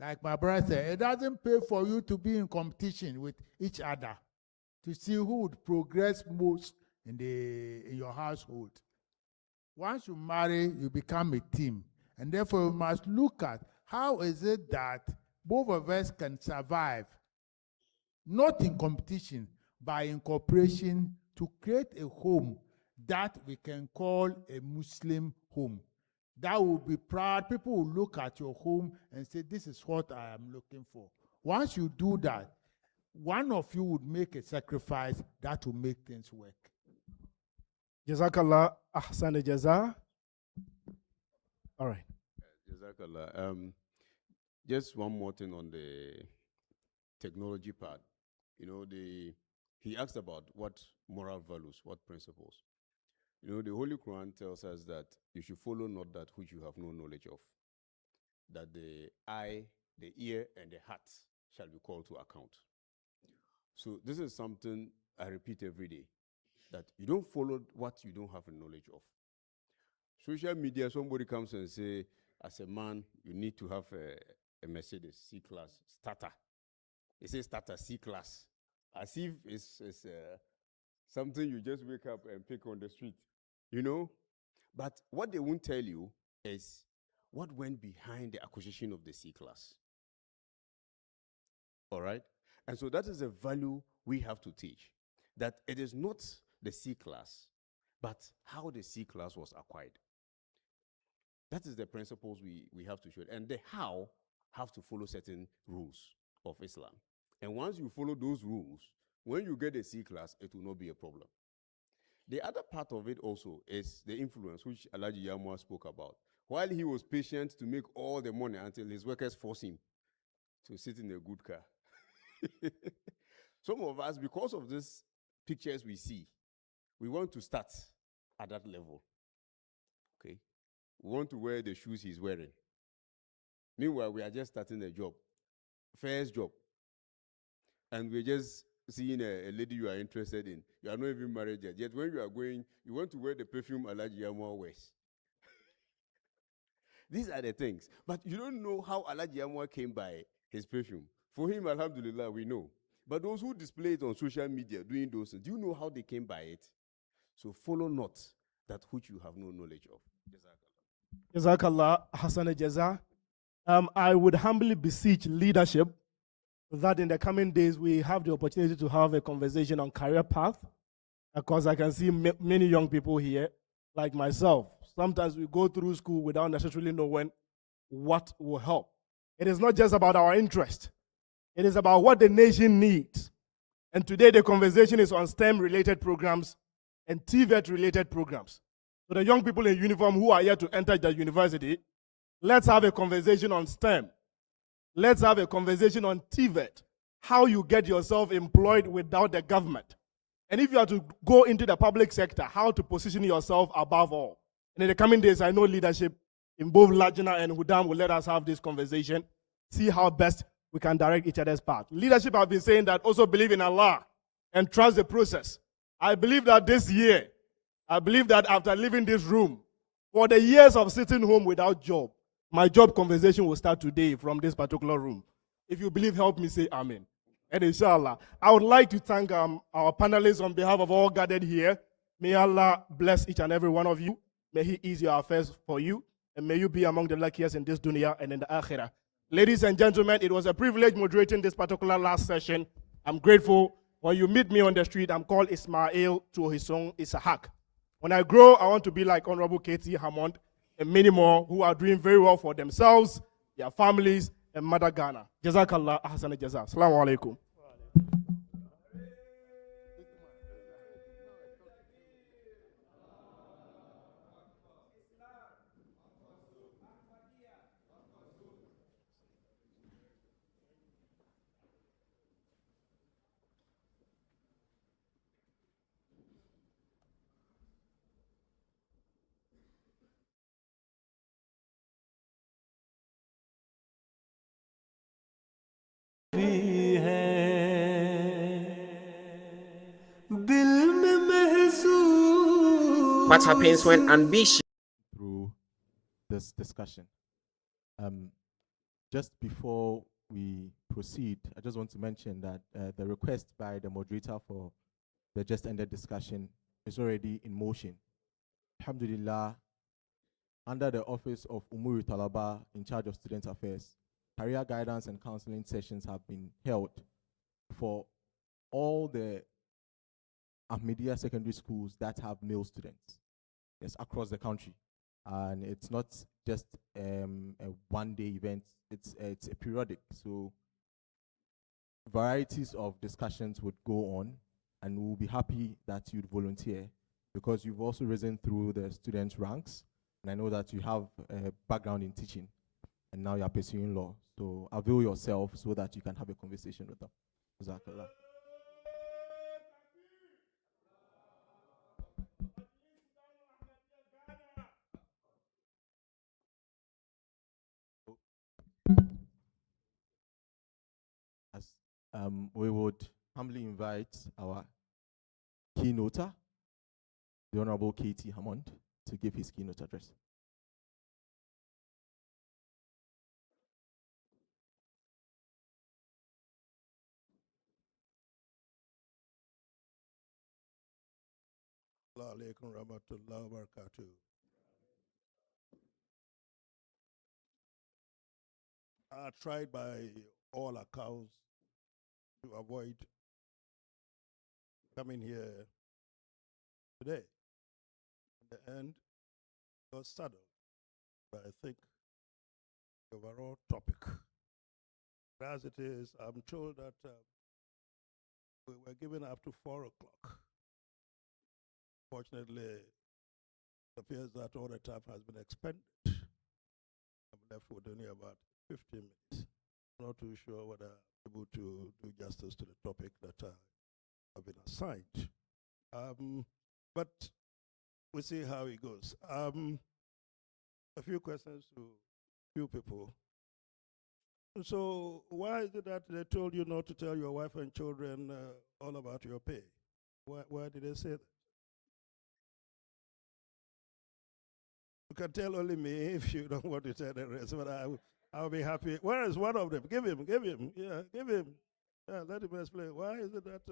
Like my brother said, it doesn't pay for you to be in competition with each other to see who would progress most in your household. Once you marry, you become a team. And therefore, you must look at how is it that both of us can survive, not in competition, but in cooperation to create a home that we can call a Muslim home. That will be proud. People will look at your home and say, this is what I am looking for. Once you do that, one of you would make a sacrifice that will make things work. Jazakallah, ahsan jaza. All right. Jazakallah. Just one more thing on the technology part. You know, he asked about what moral values, what principles. You know, the Holy Quran tells us that you should follow not that which you have no knowledge of. That the eye, the ear, and the heart shall be called to account. So this is something I repeat every day, that you don't follow what you don't have a knowledge of. Social media, somebody comes and say, as a man, you need to have a Mercedes C-Class starter. They say starter C-Class, as if it's something you just wake up and pick on the street, you know? But what they won't tell you is what went behind the acquisition of the C-Class. All right? And so that is a value we have to teach, that it is not the C-Class, but how the C-Class was acquired. That is the principles we have to show. And the how have to follow certain rules of Islam. And once you follow those rules, when you get a C-Class, it will not be a problem. The other part of it also is the influence, which Alhaji Yamwa spoke about. While he was patient to make all the money until his workers forced him to sit in a good car. Some of us, because of these pictures we see, we want to start at that level. Okay? We want to wear the shoes he's wearing. Meanwhile, we are just starting a job, first job. And we're just seeing a lady you are interested in. You are not even married yet. Yet when you are going, you want to wear the perfume Alhaji Yamwa wears. These are the things. But you don't know how Alhaji Yamwa came by his perfume. For him, alhamdulillah, we know. But those who display it on social media doing those things, do you know how they came by it? So follow not that which you have no knowledge of. Jazakallah, Hassan Jaza. I would humbly beseech leadership that in the coming days we have the opportunity to have a conversation on career path, because I can see many young people here, like myself. Sometimes we go through school without necessarily knowing what will help. It is not just about our interest. It is about what the nation needs. And today the conversation is on STEM-related programs and TVET-related programs. So the young people in uniform who are here to enter the university, let's have a conversation on STEM. Let's have a conversation on TVET, how you get yourself employed without the government. And if you are to go into the public sector, how to position yourself above all. And in the coming days, I know leadership in both Lajna and Khuddam will let us have this conversation, see how best we can direct each other's path. Leadership have been saying that also believe in Allah and trust the process. I believe that this year, I believe that after leaving this room, for the years of sitting home without job, my job conversation will start today from this particular room. If you believe, help me say amen. And inshallah, I would like to thank our panelists on behalf of all gathered here. May Allah bless each and every one of you. May He ease your affairs for you. And may you be among the luckiest in this dunya and in the akhirah. Ladies and gentlemen, it was a privilege moderating this particular last session. I'm grateful. When you meet me on the street, I'm called Ismail to his song Isahak. When I grow, I want to be like Honorable Katie Hammond and many more who are doing very well for themselves, their families, and Mother Ghana. Jazakallah ahsan jazak. Assalamu alaikum. What happens when ambition? Through this discussion. Just before we proceed, I just want to mention that the request by the moderator for the just ended discussion is already in motion. Alhamdulillah, under the office of Umuri Talaba in charge of student affairs, career guidance and counseling sessions have been held for all the Ahmadiyya secondary schools that have male students, yes, across the country. And it's not just a one-day event, it's a periodic. So varieties of discussions would go on, and we'll be happy that you'd volunteer because you've also risen through the students' ranks. And I know that you have a background in teaching, and now you're pursuing law. So avail yourself so that you can have a conversation with them. Jazakallah. As we would humbly invite our keynoter, the Honorable Katie Hammond, to give his keynote address. Assalamu alaikum rahmatullahi wa barakatuh. I tried by all accounts to avoid coming here today. In the end, it was saddled. But I think the overall topic. As it is, I'm told that we were given up to 4 o'clock. Fortunately, it appears that all the time has been expended. I'm left with only about 15 minutes. I'm not too sure whether I'm able to do justice to the topic that have been assigned. But we'll see how it goes. A few questions to a few people. So why is it that they told you not to tell your wife and children all about your pay? Why did they say that? You can tell only me if you don't want to tell the rest, but I'll be happy. Where is one of them? Give him. Yeah, give him. Yeah, let him explain. Why is it that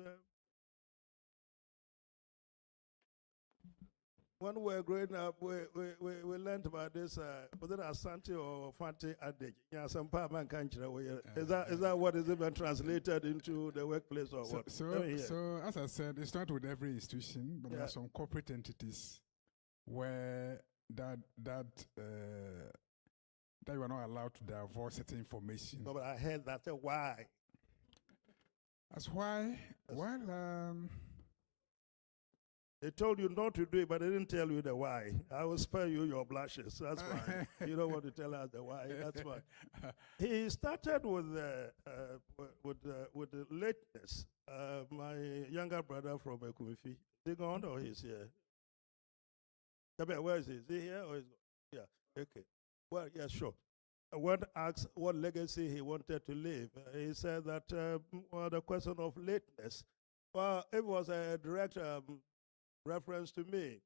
when we were growing up, we learned about this, was it Asante or Fante adage? Yeah, some part man can't is that what is even translated into the workplace or what? So as I said, it's not with every institution, but there are some corporate entities where that you are not allowed to divulge certain information. No, but I heard that. Why? That's why. Well, they told you not to do it, but they didn't tell you the why. I will spare you your blushes. That's fine. You don't want to tell us the why. That's fine. He started with the lateness. My younger brother from Ekumifi. Is he gone or he's here? Where is he? Is he here or is he? Yeah. Okay. Well, yeah, sure. When asked what legacy he wanted to leave, he said that the question of lateness. Well, it was a direct reference to me.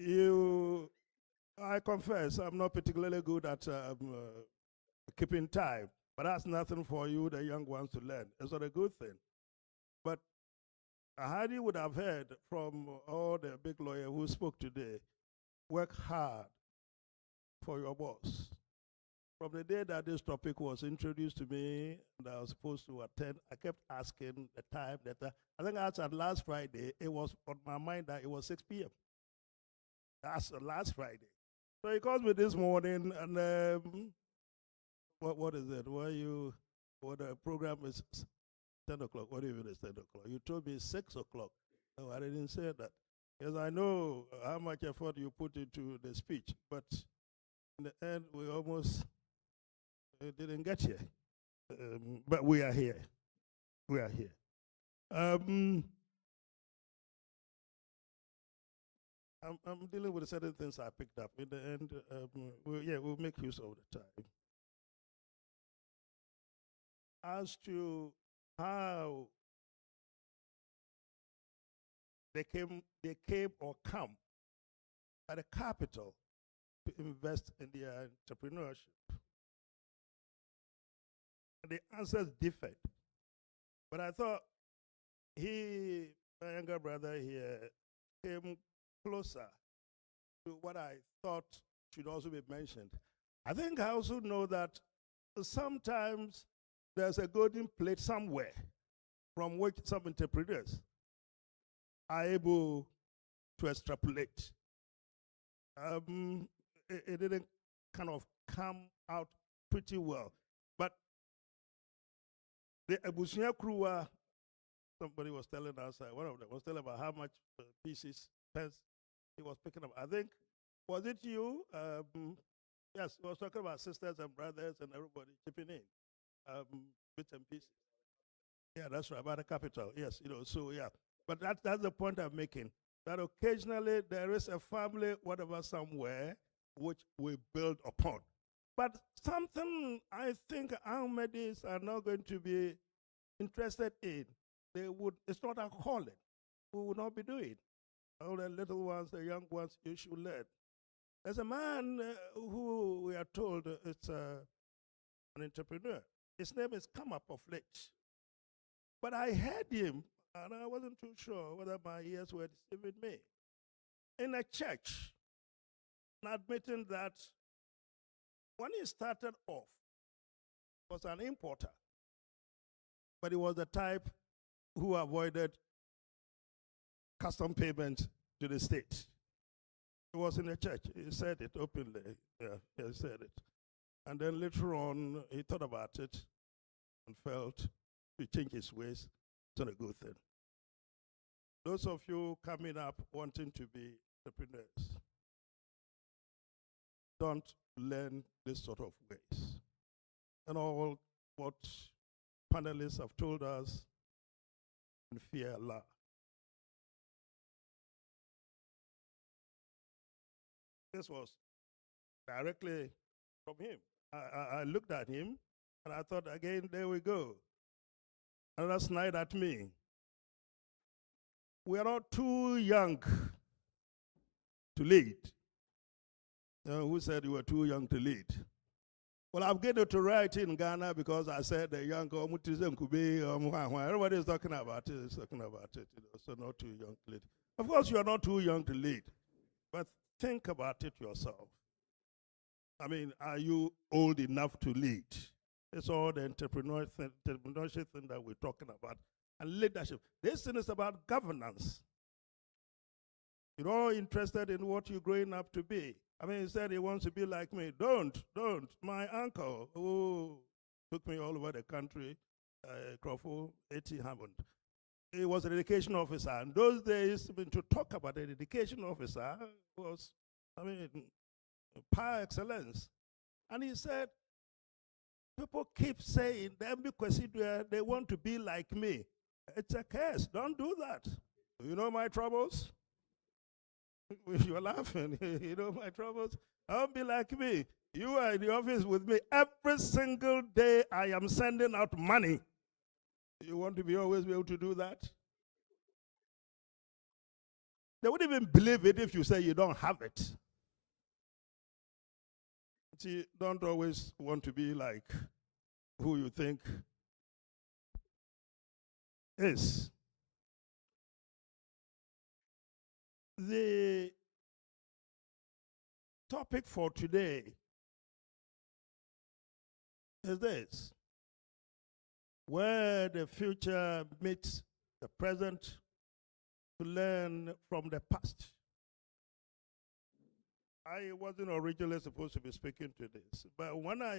I confess, I'm not particularly good at keeping time, but that's nothing for you, the young ones, to learn. It's not a good thing. But I hardly would have heard from all the big lawyers who spoke today, work hard for your boss. From the day that this topic was introduced to me and I was supposed to attend, I kept asking the time that I think I said last Friday, it was on my mind that it was 6 p.m. That's last Friday. So he calls me this morning and what is it? What the program is 10 o'clock. What do you mean it's 10 o'clock? You told me 6 o'clock. No, I didn't say that. Because I know how much effort you put into the speech, but in the end, we almost didn't get here. But we are here. We are here. I'm dealing with certain things I picked up. In the end, we'll make use of the time. As to how they came or come at the capital to invest in their entrepreneurship. And the answers differed. But I thought my younger brother here, came closer to what I thought should also be mentioned. I think I also know that sometimes there's a golden plate somewhere from which some entrepreneurs are able to extrapolate. It didn't kind of come out pretty well. But the Abusia crew, somebody was telling us, one of them was telling about how much pieces, pence he was picking up. I think, was it you? Yes, he was talking about sisters and brothers and everybody chipping in, bits and pieces. Yeah, that's right, about the capital. Yes, so yeah. But that's the point I'm making. That occasionally there is a family, whatever, somewhere, which we build upon. But something I think Ahmadis are not going to be interested in. It's not a calling. We will not be doing. All the little ones, the young ones, you should learn. There's a man who we are told is an entrepreneur. His name is Come Up of Late. But I heard him, and I wasn't too sure whether my ears were deceiving me, in a church, admitting that when he started off, he was an importer. But he was the type who avoided custom payment to the state. He was in a church. He said it openly. Yeah, he said it. And then later on, he thought about it and felt to change his ways. It's not a good thing. Those of you coming up wanting to be entrepreneurs, don't learn this sort of ways. And all what panelists have told us, and fear Allah. This was directly from him. I looked at him, and I thought, again, there we go. Another snide at me. We are not too young to lead. Who said you were too young to lead? Well, I've gained notoriety in Ghana because I said the young everybody is talking about it. So not too young to lead. Of course, you are not too young to lead, but think about it yourself. I mean, are you old enough to lead? It's all the entrepreneurship thing that we're talking about. And leadership. This thing is about governance. You're all interested in what you're growing up to be. I mean, he said he wants to be like me. Don't. My uncle, who took me all over the country, Crawford, A.T. Hammond, he was an education officer. And those days, to talk about an education officer was, par excellence. And he said, people keep saying, they want to be like me. It's a curse. Don't do that. You know my troubles? You're laughing. You know my troubles? Don't be like me. You are in the office with me. Every single day I am sending out money. You want to always be able to do that? They wouldn't even believe it if you say you don't have it. See, don't always want to be like who you think is. The topic for today is this: where the future meets the present to learn from the past. I wasn't originally supposed to be speaking to this, but when I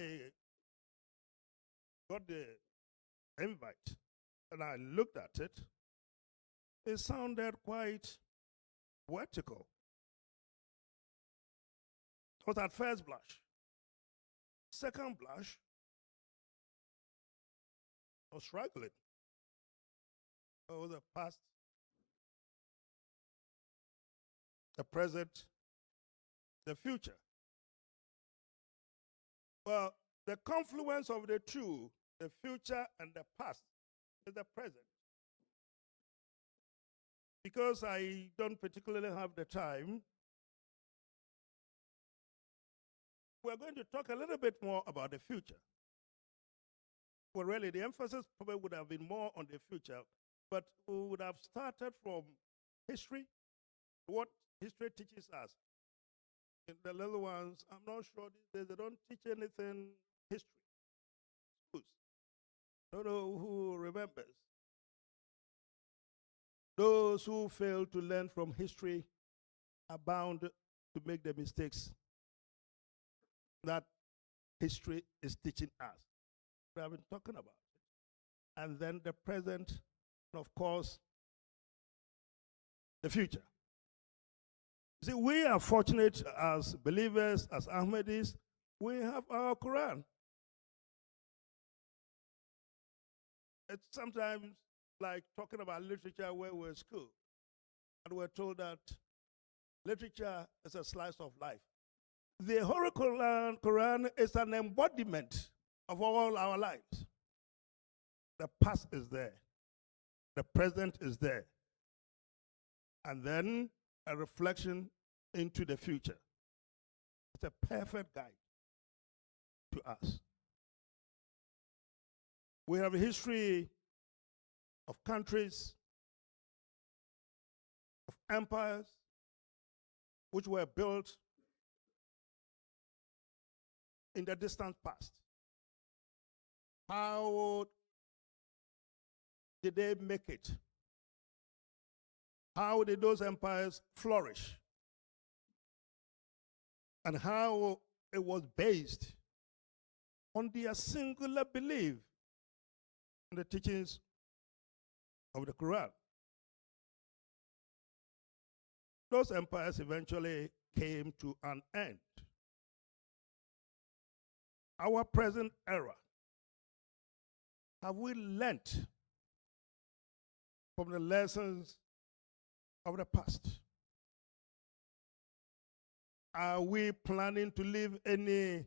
got the invite and I looked at it, it sounded quite vertical. It was at first blush. Second blush, I was struggling. Oh, the past, the present, the future. Well, the confluence of the two, the future and the past, is the present. Because I don't particularly have the time, we're going to talk a little bit more about the future. Well, really, the emphasis probably would have been more on the future, but we would have started from history, what history teaches us. In the little ones, I'm not sure these days they don't teach anything history. Schools. Don't know who remembers. Those who fail to learn from history are bound to make the mistakes that history is teaching us. We have been talking about it. And then the present, and of course, the future. See, we are fortunate as believers, as Ahmadis, we have our Quran. It's sometimes like talking about literature where we're in school, and we're told that literature is a slice of life. The Holy Quran is an embodiment of all our lives. The past is there. The present is there. And then a reflection into the future. It's a perfect guide to us. We have a history of countries, of empires, which were built in the distant past. How did they make it? How did those empires flourish? And how it was based on their singular belief in the teachings of the Quran. Those empires eventually came to an end. Our present era, have we learnt from the lessons of the past? Are we planning to leave any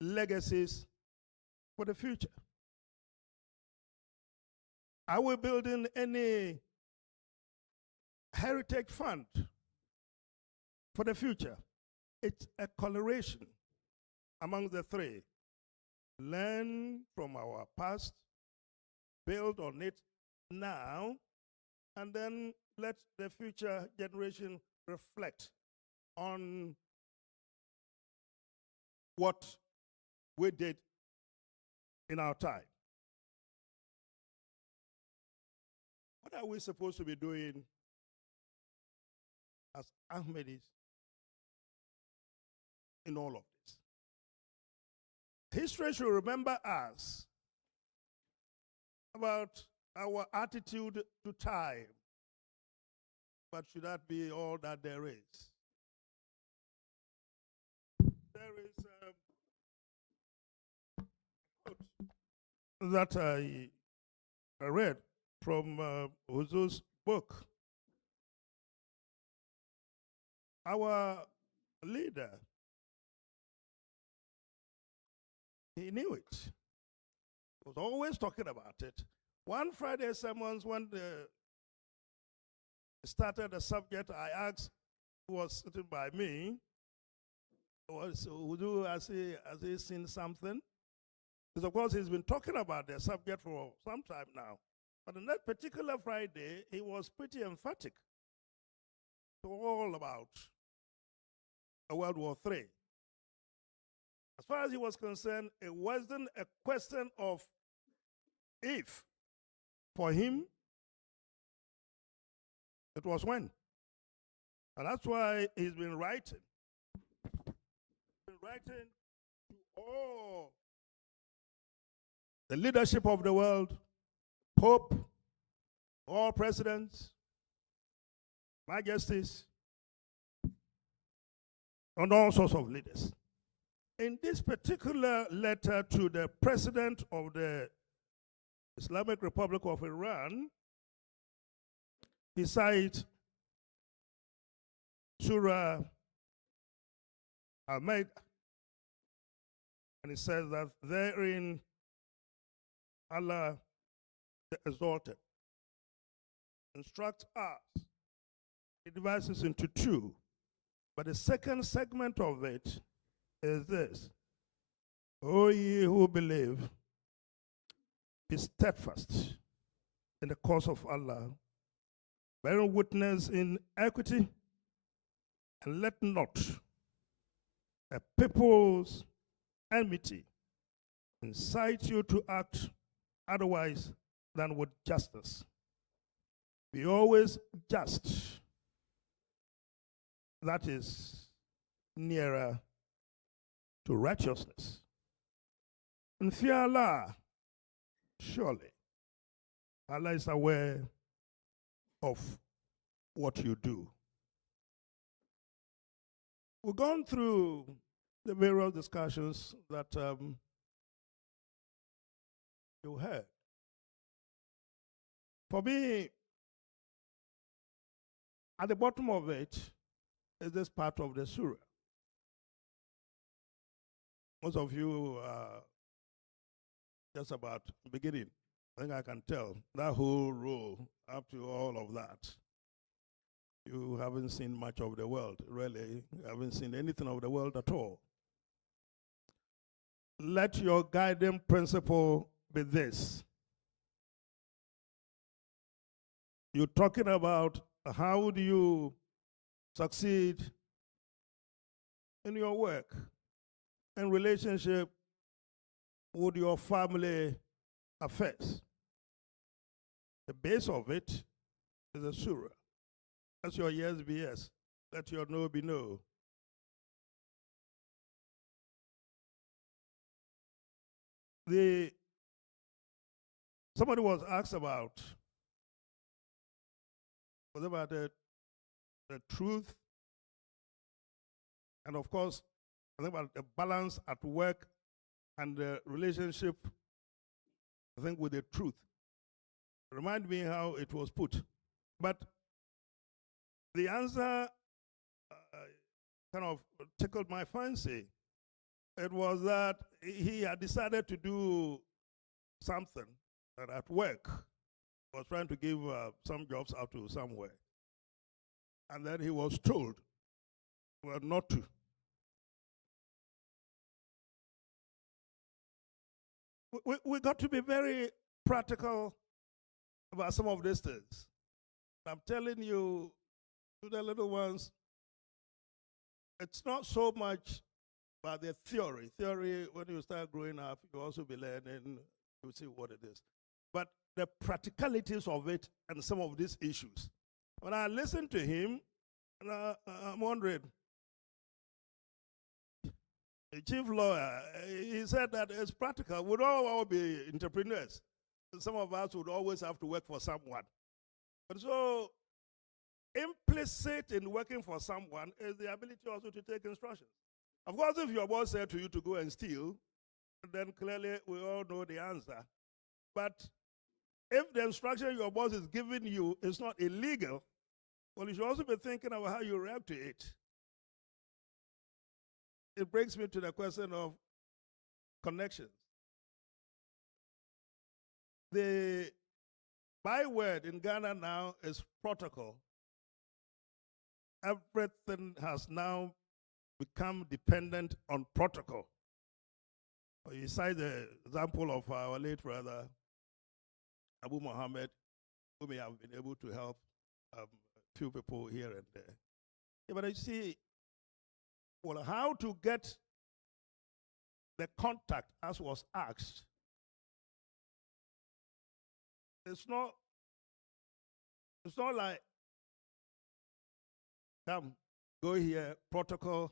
legacies for the future? Are we building any heritage fund for the future? It's a correlation among the three. Learn from our past, build on it now, and then let the future generation reflect on what we did in our time. What are we supposed to be doing as Ahmadis in all of this? History should remember us about our attitude to time, but should that be all that there is? There is a quote that I read from Uzu's book. Our leader, he knew it. He was always talking about it. One Friday sermons when the started a subject. I asked who was sitting by me, has he seen something? Because of course he's been talking about the subject for some time now. But on that particular Friday, he was pretty emphatic. All about World War III. As far as he was concerned, it wasn't a question of if. For him, it was when. And that's why he's been writing. To all the leadership of the world, Pope, all presidents, majesties, and all sorts of leaders. In this particular letter to the president of the Islamic Republic of Iran, he cites Surah Al-Ma'idah, and he says that therein Allah the Exalted instructs us. He divides us into two. But the second segment of it is this: O ye who believe, be steadfast in the cause of Allah, bearing witness in equity, and let not a people's enmity incite you to act otherwise than with justice. Be always just. That is nearer to righteousness. And fear Allah. Surely, Allah is aware of what you do. We've gone through the various discussions that you heard. For me, at the bottom of it is this part of the surah. Most of you are just about beginning. I think I can tell that whole row up to all of that. You haven't seen much of the world, really. You haven't seen anything of the world at all. Let your guiding principle be this. You're talking about how do you succeed in your work, in relationship with your family affairs. The base of it is a surah. Let your yes be yes. Let your no be no. Somebody was asked about the truth, and of course, I think about the balance at work and the relationship, I think, with the truth. Remind me how it was put. But the answer kind of tickled my fancy. It was that he had decided to do something, and at work was trying to give some jobs out to somewhere. And then he was told, well, not to. We got to be very practical about some of these things. I'm telling you, to the little ones, it's not so much about the theory. Theory, when you start growing up, you also be learning, you see what it is. But the practicalities of it and some of these issues. When I listen to him, I'm wondering, the chief lawyer, he said that it's practical. We'd all be entrepreneurs. Some of us would always have to work for someone. But so, implicit in working for someone is the ability also to take instructions. Of course, if your boss said to you to go and steal, then clearly we all know the answer. But if the instruction your boss is giving you is not illegal, well, you should also be thinking about how you react to it. It brings me to the question of connections. The byword in Ghana now is protocol. everything has now become dependent on protocol. You cite the example of our late brother, Abu Muhammad, who may have been able to help a few people here and there. Yeah, but you see, well, how to get the contact, as was asked, it's not like, come, go here, protocol,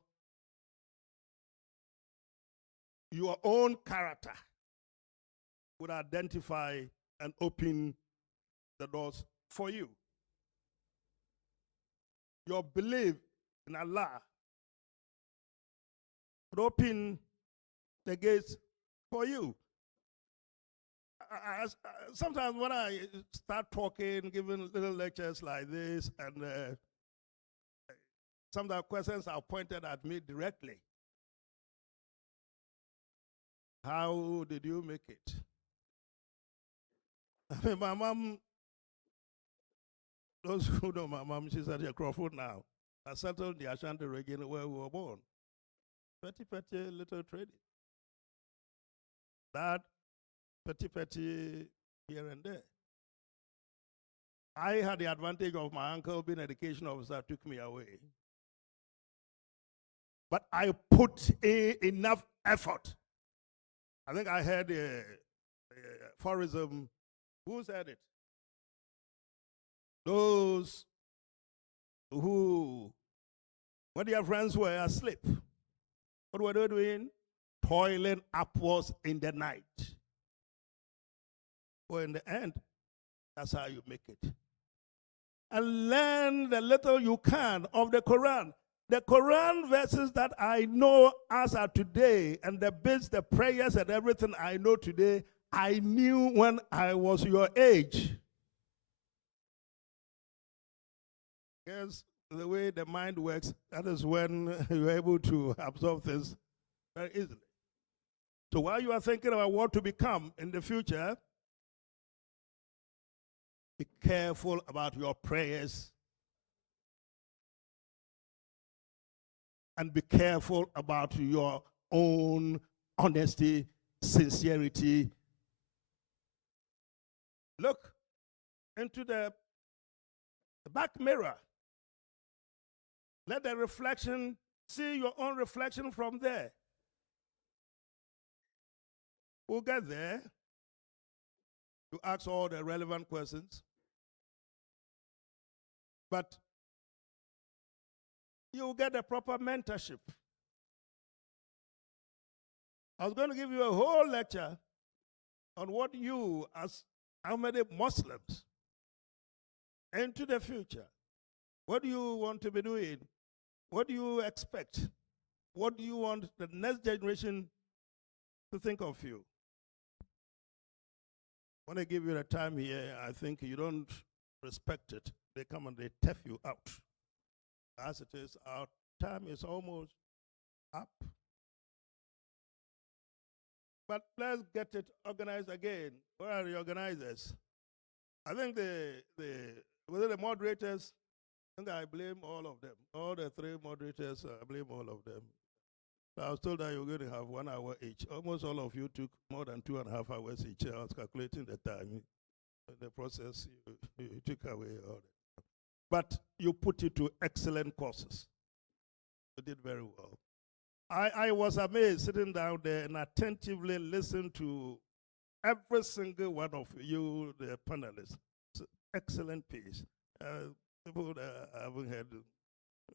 your own character would identify and open the doors for you. Your belief in Allah would open the gates for you. Sometimes when I start talking, giving little lectures like this, and some of the questions are pointed at me directly. How did you make it? I mean, my mom, those who know my mom, she's at your Crawford now. I settled the Ashanti region where we were born. Petty little trading. That petty here and there. I had the advantage of my uncle being an education officer, took me away. But I put in enough effort. I think I heard Forism. Who said it? Those who, when their friends were asleep, what were they doing? Toiling upwards in the night. Well, in the end, that's how you make it. And learn the little you can of the Quran. The Quran verses that I know as of today, and the bits, the prayers, and everything I know today, I knew when I was your age. Yes, the way the mind works, that is when you're able to absorb things very easily. So while you are thinking about what to become in the future, be careful about your prayers. And be careful about your own honesty, sincerity. Look into the back mirror. Let the reflection, see your own reflection from there. We'll get there. You ask all the relevant questions. But you'll get a proper mentorship. I was going to give you a whole lecture on what you, as Ahmadi Muslims, into the future, what do you want to be doing? What do you expect? What do you want the next generation to think of you? When I give you the time here, I think you don't respect it. They come and they tap you out. As it is, our time is almost up. But let's get it organized again. Where are the organizers? I think whether the moderators, I think I blame all of them. All the three moderators, I blame all of them. I was told that you were going to have 1 hour each. Almost all of you took more than 2.5 hours each. I was calculating the time. In the process, you took away all that. But you put it to excellent courses. You did very well. I was amazed sitting down there and attentively listened to every single one of you, the panelists. It's excellent piece. People that I haven't heard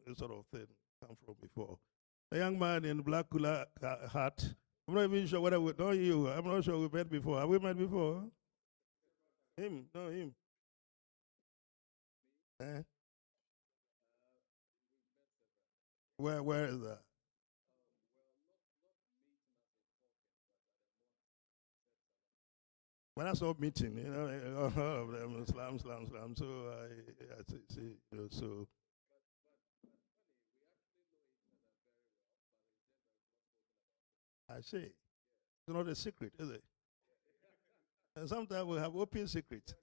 this sort of thing come from before. The young man in black cooler hat. I'm not even sure whether we know you. I'm not sure we met before. Have we met before? Him? No, him. Eh? Where is that? When I saw meeting, you know, all of them, slam. So I see, you know, so. I see. It's not a secret, is it? And sometimes we have open secrets.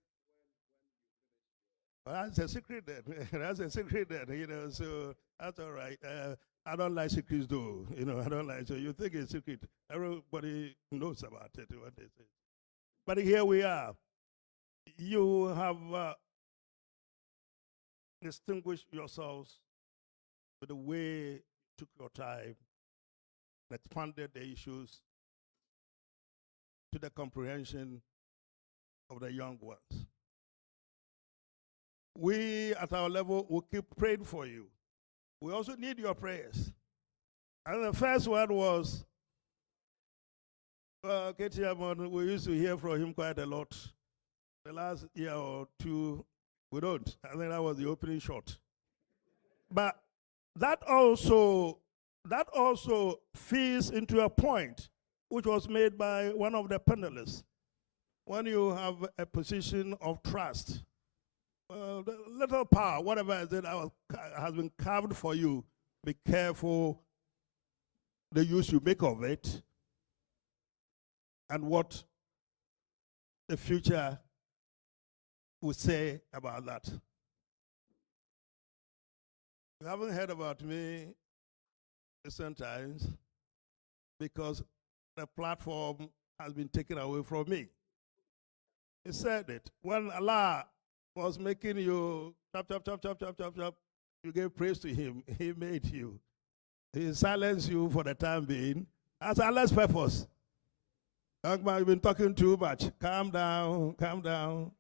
Well, that's a secret then. That's a secret then, you know, so that's all right. I don't like secrets though, you know, I don't like, so you think it's secret. Everybody knows about it, what they say. But here we are. You have distinguished yourselves with the way you took your time and expanded the issues to the comprehension of the young ones. We, at our level, will keep praying for you. We also need your prayers. And the first one was, Ketiamon, we used to hear from him quite a lot. The last year or two, we don't. I think that was the opening shot. But that also feeds into a point which was made by one of the panelists. When you have a position of trust, the little power, whatever is it, has been carved for you, be careful the use you make of it and what the future will say about that. You haven't heard about me recent times because the platform has been taken away from me. He said it. When Allah was making you chop, chop, chop, chop, chop, chop, chop, you gave praise to him. He made you. He silenced you for the time being. That's Allah's purpose. Young man, you've been talking too much. Calm down, calm down.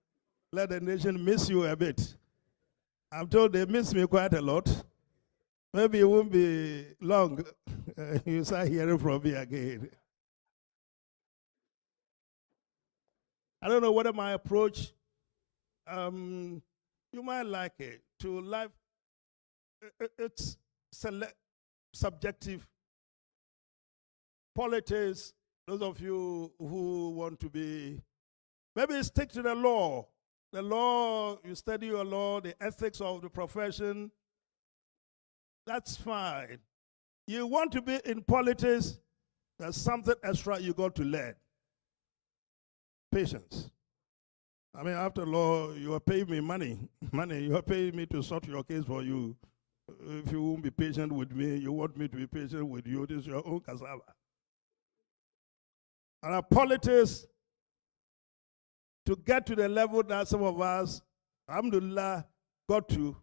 Let the nation miss you a bit. I'm told they miss me quite a lot. Maybe it won't be long. You start hearing from me again. I don't know whether my approach, you might like it. To life, it's subjective. Politics, those of you who want to be, maybe stick to the law. The law, you study your law, the ethics of the profession, that's fine. You want to be in politics, there's something extra you got to learn. Patience. I mean, after law, you are paying me money. You are paying me to sort your case for you. If you won't be patient with me, you want me to be patient with you, this is your own cassava. And our politics, to get to the level that some of us, alhamdulillah, got to,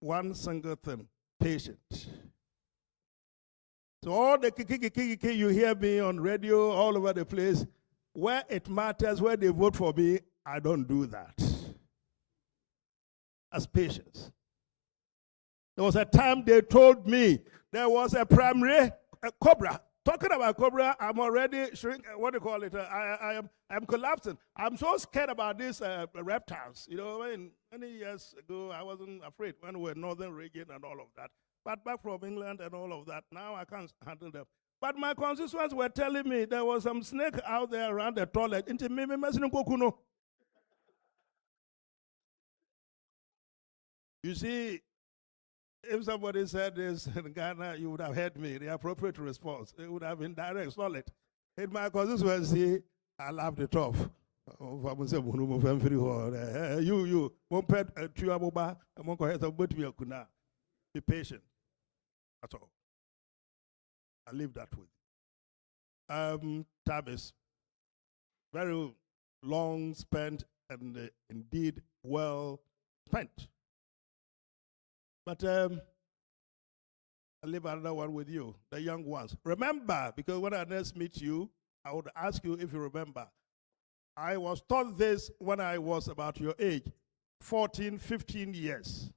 one single thing, patience. So all the kiki you hear me on radio all over the place, where it matters, where they vote for me, I don't do that. As patience. There was a time they told me there was a primary cobra. Talking about cobra, I'm already what do you call it? I'm collapsing. I'm so scared about these reptiles. You know, many years ago, I wasn't afraid when we were northern region and all of that. But back from England and all of that, now I can't handle them. But my constituents were telling me there was some snake out there around the toilet. You see, if somebody said this in Ghana, you would have heard me. The appropriate response, it would have been direct, solid. In my constituency, I laughed it off. You, be patient. That's all. I leave that with you. Time is very long spent and indeed well spent. But I'll leave another one with you, the young ones. Remember, because when I next meet you, I would ask you if you remember. I was taught this when I was about your age, 14, 15 years.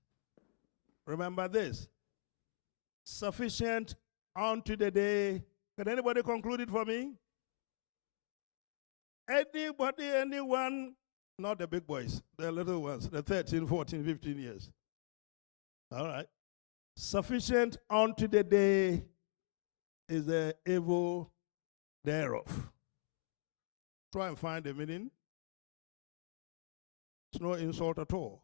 Remember this. Sufficient unto the day. Can anybody conclude it for me? Anybody, anyone, not the big boys, the little ones, the 13, 14, 15 years. All right. Sufficient unto the day is the evil thereof. Try and find the meaning. It's no insult at all.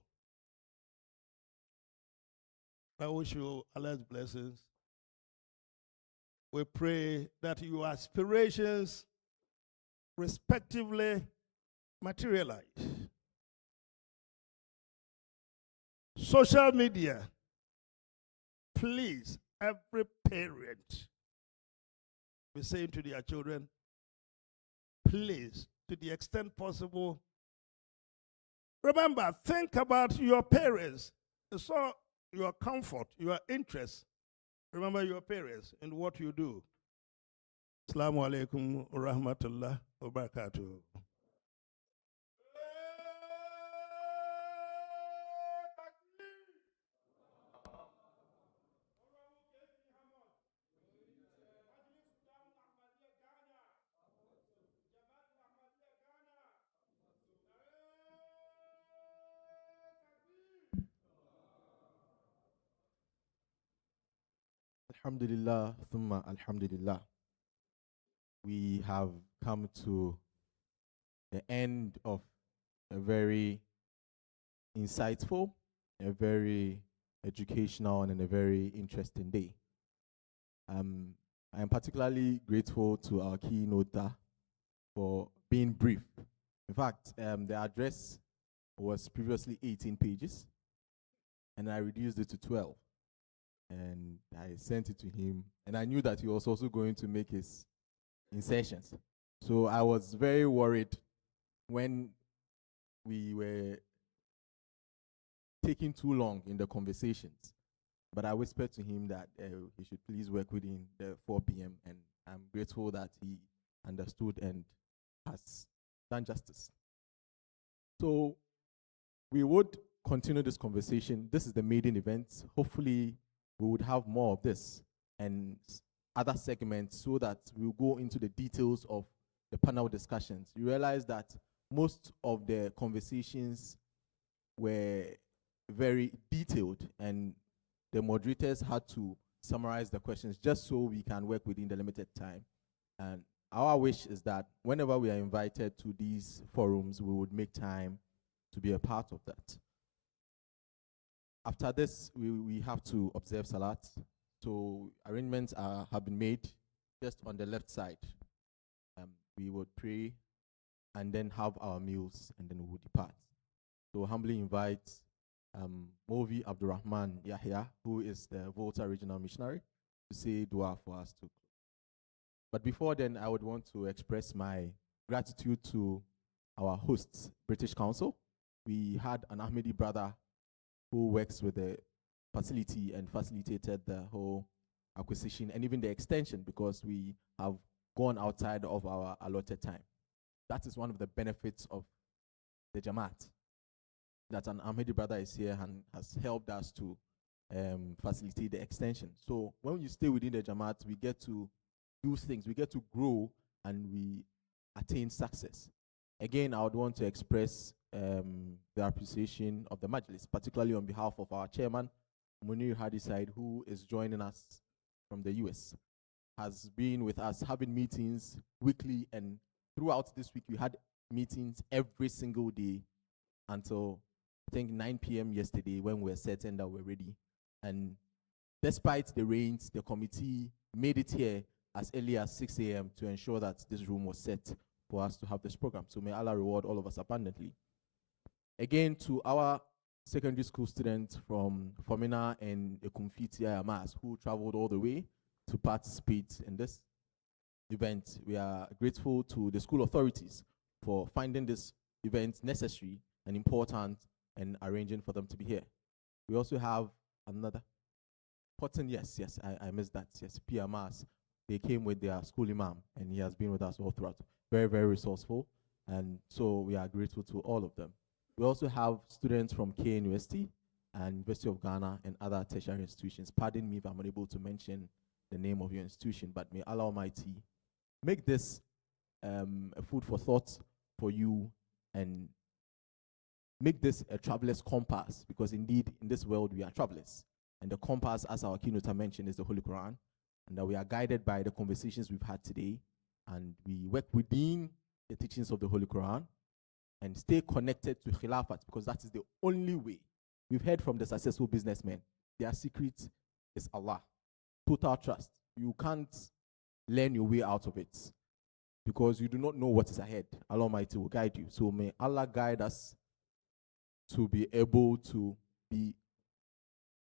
I wish you Allah's blessings. We pray that your aspirations respectively materialize. Social media. Please, every parent be saying to their children, please, to the extent possible, remember, think about your parents. So your comfort, your interest. Remember your parents and what you do. Assalamu alaikum wa rahmatullah wa barakatuh. Alhamdulillah, thumma alhamdulillah. We have come to the end of a very insightful, a very educational, and a very interesting day. I am particularly grateful to our keynoter for being brief. In fact, the address was previously 18 pages, and I reduced it to 12. And I sent it to him, and I knew that he was also going to make his insertions. So I was very worried when we were taking too long in the conversations. But I whispered to him that he should please work within the 4 p.m. And I'm grateful that he understood and has done justice. So we would continue this conversation. This is the maiden event. Hopefully, we would have more of this and other segments so that we'll go into the details of the panel discussions. You realize that most of the conversations were very detailed, and the moderators had to summarize the questions just so we can work within the limited time. And our wish is that whenever we are invited to these forums, we would make time to be a part of that. After this, we have to observe Salat. So arrangements have been made just on the left side. We would pray and then have our meals, and then we would depart. So humbly invite Movi Abdurrahman Yahya, who is the Volta Regional Missionary, to say dua for us too. But before then, I would want to express my gratitude to our hosts, British Council. We had an Ahmadi brother who works with the facility and facilitated the whole acquisition and even the extension, because we have gone outside of our allotted time. That is one of the benefits of the Jamaat, that an Ahmadi brother is here and has helped us to facilitate the extension. So when you stay within the Jamaat, we get to do things, we get to grow, and we attain success. Again, I would want to express the appreciation of the Majlis, particularly on behalf of our chairman, Munir Hadiside, who is joining us from the US. Has been with us, having meetings weekly, and throughout this week, we had meetings every single day until, I think, 9 p.m. yesterday, when we were certain that we're ready. And despite the rains, the committee made it here as early as 6 a.m. to ensure that this room was set for us to have this program. So may Allah reward all of us abundantly. Again, to our secondary school students from Fomina and Ekumfiti Ayamas, who traveled all the way to participate in this event. We are grateful to the school authorities for finding this event necessary and important and arranging for them to be here. We also have another Potten, yes, I missed that. Yes, PMRs. They came with their school imam, and he has been with us all throughout. Very, very resourceful, and so we are grateful to all of them. We also have students from K University and University of Ghana and other tertiary institutions. Pardon me if I'm unable to mention the name of your institution, but may Allah Almighty make this a food for thought for you, and make this a traveler's compass, because indeed in this world we are travelers. And the compass, as our keynote mentioned, is the Holy Quran, and that we are guided by the conversations we've had today, and we work within the teachings of the Holy Quran and stay connected to Khilafat, because that is the only way. We've heard from the successful businessmen, their secret is Allah. Total trust. You can't learn your way out of it, because you do not know what is ahead. Allah Almighty will guide you. So may Allah guide us to be able to be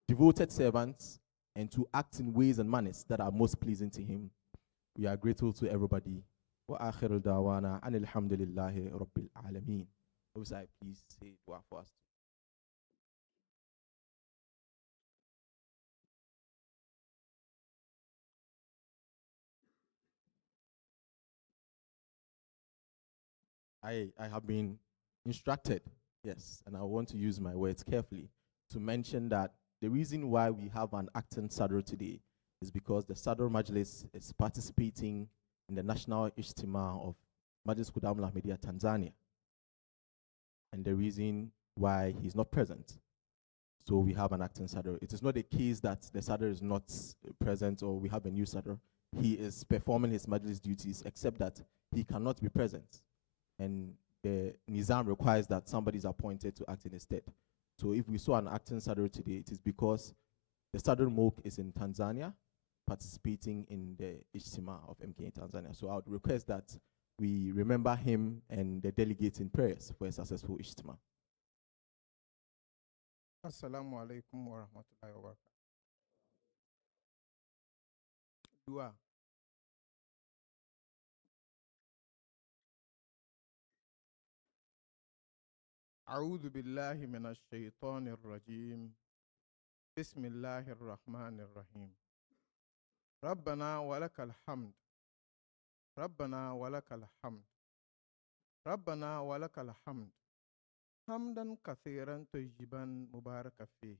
devoted servants, and to act in ways and manners that are most pleasing to him. We are grateful to everybody. Wa akhiru dawana anil hamdulillahi rabbil alameen. Obviously, please say dua for us. I have been instructed, yes, and I want to use my words carefully, to mention that the reason why we have an acting Sadr today is because the Sadr Majlis is participating in the National Ijtima of Majlis Khuddam Lahmedia Tanzania. And the reason why he's not present, so we have an acting Sadr. It is not a case that the Sadr is not present or we have a new Sadr. He is performing his Majlis duties, except that he cannot be present. And the Nizam requires that somebody is appointed to act in his stead. So if we saw an acting Sadr today, it is because the Sadr Mok is in Tanzania, participating in the Ijtima of MKA Tanzania. So I would request that we remember him and the delegates in prayers for a successful Ijtima. Assalamu alaikum wa rahmatullahi wa barakatuh. Dua. أعوذ بالله من الشيطان الرجيم. بسم الله الرحمن الرحيم. ربنا ولك الحمد. ربنا ولك الحمد. ربنا ولك الحمد. حمدا كثيرا طيبا مباركا فيه.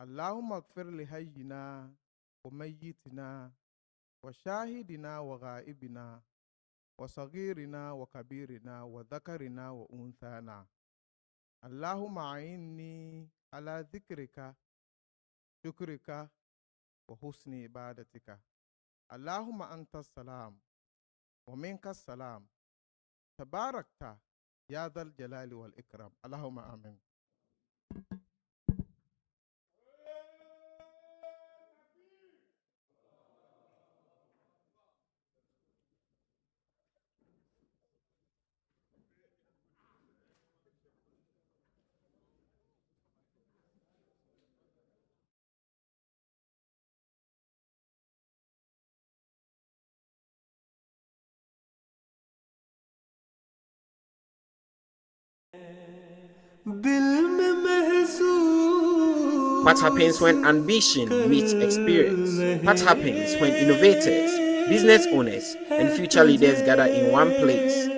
اللهم اغفر لحينا وميتنا وشاهدنا وغائبنا وصغيرنا وكبيرنا وذكرنا وأنثانا. اللهم أعني على ذكرك شكرك وحسن عبادتك. اللهم أنت السلام ومنك السلام. تباركت يا ذا الجلال والإكرام. اللهم آمين. What happens when ambition meets experience? What happens when innovators, business owners, and future leaders gather in one place?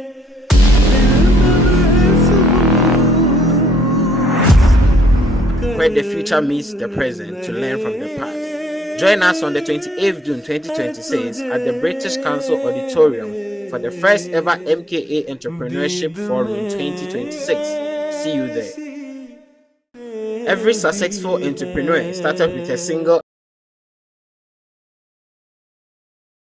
Where the future meets the present to learn from the past. Join us on the 28th June 2026 at the British Council Auditorium for the first ever MKA Entrepreneurship Forum 2026. See you there. Every successful entrepreneur started with a single